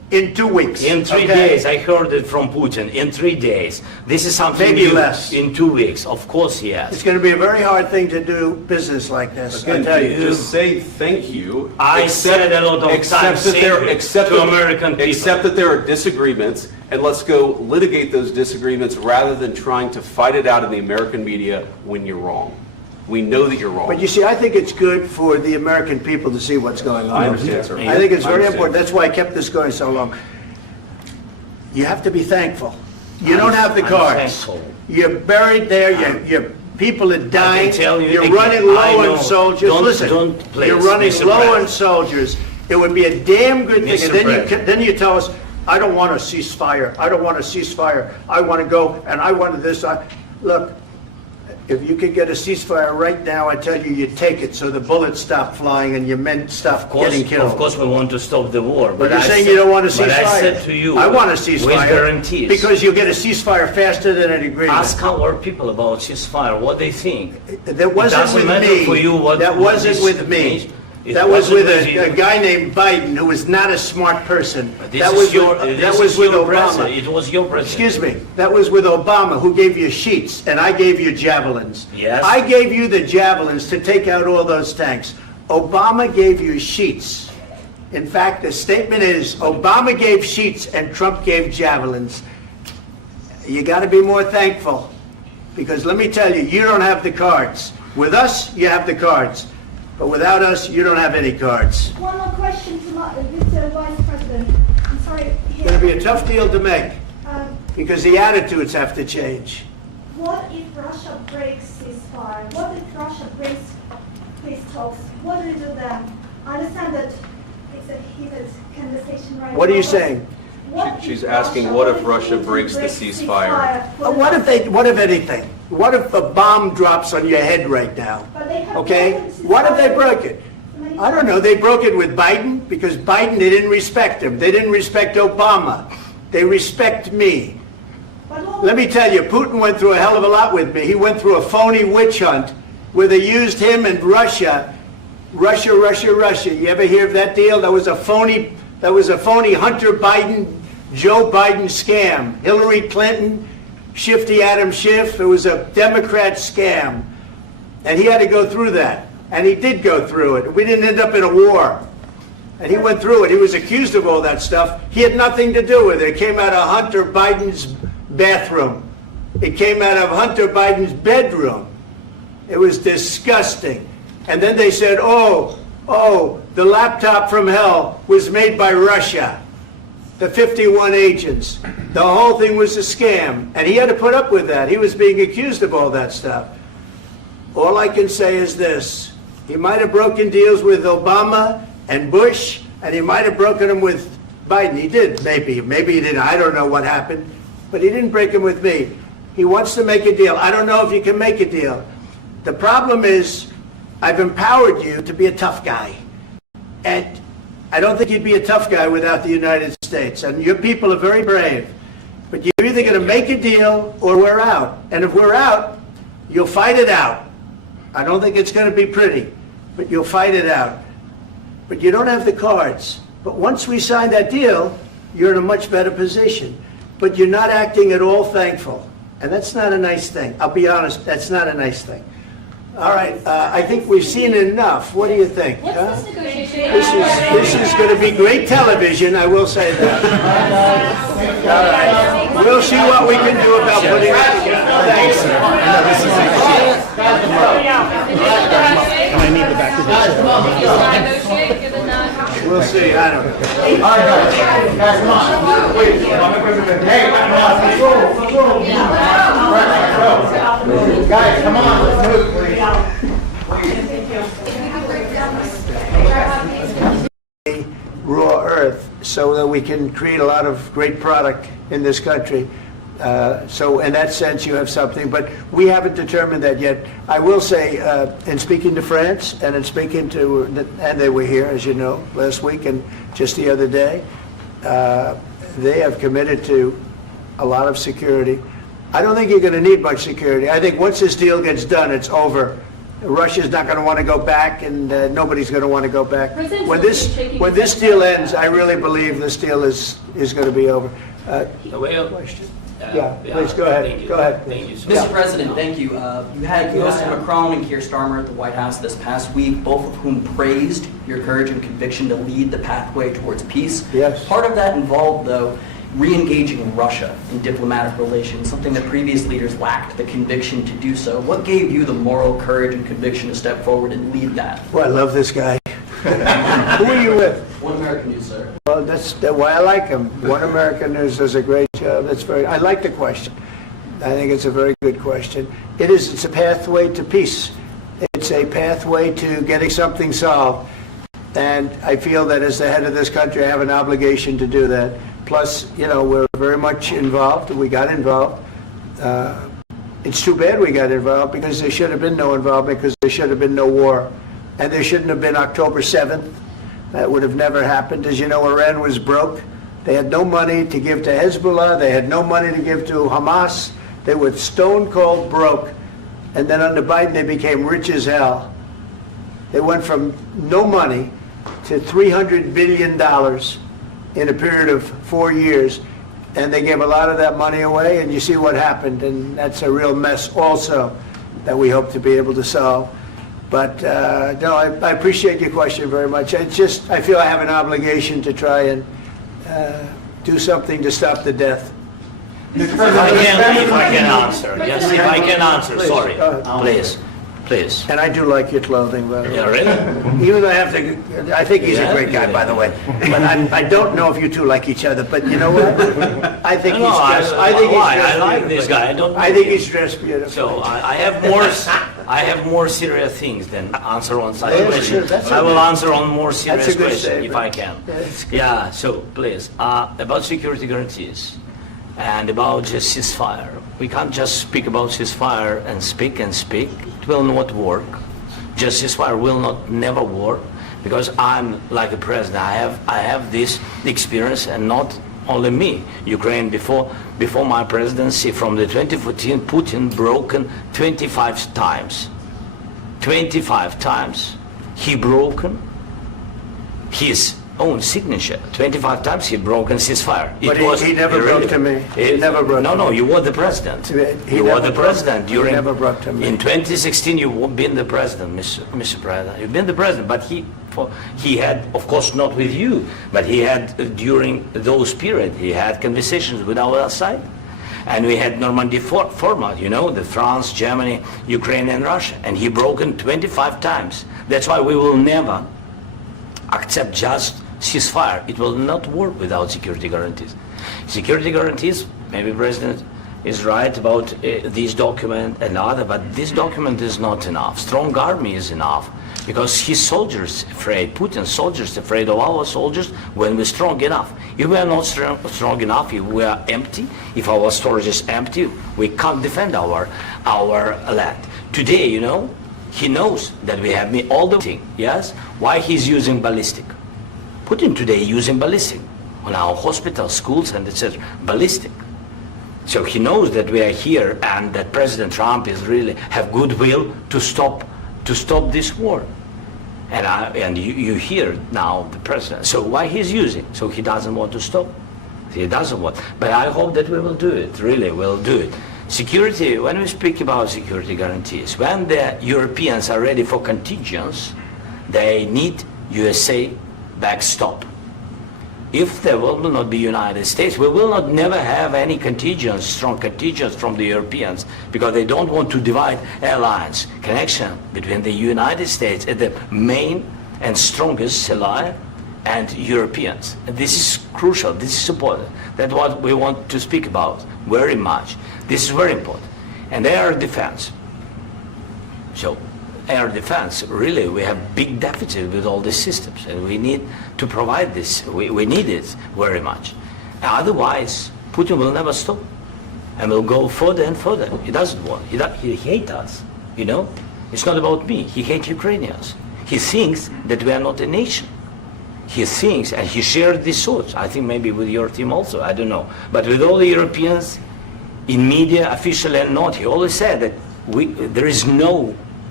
in 2 weeks. In 3 okay? days, I heard it from Putin. In 3 days, this is something Maybe new. less. In 2 weeks, of course, yes. It's going to be a very hard thing to do business like this. I Again, tell you. just say thank you. I said a lot of times that there, thank you except to that- American people. Except that there are disagreements, and let's go litigate those disagreements rather than trying to fight it out in the American media when you're wrong. We know that you're wrong. But you see, I think it's good for the American people to see what's going on. I understand, sir. I think it's I very understand. important. That's why I kept this going so long. You have to be thankful. You don't have the I'm cards. thankful. You're buried there. Your people are dying. tell you You're again, running I low know. on soldiers. Don't- Listen, don't please you're running be low on surprised. soldiers. It would be a damn good thing. And Mr. then you tell us, I don't want a ceasefire. I don't want a ceasefire. I want to go and I want this. Look, if you could get a ceasefire right now, I tell you, you'd take it so the bullets stop flying and your men stop getting killed. Of course, we want to stop the war. But you're I saying said- you don't want a ceasefire. But I said to you, I want a ceasefire. with guarantees. Because you'll get a ceasefire faster than an agreement. Ask our people about ceasefire, what they think. That wasn't doesn't with matter me. for you what- That what wasn't this with me. means. It That was wasn't with with a you. guy named Biden who was not a smart person. This That is was your, with, this that was is with your Obama. president. It was your president. Excuse me. That was with Obama, who gave you sheets, and I gave you javelins. Yes. I gave you the javelins to take out all those tanks. Obama gave you sheets. In fact, the statement is Obama gave sheets and Trump gave javelins. You got to be more thankful, because let me tell you, you don't have the cards. With us, you have the cards. But without us, you don't have any cards. One more question to Mr. Vice President. I'm sorry. It's going to be a tough deal to make, Um, because the attitudes have to change. What if Russia breaks ceasefire? What if Russia breaks peace talks? What do you do then? I understand that it's a heated conversation right now. What are you but saying? what if She's asking, what if Russia breaks the ceasefire? What if anything? What if a bomb drops on your head right now? But they have Okay? broken ceasefire. What if they broke it? I don't know. They broke it with Biden, because Biden, they didn't respect him. They didn't respect Obama. They respect me. But what Let me tell you, Putin went through a hell of a lot with me. He went through a phony witch hunt where they used him and Russia. Russia. You ever hear of that deal? That was a phony Hunter Biden, Joe Biden scam. Hillary Clinton, Shifty Adam Schiff. It was a Democrat scam. And he had to go through that. And he did go through it. We didn't end up in a war. And he went through it. He was accused of all that stuff. He had nothing to do with it. It came out of Hunter Biden's bathroom. It came out of Hunter Biden's bedroom. It was disgusting. And then they said, oh, the laptop from hell was made by Russia. The 51 agents. The whole thing was a scam. And he had to put up with that. He was being accused of all that stuff. All I can say is this. He might have broken deals with Obama and Bush, and he might have broken them with Biden. He did, maybe. Maybe he didn't. I don't know what happened. But he didn't break them with me. He wants to make a deal. I don't know if you can make a deal. The problem is, I've empowered you to be a tough guy. And I don't think you'd be a tough guy without the United States. And your people are very brave. But you're either going to make a deal or we're out. And if we're out, you'll fight it out. I don't think it's going to be pretty, but you'll fight it out. But you don't have the cards. But once we sign that deal, you're in a much better position. But you're not acting at all thankful. And that's not a nice thing. I'll be honest, that's not a nice thing. All right, I think we've seen enough. What do you think? What's huh? this negotiation? This is going to be great television, I will say that. All right. We'll see what we can do about putting it together. Thanks. And I need the back of this. Negotiate, given that. We'll see, I don't know. Guys, come on, let's move, please. Raw earth so that we can create a lot of great product in this country. So in that sense, you have something, but we haven't determined that yet. I will say, in speaking to France and in speaking to, and they were here, as you know, last week and just the other day, they have committed to a lot of security. I don't think you're going to need much security. I think once this deal gets done, it's over. Russia's not going to want to go back, and nobody's going to want to go back. President When Zelensky this shaking when his this head. deal ends, I really believe this deal is going to be over. Well, Question? Yeah, please go ahead. Thank you. Go ahead. Thank you. Mr. President, thank you. You had Mr. Macron and Keir Starmer at the White House this past week, both of whom praised your courage and conviction to lead the pathway towards peace. Yes. Part of that involved, though, re-engaging Russia in diplomatic relations, something that previous leaders lacked the conviction to do so. What gave you the moral courage and conviction to step forward and lead that? Well, I love this guy. Who are you with? One American News, sir. Well, that's why I like him. One American News does a great job. I like the question. I think it's a very good question. It's a pathway to peace. It's a pathway to getting something solved. And I feel that as the head of this country, I have an obligation to do that. Plus, we're very much involved. We got involved. It's too bad we got involved because there should have been no involvement because there should have been no war. And there shouldn't have been October 7th. That would have never happened. As you know, Iran was broke. They had no money to give to Hezbollah. They had no money to give to Hamas. They were stone cold broke. And then under Biden, they became rich as hell. They went from no money to $300 billion in a period of 4 years. And they gave a lot of that money away, and you see what happened. And that's a real mess also that we hope to be able to solve. But no, I appreciate your question very much. I feel I have an obligation to try and do something to stop the death. If I can answer. Yes, if I can answer, Please, sorry. go ahead. Please. And I do like your clothing, by the way. Yeah, really? Even though I think he's a great guy, by the way. But I don't know if you two like each other. But you know what? I think he's dressed. I like this guy. I think he's dressed beautiful. So I have more serious things than answer on such Yeah, questions. sure, I will answer on more serious That's a good questions if statement. I can. That's good. Yeah. So please, about security guarantees and about just ceasefire. We can't just speak about ceasefire and speak and speak. It will not work. Just ceasefire will never work because I'm like a president. I have this experience, and not only me. Ukraine before my presidency, from the 2014, Putin broken 25 times. 25 times he broken his own signature. 25 times he broken ceasefire. But he never broke to me. He never broke to me. No, you were the president. You were the president during. He never broke to me. In 2016, you've been the president, Mr. President. You've been the president, but he had, of course, not with you, but he had during those period. He had conversations with our side, and we had Normandy format. The France, Germany, Ukraine, and Russia, and he broken 25 times. That's why we will never accept just ceasefire. It will not work without security guarantees. Security guarantees, maybe President is right about this document and other, but this document is not enough. Strong army is enough because his soldiers afraid, Putin's soldiers afraid of our soldiers when we're strong enough. If we are not strong enough, if we are empty, if our storage is empty, we can't defend our land. Today, he knows that we have all the thing, yes? Why he's using ballistic? Putin today using ballistic on our hospitals, schools, and etc. Ballistic. So he knows that we are here and that President Trump is really have goodwill to stop this war. And you hear now the president. So why he's using? So he doesn't want to stop. He doesn't want. But I hope that we will do it. Really, we'll do it. Security, when we speak about security guarantees, when the Europeans are ready for contingents, they need USA backstop. If there will not be United States, we will not never have any contingents, strong contingents from the Europeans, because they don't want to divide alliance, connection between the United States and the main and strongest ally and Europeans. And this is crucial, this is important. That's what we want to speak about very much. This is very important. And air defense. So air defense, really, we have big deficit with all these systems, and we need to provide this. We need it very much. Otherwise, Putin will never stop, and will go further and further. He doesn't want. He hates us. It's not about me. He hates Ukrainians. He thinks that we are not a nation. He thinks, and he shared these thoughts. I think maybe with your team also. I don't know, but with all the Europeans, in media, officially and not, he always said that there is no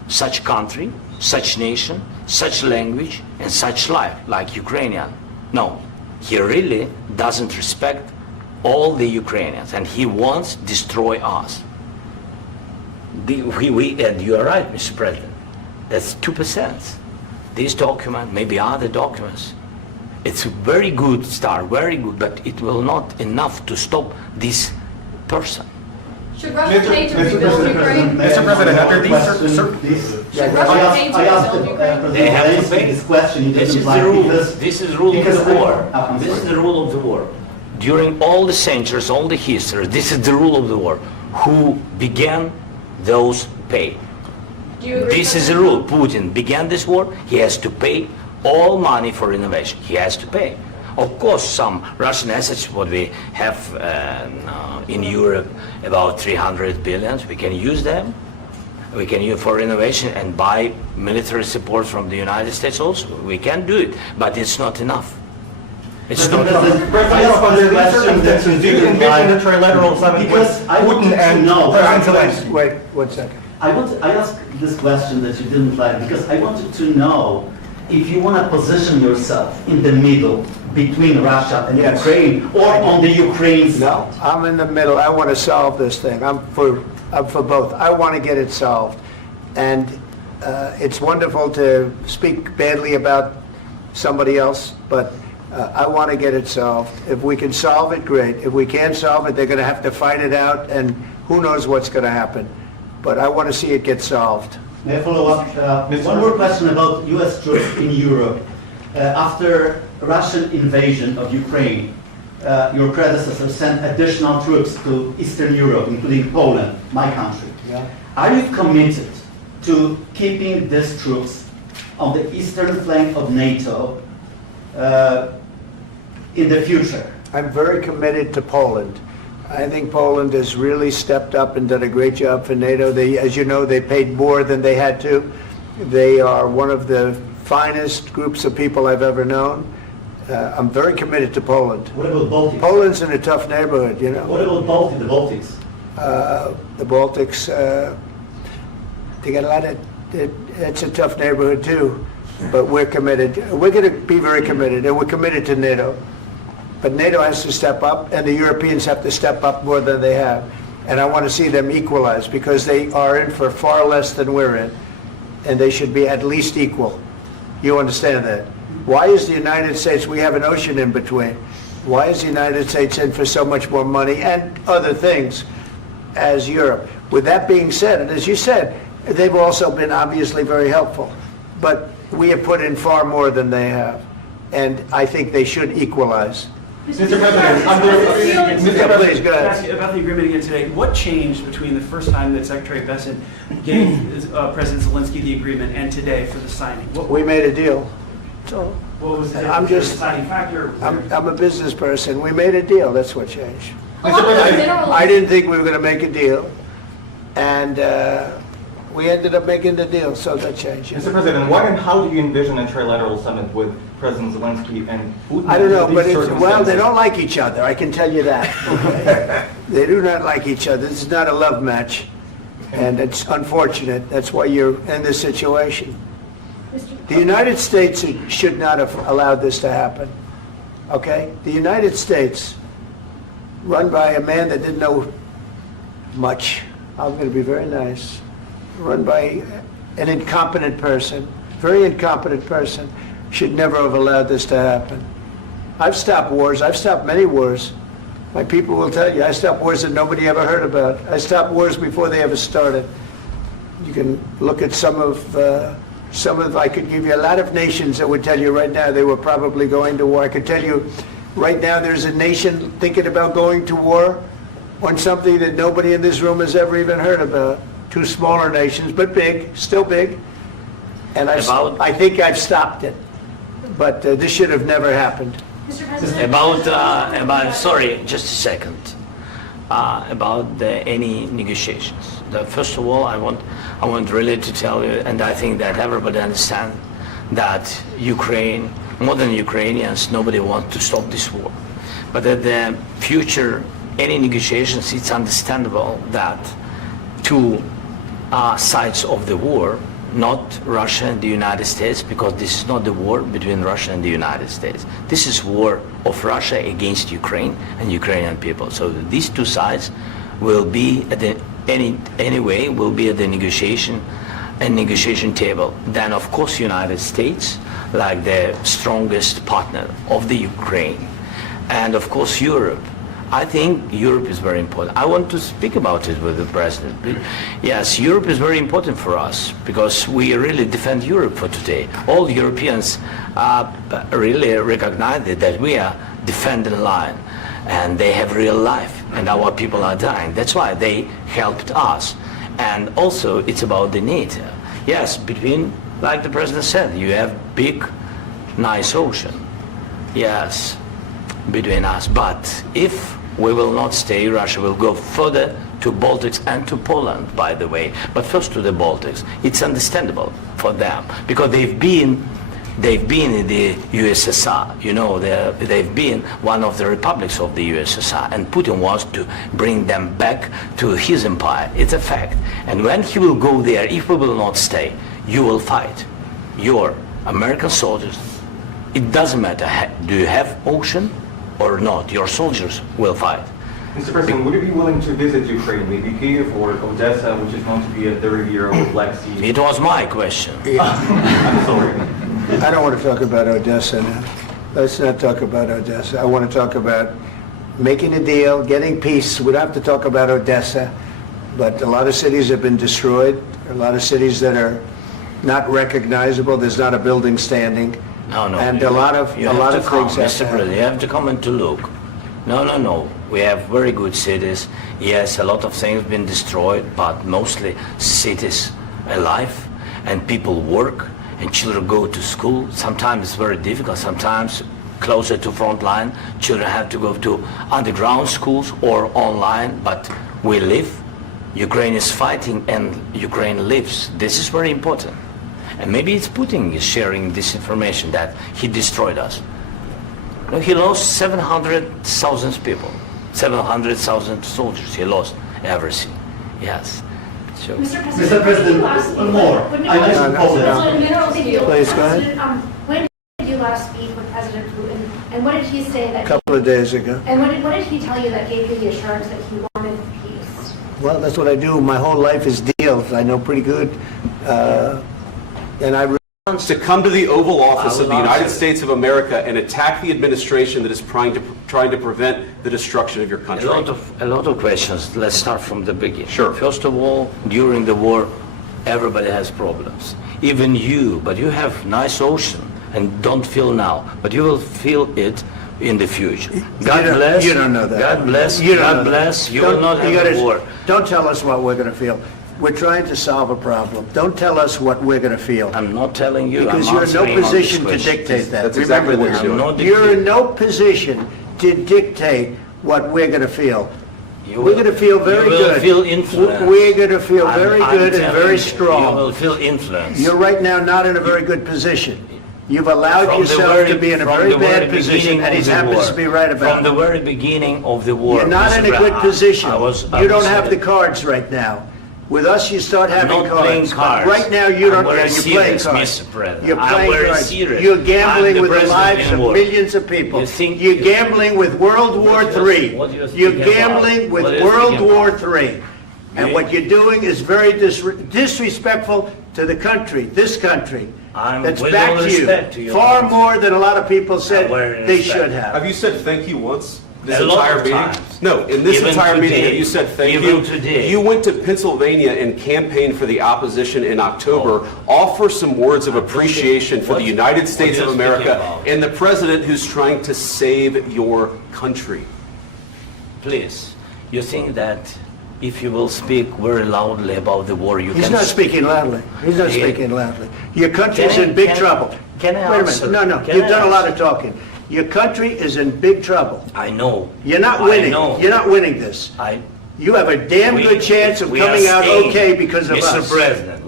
such country, such nation, such language, and such life, like Ukrainian. No, he really doesn't respect all the Ukrainians, and he wants to destroy us. And you are right, Mr. President, that's 2%. This document, maybe other documents, it's a very good start, very good, but it will not enough to stop this person. Should Russia pay to rebuild Ukraine? Mr. President, under these Should Russia pay to rebuild Ukraine? They have to pay. This question you This didn't is the like rule. because This is the rule of because the war. I'm This is sorry. the rule of the war. During all the centuries, all the history, this is the rule of the war. Who began, those pay. Do you agree This with is the that? rule. Putin began this war. He has to pay all money for renovation. He has to pay. Of course, some Russian assets, what we have in Europe, about 300 billion, we can use them. We can use for renovation and buy military support from the United States also. We can do it, but it's not enough. It's not enough. President, under these circumstances, do you envision a trilateral summit with Because I wanted Putin to and know- President Zelensky? Wait 1 second. I asked this question that you didn't like because I wanted to know if you want to position yourself in the middle between Russia and Yes. Ukraine or on the Ukraine side. No, I'm in the middle. I want to solve this thing. I'm for both. I want to get it solved. And it's wonderful to speak badly about somebody else, but I want to get it solved. If we can solve it, great. If we can't solve it, they're going to have to fight it out, and who knows what's going to happen. But I want to see it get solved. May I follow up? One more question about U.S. troops in Europe. After Russian invasion of Ukraine, your predecessor sent additional troops to Eastern Europe, including Poland, my country. Yeah. Are you committed to keeping these troops on the eastern flank of NATO in the future? I'm very committed to Poland. I think Poland has really stepped up and done a great job for NATO. They, as you know, they paid more than they had to. They are one of the finest groups of people I've ever known. I'm very committed to Poland. What about Baltics? Poland's in a tough neighborhood, you know. What about the Baltics? The Baltics, they got a lot of, it's a tough neighborhood too, but we're committed. We're going to be very committed, and we're committed to NATO. But NATO has to step up, and the Europeans have to step up more than they have. And I want to see them equalize, because they are in for far less than we're in, and they should be at least equal. You understand that? Why is the United States, we have an ocean in between, why is the United States in for so much more money and other things as Europe? With that being said, and as you said, they've also been obviously very helpful, but we have put in far more than they have, and I think they should equalize. Mr. President, Yeah, please, go Can I ahead. ask you about the agreement again today? What changed between the first time that Secretary Bessent gave President Zelensky the agreement and today for the signing? We made a deal. So What was the I'm just- deciding factor? I'm a business person. We made a deal. That's what changed. Mr. President, I didn't think we were going to make a deal, and we ended up making the deal, so that changed. Mr. President, what and how do you envision a trilateral summit with President Zelensky and Putin? I don't know, under but these well, they circumstances? don't like each other. I can tell you that. Okay? They do not like each other. This is not a love match, and it's unfortunate. That's why you're in this situation. The United States should not have allowed this to happen. Okay? The United States, run by a man that didn't know much. I'm going to be very nice. Run by an incompetent person, very incompetent person, should never have allowed this to happen. I've stopped wars. I've stopped many wars. My people will tell you, I stopped wars that nobody ever heard about. I stopped wars before they ever started. You can look at some of, I could give you a lot of nations that would tell you right now they were probably going to war. I could tell you right now there's a nation thinking about going to war on something that nobody in this room has ever even heard about. Two smaller nations, but big, still big. And I think I've stopped it. But this should have never happened. Mr. President, About sorry, just a second. About any negotiations. First of all, I want really to tell you, and I think that everybody understands that Ukraine, more than Ukrainians, nobody wants to stop this war. But at the future, any negotiations, it's understandable that two sides of the war not Russia and the United States, because this is not the war between Russia and the United States. This is war of Russia against Ukraine and Ukrainian people. So these two sides will be at the anyway will be at the negotiation table. Then of course United States, like the strongest partner of the Ukraine, and of course Europe. I think Europe is very important. I want to speak about it with the President. Yes, Europe is very important for us because we really defend Europe for today. All Europeans really recognize that we are defending the line and they have real life and our people are dying. That's why they helped us. And also it's about the NATO. Yes, between, like the President said, you have big, nice ocean. Yes, between us. But if we will not stay, Russia will go further to Baltics and to Poland, by the way. But first to the Baltics. It's understandable for them because they've been in the USSR. You know, they've been one of the republics of the USSR, and Putin wants to bring them back to his empire. It's a fact. And when he will go there, if we will not stay, you will fight. Your American soldiers, it doesn't matter, do you have ocean or not, your soldiers will fight. Mr. President, would you be willing to visit Ukraine, maybe Kyiv or Odessa, which is known to be a 30-year-old Black Sea? It was my question. I'm sorry. I don't want to talk about Odessa now. Let's not talk about Odessa. I want to talk about making a deal, getting peace. We don't have to talk about Odessa, but a lot of cities have been destroyed. A lot of cities that are not recognizable. There's not a building standing. No. And a lot of things Mr. President, you have to come and to look. No. We have very good cities. Yes, a lot of things have been destroyed, but mostly cities alive and people work and children go to school. Sometimes it's very difficult. Sometimes closer to front line, children have to go to underground schools or online, but we live. Ukraine is fighting and Ukraine lives. This is very important. And maybe it's Putin is sharing this information that he destroyed us. No, he lost 700,000 people, 700,000 soldiers. He lost everything. Yes. So. Mr. President, one more. I mentioned Poland. Please, go ahead. When did you last speak with President Putin, and what did he say that? A couple of days ago. And what did he tell you that gave you the assurance that he wanted peace? Well, that's what I do. My whole life is deals. I know pretty good. And I to come to the Oval Office of the United States of America and attack the administration that is trying to prevent the destruction of your country? A lot of questions. Let's start from the beginning. Sure. First of all, during the war, everybody has problems. Even you, but you have nice ocean and don't feel now, but you will feel it in the future. God bless. You don't know that. God bless. You don't God know that. bless. You will not have a war. Don't tell us what we're going to feel. We're trying to solve a problem. Don't tell us what we're going to feel. I'm not telling you. Because I'm you're in no answering on position this to question. dictate that. That's exactly Remember what this. you're doing. not You're in dictating. no position to dictate what we're going to feel. You We're will- going to feel very you will good. feel influenced. We're going to feel very I'm good and telling very you, strong. You will feel influenced. You're right now not in a very good position. You've allowed From the yourself very- to be in a from very the very bad position, beginning and he of the happens war. to be right about From the it. very beginning of the war. You're not in a Mr. good Brown, position. I was You don't have the saying- cards right now. With us, you start I'm having not playing cards. cards. But right now, you I'm don't. very You're playing serious, cards. Mr. President. You're I'm playing very cards. serious. You're I'm gambling the with the president lives in of war. millions of people. You think- You're gambling with World War What do you- III. what do you think You're about? gambling with What do you World think War about? III. And You- what you're doing is very disrespectful to the country, this country. I'm That's with back all to respect to you. your Far country. more than a lot of people said very they respect. should have. Have you said thank you once? This A lot entire of meeting? times. No, in this Even entire meeting, today. have you said thank Even you? today. You went to Pennsylvania and campaigned for the opposition in October. Offer some words of appreciation for the United States what of you're speaking America about. and the president who's trying to save your country. Please, you think that if you will speak very loudly about the war, you He's can... not speaking loudly. He's not Yeah. speaking loudly. Your country's Can I- in big can- trouble. can I Wait a answer? minute. No. Can You've I done a lot answer? of talking. Your country is in big trouble. I know. You're not I winning. know. You're not winning this. I... You have a damn We- good chance of we are coming out staying. okay because of Mr. us. President,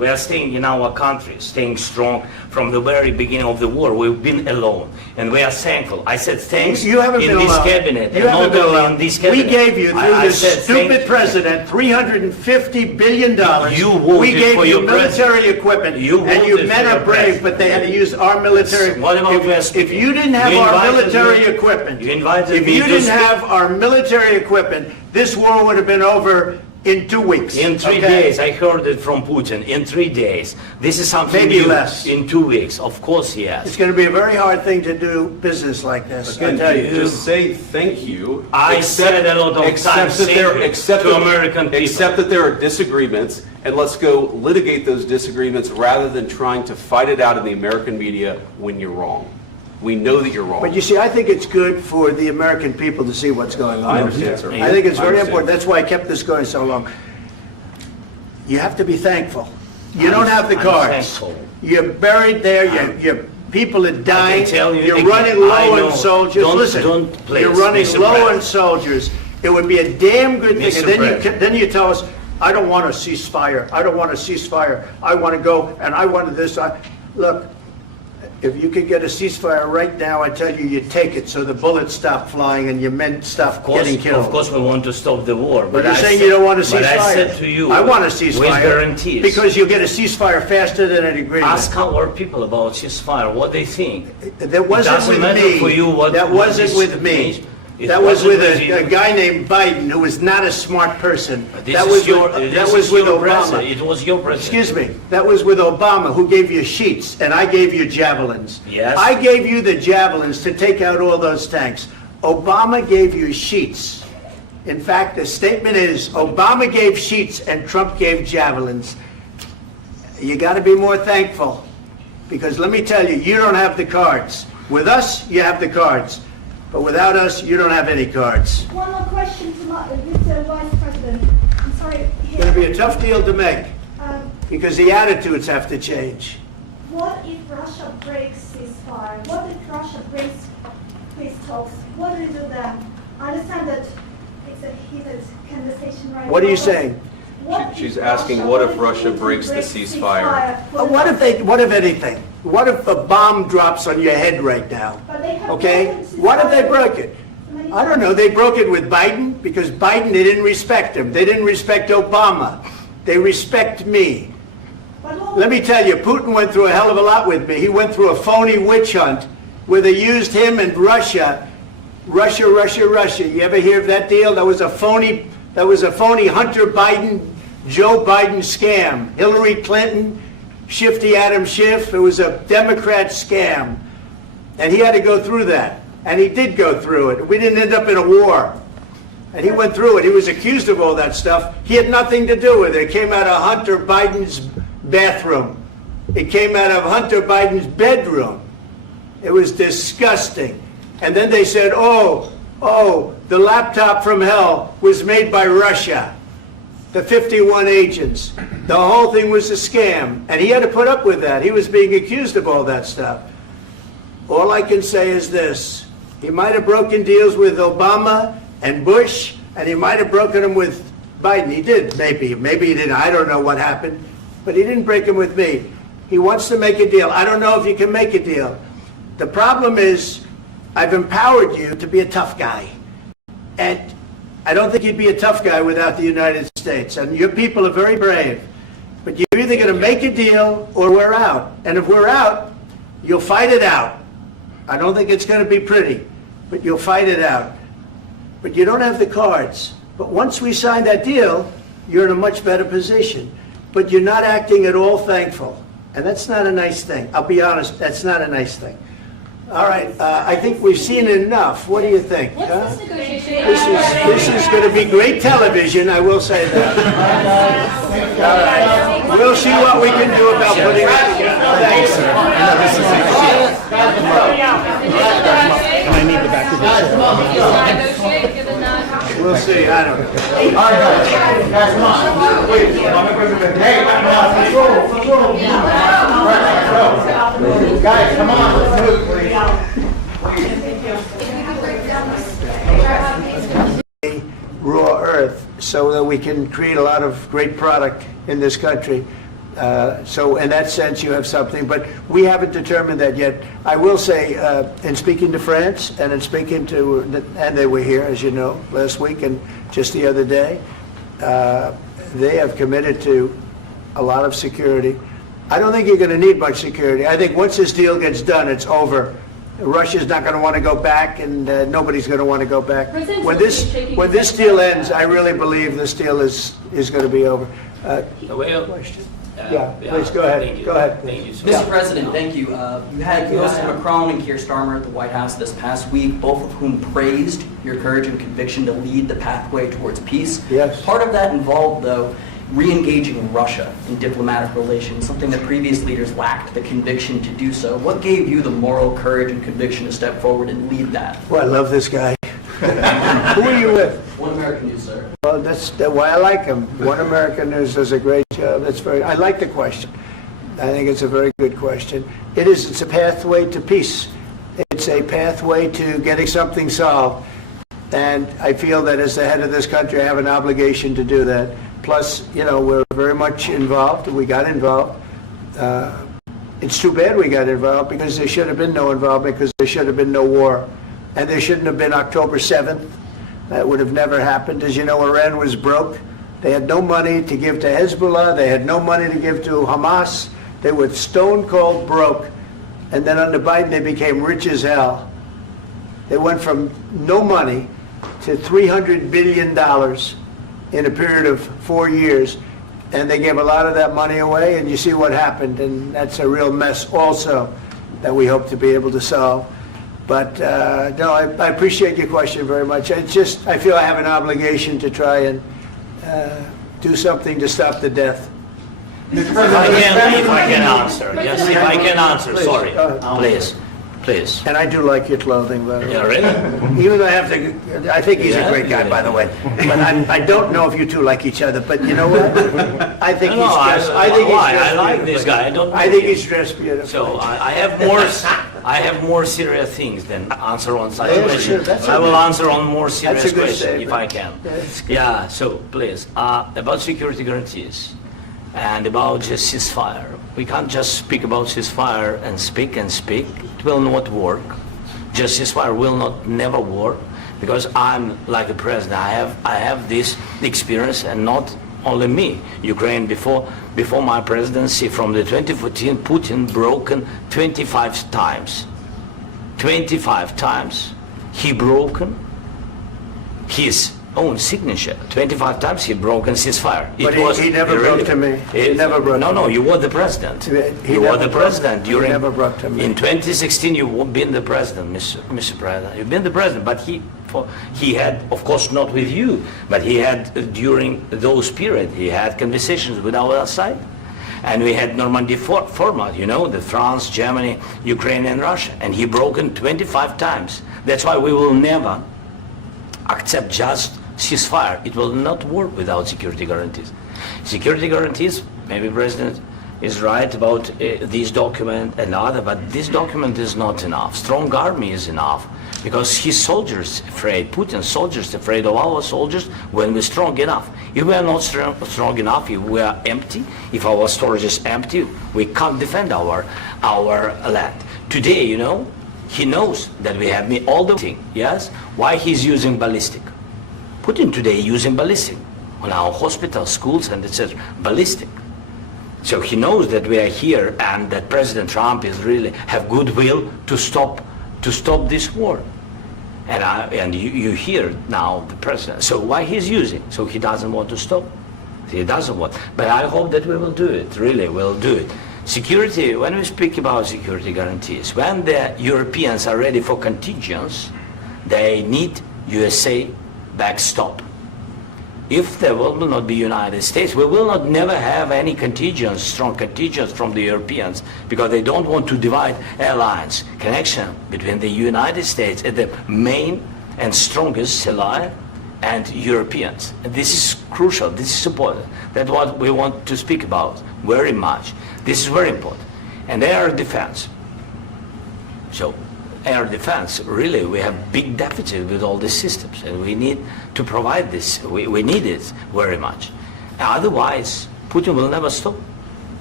We are staying in our country, staying strong from the very beginning of the war. We've been alone, and we are thankful. I said thanks You haven't in been this alone. cabinet, You and haven't not been only alone. in this cabinet. We gave you, through I this said stupid thank- president, $350 billion. You voted We gave for you your military equipment, You and you voted men for are your brave, president. but they had to use our military. What about we are If speaking? you didn't have You our invited military me- equipment, you invited if me you to didn't speak. have our military equipment, this war would have been over in 2 weeks. In 3 okay? days, I heard it from Putin. In 3 days, this is something Maybe new. less. In 2 weeks, of course, yes. It's going to be a very hard thing to do business like this, I Again, tell you. just say thank you. I said a lot of except times that thank there, you except to that- American people. Except that there are disagreements, and let's go litigate those disagreements rather than trying to fight it out in the American media when you're wrong. We know that you're wrong. But you see, I think it's good for the American people to see what's going on. I understand, sir. I think it's I very understand. important. That's why I kept this going so long. You have to be thankful. You don't have the I'm cards. thankful. You're buried there, your people are dying, tell you you're again, running I low know. on soldiers. Don't- Listen, don't please, you're running Mr. low on President. soldiers. It would be a damn good thing. Mr. And then President. then you tell us, I don't want a ceasefire. I don't want a ceasefire. I want to go, and I want this. Look, if you could get a ceasefire right now, I tell you, you take it so the bullets stop flying and your men stop getting killed. Of course, we want to stop the war. But you're I saying said- you don't want a ceasefire. But I said to you, I want a ceasefire. with guarantees. Because you'll get a ceasefire faster than an agreement. Ask our people about ceasefire, what they think. That wasn't doesn't with matter me. for you what- That what wasn't this with me. means. It That was wasn't with with you. a guy named Biden, who was not a smart person. This That is was your, with, this that was is with your Obama. president. It was your president. Excuse me. That was with Obama, who gave you sheets, and I gave you javelins. Yes. I gave you the javelins to take out all those tanks. Obama gave you sheets. In fact, the statement is, Obama gave sheets and Trump gave javelins. You got to be more thankful, because let me tell you, you don't have the cards. With us, you have the cards. But without us, you don't have any cards. One more question to Mr. Vice President. I'm sorry. It's going to be a tough deal to make, Um, because the attitudes have to change. What if Russia breaks ceasefire? What if Russia breaks peace talks? What do you do then? I understand that it's a heated conversation right now. What are you saying? What She's if asking, what if if Russia Putin breaks the ceasefire? What if anything? What if a bomb drops on your head right now? But they have Okay? broken What if they ceasefire broke it? many I don't know. times. They broke it with Biden, because Biden, they didn't respect him. They didn't respect Obama. They respect me. But what- Let me tell you, Putin went through a hell of a lot with me. He went through a phony witch hunt where they used him and Russia. Russia. You ever hear of that deal? That was a phony Hunter Biden, Joe Biden scam. Hillary Clinton, Shifty Adam Schiff. It was a Democrat scam. And he had to go through that. And he did go through it. We didn't end up in a war. And he went through it. He was accused of all that stuff. He had nothing to do with it. It came out of Hunter Biden's bathroom. It came out of Hunter Biden's bedroom. It was disgusting. And then they said, oh, the laptop from hell was made by Russia. The 51 agents. The whole thing was a scam. And he had to put up with that. He was being accused of all that stuff. All I can say is this. He might have broken deals with Obama and Bush, and he might have broken them with Biden. He did, maybe. Maybe he didn't. I don't know what happened. But he didn't break them with me. He wants to make a deal. I don't know if you can make a deal. The problem is, I've empowered you to be a tough guy. And I don't think you'd be a tough guy without the United States. And your people are very brave. But you're either going to make a deal or we're out. And if we're out, you'll fight it out. I don't think it's going to be pretty, but you'll fight it out. But you don't have the cards. But once we sign that deal, you're in a much better position. But you're not acting at all thankful. And that's not a nice thing. I'll be honest, that's not a nice thing. All right, I think we've seen enough. What do you think? What's huh? this negotiation? This is going to be great television, I will say that. All right. We'll see what we can do about putting it together. Thanks, sir. And I need the back of this. Negotiate, give a nod. We'll see, I don't know. Guys, come on. Wait, hey, guys, come on. Let's move, please. Raw earth so that we can create a lot of great product in this country. So in that sense, you have something, but we haven't determined that yet. I will say, in speaking to France and in speaking to, and they were here, as you know, last week and just the other day, they have committed to a lot of security. I don't think you're going to need much security. I think once this deal gets done, it's over. Russia's not going to want to go back, and nobody's going to want to go back. When this deal ends, I really believe this deal is going to be over. Question? Yeah, please go ahead. Thank you. Go ahead. Thank you so Mr. much. President, thank you. You hosted Macron and Keir Starmer at the White House this past week, both of whom praised your courage and conviction to lead the pathway towards peace. Yes. Part of that involved, though, re-engaging Russia in diplomatic relations, something that previous leaders lacked the conviction to do so. What gave you the moral courage and conviction to step forward and lead that? Well, I love this guy. Who are you with? One American News, sir. Well, that's why I like him. One American News does a great job. I like the question. I think it's a very good question. It's a pathway to peace. It's a pathway to getting something solved. And I feel that as the head of this country, I have an obligation to do that. Plus, we're very much involved. We got involved. It's too bad we got involved because there should have been no involvement because there should have been no war. And there shouldn't have been October 7th. That would have never happened. As you know, Iran was broke. They had no money to give to Hezbollah. They had no money to give to Hamas. They were stone cold broke. And then under Biden, they became rich as hell. They went from no money to $300 billion in a period of 4 years. And they gave a lot of that money away, and you see what happened. And that's a real mess also that we hope to be able to solve. But no, I appreciate your question very much. I feel I have an obligation to try and do something to stop the death. If I can answer, yes, if I can answer, Please, sorry, go ahead. please. And I do like your clothing, by the way. Yeah, really? Even though I think he's a great guy, by the way. But I don't know if you two like each other. But you know what? I think he's dressed. I like this guy. I think he's dressed beautifully. So I have more serious things than answer on such Yeah, questions. sure, that's I will okay. answer on more serious That's a good questions if I statement. can. That's good. Yeah. So please, about security guarantees and about just ceasefire. We can't just speak about ceasefire and speak and speak. It will not work. Just ceasefire will never work because I'm like a president. I have this experience, and not only me. Ukraine before my presidency, from the 2014, Putin broken 25 times. 25 times he broken his own signature. 25 times he broken ceasefire. But he never broke to me. He never broke to me. No, you were the president. You were the president during. He never broke to me. In 2016, you've been the president, Mr. President. You've been the president, but he had, of course, not with you, but he had during those periods. He had conversations with our side, and we had Normandy format. The France, Germany, Ukraine, and Russia, and he broken 25 times. That's why we will never accept just ceasefire. It will not work without security guarantees. Security guarantees, maybe President is right about this document and other, but this document is not enough. Strong army is enough because his soldiers afraid, Putin's soldiers afraid of our soldiers when we're strong enough. If we are not strong enough, if we are empty, if our storage is empty, we can't defend our land. Today, he knows that we have all the thing, yes? Why he's using ballistic? Putin today using ballistic on our hospitals, schools, and etc. Ballistic. So he knows that we are here and that President Trump is really have goodwill to stop this war. And you hear now the president. So why he's using? So he doesn't want to stop. He doesn't want. But I hope that we will do it. Really, we'll do it. Security, when we speak about security guarantees, when the Europeans are ready for contingents, they need USA backstop. If there will not be United States, we will not never have any contingents, strong contingents from the Europeans, because they don't want to divide alliance, connection between the United States and the main and strongest ally and Europeans. And this is crucial, this is important. That's what we want to speak about very much. This is very important. And air defense. So air defense, really, we have big deficit with all these systems, and we need to provide this. We need it very much. Otherwise, Putin will never stop.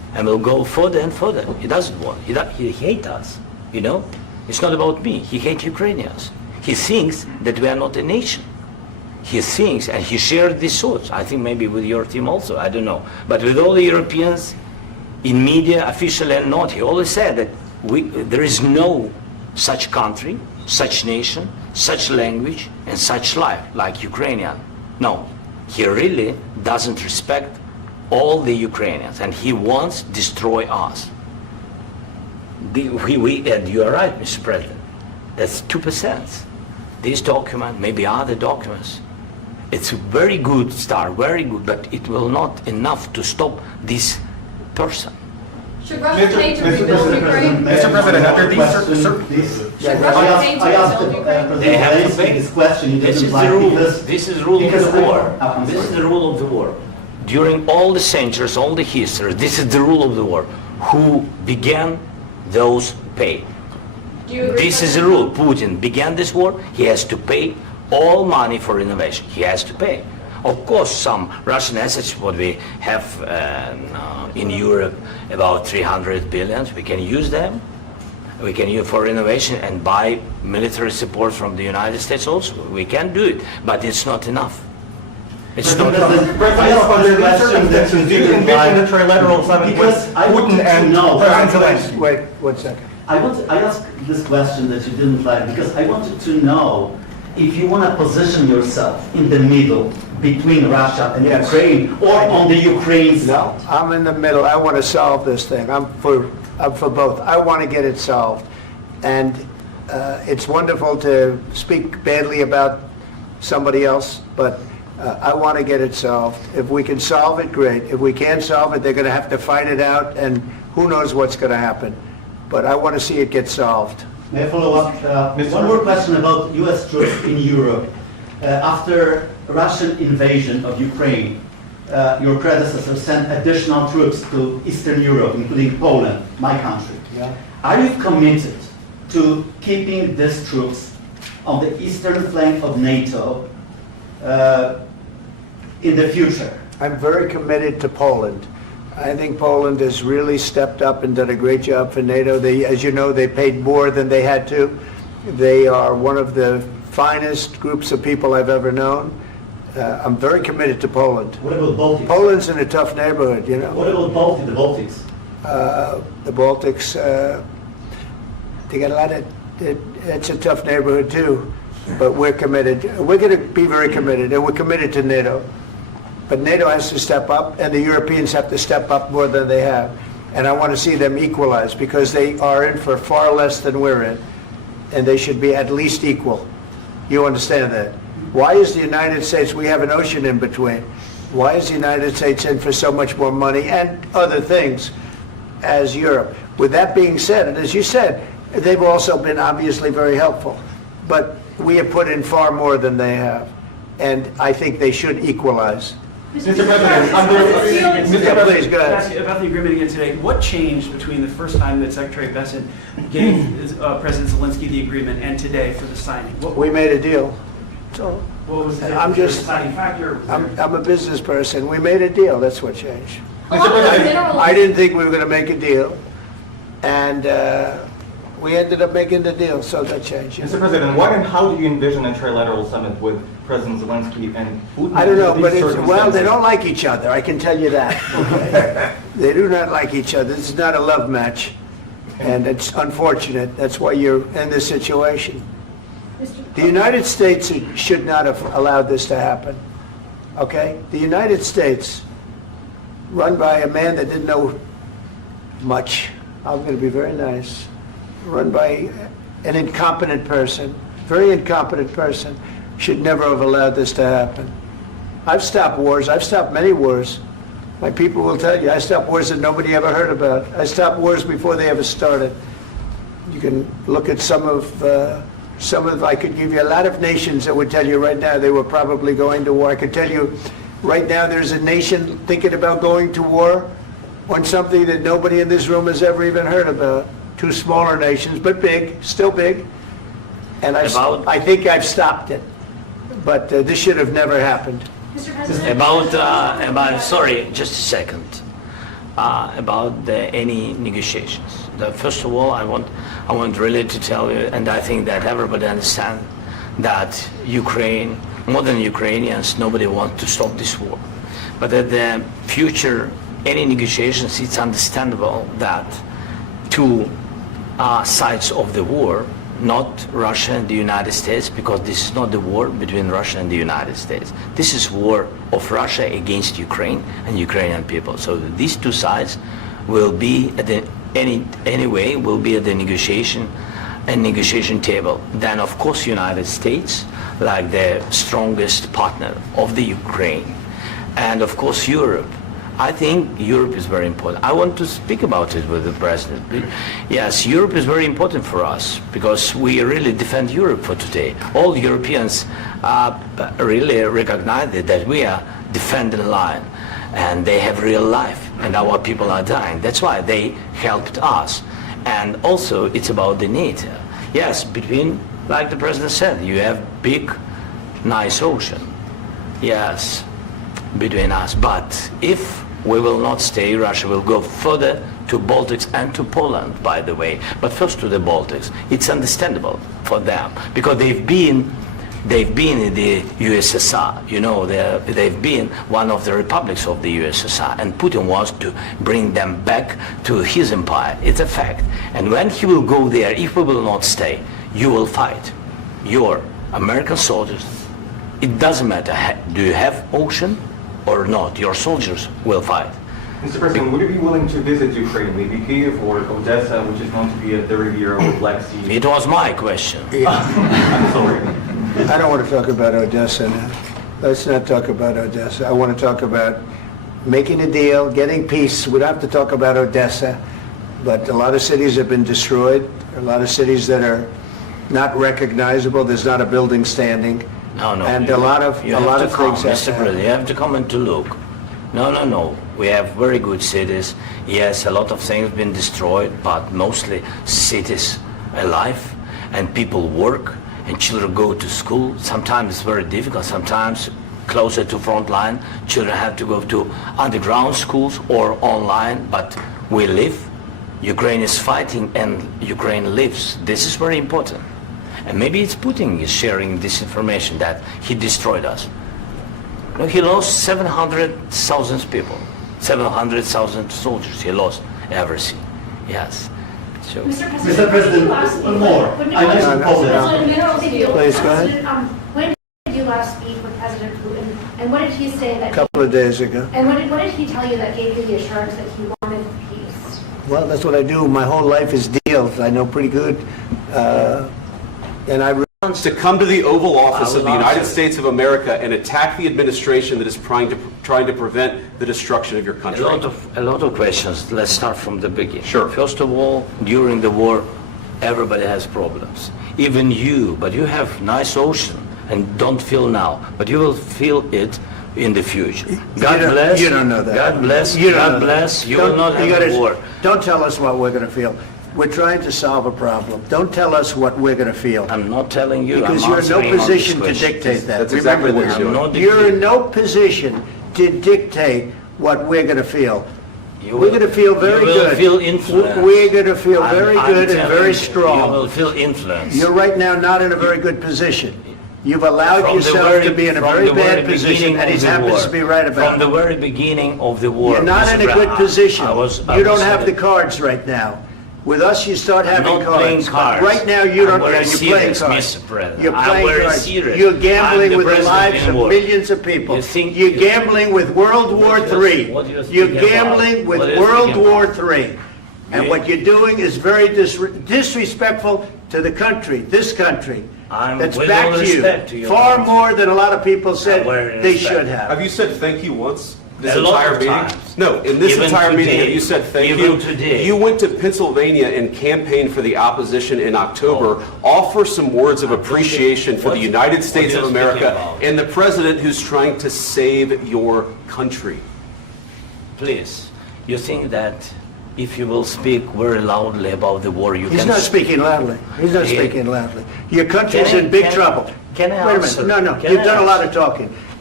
and will go further and further. He doesn't want. He hates us. You know, it's not about me. He hates Ukrainians. He thinks that we are not a nation. He thinks, and he shared these thoughts. I think maybe with your team also. I don't know, but with all the Europeans, in media, officially and not, he always said that there is no such country, such nation, such language, and such life like Ukrainian. No, he really doesn't respect all the Ukrainians, and he wants to destroy us. And you are right, Mr. President. That's 2%. This document, maybe other documents, it's a very good start, very good, but it will not enough to stop this person. Should Russia pay to rebuild Ukraine? Mr. President, under these Should Russia pay to I asked rebuild Ukraine? They have to President pay. this question. You This didn't is the like rule. because- This is the rule of because the war. I'm This is sorry. the rule of the war. During all the centuries, all the history, this is the rule of the war. Who began, those pay. Do you agree? This is the rule. Putin began this war. He has to pay all money for renovation. He has to pay. Of course, some Russian assets, what we have in Europe, about 300 billion, we can use them. We can use for renovation and buy military support from the United States also. We can do it, but it's not enough. It's not enough. President, under these circumstances, do you envision a trilateral summit with Because I want Putin to and know- President Zelensky? Wait 1 second. I asked this question that you didn't like because I wanted to know if you want to position yourself in the middle between Russia and Yes. Ukraine or on the Ukraine No, side. I'm in the middle. I want to solve this thing. I'm for both. I want to get it solved. And it's wonderful to speak badly about somebody else, but I want to get it solved. If we can solve it, great. If we can't solve it, they're going to have to fight it out, and who knows what's going to happen. But I want to see it get solved. May I follow up? One more question about U.S. troops in Europe. After Russian invasion of Ukraine, your predecessor sent additional troops to Eastern Europe, including Poland, my country. Yeah. Are you committed to keeping these troops on the eastern flank of NATO in the future? I'm very committed to Poland. I think Poland has really stepped up and done a great job for NATO. They, as you know, they paid more than they had to. They are one of the finest groups of people I've ever known. I'm very committed to Poland. What about Baltics? Poland's in a tough neighborhood, you know. What about the Baltics? The Baltics, they got a lot of, it's a tough neighborhood too, but we're committed. We're going to be very committed, and we're committed to NATO. But NATO has to step up, and the Europeans have to step up more than they have. And I want to see them equalize, because they are in for far less than we're in, and they should be at least equal. You understand that? Why is the United States, we have an ocean in between, why is the United States in for so much more money and other things as Europe? With that being said, and as you said, they've also been obviously very helpful, but we have put in far more than they have, and I think they should equalize. Mr. President, Please, go ahead. Ask you about the agreement again today. What changed between the first time that Secretary Bessent gave President Zelensky the agreement and today for the signing? We made a deal. So What was the I'm just- deciding factor? I'm a business person. We made a deal. That's what changed. Along with the minerals. I didn't think we were going to make a deal, and we ended up making the deal, so that changed. Mr. President, what and how do you envision a trilateral summit with President Zelensky and Putin? I don't know, under but these well, they circumstances? don't like each other, I can tell you that. Okay? They do not like each other. This is not a love match, and it's unfortunate. That's why you're in this situation. The United States should not have allowed this to happen, okay? The United States, run by a man that didn't know much, I'm going to be very nice, run by an incompetent person, very incompetent person, should never have allowed this to happen. I've stopped wars. I've stopped many wars. My people will tell you, I stopped wars that nobody ever heard about. I stopped wars before they ever started. You can look at some of, I could give you a lot of nations that would tell you right now they were probably going to war. I could tell you right now there's a nation thinking about going to war on something that nobody in this room has ever even heard about. Two smaller nations, but big, still big. And I think I've stopped it. But this should have never happened. Mr. President. Sorry, just a second. any negotiations. First of all, I want really to tell you, and I think that everybody understands that Ukraine, more than Ukrainians, nobody wants to stop this war. But at the future, any negotiations, it's understandable that two sides of the war, not Russia and the United States, because this is not the war between Russia and the United States. This is war of Russia against Ukraine and Ukrainian people. So these two sides will be at the will be at the negotiation table. Then of course United States, like the strongest partner of the Ukraine, and of course Europe. I think Europe is very important. I want to speak about it with the President. Yes, Europe is very important for us because we really defend Europe for today. All Europeans really recognize that we are defending the line and they have real life and our people are dying. That's why they helped us. And also it's about the NATO. Yes, between, like the President said, you have big, nice ocean. Yes, between us. But if we will not stay, Russia will go further to Baltics and to Poland, by the way. But first to the Baltics. It's understandable for them because they've been in the USSR. You know, they've been one of the republics of the USSR, and Putin wants to bring them back to his empire. It's a fact. And when he will go there, if we will not stay, you will fight. Your American soldiers, it doesn't matter, do you have ocean or not, your soldiers will fight. Mr. President, would you be willing to visit Ukraine, maybe Kyiv or Odessa, which is known to be a 30-year-old Black Sea? It was my question. I'm sorry. I don't want to talk about Odessa now. Let's not talk about Odessa. I want to talk about making a deal, getting peace. We don't have to talk about Odessa, but a lot of cities have been destroyed. A lot of cities that are not recognizable. There's not a building standing. No. And a lot of things have Mr. happened. President, you have to come and to look. No. We have very good cities. Yes, a lot of things have been destroyed, but mostly cities alive and people work and children go to school. Sometimes it's very difficult. Sometimes closer to front line, children have to go to underground schools or online, but we live. Ukraine is fighting and Ukraine lives. This is very important. And maybe it's Putin is sharing this information that he destroyed us. No, he lost 700,000 people, 700,000 soldiers. He lost everything. Yes. So. Mr. President, one more. I mentioned Poland. Please, go ahead. When did you last speak with President Putin, and what did he say that? A couple of days ago. And what did he tell you that gave you the assurance that he wanted peace? Well, that's what I do. My whole life is deals. I know pretty good. And I to come to the Oval Office of the United answer. States of America and attack the administration that is trying to prevent the destruction of your country. A lot of questions. Let's start from the beginning. Sure. First of all, during the war, everybody has problems. Even you, but you have nice ocean and don't feel now, but you will feel it in the future. God bless. You don't know that. God bless. You don't God know bless. that. You will not have a war. Don't tell us what we're going to feel. We're trying to solve a problem. Don't tell us what we're going to feel. I'm not telling you. Because I'm you're in no answering on this position to question. dictate that. That's exactly Remember what this. you're doing. I'm not You're in dictating. no position to dictate what we're going to feel. You We're will- going to feel very you will good. feel influenced. We're going to feel I'm- very I'm good and telling very you, strong. You will feel influence. You're right now not in a very good position. You've allowed From the yourself very- to be in a from very the bad very position, beginning and he of the happens war. to be right about From the it. very beginning of the war. You're not Mr. in a good Brown, position. I You don't have the saying- cards right now. With us, you start having not playing cards. cards. Right now, you don't. I'm very You're playing serious, cards. Mr. President. You're I'm playing very cards. serious. You're I'm gambling the with the president lives in of war. millions of people. You think- You're gambling with World War What do you- III. what do you You're think about? gambling with What do you World think War about? III. And You- what you're doing is very disrespectful to the country, this country. I'm That's with back all to respect to you. your Far country. more than a lot of people said very they respect. should have. Have you said thank you once? This A lot entire of meeting? times. No, in this Even entire meeting, today. have you said thank Even you? today. You went to Pennsylvania and campaigned for the opposition in October. Offer some words of appreciation for What- the United what States are of you America speaking about? and the president who's trying to save your country. Please, you think that if you will speak very loudly about the war, you He's can... not speaking loudly. He's not He- speaking loudly. Your country's Can I- in big can I- trouble. can I Wait a answer? minute. No, Can you've I done a lot answer? of talking.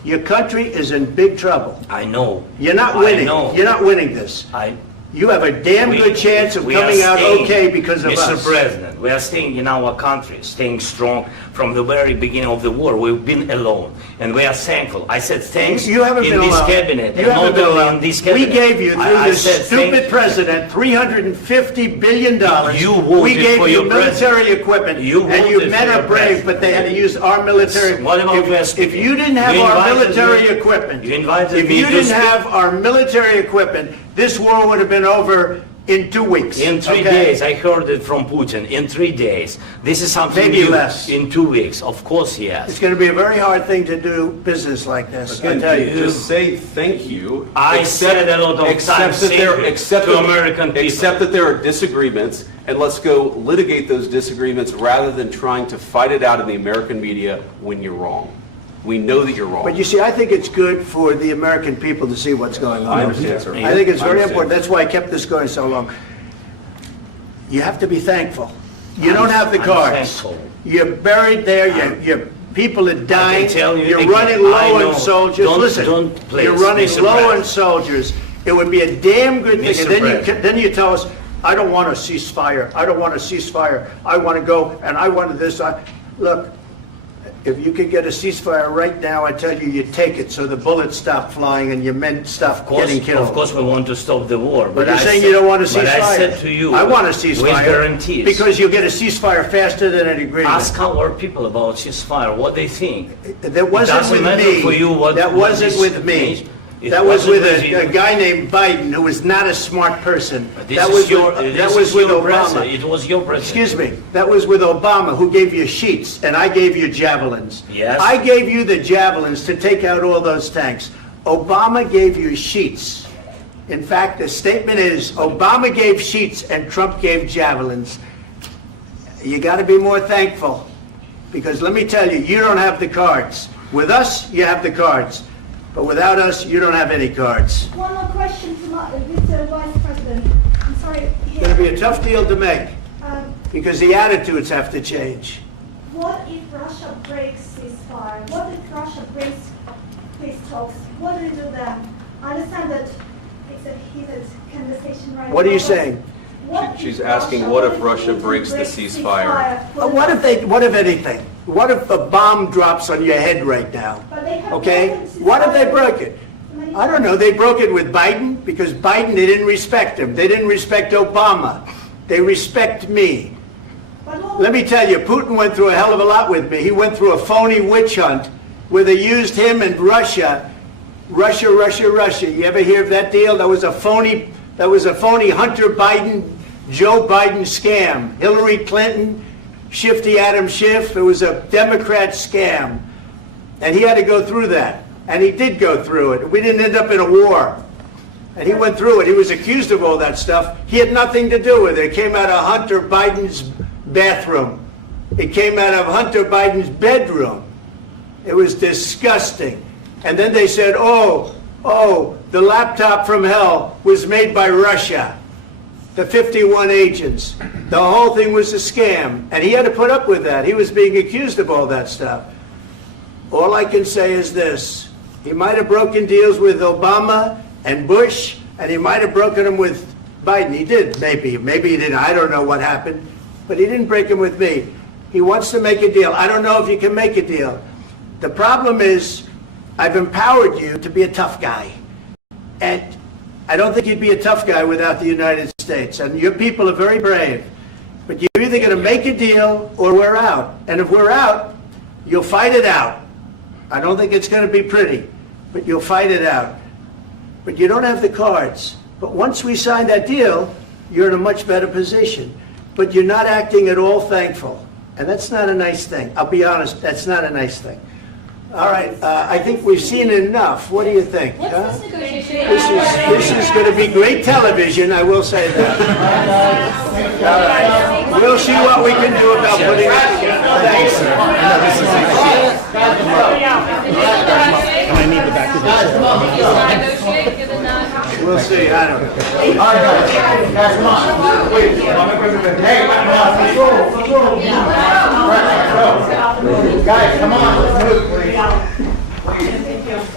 Your country is in big trouble. I know. You're not I winning. know. You're not winning this. You have a damn good chance of we are coming out staying, okay because of Mr. us. President, we are staying in our country, staying strong from the very beginning of the war. We've been alone, and we are thankful. I said thanks You haven't in been this alone. cabinet, You and haven't not been only alone. in this We cabinet. gave you, through I this said stupid thank- president, $350 billion. You voted We gave for you your military president. equipment, You and you voted men for are your brave, president. but they had to use our military. What about West? If you didn't have You our invited military me- equipment, you invited if me you to didn't speak- have our military equipment, this war would have been over in 2 weeks. In 3 okay? days, I heard it from Putin. In 3 days, this is something Maybe new. less. In 2 weeks, of course, It's yes. going to be a very hard thing to do business like this. I Again, tell you. just say thank you. I said a lot of times thank you to American people. Accept that there are disagreements, and let's go litigate those disagreements rather than trying to fight it out in the American media when you're wrong. We know that you're wrong. But you see, I think it's good for the American people to see what's going on. I understand, sir. I think it's I very understand. important. That's why I kept this going so long. You have to be thankful. You don't have the I'm cards. thankful. You're buried there. Your people are dying. tell you You're again, running I low know. on soldiers. Don't- Listen, don't please, you're running Mr. low on President. soldiers. It would be a damn good thing. Mr. And then President. then you tell us, I don't want a ceasefire. I don't want a ceasefire. I want to go and I want this. Look, if you could get a ceasefire right now, I tell you, you take it so the bullets stop flying and your men stop getting killed. Of course, we want to stop the war. But you're I saying said- you don't want a ceasefire. But I said to you, I want a with ceasefire. guarantees. Because you'll get a ceasefire faster than an agreement. Ask our people about ceasefire, what they think. That wasn't doesn't with matter me. for you what- That what wasn't this with me. means. It That was wasn't with with a you. guy named Biden who was not a smart person. This That is was your, with, this that is was with your Obama. president. It was your president. Excuse me. That was with Obama, who gave you sheets, and I gave you javelins. Yes. I gave you the javelins to take out all those tanks. Obama gave you sheets. In fact, the statement is, Obama gave sheets and Trump gave javelins. You got to be more thankful, because let me tell you, you don't have the cards. With us, you have the cards. But without us, you don't have any cards. One more question to Mr. Vice President. I'm sorry. It's going to be a tough deal to make, Um, because the attitudes have to change. What if Russia breaks ceasefire? What if Russia breaks peace talks? What do you do then? I understand that it's a heated conversation right now. What are you but saying? what if She's asking, what if Russia breaks the ceasefire? What if anything? What if a bomb drops on your head right now? But they have Okay? broken ceasefire What if they broke it? many I don't know. They broke it with Biden, because Biden, they didn't respect him. They didn't respect Obama. They respect me. But what- Let me tell you, Putin went through a hell of a lot with me. He went through a phony witch hunt where they used him and Russia. Russia. You ever hear of that deal? That was a phony Hunter Biden, Joe Biden scam. Hillary Clinton, Shifty Adam Schiff. It was a Democrat scam. And he had to go through that. And he did go through it. We didn't end up in a war. And he went through it. He was accused of all that stuff. He had nothing to do with it. It came out of Hunter Biden's bathroom. It came out of Hunter Biden's bedroom. It was disgusting. And then they said, oh, the laptop from hell was made by Russia. The 51 agents. The whole thing was a scam. And he had to put up with that. He was being accused of all that stuff. All I can say is this. He might have broken deals with Obama and Bush, and he might have broken them with Biden. He did, maybe. Maybe he didn't. I don't know what happened. But he didn't break them with me. He wants to make a deal. I don't know if you can make a deal. The problem is, I've empowered you to be a tough guy. And I don't think you'd be a tough guy without the United States. And your people are very brave. But you're either going to make a deal or we're out. And if we're out, you'll fight it out. I don't think it's going to be pretty, but you'll fight it out. But you don't have the cards. But once we sign that deal, you're in a much better position. But you're not acting at all thankful. And that's not a nice thing. I'll be honest, that's not a nice thing. All right, I think we've seen enough. What do you think? Huh? This is going to be great television, I will say that. All right. We'll see what we can do about putting it together. Thanks. And I need the back of this. We'll see, I don't know. All right, guys, come on. Wait, hey, come on, let's go. Guys, come on, let's move, please.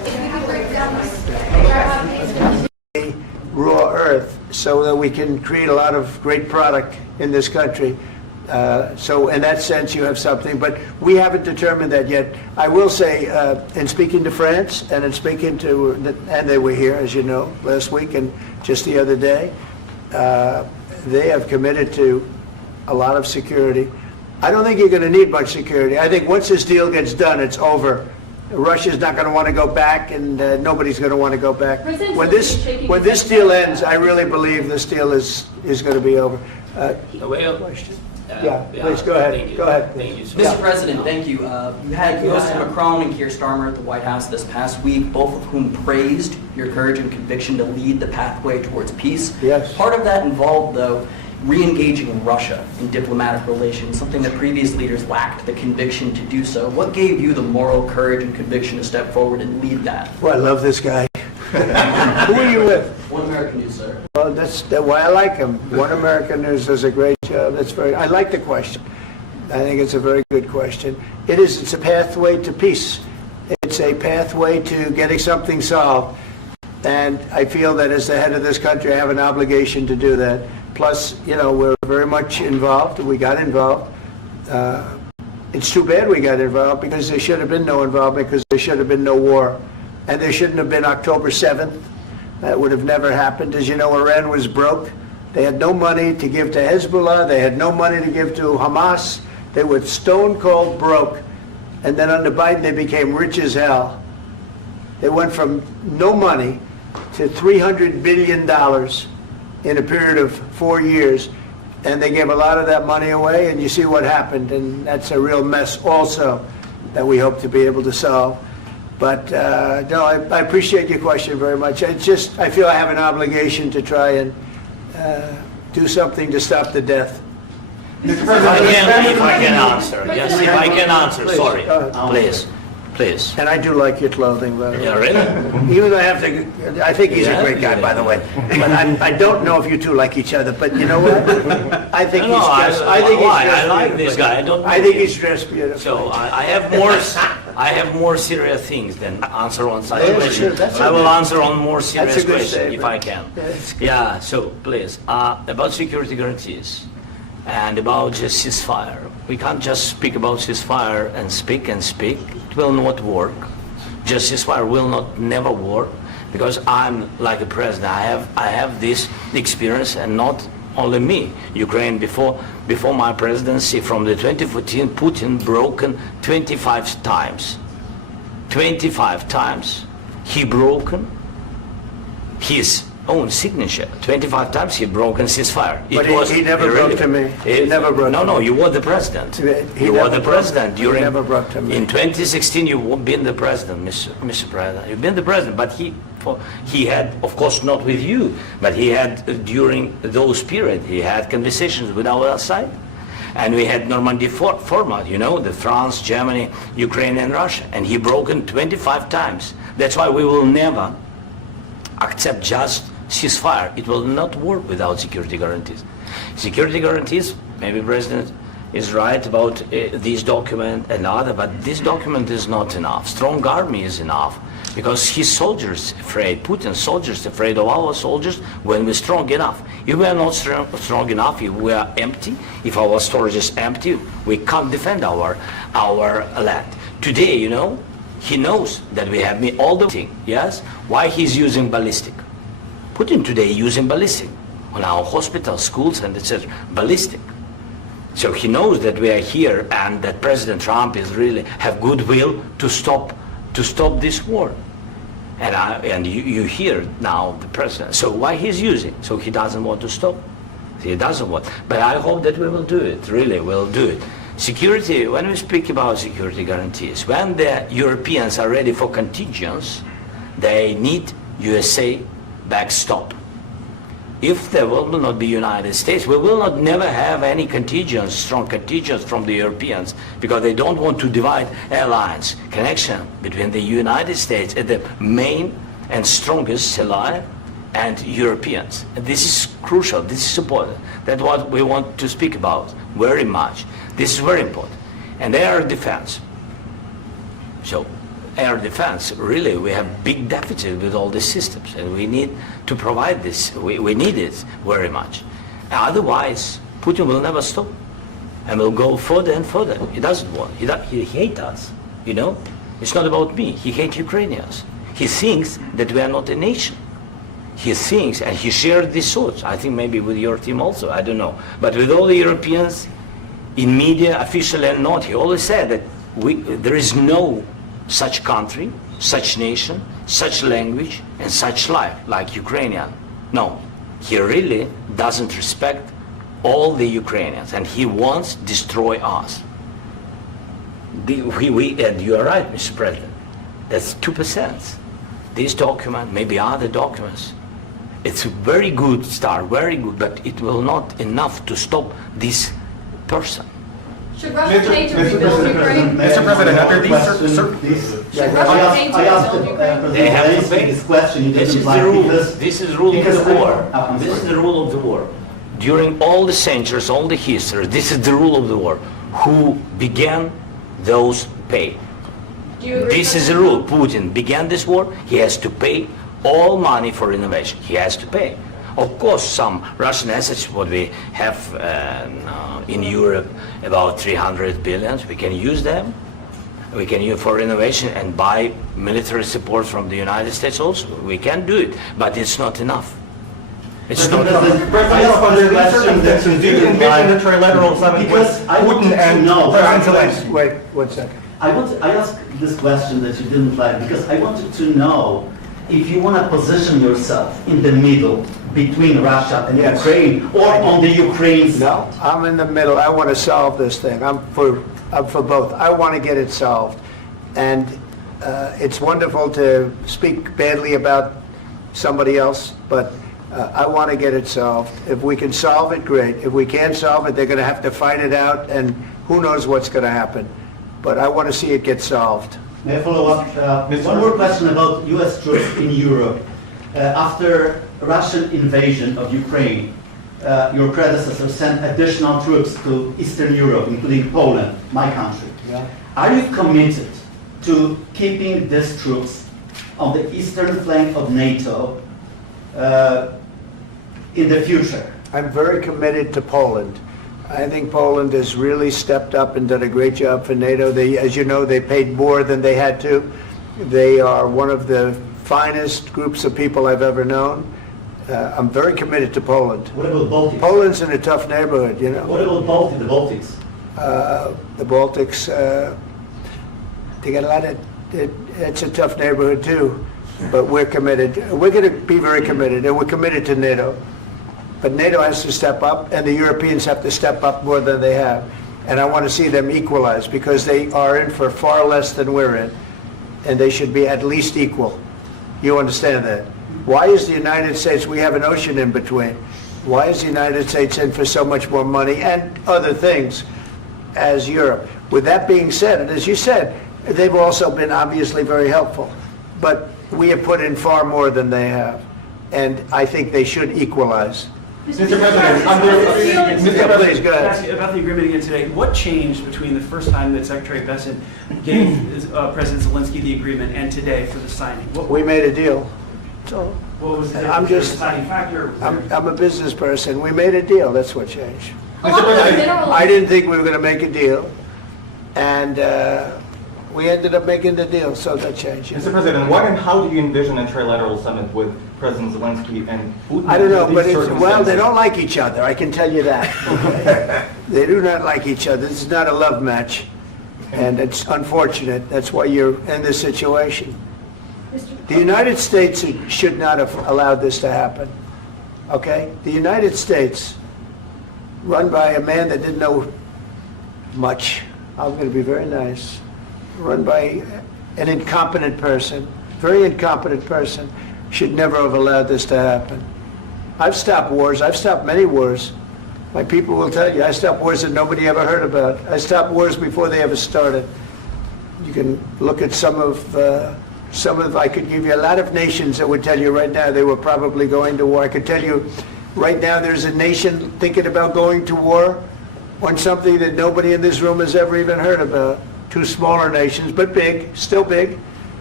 so that we can create a lot of great product in this country. So in that sense, you have something, but we haven't determined that yet. I will say, in speaking to France and in speaking to, and they were here, as you know, last week and just the other day, they have committed to a lot of security. I don't think you're going to need much security. I think once this deal gets done, it's over. Russia's not going to want to go back, and nobody's going to want to go back. When this deal ends, I really believe this deal is going to be over. Question? Yeah, please go ahead. Thank you. Go ahead. Thank you so Mr. much. President, thank you. You hosted Macron and Keir Starmer at the White House this past week, both of whom praised your courage and conviction to lead the pathway towards peace. Yes. Part of that involved, though, re-engaging Russia in diplomatic relations, something that previous leaders lacked the conviction to do so. What gave you the moral courage and conviction to step forward and lead that? Well, I love this guy. Who are you with? One American News, sir. Well, that's why I like him. One American News does a great job. I like the question. I think it's a very good question. It's a pathway to peace. It's a pathway to getting something solved. And I feel that as the head of this country, I have an obligation to do that. Plus, we're very much involved. We got involved. It's too bad we got involved because there should have been no involvement, because there should have been no war. And there shouldn't have been October 7th. That would have never happened. As you know, Iran was broke. They had no money to give to Hezbollah. They had no money to give to Hamas. They were stone cold broke. And then under Biden, they became rich as hell. They went from no money to $300 billion in a period of 4 years. And they gave a lot of that money away, and you see what happened. And that's a real mess also that we hope to be able to solve. But no, I appreciate your question very much. I feel I have an obligation to try and do something to stop the death. If I can answer, yes, if I can answer, Please, sorry, go ahead. please. And I do like your clothing, by the way. Yeah, really? Even though I think he's a great guy, by the way. But I don't know if you two like each other. But you know what? I think he's dressed. I like this guy. I don't. I think he's dressed beautifully. So I have more serious things than answer on such Yeah, questions. sure, that's I will okay. answer on more serious That's a good questions if statement. I can. Yeah, that's good. Yeah. So please, about security guarantees and about just ceasefire. We can't just speak about ceasefire and speak and speak. It will not work. Just ceasefire will never work, because I'm like a president. I have this experience, and not only me. Ukraine before my presidency, from the 2014, Putin broken 25 times. 25 times he broken his own signature. 25 times he broken ceasefire. But he never broke to me. He never broke to me. No, you were the president. He You were the never broke- president he during. never broke to me. In 2016, you've been the president, Mr. President. You've been the president, but he had, of course, not with you, but he had during those periods, he had conversations with our side. And we had Normandy format, the France, Germany, Ukraine, and Russia. And he broken 25 times. That's why we will never accept just ceasefire. It will not work without security guarantees. Security guarantees, maybe President is right about this document and other, but this document is not enough. Strong army is enough, because his soldiers afraid, Putin's soldiers afraid of our soldiers when we're strong enough. If we are not strong enough, if we are empty, if our storage is empty, we can't defend our land. Today, he knows that we have all the thing, yes? Why he's using ballistic? Putin today using ballistic on our hospitals, schools, and etc. Ballistic. So he knows that we are here, and that President Trump is really have goodwill to stop this war. And you hear now the president. So why he's using? So he doesn't want to stop. He doesn't want. But I hope that we will do it. Really, we'll do it. Security. When we speak about security guarantees, when the Europeans are ready for contingents, they need USA backstop. If there will not be United States, we will not never have any contingents, strong contingents from the Europeans, because they don't want to divide alliance connection between the United States and the main and strongest ally and Europeans. And this is crucial. This is important. That's what we want to speak about very much. This is very important. And they are defense. So air defense. Really, we have big deficit with all these systems, and we need to provide this. We need it very much. Otherwise, Putin will never stop, and will go further and further. He doesn't want. He hates us. You know, it's not about me. He hates Ukrainians. He thinks that we are not a nation. He thinks, and he shared these thoughts. I think maybe with your team also. I don't know, but with all the Europeans, in media, officially and not, he always said that there is no such country, such nation, such language, and such life like Ukrainian. No, he really doesn't respect all the Ukrainians, and he wants to destroy us. And you are right, Mr. President. That's 2%. This document, maybe other documents, it's a very good start, very good, but it will not enough to stop this person. Should Russia pay to rebuild Ukraine? Mr. President, under these Should Russia pay to I asked rebuild Ukraine? They have to pay. this question. You This didn't is like the rule. because- This is the rule of because the war. I'm This is sorry. the rule of the war. During all the centuries, all the history, this is the rule of the war. Who began, those pay. Do you agree? This is the rule. Putin began this war. He has to pay all money for renovation. He has to pay. Of course, some Russian assets, what we have in Europe, about 300 billion, we can use them. We can use for renovation and buy military support from the United States also. We can do it, but it's not enough. It's not enough. President, under these circumstances, do you envision a trilateral summit with Because I want Putin to and know- President Zelensky? Wait 1 second. I asked this question that you didn't like because I wanted to know if you want to position yourself in the middle between Russia and Yes. Ukraine or on the Ukraine's. No, I'm in the middle. I want to solve this thing. I'm for both. I want to get it solved. And it's wonderful to speak badly about somebody else, but I want to get it solved. If we can solve it, great. If we can't solve it, they're going to have to fight it out, and who knows what's going to happen. But I want to see it get solved. May I follow up? One more question about U.S. troops in Europe. After Russian invasion of Ukraine, your predecessor sent additional troops to Eastern Europe, including Poland, my country. Yeah. Are you committed to keeping these troops on the eastern flank of NATO in the future? I'm very committed to Poland. I think Poland has really stepped up and done a great job for NATO. As you know, they paid more than they had to. They are one of the finest groups of people I've ever known. I'm very committed to Poland. What about Baltics? Poland's in a tough neighborhood, you know. What about the Baltics? The Baltics, they got a lot of, it's a tough neighborhood too, but we're committed. We're going to be very committed, and we're committed to NATO. But NATO has to step up, and the Europeans have to step up more than they have. And I want to see them equalize, because they are in for far less than we're in, and they should be at least equal. You understand that? Why is the United States, we have an ocean in between, why is the United States in for so much more money and other things as Europe? With that being said, and as you said, they've also been obviously very helpful, but we have put in far more than they have, and I think they should equalize. Mr. President, Please, go ahead. Ask you about the agreement again today. What changed between the first time that Secretary Bessent gave President Zelensky the agreement and today for the signing? We made a deal. So What was the I'm just- deciding factor? I'm a business person. We made a deal. That's what changed. Mr. President, I didn't think we were going to make a deal, and we ended up making the deal, so that changed. Mr. President, what and how do you envision a trilateral summit with President Zelensky and Putin? I don't know, under but these well, they circumstances? don't like each other. I can tell you that. Okay? They do not like each other. This is not a love match, and it's unfortunate. That's why you're in this situation. The United States should not have allowed this to happen. Okay? The United States, run by a man that didn't know much. I'm going to be very nice. Run by an incompetent person, very incompetent person, should never have allowed this to happen. I've stopped wars. I've stopped many wars. My people will tell you, I stopped wars that nobody ever heard about. I stopped wars before they ever started. You can look at some of, I could give you a lot of nations that would tell you right now they were probably going to war. I could tell you right now there's a nation thinking about going to war on something that nobody in this room has ever even heard about. Two smaller nations, but big, still big.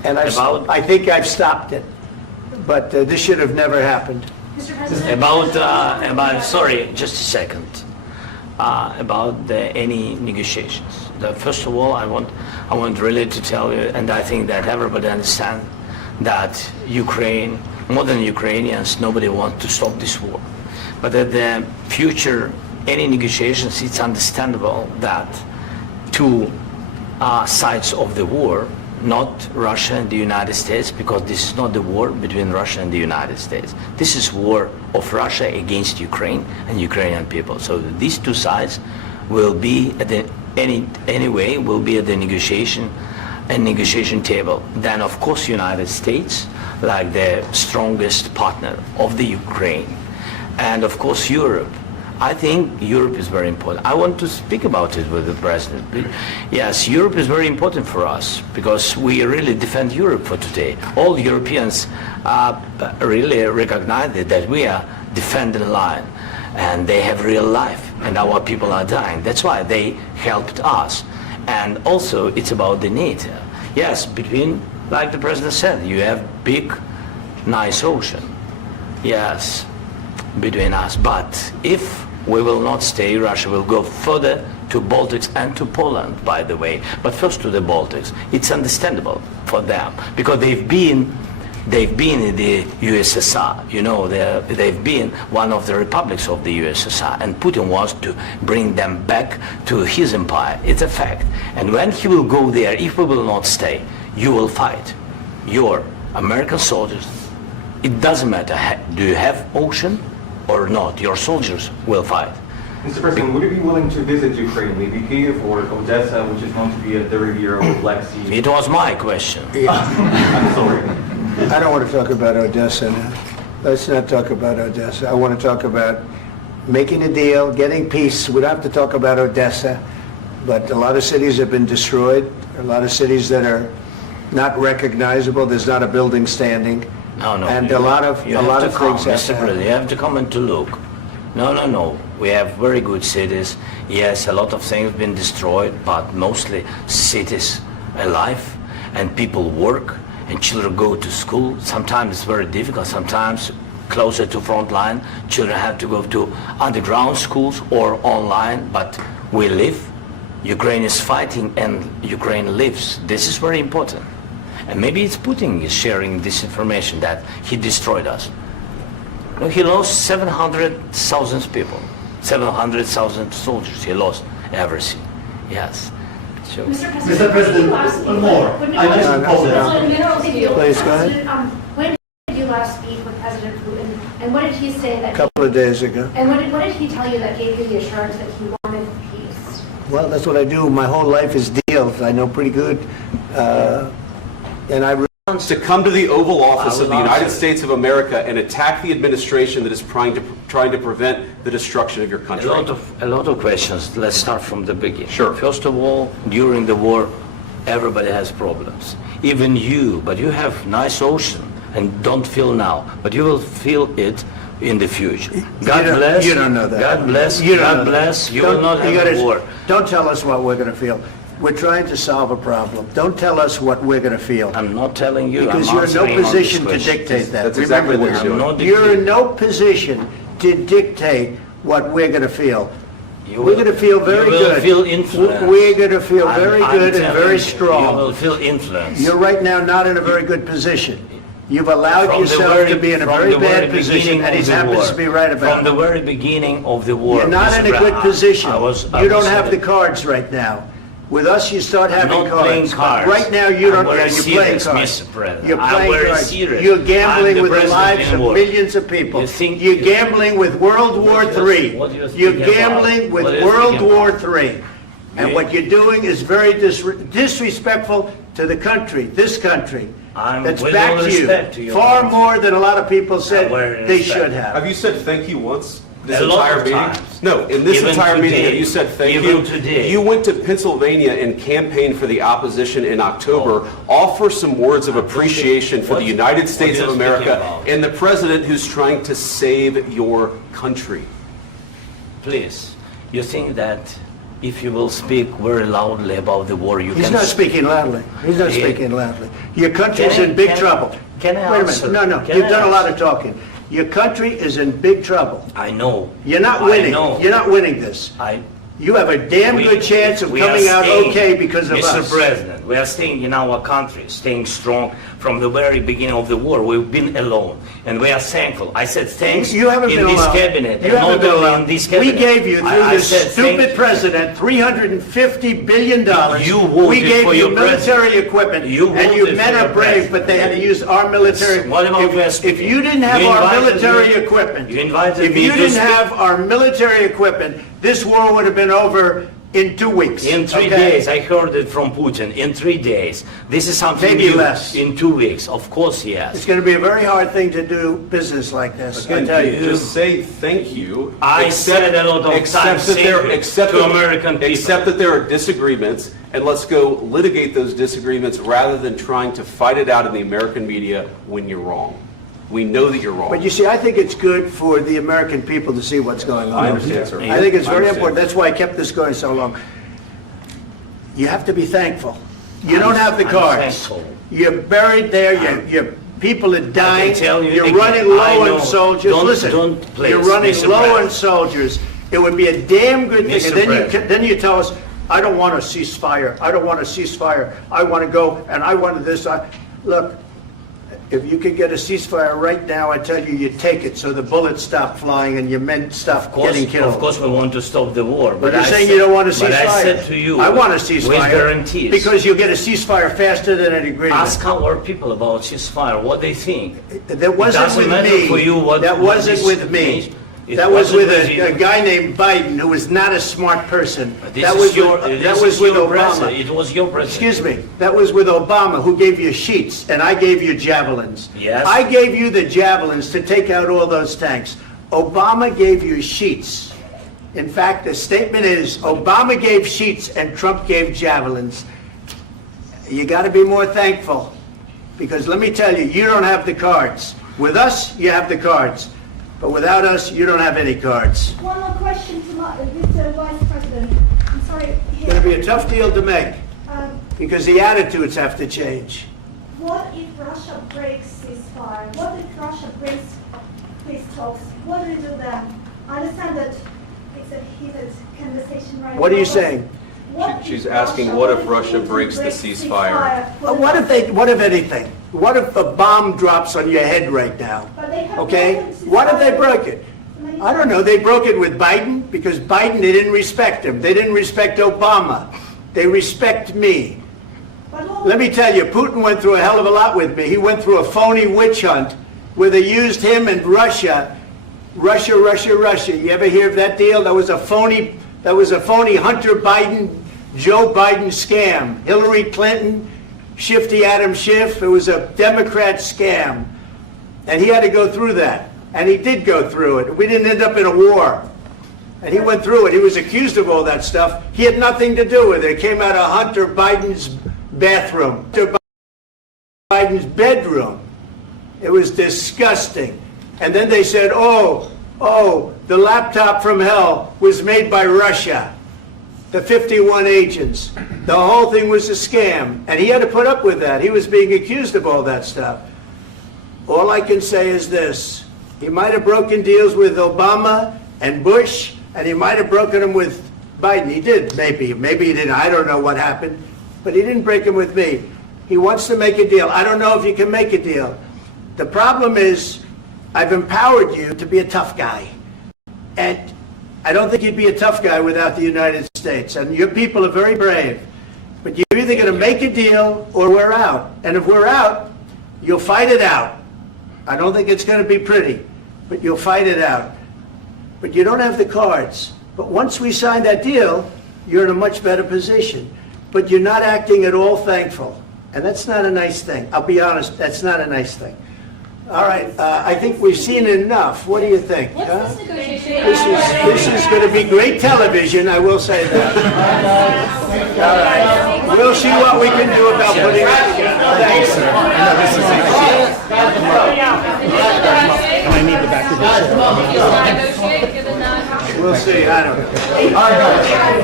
And About- I think I've stopped it. But this should have never happened. Mr. President, About sorry, just a second. About any negotiations. First of all, I want really to tell you, and I think that everybody understands that Ukraine, more than Ukrainians, nobody wants to stop this war. But at the future, any negotiations, it's understandable that two sides of the war, not Russia and the United States, because this is not the war between Russia and the United States. This is war of Russia against Ukraine and Ukrainian people. So these two sides will be at the anyway will be at the negotiation table. Then of course United States, like the strongest partner of the Ukraine, and of course Europe. I think Europe is very important. I want to speak about it with the President. Yes, Europe is very important for us because we really defend Europe for today. All Europeans really recognize that we are defending the line and they have real life and our people are dying. That's why they helped us. And also it's about the NATO. Yes, between, like the President said, you have big, nice ocean. Yes, between us. But if we will not stay, Russia will go further to Baltics and to Poland, by the way. But first to the Baltics. It's understandable for them because they've been in the USSR. You know, they've been one of the republics of the USSR, and Putin wants to bring them back to his empire. It's a fact. And when he will go there, if we will not stay, you will fight. Your American soldiers, it doesn't matter, do you have ocean or not, your soldiers will fight. Mr. President, would you be willing to visit Ukraine, maybe Kyiv or Odessa, which is known to be a dirty area of the Black Sea? It was my question. I'm sorry. I don't want to talk about Odessa now. Let's not talk about Odessa. I want to talk about making a deal, getting peace. We don't have to talk about Odessa, but a lot of cities have been destroyed. A lot of cities that are not recognizable. There's not a building standing. No. And a lot of things have Mr. President, you have to come and to look. No. We have very good cities. Yes, a lot of things have been destroyed, but mostly cities alive and people work and children go to school. Sometimes it's very difficult. Sometimes closer to front line, children have to go to underground schools or online, but we live. Ukraine is fighting and Ukraine lives. This is very important. And maybe it's Putin is sharing this information that he destroyed us. No, he lost 700,000 people, 700,000 soldiers. He lost everything. Yes. So, Mr. President, one more. I mentioned Poland. Please, go ahead. When did you last speak with President Putin, and what did he say that? A couple of days ago. And what did he tell you that gave you the assurance that he wanted peace? Well, that's what I do. My whole life is deals. I know pretty good. And I to come to the Oval Office I of the will United answer. States of America and attack the administration that is trying to prevent the destruction of your country. a lot of questions. Let's start from the beginning. Sure. First of all, during the war, everybody has problems. Even you, but you have nice ocean and don't feel now, but you will feel it in the future. God bless. You don't know that. God bless. You don't God know bless. that. You will not have a war. Don't tell us what we're going to feel. We're trying to solve a problem. Don't tell us what we're going to feel. I'm not telling you. Because I'm you're in no answering on position this to question. dictate that. That's exactly Remember what this. you're doing. I'm not You're in dictating. no position to dictate what we're going to feel. You We're will- going to feel very you will good. feel influenced. We're going to feel I'm- very I'm good and telling very you, strong. You will feel influence. You're right now not in a very good position. You've allowed From the yourself very- to be in a from very the bad very position, beginning and he of the happens war. to be right about From the it. very beginning of the war. You're not Mr. in a good Brown, position. I You don't was have the saying- cards right now. With us, you start having I'm not playing cards. cards. Right now, you I'm don't. very You're playing serious, cards. Mr. President. You're I'm playing very cards. serious. You're I'm gambling the with the president lives in of war. millions of people. You think- You're gambling with World War What III. what you're You're speaking gambling about? with What you're World speaking War about? III. And You- what you're doing is very disrespectful to the country, this country. I'm That's with back all to respect to you. your Far country. more than a lot of people said very they respect. should have. Have you said thank you once? This A lot entire of meeting? times. No, in this Even entire meeting, today. have you said thank Even you? today. You went to Pennsylvania and campaigned for the opposition in October. Offer some words of appreciation for the What- United what States you're of speaking America about? and the president who's trying to save your country. Please, you think that if you will speak very loudly about the war, you He's can... not speaking loudly. He's not He- speaking loudly. Your country is Can I- in big can- trouble. can I Wait a answer? minute. No, Can you've I done a lot answer? of talking. Your country is in big trouble. I know. You're not I winning. know. You're not winning this. You have a damn We- good chance of we are coming out staying, okay because of Mr. us. President, we are staying in our country, staying strong from the very beginning of the war. We've been alone, and we are thankful. I said thanks You haven't in been this alone. cabinet, You and haven't not been only alone. in this We cabinet. gave you, through I this said thank stupid president, $350 billion. You voted We gave for you your military equipment, You and you voted men for are your brave, president. but they had to use our military. What about West? If you didn't have You our invited military me- equipment, you invited if me you to didn't speak- have our military equipment, this war would have been over in 2 weeks. In 3 okay? days, I heard it from Putin. In 3 days, this is something Maybe new. less. In 2 weeks, of course, It's yes. going to be a very hard thing to do business like this, I Again, tell you. just say thank you. I said a lot of Except times that thank there- you except to that- American people. Except that there are disagreements, and let's go litigate those disagreements rather than trying to fight it out in the American media when you're wrong. We know that you're wrong. But you see, I think it's good for the American people to see what's going on. I understand, sir. I think it's I very understand. important. That's why I kept this going so long. You have to be thankful. You don't have the I'm cards. thankful. You're buried there, your people are dying. tell you You're again, running I low know. on soldiers. Don't- Listen, don't please, you're running Mr. low on President. soldiers. It would be a damn good thing. Mr. And then President. then you tell us, I don't want a ceasefire. I don't want a ceasefire. I want to go, and I want this. Look, if you could get a ceasefire right now, I tell you, you take it so the bullets stop flying and your men stop getting killed. Of course, we want to stop the war. But you're I saying said- you don't want a ceasefire. But I said to you, I want a with ceasefire. guarantees. Because you'll get a ceasefire faster than an agreement. Ask our people about ceasefire, what they think. That wasn't doesn't with matter me. for you what- That what wasn't this with me. means. It That was wasn't with with you. a guy named Biden, who was not a smart person. This That is was your, with, this that was is with your Obama. president. It was your president. Excuse me. That was with Obama, who gave you sheets, and I gave you javelins. Yes. I gave you the javelins to take out all those tanks. Obama gave you sheets. In fact, the statement is, Obama gave sheets and Trump gave javelins. You got to be more thankful, because let me tell you, you don't have the cards. With us, you have the cards. But without us, you don't have any cards. One more question to Mr. Vice President. I'm sorry. It's going to be a tough deal to make, Um, because the attitudes have to change. What if Russia breaks ceasefire? What if Russia breaks peace talks? What do we do then? I understand that it's a heated conversation right now. What are you saying? What She's if asking, what if Russia Putin breaks the ceasefire? What if anything? What if a bomb drops on your head right now? But they have Okay? broken ceasefire What if they broke it? many I don't know. They broke it with Biden, because Biden, they didn't respect him. They didn't respect Obama. They respect me. But what- Let me tell you, Putin went through a hell of a lot with me. He went through a phony witch hunt where they used him and Russia. Russia. You ever hear of that deal? That was a phony Hunter Biden, Joe Biden scam. Hillary Clinton, Shifty Adam Schiff. It was a Democrat scam. And he had to go through that. And he did go through it. We didn't end up in a war. And he went through it. He was accused of all that stuff. He had nothing to do with it. It came out of Hunter Biden's bathroom, Hunter Biden's bedroom. It was disgusting. And then they said, oh, the laptop from hell was made by Russia. The 51 agents. The whole thing was a scam. And he had to put up with that. He was being accused of all that stuff. All I can say is this. He might have broken deals with Obama and Bush, and he might have broken them with Biden. He did, maybe. Maybe he didn't. I don't know what happened. But he didn't break them with me. He wants to make a deal. I don't know if you can make a deal. The problem is, I've empowered you to be a tough guy. And I don't think you'd be a tough guy without the United States. And your people are very brave. But you're either going to make a deal or we're out. And if we're out, you'll fight it out. I don't think it's going to be pretty, but you'll fight it out. But you don't have the cards. But once we sign that deal, you're in a much better position. But you're not acting at all thankful. And that's not a nice thing. I'll be honest, that's not a nice thing. All right, I think we've seen enough. What do you think? What's huh? this negotiation? This is going to be great television, I will say that. All right. We'll see what we can do about putting it together. Thanks, sir. And I need the back of this. Negotiate, given that. We'll see. I don't know.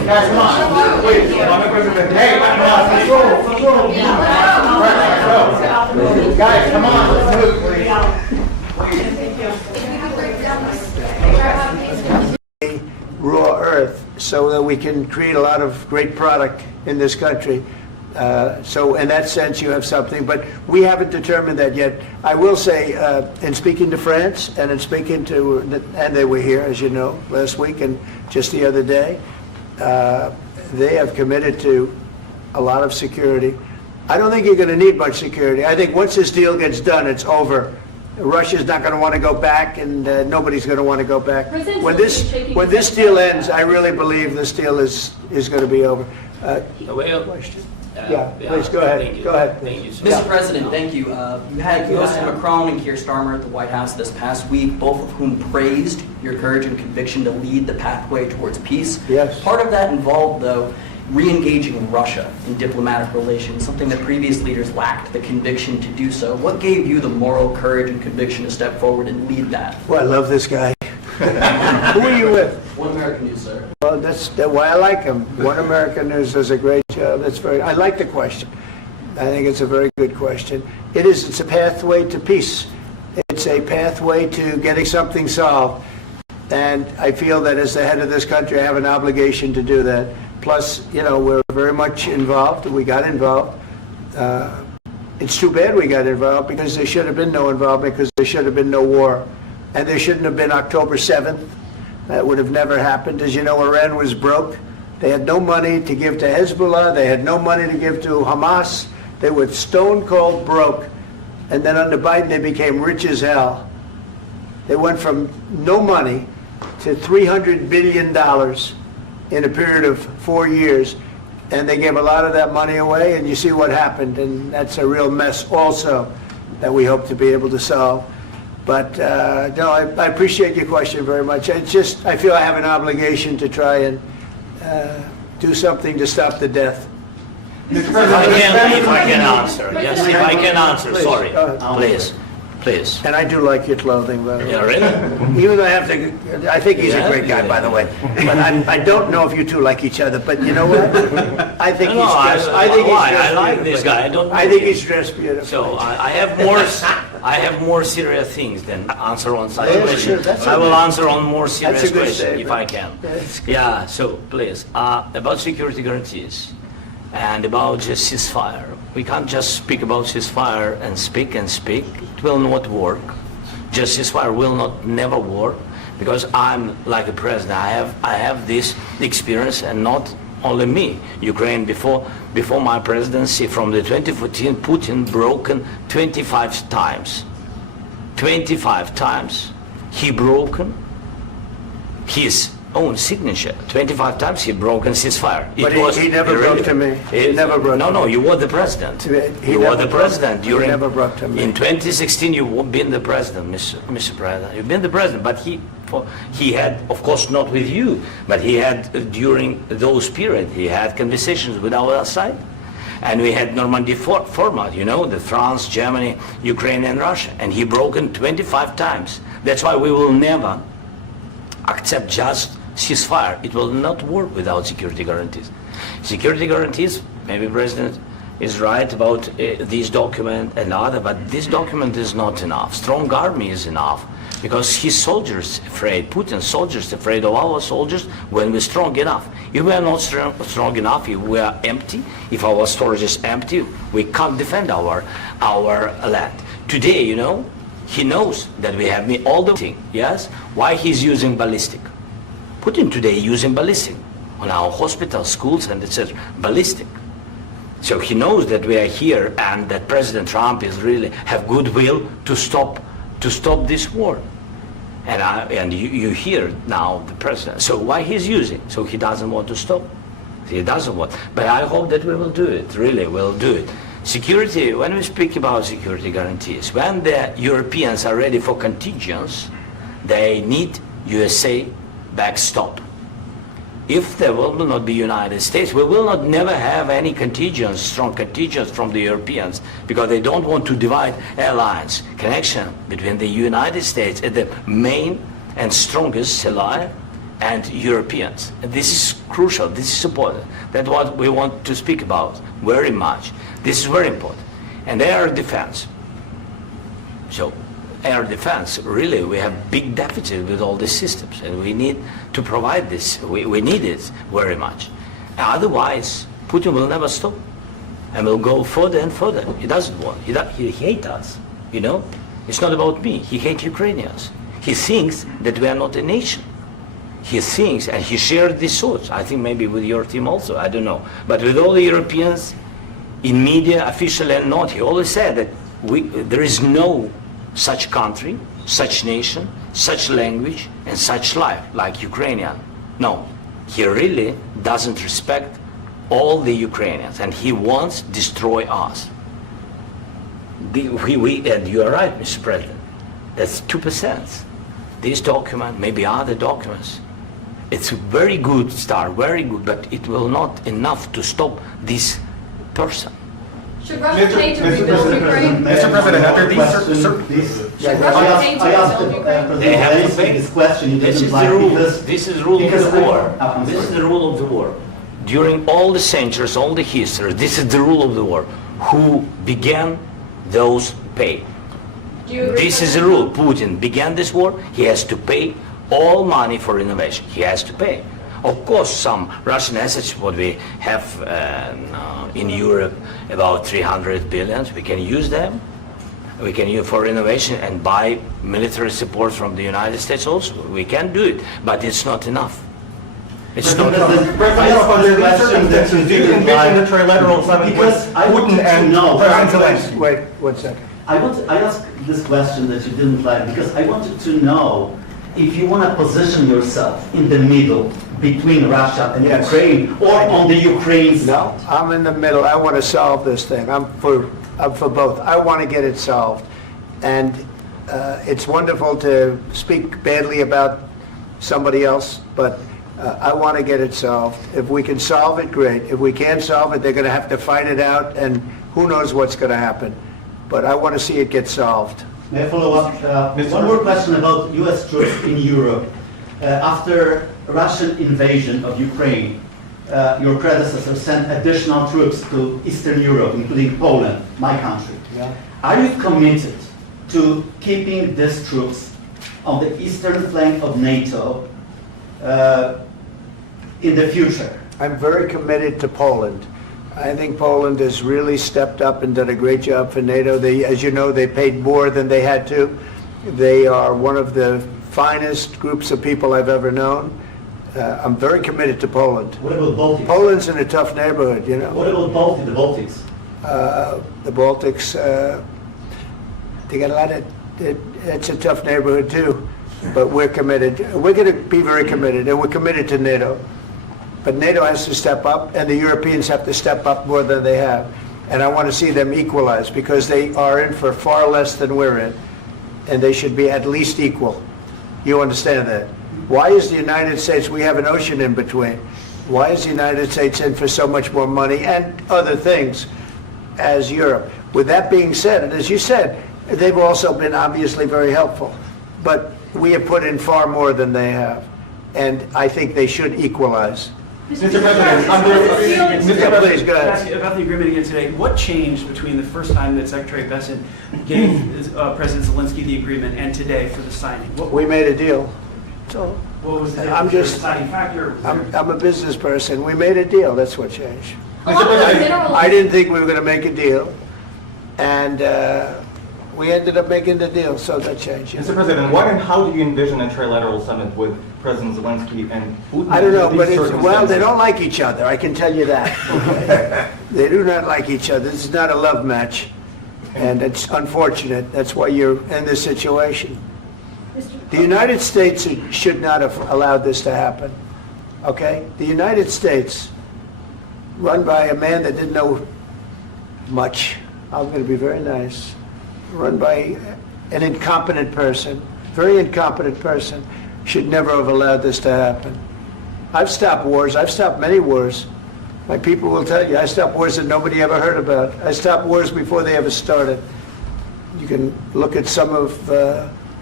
Guys, come on. Please. Hey, come on. Control. Guys, come on. Let's move, please. Raw earth so that we can create a lot of great product in this country. So in that sense, you have something, but we haven't determined that yet. I will say, in speaking to France and in speaking to, and they were here, as you know, last week and just the other day, they have committed to a lot of security. I don't think you're going to need much security. I think once this deal gets done, it's over. Russia's not going to want to go back, and nobody's going to want to go back. When this deal ends, I really believe this deal is going to be over. Question. Yeah, please go ahead. Thank you. Go ahead. Thank you, sir. Mr. President, thank you. You had hosted Macron and Keir Starmer at the White House this past week, both of whom praised your courage and conviction to lead the pathway towards peace. Yes. Part of that involved, though, re-engaging Russia in diplomatic relations, something that previous leaders lacked the conviction to do so. What gave you the moral courage and conviction to step forward and lead that? Well, I love this guy. Who are you with? One American News, sir. Well, that's why I like him. One American News does a great job. I like the question. I think it's a very good question. It's a pathway to peace. It's a pathway to getting something solved. And I feel that as the head of this country, I have an obligation to do that. Plus, we're very much involved. We got involved. It's too bad we got involved because there should have been no involvement because there should have been no war. And there shouldn't have been October 7th. That would have never happened. As you know, Iran was broke. They had no money to give to Hezbollah. They had no money to give to Hamas. They were stone cold broke. And then under Biden, they became rich as hell. They went from no money to $300 billion in a period of 4 years. And they gave a lot of that money away, and you see what happened. And that's a real mess also that we hope to be able to solve. But no, I appreciate your question very much. It's just, I feel I have an obligation to try and do something to stop the death. If I can answer. Yes, if I can answer, Please, sorry. go ahead. Please. And I do like your clothing, by the way. Yeah, really? Even though I think he's a great guy, by the way. But I don't know if you two like each other, but you know what? I think he's dressed. I like this guy. I think he's dressed beautiful. So I have more serious things than answer on such Yeah, questions. sure, that's I will okay. answer on more serious That's a good questions if statement. I can. That's good. Yeah. So please, about security guarantees and about just ceasefire. We can't just speak about ceasefire and speak and speak. It will not work. Just ceasefire will never work because I'm like a president. I have this experience, and not only me. Ukraine before my presidency, from the 2014, Putin broken 25 times. 25 times he broken his own signature. 25 times he broken ceasefire. But he never broke to me. He never broke to me. No, you were the president. He You were never the broke- president he during. never broke to me. In 2016, you've been the president, Mr. President. You've been the president, but he had, of course, not with you, but he had during those periods. He had conversations with our side, and we had Normandy format. The France, Germany, Ukraine, and Russia, and he broken 25 times. That's why we will never accept just ceasefire. It will not work without security guarantees. Security guarantees, maybe President is right about this document and other, but this document is not enough. Strong army is enough because his soldiers afraid, Putin's soldiers afraid of our soldiers when we're strong enough. If we are not strong enough, if we are empty, if our storage is empty, we can't defend our land. Today, he knows that we have all the thing, yes? Why he's using ballistic? Putin today using ballistic on our hospitals, schools, and etc. Ballistic. So he knows that we are here and that President Trump is really have goodwill to stop this war. And you hear now the president. So why he's using? So he doesn't want to stop. He doesn't want. But I hope that we will do it. Really, we'll do it. Security. When we speak about security guarantees, when the Europeans are ready for contingents, they need USA backstop. If there will not be United States, we will not never have any contingents, strong contingents from the Europeans, because they don't want to divide alliance connection between the United States and the main and strongest ally and Europeans. And this is crucial, this is important. That's what we want to speak about very much. This is very important. And air defense. So air defense, really, we have big deficit with all these systems, and we need to provide this. We need it very much. Otherwise, Putin will never stop, and will go further and further. He doesn't want. He hates us. You know, it's not about me. He hates Ukrainians. He thinks that we are not a nation. He thinks, and he shared these thoughts. I think maybe with your team also. I don't know, but with all the Europeans, in media, official and not, he always said that there is no such country, such nation, such language, and such life like Ukrainian. No, he really doesn't respect all the Ukrainians, and he wants to destroy us. And you are right, Mr. President. That's 2%. This document, maybe other documents, it's a very good start, very good, but it will not enough to stop this person. Should Russia pay to rebuild Ukraine? Mr. President, after these Should Russia pay to I asked rebuild Ukraine? They have to Zelensky pay. this question. You This didn't is like the rule. because This is the rule of because the war. I'm This is sorry. the rule of the war. During all the centuries, all the history, this is the rule of the war. Who began, those pay. Do you agree This with is the that? rule. Putin began this war. He has to pay all money for renovation. He has to pay. Of course, some Russian assets, what we have in Europe, about 300 billion, we can use them. We can use for renovation and buy military support from the United States also. We can do it, but it's not enough. It's not enough. President, under these circumstances, do you envision the trilateral summit with Because I wanted Putin to and know- President Zelensky? Wait 1 second. I asked this question that you didn't like because I wanted to know if you want to position yourself in the middle between Russia and Yes. Ukraine or on the Ukraine's No, I'm in the middle. I want to solve this thing. I'm for both. I want to get it solved. And it's wonderful to speak badly about somebody else, but I want to get it solved. If we can solve it, great. If we can't solve it, they're going to have to fight it out, and who knows what's going to happen. But I want to see it get solved. May I follow up? One more question about U.S. troops in Europe. After Russian invasion of Ukraine, your predecessor sent additional troops to Eastern Europe, including Poland, my country. Yeah. Are you committed to keeping these troops on the eastern flank of NATO in the future? I'm very committed to Poland. I think Poland has really stepped up and done a great job for NATO. As you know, they paid more than they had to. They are one of the finest groups of people I've ever known. I'm very committed to Poland. What about Baltics? Poland's in a tough neighborhood, you know. What about the Baltics? The Baltics, they got a lot of, it's a tough neighborhood too, but we're committed. We're going to be very committed, and we're committed to NATO. But NATO has to step up, and the Europeans have to step up more than they have. And I want to see them equalize, because they are in for far less than we're in, and they should be at least equal. You understand that? Why is the United States, we have an ocean in between, why is the United States in for so much more money and other things as Europe? With that being said, and as you said, they've also been obviously very helpful, but we have put in far more than they have, and I think they should equalize. Mr. President, Mr. Please, go Can I ask ahead. you about the agreement again today? What changed between the first time that Secretary Bessent gave President Zelensky the agreement and today for the signing? We made a deal. So What was the I'm just- deciding factor? Was there- I'm a business person. We made a deal. That's what changed. Along with minerals. I didn't think we were going to make a deal, and we ended up making the deal, so that changed. Mr. President, what and how do you envision a trilateral summit with President Zelensky and Putin? I don't know, in but these well, they circumstances? don't like each other, I can tell you that. Okay? They do not like each other. This is not a love match, and it's unfortunate. That's why you're in this situation. The United States should not have allowed this to happen, okay? The United States, run by a man that didn't know much, I'm going to be very nice, run by an incompetent person, very incompetent person, should never have allowed this to happen. I've stopped wars. I've stopped many wars. My people will tell you, I stopped wars that nobody ever heard about. I stopped wars before they ever started. You can look at some of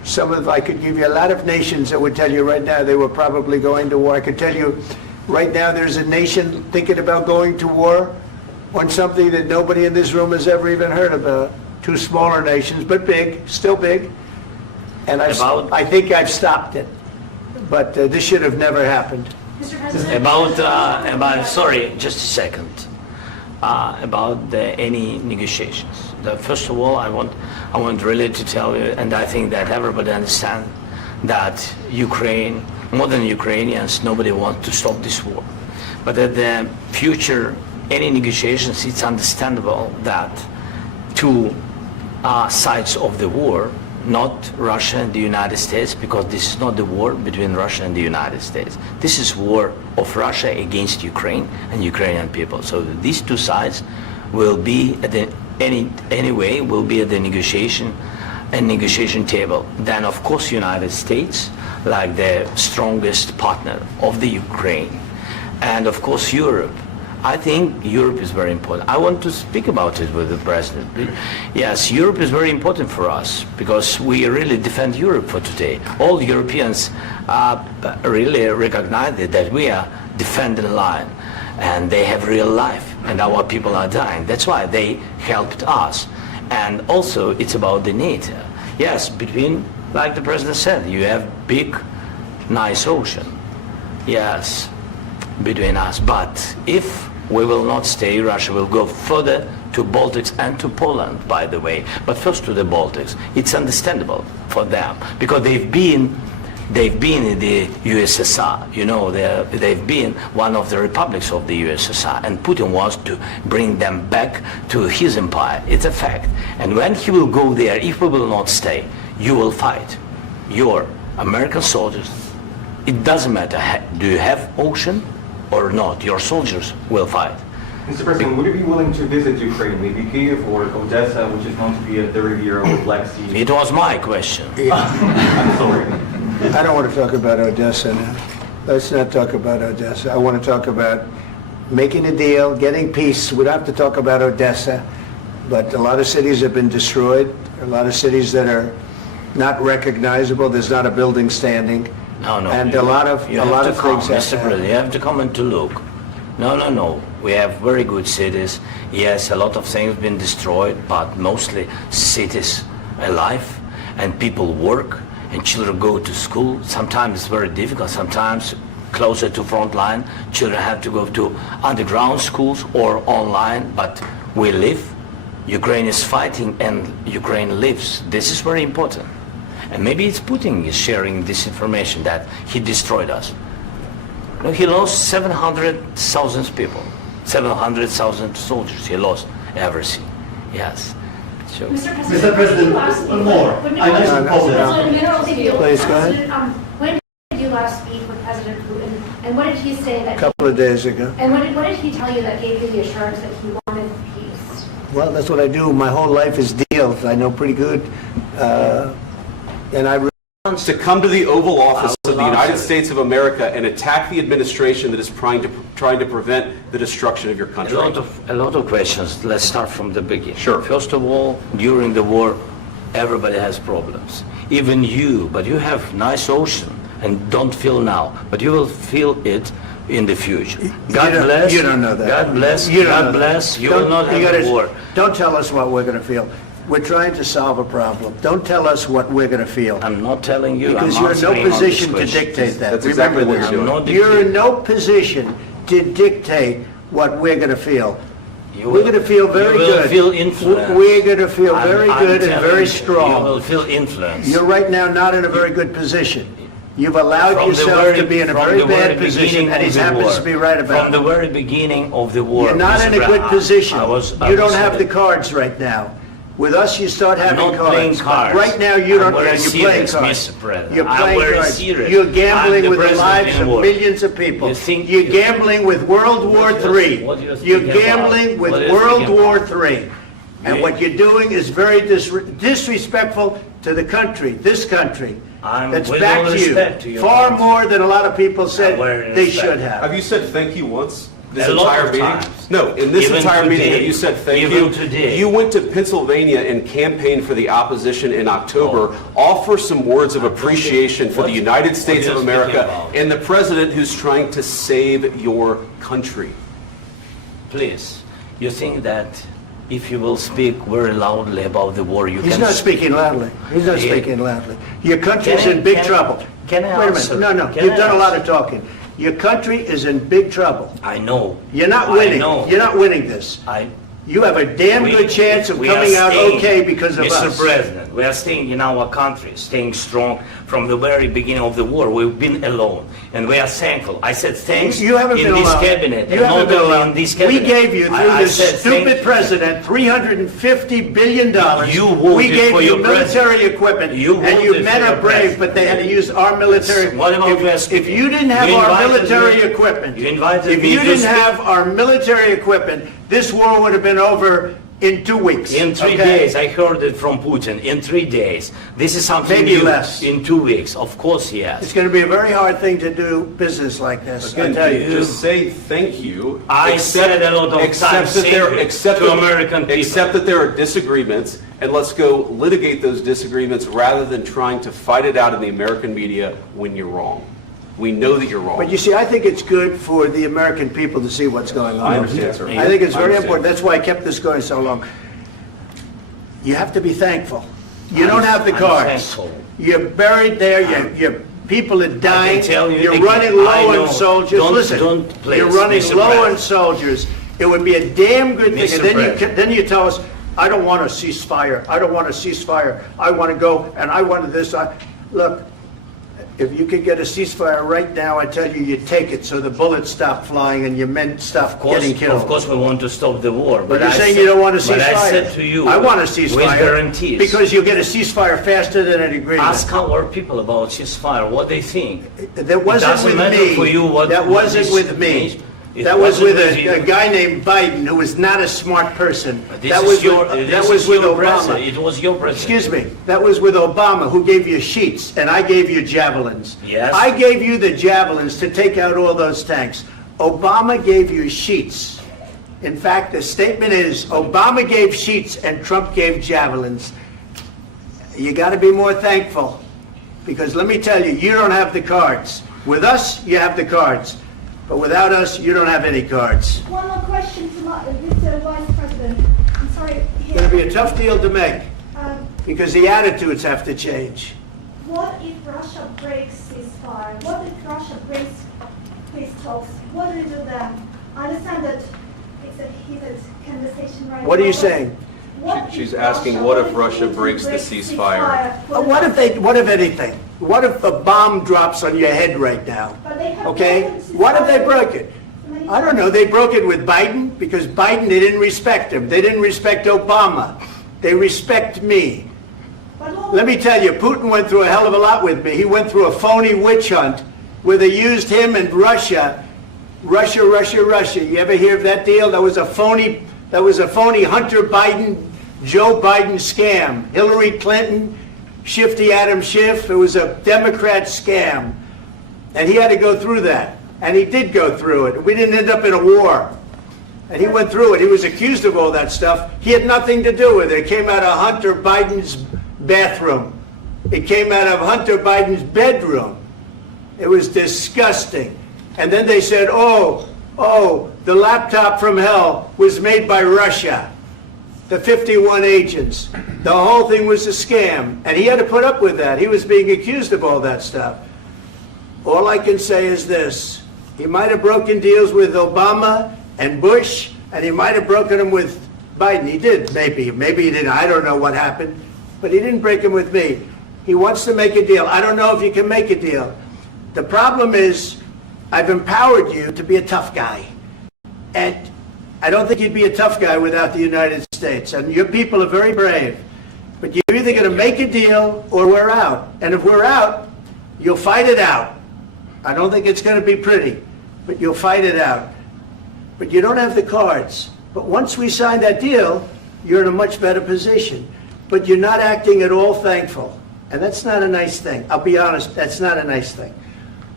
I could give you a lot of nations that would tell you right now they were probably going to war. I could tell you right now there's a nation thinking about going to war on something that nobody in this room has ever even heard about. Two smaller nations, but big, still big. And I think I've stopped it. But this should have never happened. Mr. President, Sorry, just a second. About any negotiations. First of all, I want really to tell you, and I think that everybody understands that Ukraine, more than Ukrainians, nobody wants to stop this war. But at the future, any negotiations, it's understandable that two sides of the war, not Russia and the United States, because this is not the war between Russia and the United States. This is war of Russia against Ukraine and Ukrainian people. So these two sides will be at the will be at the negotiation table. Then of course United States, like the strongest partner of the Ukraine, and of course Europe. I think Europe is very important. I want to speak about it with the President. Yes, Europe is very important for us because we really defend Europe for today. All Europeans really recognize that we are defending the line and they have real life and our people are dying. That's why they helped us. And also it's about the NATO. Yes, between, like the President said, you have big, nice ocean. Yes, between us. But if we will not stay, Russia will go further to Baltics and to Poland, by the way. But first to the Baltics. It's understandable for them because they've been in the USSR. You know, they've been one of the republics of the USSR, and Putin wants to bring them back to his empire. It's a fact. And when he will go there, if we will not stay, you will fight. Your American soldiers, it doesn't matter, do you have ocean or not, your soldiers will fight. Mr. President, would you be willing to visit Ukraine, maybe Kyiv or Odessa, which is known to be a 30-year-old Black Sea? It was my question. I'm sorry. I don't want to talk about Odessa now. Let's not talk about Odessa. I want to talk about making a deal, getting peace. We don't have to talk about Odessa, but a lot of cities have been destroyed. A lot of cities that are not recognizable. There's not a building standing. No. And a lot of things have Mr. happened. President, you have to come and to look. No. We have very good cities. Yes, a lot of things have been destroyed, but mostly cities alive and people work and children go to school. Sometimes it's very difficult. Sometimes closer to front line, children have to go to underground schools or online, but we live. Ukraine is fighting and Ukraine lives. This is very important. And maybe it's Putin is sharing this information that he destroyed us. No, he lost 700,000 people, 700,000 soldiers. He lost everything. Yes. So. Mr. President, one more. I mentioned Poland. Please, go ahead. When did you last speak with President Putin, and what did he say that? A couple of days ago. And what did he tell you that gave you the assurance that he wanted peace? Well, that's what I do. My whole life is deals. I know pretty good. And I to come to the Oval Office of the United States of America and attack the administration that is trying to prevent the destruction of your country. A lot of questions. Let's start from the beginning. Sure. First of all, during the war, everybody has problems. Even you, but you have nice ocean and don't feel now, but you will feel it in the future. God bless. You don't know that. God bless. You don't God know bless. that. You will not have a war. Don't tell us what we're going to feel. We're trying to solve a problem. Don't tell us what we're going to feel. I'm not telling you. Because I'm you're in no answering on this position to question. dictate that. That's exactly Remember what this. you're doing. You're in no position to dictate what we're going to feel. We're going to feel very You will good. feel influenced. We're going to feel very I'm good and telling very you, strong. You will feel influence. You're right now not in a very good position. You've allowed From the yourself very- to be in a from very the very bad position, beginning and he of the happens war. to be right about From the it. very beginning of the war. You're not Mr. in a good Brown, position. I You don't have the cards right now. With us, you start having not playing cards. cards. Right now, you I'm don't. very You're playing serious, cards. Mr. President. You're I'm playing very cards. serious. You're I'm gambling the with the president lives in of war. millions of people. You think- You're gambling with World War III. What you're You're speaking gambling about? with What are you World speaking War about? III. And what you're doing is very disrespectful to the country, this country. I'm That's with back all to respect to you. your Far country. more than a lot of people said very they respect. should have. Have you said thank you once? This A lot entire of meeting? times. No, in this Even entire meeting today. that you said thank Even you, today. you went to Pennsylvania and campaigned for the opposition in October. Offer some words of appreciation for the United States of you America speaking about? and the president who's trying to save your country. Please, you think that if you will speak very loudly about the war, you He's can... not speaking loudly. He's not Yeah. speaking loudly. Your country's Can I- in big can- trouble. can I Wait a answer? minute. No, Can you've I done a lot answer? of talking. Your country is in big trouble. I know. You're not I winning. know. You're not winning this. You have a damn good chance of we are coming out staying, okay because of Mr. us. President, we are staying in our country, staying strong from the very beginning of the war. We've been alone, and we are thankful. I said thanks You haven't in been this alone. cabinet, You and haven't not been only alone. in this cabinet. We gave you, through I this said stupid thank- president, $350 billion. You voted We gave for you your military president. equipment, You and you voted men for are your brave, president. but they had to use our military. What about you are If speaking? you didn't have You our invited military me- equipment, you invited if me you to didn't speak. have our military equipment, this war would have been over in 2 weeks. In 3 okay? days, I heard it from Putin. In 3 days, this is something Maybe new. less. In 2 weeks, of course, yes. It's going to be a very hard thing to do business like this. I Again, tell you. just say thank you. I said a lot of accept times that thank there- you accept to that- American people. Accept that there are disagreements, and let's go litigate those disagreements rather than trying to fight it out in the American media when you're wrong. We know that you're wrong. But you see, I think it's good for the American people to see what's going on. I understand, sir. I think it's I very understand. important. That's why I kept this going so long. You have to be thankful. You don't have the I'm cards. thankful. You're buried there. Your people are dying. tell you You're again, running I low know. on soldiers. Don't- Listen, don't please, you're running Mr. low on President. soldiers. It would be a damn good thing. Mr. And then President. then you tell us, I don't want a ceasefire. I don't want a ceasefire. I want to go and I wanted this. Look, if you could get a ceasefire right now, I tell you, you take it so the bullets stop flying and your men stop getting killed. Of course, we want to stop the war. But you're I saying said- you don't want a ceasefire. But I said to you, I want a with ceasefire. guarantees. Because you'll get a ceasefire faster than an agreement. Ask our people about ceasefire, what they think. That wasn't doesn't with matter me. for you what- That what wasn't this with me. means. It That was wasn't with with you. a guy named Biden, who was not a smart person. This That is was your, with, this that was is with your Obama. president. It was your president. Excuse me. That was with Obama, who gave you sheets, and I gave you javelins. Yes. I gave you the javelins to take out all those tanks. Obama gave you sheets. In fact, the statement is, Obama gave sheets and Trump gave javelins. You got to be more thankful, because let me tell you, you don't have the cards. With us, you have the cards. But without us, you don't have any cards. One more question to Mr. Vice President. I'm sorry. It's going to be a tough deal to make, Um, because the attitudes have to change. What if Russia breaks ceasefire? What if Russia breaks peace talks? What do we do then? I understand that it's a heated conversation right now. What are you but saying? what She's if asking, what if Russia Putin breaks the ceasefire? What if anything? What if a bomb drops on your head right now? But they have Okay? broken What if they ceasefire broke it? many I don't know. They broke it with Biden, because Biden, they didn't respect him. They didn't respect Obama. They respect me. But all- Let me tell you, Putin went through a hell of a lot with me. He went through a phony witch hunt where they used him and Russia. Russia. You ever hear of that deal? That was a phony Hunter Biden, Joe Biden scam. Hillary Clinton, Shifty Adam Schiff. It was a Democrat scam. And he had to go through that. And he did go through it. We didn't end up in a war. And he went through it. He was accused of all that stuff. He had nothing to do with it. It came out of Hunter Biden's bathroom. It came out of Hunter Biden's bedroom. It was disgusting. And then they said, oh, the laptop from hell was made by Russia. The 51 agents. The whole thing was a scam. And he had to put up with that. He was being accused of all that stuff. All I can say is this. He might have broken deals with Obama and Bush, and he might have broken them with Biden. He did, maybe. Maybe he didn't. I don't know what happened. But he didn't break them with me. He wants to make a deal. I don't know if you can make a deal. The problem is, I've empowered you to be a tough guy. And I don't think you'd be a tough guy without the United States. And your people are very brave. But you're either going to make a deal or we're out. And if we're out, you'll fight it out. I don't think it's going to be pretty, but you'll fight it out. But you don't have the cards. But once we sign that deal, you're in a much better position. But you're not acting at all thankful. And that's not a nice thing. I'll be honest, that's not a nice thing.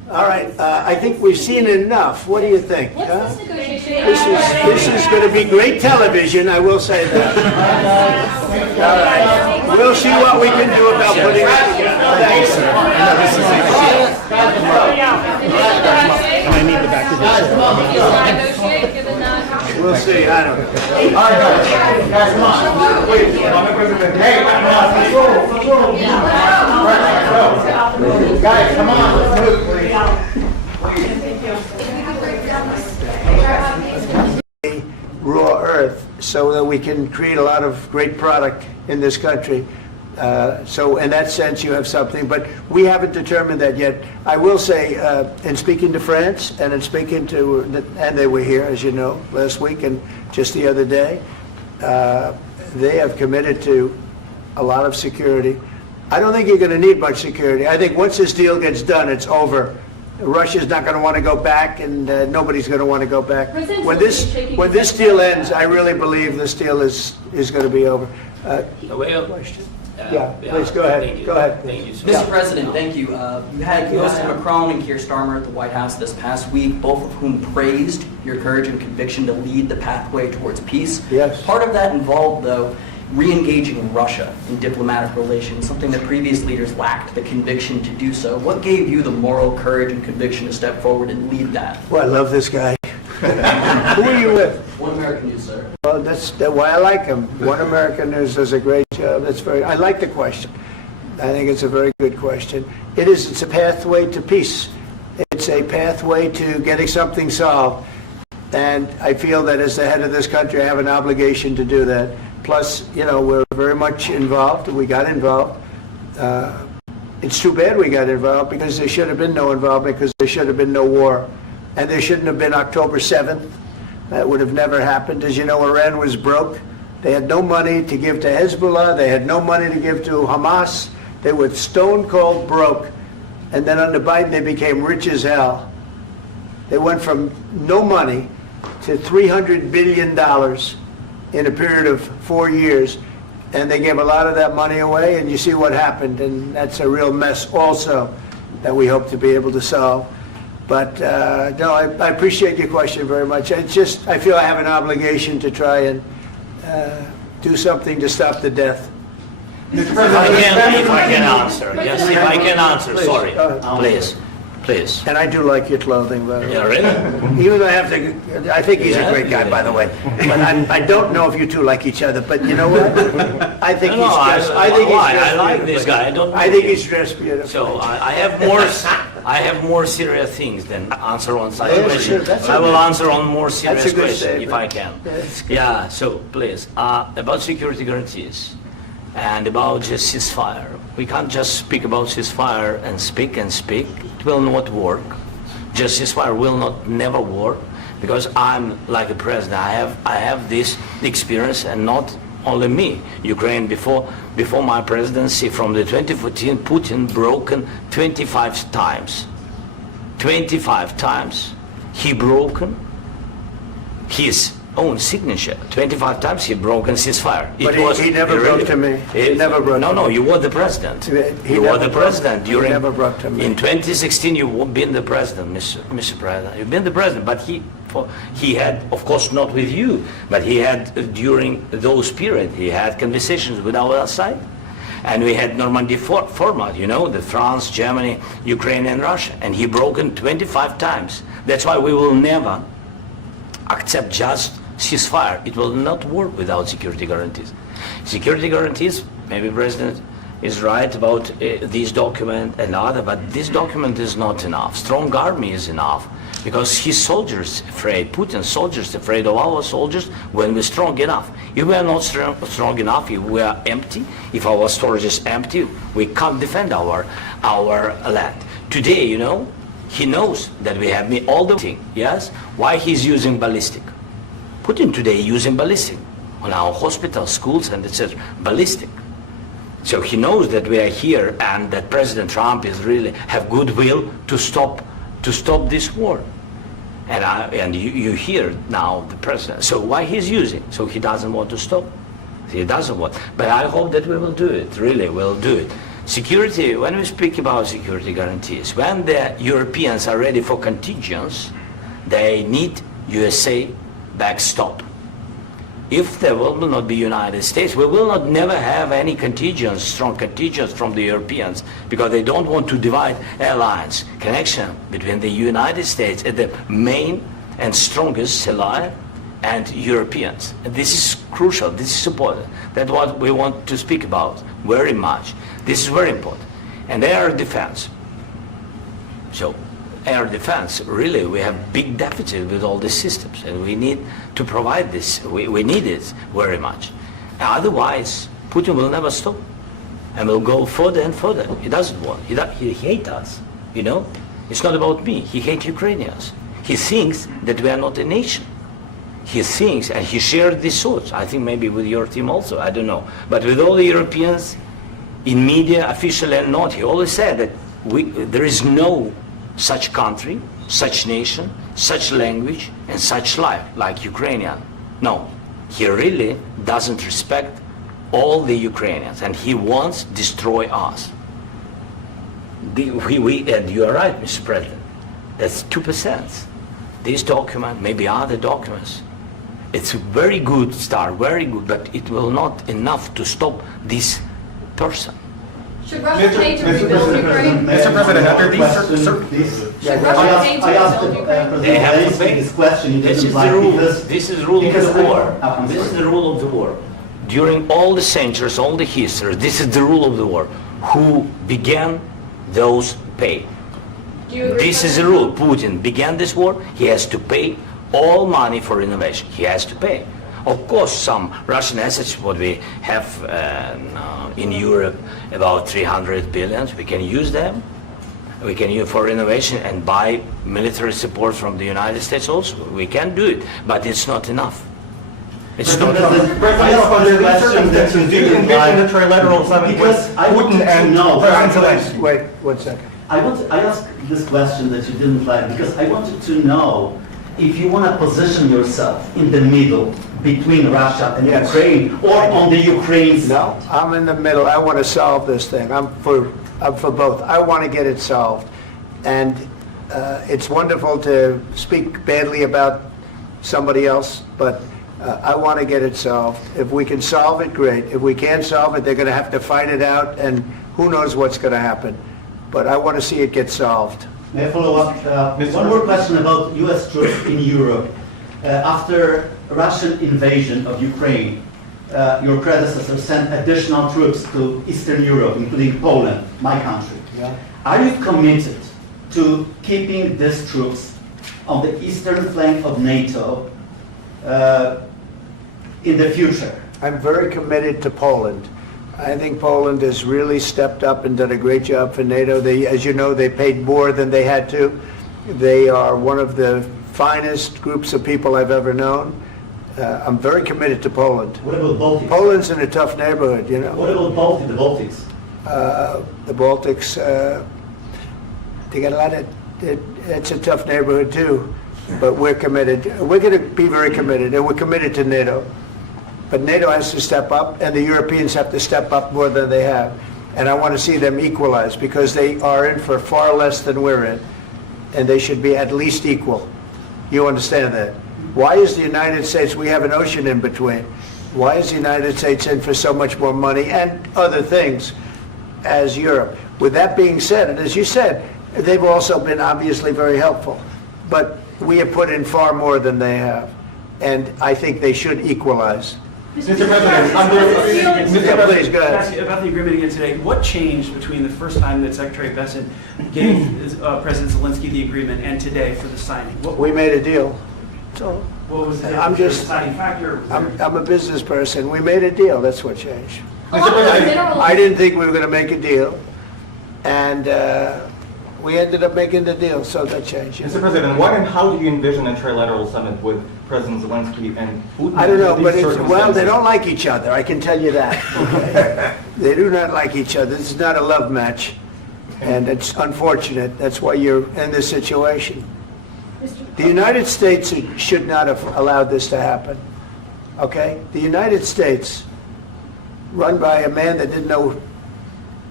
All right, I think we've seen enough. What do you think? What's huh? this negotiation? This is going to be great television, I will say that. All right, we'll see what we can do about putting it together. Thanks, sir. And I need the back of this. Negotiate, given that. We'll see, I don't know. Guys, come on. Wait, hey, guys, come on, let's move, please. Raw earth so that we can create a lot of great product in this country. So in that sense, you have something, but we haven't determined that yet. I will say, in speaking to France and in speaking to, and they were here, as you know, last week and just the other day, they have committed to a lot of security. I don't think you're going to need much security. I think once this deal gets done, it's over. Russia's not going to want to go back, and nobody's going to want to go back. President When Zelensky shaking when his this head. deal ends, I really believe this deal is going to be over. Question? Yeah, please, go ahead. Thank you. Go ahead. Thank you so Mr. much. President, thank you. You had Mr. Macron and Keir Starmer at the White House this past week, both of whom praised your courage and conviction to lead the pathway towards peace. Yes. Part of that involved, though, re-engaging Russia in diplomatic relations, something that previous leaders lacked the conviction to do so. What gave you the moral courage and conviction to step forward and lead that? Well, I love this guy. Who are you with? One American News, sir. Well, that's why I like him. One American News does a great job. I like the question. I think it's a very good question. It's a pathway to peace. It's a pathway to getting something solved. And I feel that as the head of this country, I have an obligation to do that. Plus, we're very much involved. We got involved. It's too bad we got involved because there should have been no involvement because there should have been no war. And there shouldn't have been October 7th. That would have never happened. As you know, Iran was broke. They had no money to give to Hezbollah. They had no money to give to Hamas. They were stone cold broke. And then under Biden, they became rich as hell. They went from no money to $300 billion in a period of 4 years. And they gave a lot of that money away, and you see what happened. And that's a real mess also that we hope to be able to solve. But no, I appreciate your question very much. I feel I have an obligation to try and do something to stop the death. If I can answer, yes, if I can answer, Please, sorry, go ahead. please. And I do like your clothing, by the way. Yeah, really? Even though I think he's a Yeah, great guy, yeah. by the way. But I don't know if you two like each other. But you know what? I think he's dressed. I think he's dressed I like this beautifully. guy. I don't. I think he's dressed beautifully. So I have more serious things than answer on such Yeah, question. sure, that's I will okay. answer on more serious That's a good question if statement. I can. That's good. Yeah. So please, about security guarantees and about just ceasefire. We can't just speak about ceasefire and speak and speak. It will not work. Just ceasefire will never work because I'm like a president. I have this experience, and not only me. Ukraine before my presidency from the 2014, Putin broken 25 times. 25 times he broken his own signature. 25 times he broken ceasefire. But he never broke to me. He never broke to No, me. you were the president. He You were never the broke- president he during. never broke to me. In 2016, you've been the president, Mr. President. You've been the president, but he had, of course, not with you, but he had during those period, he had conversations with our side. And we had Normandy format, the France, Germany, Ukraine, and Russia. And he broken 25 times. That's why we will never accept just ceasefire. It will not work without security guarantees. Security guarantees, maybe President is right about this document and other, but this document is not enough. Strong army is enough because his soldiers afraid, Putin's soldiers afraid of our soldiers when we're strong enough. If we are not strong enough, if we are empty, if our storage is empty, we can't defend our land. Today, he knows that we have all the thing, yes? Why he's using ballistic? Putin today using ballistic on our hospitals, schools, and etc. Ballistic. So he knows that we are here and that President Trump is really have goodwill to stop this war. And you hear now the president. So why he's using? So he doesn't want to stop. He doesn't want. But I hope that we will do it. Really, we'll do it. Security, when we speak about security guarantees, when the Europeans are ready for contingents, they need USA backstop. If there will not be United States, we will not never have any contingents, strong contingents from the Europeans, because they don't want to divide alliance, connection between the United States and the main and strongest ally and Europeans. And this is crucial, this is important. That's what we want to speak about very much. This is very important. And air defense. So air defense, really, we have big deficit with all these systems, and we need to provide this. We need it very much. Otherwise, Putin will never stop, and will go further and further. He doesn't want. He hates us. You know, it's not about me. He hates Ukrainians. He thinks that we are not a nation. He thinks, and he shared these thoughts. I think maybe with your team also. I don't know, but with all the Europeans, in media, official and not, he always said that there is no such country, such nation, such language, and such life like Ukrainian. No, he really doesn't respect all the Ukrainians, and he wants to destroy us. And you are right, Mr. President, that's 2%. This document, maybe other documents, it's a very good start, very good, but it will not enough to stop this person. Should Russia need to rebuild Ukraine? Mr. President, under these Should Russia need to rebuild Ukraine? They have to pay. This question you This didn't is the like rule. because This is the rule of because the war. I'm This is sorry. the rule of the war. During all the centuries, all the history, this is the rule of the war. Who began, those pay. Do you agree This with is the that? rule. Putin began this war. He has to pay all money for renovation. He has to pay. Of course, some Russian assets, what we have in Europe, about 300 billion, we can use them. We can use for renovation and buy military support from the United States also. We can do it, but it's not enough. It's not enough. President, under these circumstances, do you envision a trilateral summit with Because I want Putin to and know. President Zelensky? Wait 1 second. I asked this question that you didn't like because I wanted to know if you want to position yourself in the middle between Russia and Yes. Ukraine or on the Ukraine's. No, I'm in the middle. I want to solve this thing. I'm for both. I want to get it solved. And it's wonderful to speak badly about somebody else, but I want to get it solved. If we can solve it, great. If we can't solve it, they're going to have to fight it out, and who knows what's going to happen. But I want to see it get solved. May I follow up? One more question about U.S. troops in Europe. After Russian invasion of Ukraine, your predecessor sent additional troops to Eastern Europe, including Poland, my country. Yeah. Are you committed to keeping these troops on the eastern flank of NATO in the future? I'm very committed to Poland. I think Poland has really stepped up and done a great job for NATO. They, as you know, they paid more than they had to. They are one of the finest groups of people I've ever known. I'm very committed to Poland. What about Baltics? Poland's in a tough neighborhood, you know. What about the Baltics? The Baltics, they got a lot of, it's a tough neighborhood too, but we're committed. We're going to be very committed, and we're committed to NATO. But NATO has to step up, and the Europeans have to step up more than they have. And I want to see them equalize, because they are in for far less than we're in, and they should be at least equal. You understand that? Why is the United States, we have an ocean in between, why is the United States in for so much more money and other things as Europe? With that being said, and as you said, they've also been obviously very helpful, but we have put in far more than they have, and I think they should equalize. Mr. President, Please, go ahead. Ask you about the agreement again today. What changed between the first time that Secretary Bessent gave President Zelensky the agreement and today for the signing? We made a deal. So What was the I'm just- deciding factor? I'm a business person. We made a deal. That's what changed. Mr. President, I didn't think we were going to make a deal, and we ended up making the deal, so that changed. Mr. President, what and how do you envision a trilateral summit with President Zelensky and Putin? I don't know, under but these well, they circumstances? don't like each other. I can tell you that. Okay? They do not like each other. This is not a love match, and it's unfortunate. That's why you're in this situation. The United States should not have allowed this to happen. Okay? The United States, run by a man that didn't know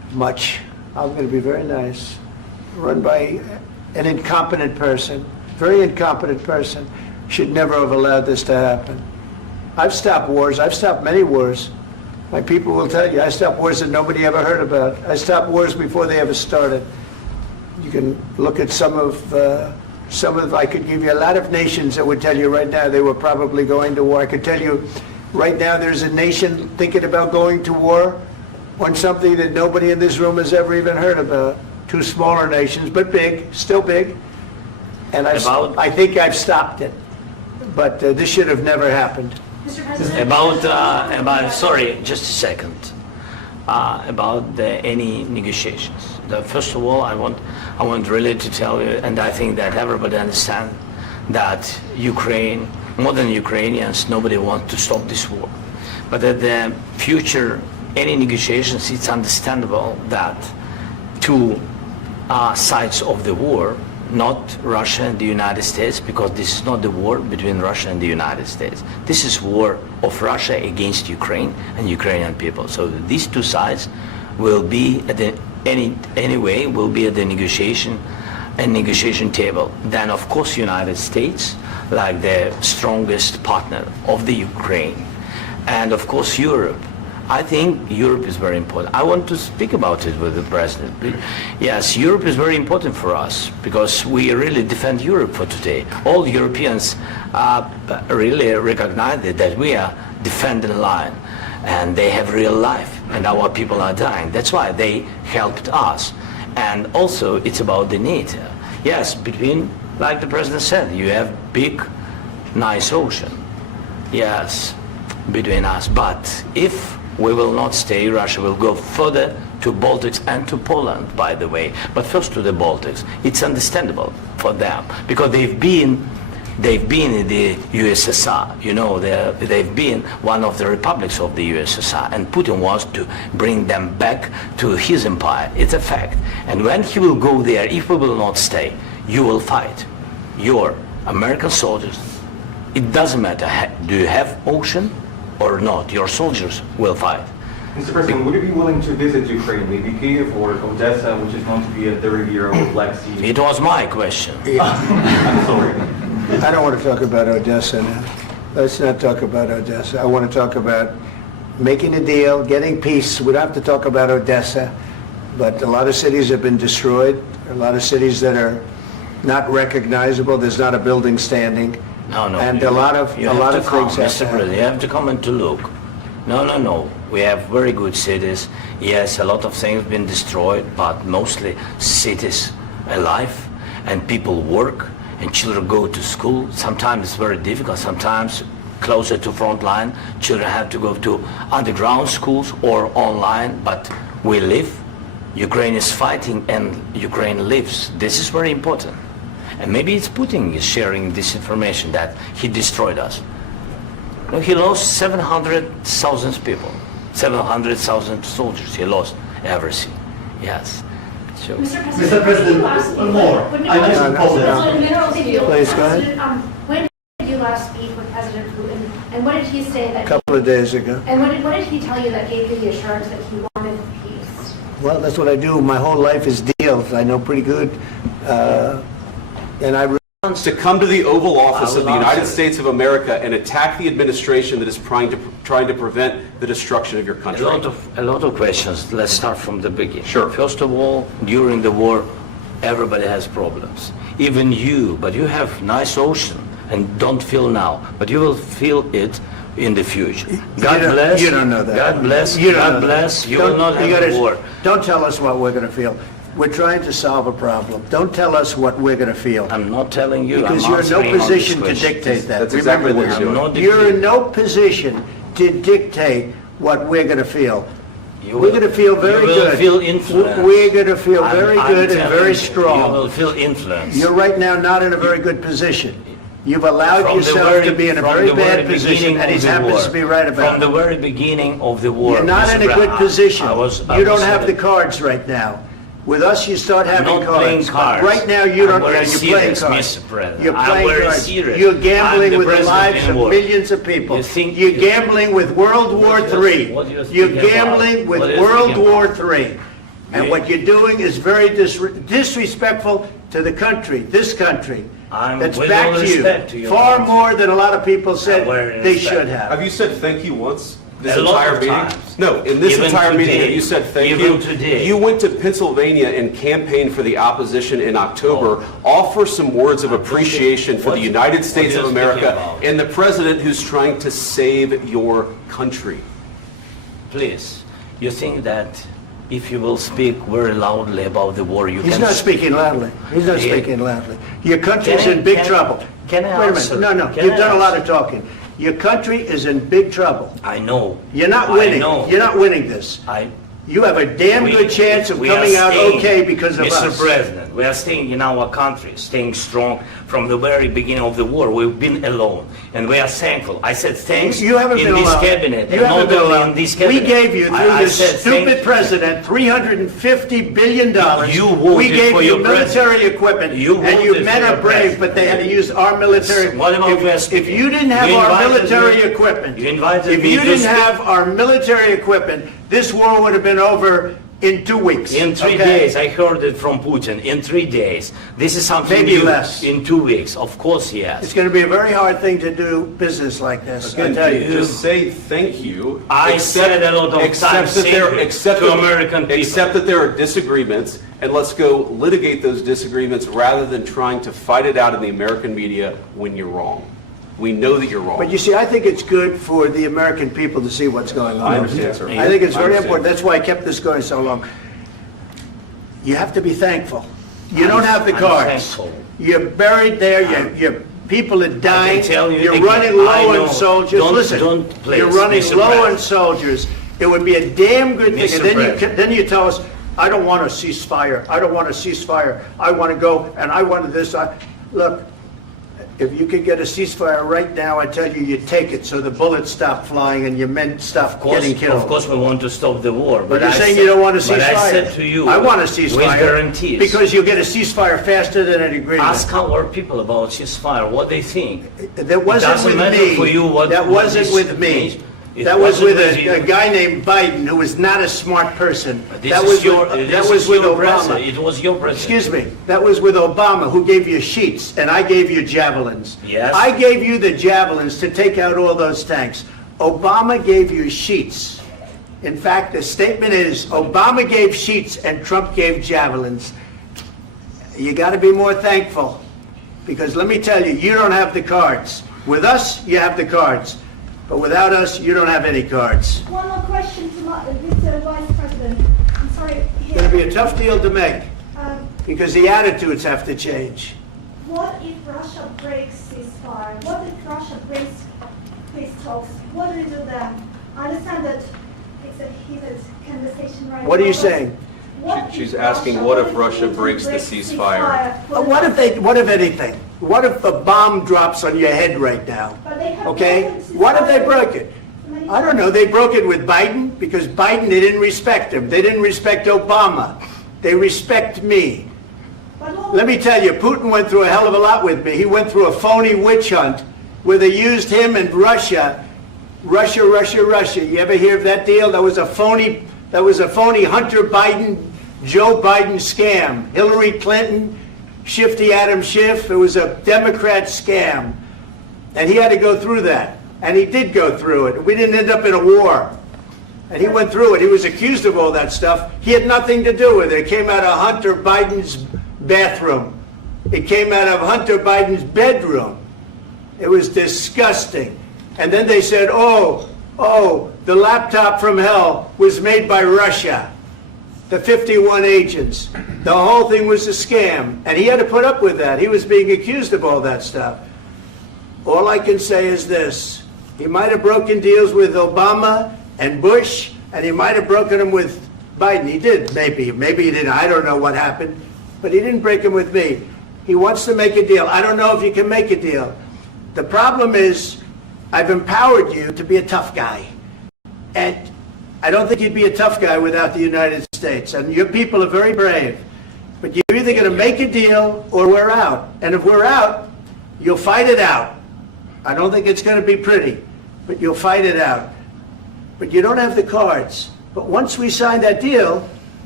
much. I'm going to be very nice. Run by an incompetent person, very incompetent person, should never have allowed this to happen. I've stopped wars. I've stopped many wars. My people will tell you, I stopped wars that nobody ever heard about. I stopped wars before they ever started. You can look at some of, I could give you a lot of nations that would tell you right now they were probably going to war. I could tell you right now there's a nation thinking about going to war on something that nobody in this room has ever even heard about. Two smaller nations, but big, still big. And I think I've stopped it. But this should have never happened. Mr. President? Sorry, just a second. About any negotiations. First of all, I want really to tell you, and I think that everybody understands that Ukraine, more than Ukrainians, nobody wants to stop this war. But at the future, any negotiations, it's understandable that two sides of the war, not Russia and the United States, because this is not the war between Russia and the United States. This is war of Russia against Ukraine and Ukrainian people. So these two sides will be at the will be at the negotiation table. Then of course United States, like the strongest partner of the Ukraine, and of course Europe. I think Europe is very important. I want to speak about it with the President. Yes, Europe is very important for us because we really defend Europe for today. All Europeans really recognize that we are defending the line and they have real life and our people are dying. That's why they helped us. And also it's about the NATO. Yes, between, like the President said, you have big, nice ocean. Yes, between us. But if we will not stay, Russia will go further to Baltics and to Poland, by the way. But first to the Baltics. It's understandable for them because they've been in the USSR. You know, they've been one of the republics of the USSR, and Putin wants to bring them back to his empire. It's a fact. And when he will go there, if we will not stay, you will fight. Your American soldiers, it doesn't matter, do you have ocean or not, your soldiers will fight. Mr. President, would you be willing to visit Ukraine, maybe Kyiv or Odessa, which is known to be a 30-year-old Black Sea? It was my question. I'm sorry. I don't want to talk about Odessa now. Let's not talk about Odessa. I want to talk about making a deal, getting peace. We don't have to talk about Odessa, but a lot of cities have been destroyed. A lot of cities that are not recognizable. There's not a building standing. No. And a lot of things Mr. President, you have to come and to look. No. We have very good cities. Yes, a lot of things have been destroyed, but mostly cities alive and people work and children go to school. Sometimes it's very difficult. Sometimes closer to front line, children have to go to underground schools or online, but we live. Ukraine is fighting and Ukraine lives. This is very important. And maybe it's Putin is sharing this information that he destroyed us. No, he lost 700,000 people, 700,000 soldiers. He lost everything. Yes. So. Mr. President, one more. I mentioned Poland. Please, go ahead. When did you last speak with President Putin, and what did he say that? A couple of days ago. And what did he tell you that gave you the assurance that he wanted peace? Well, that's what I do. My whole life is deals. I know pretty good. And I to come to the Oval Office of the United States of America and attack the administration that is trying to prevent the destruction of your country. A lot of questions. Let's start from the beginning. Sure. First of all, during the war, everybody has problems. Even you, but you have nice ocean and don't feel now, but you will feel it in the future. God bless. You don't know that. God bless. God bless. You will not have a war. Don't tell us what we're going to feel. We're trying to solve a problem. Don't tell us what we're going to feel. I'm not telling you. Because you're in no position to dictate that. That's exactly what you're doing. You're in no position to dictate what we're going to feel. We're going to feel very good. You will feel influence. We're going to feel very good and very strong. You will feel influence. You're right now not in a very good position. You've allowed yourself to be in a very bad position, and he happens to be right about it. From the very beginning of the war. You're not in a good position. You don't have the cards right now. With us, you start having cards. Right now, you don't. You're playing cards. You're playing cards. You're gambling with the lives of millions of people. You're gambling with World War III. You're gambling with World War III. And what you're doing is very disrespectful to the country, this country. I'm That's with back all to respect to you. your Far country. more than a lot of people said very they respect. should have. Have you said thank you once? This A lot entire of meeting? times. No, in this Even entire meeting, today. have you said thank Even you? today. You went to Pennsylvania and campaigned for the opposition in October. Offer some words of appreciation for the United States what of are you speaking America about? and the president who's trying to save your country. Please, you think that if you will speak very loudly about the war, you He's can... not speaking loudly. He's not Yeah. speaking loudly. Your country's Can I- in big can- trouble. can I Wait a answer? minute. No, Can you've I done a lot answer? of talking. Your country is in big trouble. I know. You're not I winning. know. You're not winning this. You have a damn We- good chance of we are coming out staying, okay because of Mr. us. President, we are staying in our country, staying strong from the very beginning of the war. We've been alone, and we are thankful. I said thanks You haven't in been this alone. cabinet, You and haven't not been only alone. in this We cabinet. gave you, through I this said stupid thank- president, $350 billion. You voted We gave for you your military president. equipment, You and you voted men for are your brave, president. but they had to use our military. What about West? If you didn't have You our invited military me- equipment, you invited if me you to didn't speak. have our military equipment, this war would have been over in 2 weeks. In 3 okay? days, I heard it from Putin. In 3 days, this is something Maybe new. less. In 2 weeks, of course, yes. It's going to be a very hard thing to do business like this, I Again, tell you. just say thank you. I said a lot of accept times that there, thank you accept to that- American people. Accept that there are disagreements, and let's go litigate those disagreements rather than trying to fight it out in the American media when you're wrong. We know that you're wrong. But you see, I think it's good for the American people to see what's going on. I understand, sir. I think it's I very understand. important. That's why I kept this going so long. You have to be thankful. You don't have the I'm cards. thankful. You're buried there. Your people are dying. tell you You're again, running I low know. on soldiers. Don't- Listen, don't please, you're running Mr. low on President. soldiers. It would be a damn good thing. Mr. And then President. then you tell us, I don't want a ceasefire. I don't want a ceasefire. I want to go and I want this. Look, if you could get a ceasefire right now, I tell you, you take it so the bullets stop flying and your men stop getting killed. Of course, we want to stop the war. But you're I saying said- you don't want a ceasefire. But I said to you, I want a with ceasefire. guarantees. Because you'll get a ceasefire faster than an agreement. Ask our people about ceasefire, what they think. That wasn't doesn't with matter me. for you what- That what wasn't is- with me. It That was wasn't with with you. a guy named Biden, who was not a smart person. This That is was your, with, this that was is with your Obama. president. It was your president. Excuse me. That was with Obama, who gave you sheets, and I gave you javelins. Yes. I gave you the javelins to take out all those tanks. Obama gave you sheets. In fact, the statement is, Obama gave sheets and Trump gave javelins. You got to be more thankful, because let me tell you, you don't have the cards. With us, you have the cards. But without us, you don't have any cards. One more question to Mr. Vice President. I'm sorry. It's going to be a tough deal to make, Um, because the attitudes have to change. What if Russia breaks ceasefire? What if Russia breaks peace talks? What do we do then? I understand that it's a heated conversation right now. What are you but saying? what She's if asking, what if Russia Putin breaks the ceasefire? What if anything? What if a bomb drops on your head right now? But they have Okay? broken What if they ceasefire broke it? many I don't know. times. They broke it with Biden, because Biden, they didn't respect him. They didn't respect Obama. They respect me. But what- Let me tell you, Putin went through a hell of a lot with me. He went through a phony witch hunt where they used him and Russia. Russia. You ever hear of that deal? That was a phony Hunter Biden, Joe Biden scam. Hillary Clinton, Shifty Adam Schiff. It was a Democrat scam. And he had to go through that. And he did go through it. We didn't end up in a war. And he went through it. He was accused of all that stuff. He had nothing to do with it. It came out of Hunter Biden's bathroom. It came out of Hunter Biden's bedroom. It was disgusting. And then they said, oh, the laptop from hell was made by Russia. The 51 agents. The whole thing was a scam. And he had to put up with that. He was being accused of all that stuff. All I can say is this. He might have broken deals with Obama and Bush, and he might have broken them with Biden. He did, maybe. Maybe he didn't. I don't know what happened. But he didn't break them with me. He wants to make a deal. I don't know if you can make a deal. The problem is, I've empowered you to be a tough guy. And I don't think you'd be a tough guy without the United States. And your people are very brave. But you're either going to make a deal or we're out. And if we're out, you'll fight it out. I don't think it's going to be pretty, but you'll fight it out. But you don't have the cards. But once we sign that deal,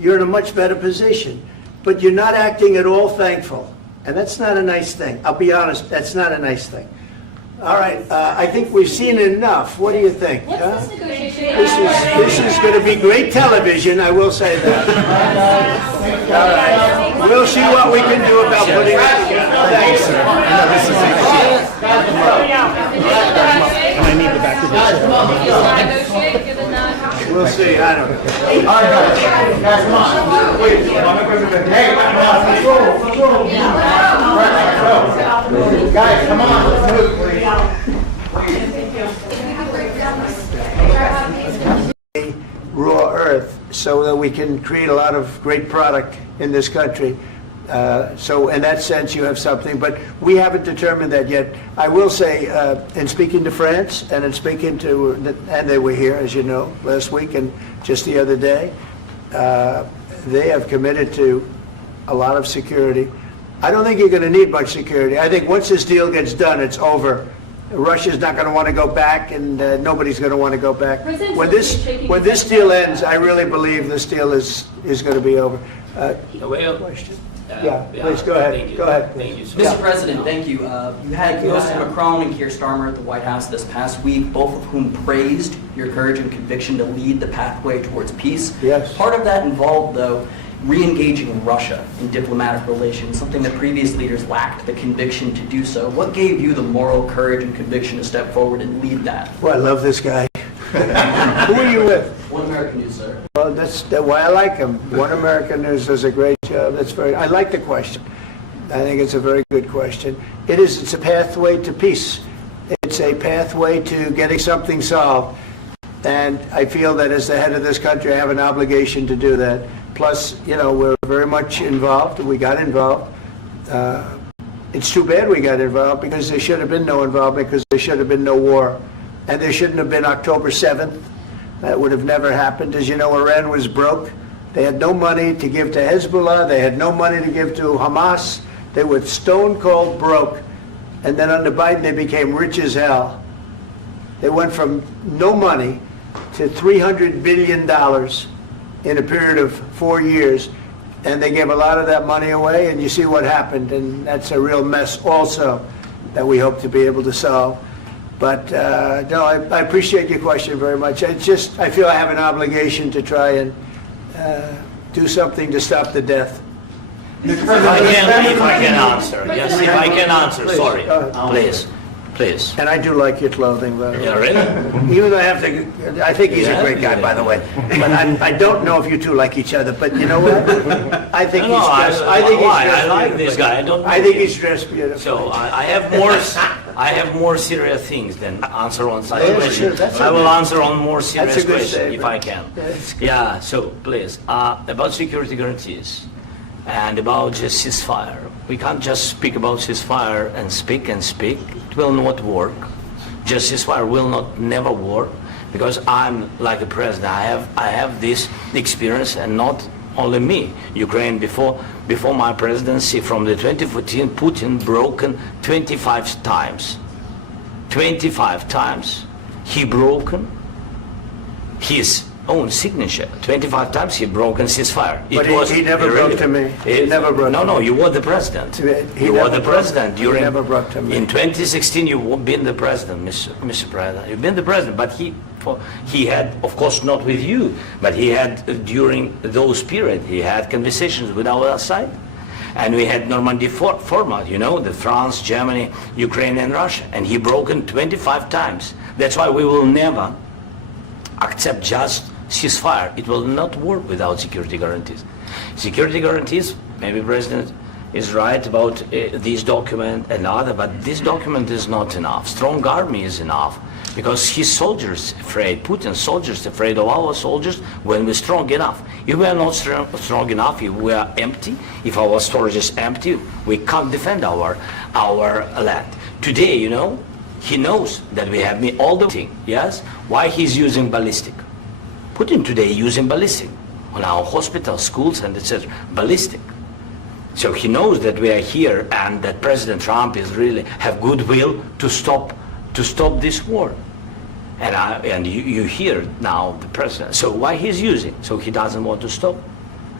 you're in a much better position. But you're not acting at all thankful. And that's not a nice thing. I'll be honest, that's not a nice thing. All right, I think we've seen enough. What do you think? What's huh? this negotiation? This is going to be great television, I will say that. All right. We'll see what we can do about putting it together. Thanks, sir. And I need the back of this. Negotiate, given that. We'll see, I don't know. All right, guys, come on. Wait, hey, come on, let's go. Right, guys, come on, let's move, please. Raw earth so that we can create a lot of great product in this country. So in that sense, you have something, but we haven't determined that yet. I will say, in speaking to France and in speaking to, and they were here, as you know, last week and just the other day, they have committed to a lot of security. I don't think you're going to need much security. I think once this deal gets done, it's over. Russia's not going to want to go back, and nobody's going to want to go back. When this deal ends, I really believe this deal is going to be over. Question? Yeah, please go ahead. Thank you. Go ahead. Thank you so Mr. much. President, thank you. You had both Macron and Keir Starmer at the White House this past week, both of whom praised your courage and conviction to lead the pathway towards peace. Yes. Part of that involved, though, re-engaging Russia in diplomatic relations, something that previous leaders lacked the conviction to do so. What gave you the moral courage and conviction to step forward and lead that? Well, I love this guy. Who are you with? One American News, sir. Well, that's why I like him. One American News does a great job. I like the question. I think it's a very good question. It's a pathway to peace. It's a pathway to getting something solved. And I feel that as the head of this country, I have an obligation to do that. Plus, we're very much involved. We got involved. It's too bad we got involved because there should have been no involvement because there should have been no war. And there shouldn't have been October 7th. That would have never happened. As you know, Iran was broke. They had no money to give to Hezbollah. They had no money to give to Hamas. They were stone cold broke. And then under Biden, they became rich as hell. They went from no money to $300 billion in a period of 4 years. And they gave a lot of that money away, and you see what happened. And that's a real mess also that we hope to be able to solve. But no, I appreciate your question very much. I feel I have an obligation to try and do something to stop the death. If I can answer, yes, if I can answer, Please, sorry, go ahead. please. And I do like your clothing, by the way. Yeah, really? Even though I think he's a great guy, by the way. But I don't know if you two like each other. But you know what? I think he's dressed. I like this guy. I think he's dressed beautiful. So I have more serious things than answer on such Yeah, questions. sure, that's I will okay. answer on more serious That's a good questions if I statement. can. That's good. Yeah. So please, about security guarantees and about just ceasefire. We can't just speak about ceasefire and speak and speak. It will not work. Just ceasefire will never work because I'm like a president. I have this experience, and not only me. Ukraine before my presidency, from the 2014, Putin broken 25 times. 25 times he broken his own signature. 25 times he broken ceasefire. But he never broke to me. He never broke to me. No, you were the president. He You were never the broke- president he during. never broke to me. In 2016, you've been the president, Mr. President. You've been the president, but he had, of course, not with you, but he had during those period. He had conversations with our side, and we had Normandy format. The France, Germany, Ukraine, and Russia, and he broken 25 times. That's why we will never accept just ceasefire. It will not work without security guarantees. Security guarantees, maybe President is right about this document and other, but this document is not enough. Strong army is enough because his soldiers afraid, Putin's soldiers afraid of our soldiers when we're strong enough. If we are not strong enough, if we are empty, if our storage is empty, we can't defend our land. Today, he knows that we have all the thing, yes? Why he's using ballistic? Putin today using ballistic on our hospitals, schools, and etc. Ballistic. So he knows that we are here and that President Trump is really have goodwill to stop this war. And you hear now the president. So why he's using? So he doesn't want to stop.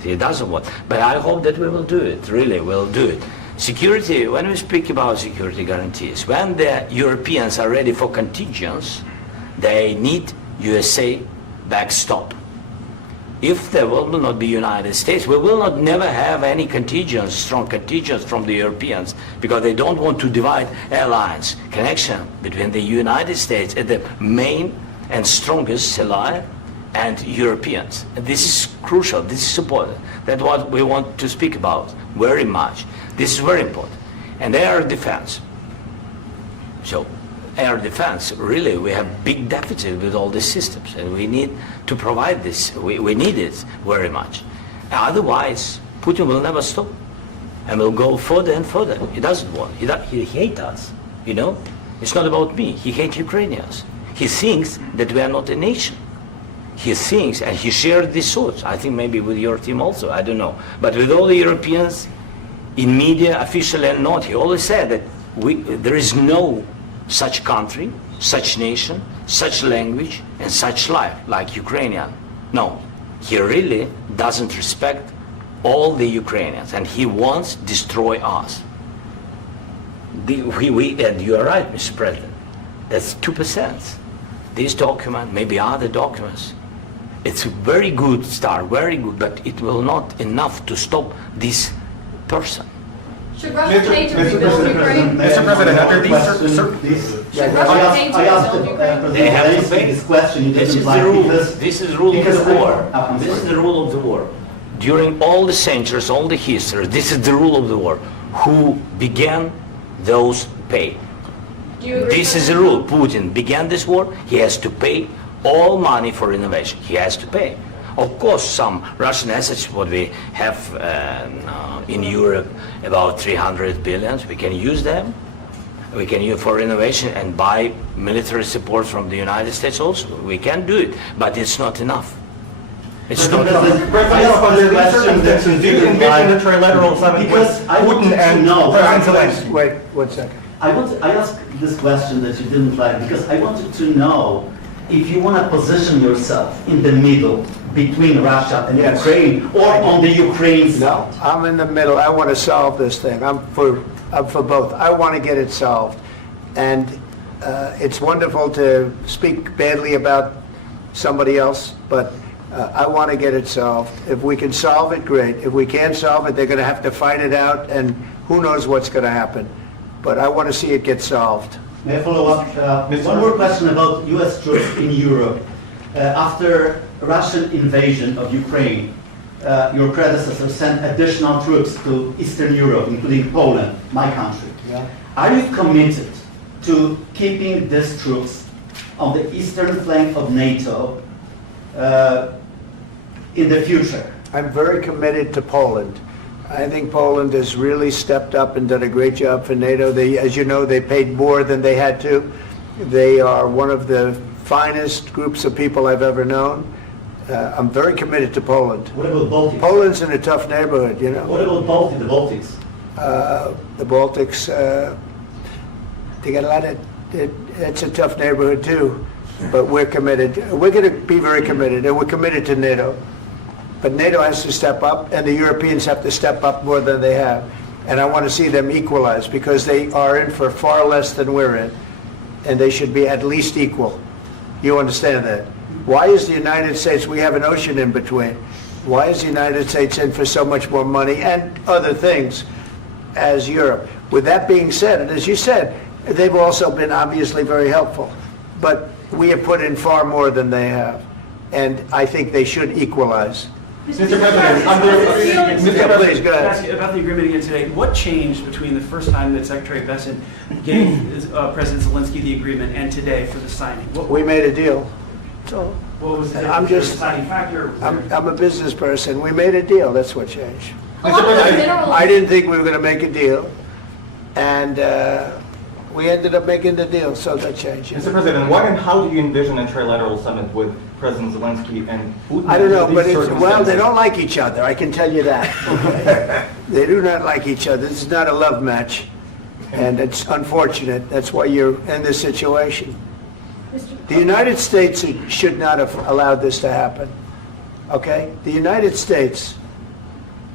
He doesn't want. But I hope that we will do it, really, we'll do it. Security, when we speak about security guarantees, when the Europeans are ready for contingents, they need USA backstop. If there will not be United States, we will not never have any contingents, strong contingents from the Europeans, because they don't want to divide alliance, connection between the United States and the main and strongest ally and Europeans. And this is crucial, this is important. That's what we want to speak about very much. This is very important. And air defense. So air defense, really, we have big deficit with all these systems, and we need to provide this. We need it very much. Otherwise, Putin will never stop, and will go further and further. He doesn't want. He hates us. You know, it's not about me. He hates Ukrainians. He thinks that we are not a nation. He thinks, and he shared these thoughts. I think maybe with your team also. I don't know, but with all the Europeans, in media, officially and not, he always said that there is no such country, such nation, such language, and such life like Ukrainian. No, he really doesn't respect all the Ukrainians, and he wants to destroy us. And you are right, Mr. President, that's 2%. This document, maybe other documents, it's a very good start, very good, but it will not enough to stop this person. Should Russia pay to rebuild Ukraine? Mr. President, under these Should Russia pay to rebuild Ukraine? They have to pay. This question you This didn't is like the rule. because- This is the rule of because the war. I'm This is sorry. the rule of the war. During all the centuries, all the history, this is the rule of the war. Who began, those pay. Do you agree This with is the that? rule. Putin began this war. He has to pay all money for renovation. He has to pay. Of course, some Russian assets, what we have in Europe, about 300 billions, we can use them. We can use for renovation and buy military support from the United States also. We can do it, but it's not enough. It's not enough. President, under these circumstances, do you envision a trilateral summit with Because I want Putin to and know- President Zelensky? Wait 1 second. I asked this question that you didn't like because I wanted to know if you want to position yourself in the middle between Russia and Yes. Ukraine or on the Ukraine's No, I'm in the middle. I want to solve this thing. I'm for both. I want to get it solved. And it's wonderful to speak badly about somebody else, but I want to get it solved. If we can solve it, great. If we can't solve it, they're going to have to fight it out, and who knows what's going to happen. But I want to see it get solved. May I follow up? One more question about U.S. troops in Europe. After Russian invasion of Ukraine, your predecessor sent additional troops to Eastern Europe, including Poland, my country. Yeah. Are you committed to keeping these troops on the eastern flank of NATO in the future? I'm very committed to Poland. I think Poland has really stepped up and done a great job for NATO. They, as you know, they paid more than they had to. They are one of the finest groups of people I've ever known. I'm very committed to Poland. What about Baltics? Poland's in a tough neighborhood, you know. What about the Baltics? The Baltics, they got a lot of, it's a tough neighborhood too, but we're committed. We're going to be very committed, and we're committed to NATO. But NATO has to step up, and the Europeans have to step up more than they have. And I want to see them equalize, because they are in for far less than we're in, and they should be at least equal. You understand that? Why is the United States, we have an ocean in between, why is the United States in for so much more money and other things as Europe? With that being said, and as you said, they've also been obviously very helpful, but we have put in far more than they have, and I think they should equalize. Mr. President, Yeah, please, go Can I ahead. ask you about the agreement again today? What changed between the first time that Secretary Vance gave President Zelensky the agreement and today for the signing? We made a deal. So What was the I'm just- deciding factor? I'm a business person. We made a deal. That's what changed. Mr. President, I didn't think we were going to make a deal, and we ended up making the deal, so that changed. Mr. President, what and how do you envision a trilateral summit with President Zelensky and Putin? I don't know, under but these well, they circumstances? don't like each other. I can tell you that. Okay? They do not like each other. This is not a love match, and it's unfortunate. That's why you're in this situation. The United States should not have allowed this to happen. Okay? The United States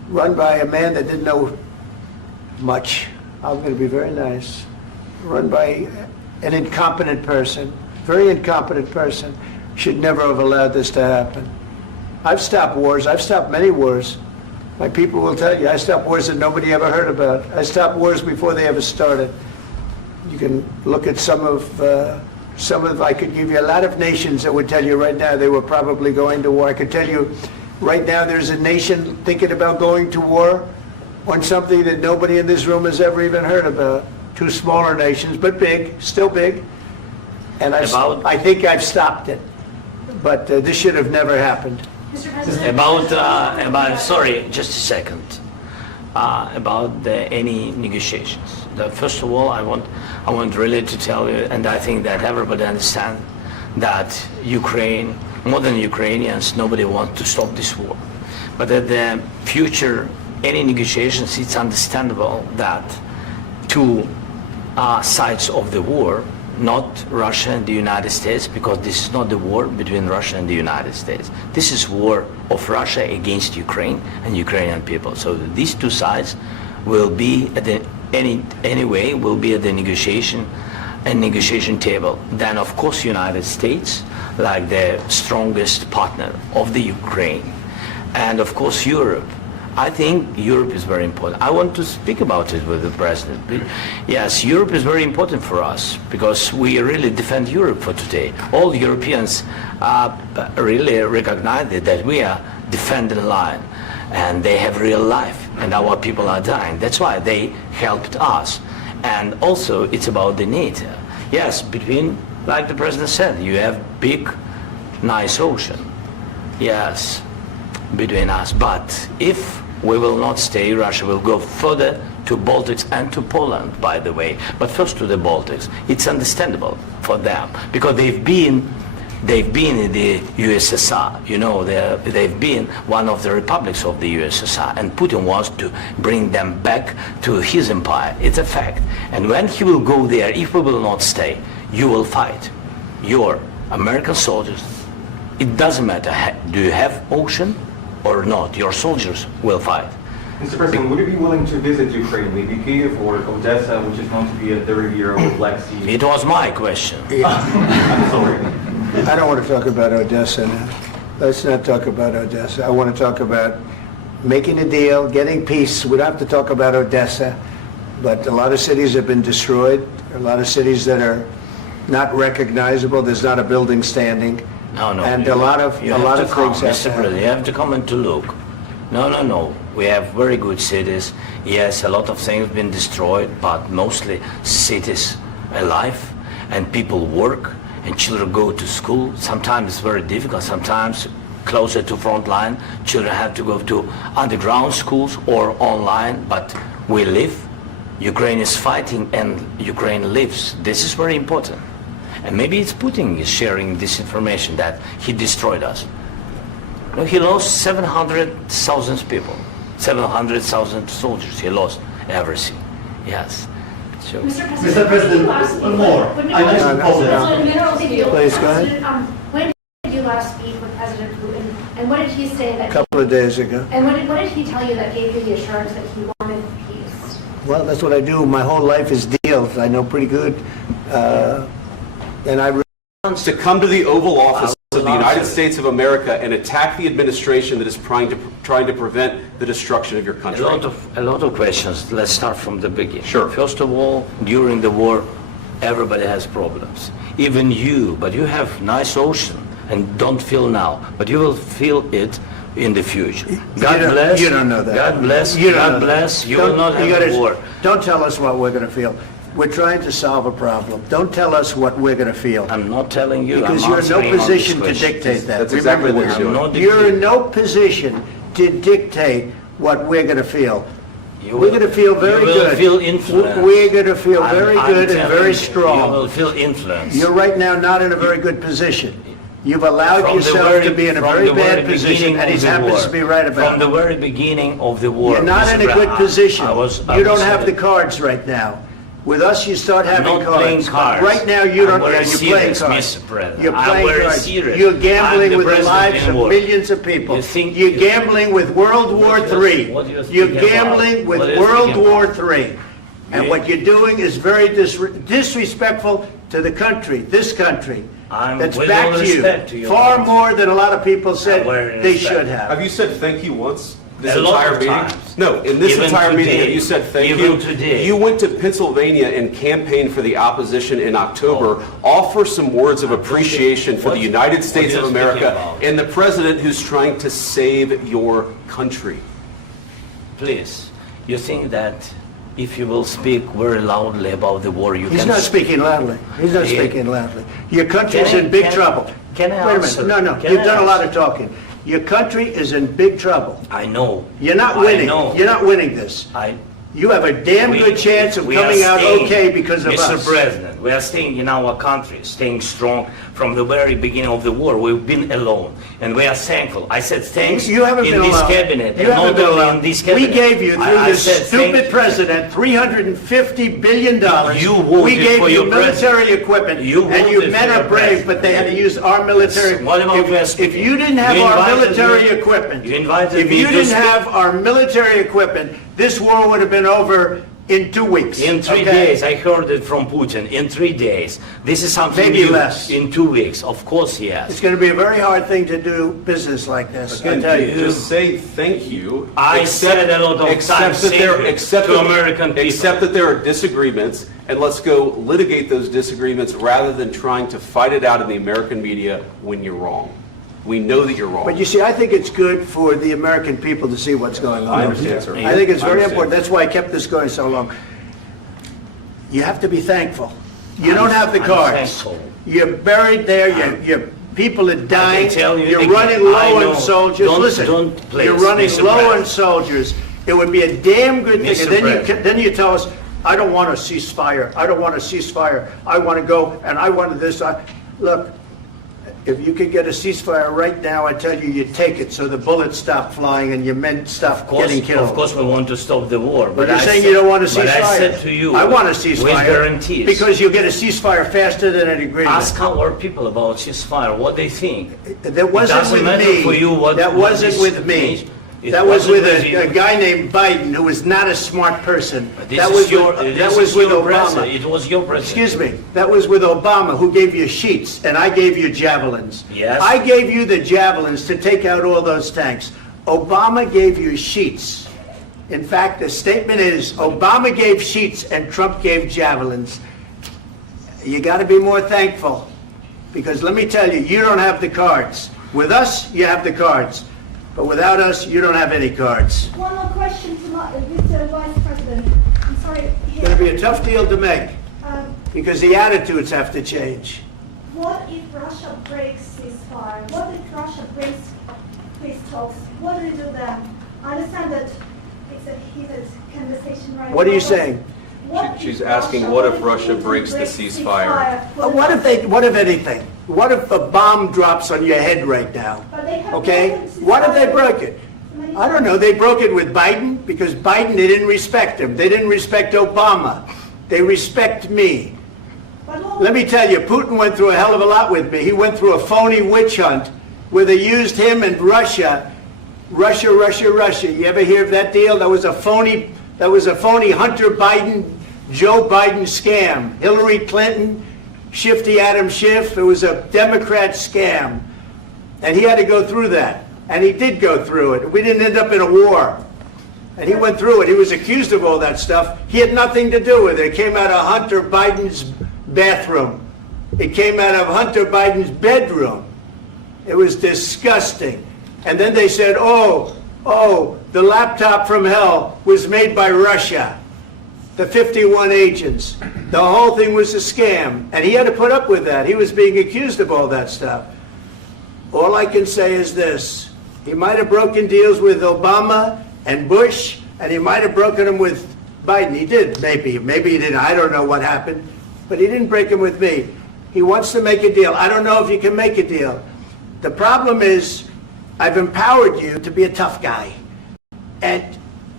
run by a man that didn't know much. I'm going to be very nice. Run by an incompetent person, very incompetent person, should never have allowed this to happen. I've stopped wars. I've stopped many wars. My people will tell you, I stopped wars that nobody ever heard about. I stopped wars before they ever started. You can look at some of, I could give you a lot of nations that would tell you right now they were probably going to war. I could tell you right now there's a nation thinking about going to war on something that nobody in this room has ever even heard about. Two smaller nations, but big, still big. And I think I've stopped it. But this should have never happened. Mr. President, Sorry, just a second. About any negotiations. First of all, I want really to tell you, and I think that everybody understands that Ukraine, more than Ukrainians, nobody wants to stop this war. But at the future, any negotiations, it's understandable that two sides of the war, not Russia and the United States, because this is not the war between Russia and the United States. This is war of Russia against Ukraine and Ukrainian people. So these two sides will be at the anyway will be at the negotiation table. Then of course United States, like the strongest partner of the Ukraine, and of course Europe. I think Europe is very important. I want to speak about it with the President. Yes, Europe is very important for us because we really defend Europe for today. All Europeans really recognize that we are defending the line and they have real life and our people are dying. That's why they helped us. And also it's about the NATO. Yes, between, like the President said, you have big, nice ocean. Yes, between us. But if we will not stay, Russia will go further to Baltics and to Poland, by the way. But first to the Baltics. It's understandable for them because they've been in the USSR. You know, they've been one of the republics of the USSR, and Putin wants to bring them back to his empire. It's a fact. And when he will go there, if we will not stay, you will fight. Your American soldiers, it doesn't matter, do you have ocean or not, your soldiers will fight. Mr. President, would you be willing to visit Ukraine, maybe Kyiv or Odessa, which is known to be a 30-year-old Black Sea? It was my question. I'm sorry. I don't want to talk about Odessa now. Let's not talk about Odessa. I want to talk about making a deal, getting peace. We don't have to talk about Odessa, but a lot of cities have been destroyed. A lot of cities that are not recognizable. There's not a building standing. No. And a lot of things have happened. You have to come and to look. No. We have very good cities. Yes, a lot of things have been destroyed, but mostly cities alive and people work and children go to school. Sometimes it's very difficult. Sometimes closer to front line, children have to go to underground schools or online, but we live. Ukraine is fighting and Ukraine lives. This is very important. And maybe it's Putin is sharing this information that he destroyed us. No, he lost 700,000 people, 700,000 soldiers. He lost everything. Yes. So. Mr. President, one more. I mentioned Poland. Please, go ahead. When did you last speak with President Putin, and what did he say that? A couple of days ago. And what did he tell you that gave you the assurance that he wanted peace? Well, that's what I do. My whole life is deals. I know pretty good. And I to come to the Oval Office of the United States of America and attack the administration that is trying to prevent the destruction of your country. A lot of questions. Let's start from the beginning. Sure. First of all, during the war, everybody has problems. Even you, but you have nice ocean and don't feel now, but you will feel it in the future. God bless. You don't know that. God bless. God bless. You will not have a war. Don't tell us what we're going to feel. We're trying to solve a problem. Don't tell us what we're going to feel. I'm not telling you. Because you're in no position to dictate that. That's exactly what you're doing. You're in no position to dictate what we're going to feel. We're going to feel very good. You will feel influenced. We're going to feel very good and very strong. You will feel influenced. You're right now not in a very good position. You've allowed yourself to be in a very bad position, and he happens to be right about it. From the very beginning of the war. You're not in a good position. You don't have the cards right now. With us, you start having I'm not playing cards. cards. Right now, you don't. I'm very You're playing serious, cards. Mr. President. You're I'm playing very cards. serious. You're I'm gambling the with the president lives in of war. millions of people. You think You're you- gambling with World War What do you- III. what do you You're speak about? gambling with What do you World speak War about? III. And You- what you're doing is very disrespectful to the country, this country. I'm That's with back all to you. respect to your Far country. more than a lot of people said very they respect. should have. Have you said thank you once? This A lot entire of meeting? times. No, in this Even entire meeting, today. have you said thank Even you? today. You went to Pennsylvania and campaigned for the opposition in October. Offer some words of appreciation for the What- United States what of are you speaking America about? and the president who's trying to save your country. Please, you think that if you will speak very loudly about the war, you He's can... not speaking loudly. He's not Yeah. speaking loudly. Your country's Can I- in big can- trouble. can I Wait a answer? minute. No, Can you've I done a lot answer? of talking. Your country is in big trouble. I know. You're not I winning. know. You're not winning this. You have a damn We- good chance of we are coming out staying, okay because of Mr. us. President, we are staying in our country, staying strong from the very beginning of the war. We've been alone, and we are thankful. I said thanks You haven't in been this alone. cabinet, You and haven't not been only alone. in this We cabinet. gave you, through I this said thank stupid president, $350 billion. You voted We gave for you your military equipment, You and you voted men for are your brave, president. but they had to use our military. What about If you didn't have You our invited military me- equipment, you invited if me you to didn't speak. have our military equipment, this war would have been over in 2 weeks. In 3 okay? days, I heard it from Putin. In 3 days, this is something Maybe new. less. In 2 weeks, of course, It's yes. going to be a very hard thing to do business like this, I Again, tell you. just say thank you. I said a lot of Except times that there- thank you except to that- American people. Except that there are disagreements, and let's go litigate those disagreements rather than trying to fight it out in the American media when you're wrong. We know that you're wrong. But you see, I think it's good for the American people to see what's going on. I understand, sir. I think it's I very understand. important. That's why I kept this going so long. You have to be thankful. You don't have the I'm cards. thankful. You're buried there, your people are dying. tell you You're again, running I low know. on soldiers. Don't- Listen, don't please, you're running Mr. low on President. soldiers. It would be a damn good thing. Mr. And then President. then you tell us, I don't want a ceasefire. I don't want a ceasefire. I want to go, and I want this. Look, if you could get a ceasefire right now, I tell you, you'd take it so the bullets stop flying and your men stop getting killed. Of course, we want to stop the war. But you're I saying said- you don't want a ceasefire. But I said to you, I want a with ceasefire. guarantees. Because you'll get a ceasefire faster than an agreement. Ask our people about ceasefire, what they think. That wasn't doesn't with matter me. for you what- That what wasn't this with me. means. It That was wasn't with with you. a guy named Biden, who was not a smart person. This That is was your, with, this that is was with your Obama. president. It was your president. Excuse me. That was with Obama, who gave you sheets, and I gave you javelins. Yes. I gave you the javelins to take out all those tanks. Obama gave you sheets. In fact, the statement is, Obama gave sheets and Trump gave javelins. You got to be more thankful, because let me tell you, you don't have the cards. With us, you have the cards. But without us, you don't have any cards. One more question to Mr. Vice President. I'm sorry. It's going to be a tough deal to make, Um, because the attitudes have to change. What if Russia breaks ceasefire? What if Russia breaks peace talks? What do we do then? I understand that it's a heated conversation right now. What are you saying? What She's if asking, what if Russia Putin breaks the ceasefire? What if anything? What if a bomb drops on your head right now? But they have Okay? broken ceasefire What if they broke it? many I don't know. They broke it with Biden, because Biden, they didn't respect him. They didn't respect Obama. They respect me. But what- Let me tell you, Putin went through a hell of a lot with me. He went through a phony witch hunt where they used him and Russia. Russia. You ever hear of that deal? That was a phony Hunter Biden, Joe Biden scam. Hillary Clinton, Shifty Adam Schiff. It was a Democrat scam. And he had to go through that. And he did go through it. We didn't end up in a war. And he went through it. He was accused of all that stuff. He had nothing to do with it. It came out of Hunter Biden's bathroom. It came out of Hunter Biden's bedroom. It was disgusting. And then they said, oh, the laptop from hell was made by Russia. The 51 agents. The whole thing was a scam. And he had to put up with that. He was being accused of all that stuff. All I can say is this. He might have broken deals with Obama and Bush, and he might have broken them with Biden. He did, maybe. Maybe he didn't. I don't know what happened. But he didn't break them with me. He wants to make a deal. I don't know if you can make a deal. The problem is, I've empowered you to be a tough guy. And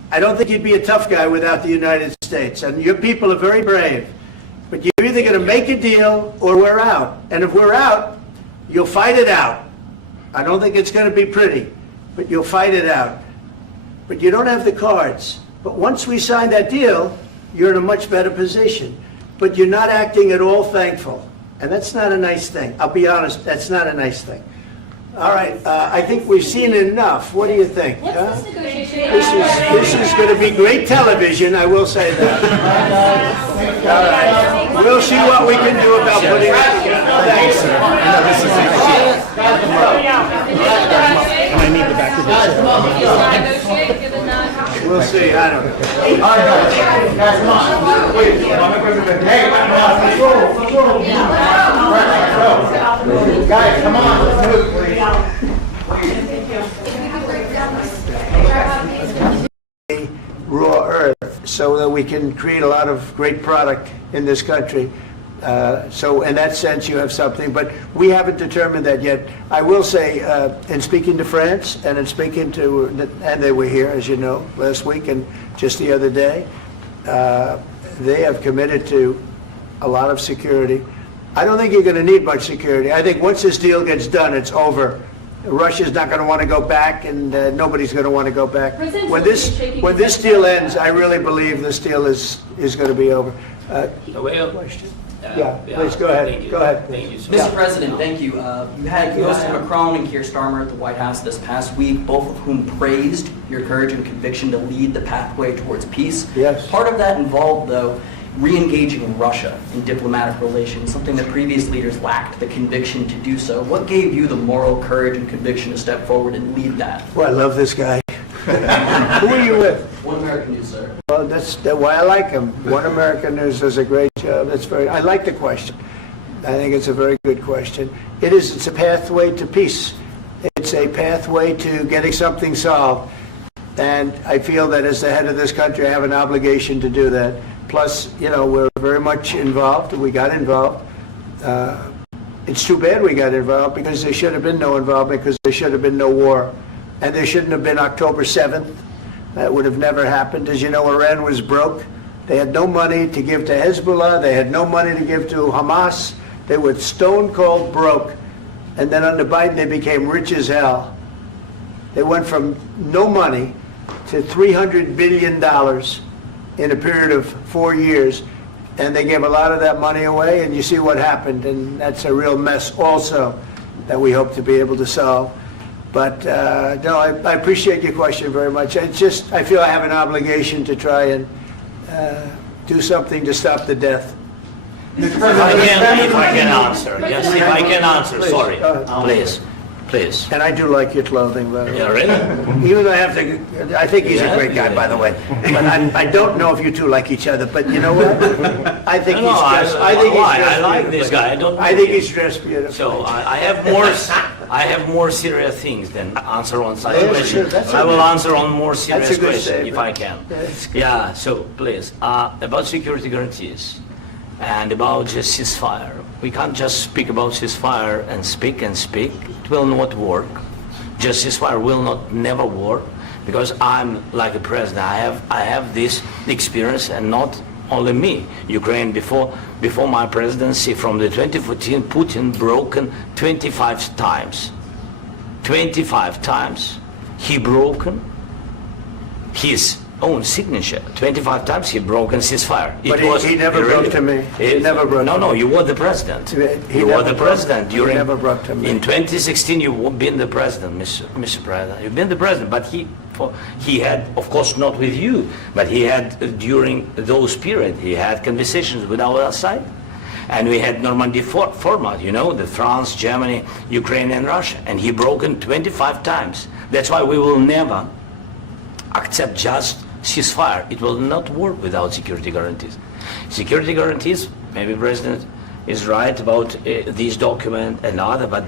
I don't think you'd be a tough guy without the United States. And your people are very brave. But you're either going to make a deal or we're out. And if we're out, you'll fight it out. I don't think it's going to be pretty, but you'll fight it out. But you don't have the cards. But once we sign that deal, you're in a much better position. But you're not acting at all thankful. And that's not a nice thing. I'll be honest, that's not a nice thing. All right, I think we've seen enough. What do you think? What's this negotiation? This is going to be great television, I will say that. All right. We'll see what we can do about putting it together. Thanks, sir. And I need the back of this. Negotiate, given that. We'll see, I don't know. Guys, come on. Wait, hey, guys, come on. Let's move, please. Raw earth so that we can create a lot of great product in this country. So in that sense, you have something, but we haven't determined that yet. I will say, in speaking to France and in speaking to, and they were here, as you know, last week and just the other day, they have committed to a lot of security. I don't think you're going to need much security. I think once this deal gets done, it's over. Russia's not going to want to go back, and nobody's going to want to go back. When this deal ends, I really believe this deal is going to be over. Question? Yeah, please go ahead. Thank you. Go ahead. Thank you so Mr. much. President, thank you. You had President Macron and Keir Starmer at the White House this past week, both of whom praised your courage and conviction to lead the pathway towards peace. Yes. Part of that involved, though, re-engaging Russia in diplomatic relations, something that previous leaders lacked the conviction to do so. What gave you the moral courage and conviction to step forward and lead that? Well, I love this guy. Who are you with? One American News, sir. Well, that's why I like him. One American News does a great job. I like the question. I think it's a very good question. It's a pathway to peace. It's a pathway to getting something solved. And I feel that as the head of this country, I have an obligation to do that. Plus, you know, we're very much involved. We got involved. It's too bad we got involved because there should have been no involvement, because there should have been no war. And there shouldn't have been October 7th. That would have never happened. As you know, Iran was broke. They had no money to give to Hezbollah. They had no money to give to Hamas. They were stone cold broke. And then under Biden, they became rich as hell. They went from no money to $300 billion in a period of 4 years. And they gave a lot of that money away, and you see what happened. And that's a real mess also that we hope to be able to solve. But no, I appreciate your question very much. It's just, I feel I have an obligation to try and do something to stop the death. If I can answer, yes, if I can answer, Please, sorry, go ahead. please. And I do like your clothing, by the way. Yeah, really? Even though I think he's a great guy, by the way. But I don't know if you two like each other. But you know what? I think he's dressed. I like this guy. I think he's dressed beautiful. So I have more serious things than answer on such Yeah, question. sure, that's I will okay. answer on more serious That's a good question if I statement. can. That's good. Yeah. So please, about security guarantees and about just ceasefire. We can't just speak about ceasefire and speak and speak. It will not work. Just ceasefire will never work, because I'm like a president. I have this experience, and not only me. Ukraine before my presidency, from the 2014, Putin broken 25 times. 25 times he broken his own signature. 25 times he broken ceasefire. But he never broke to me. He never broke to me. No, you were the president. He You never were the broke- president he during. never broke to me. In 2016, you've been the president, Mr. President. You've been the president, but he had, of course, not with you, but he had during those period. He had conversations with our side, and we had Normandy format. You know, the France, Germany, Ukraine, and Russia, and he broken 25 times. That's why we will never accept just ceasefire. It will not work without security guarantees. Security guarantees, maybe President is right about this document and other, but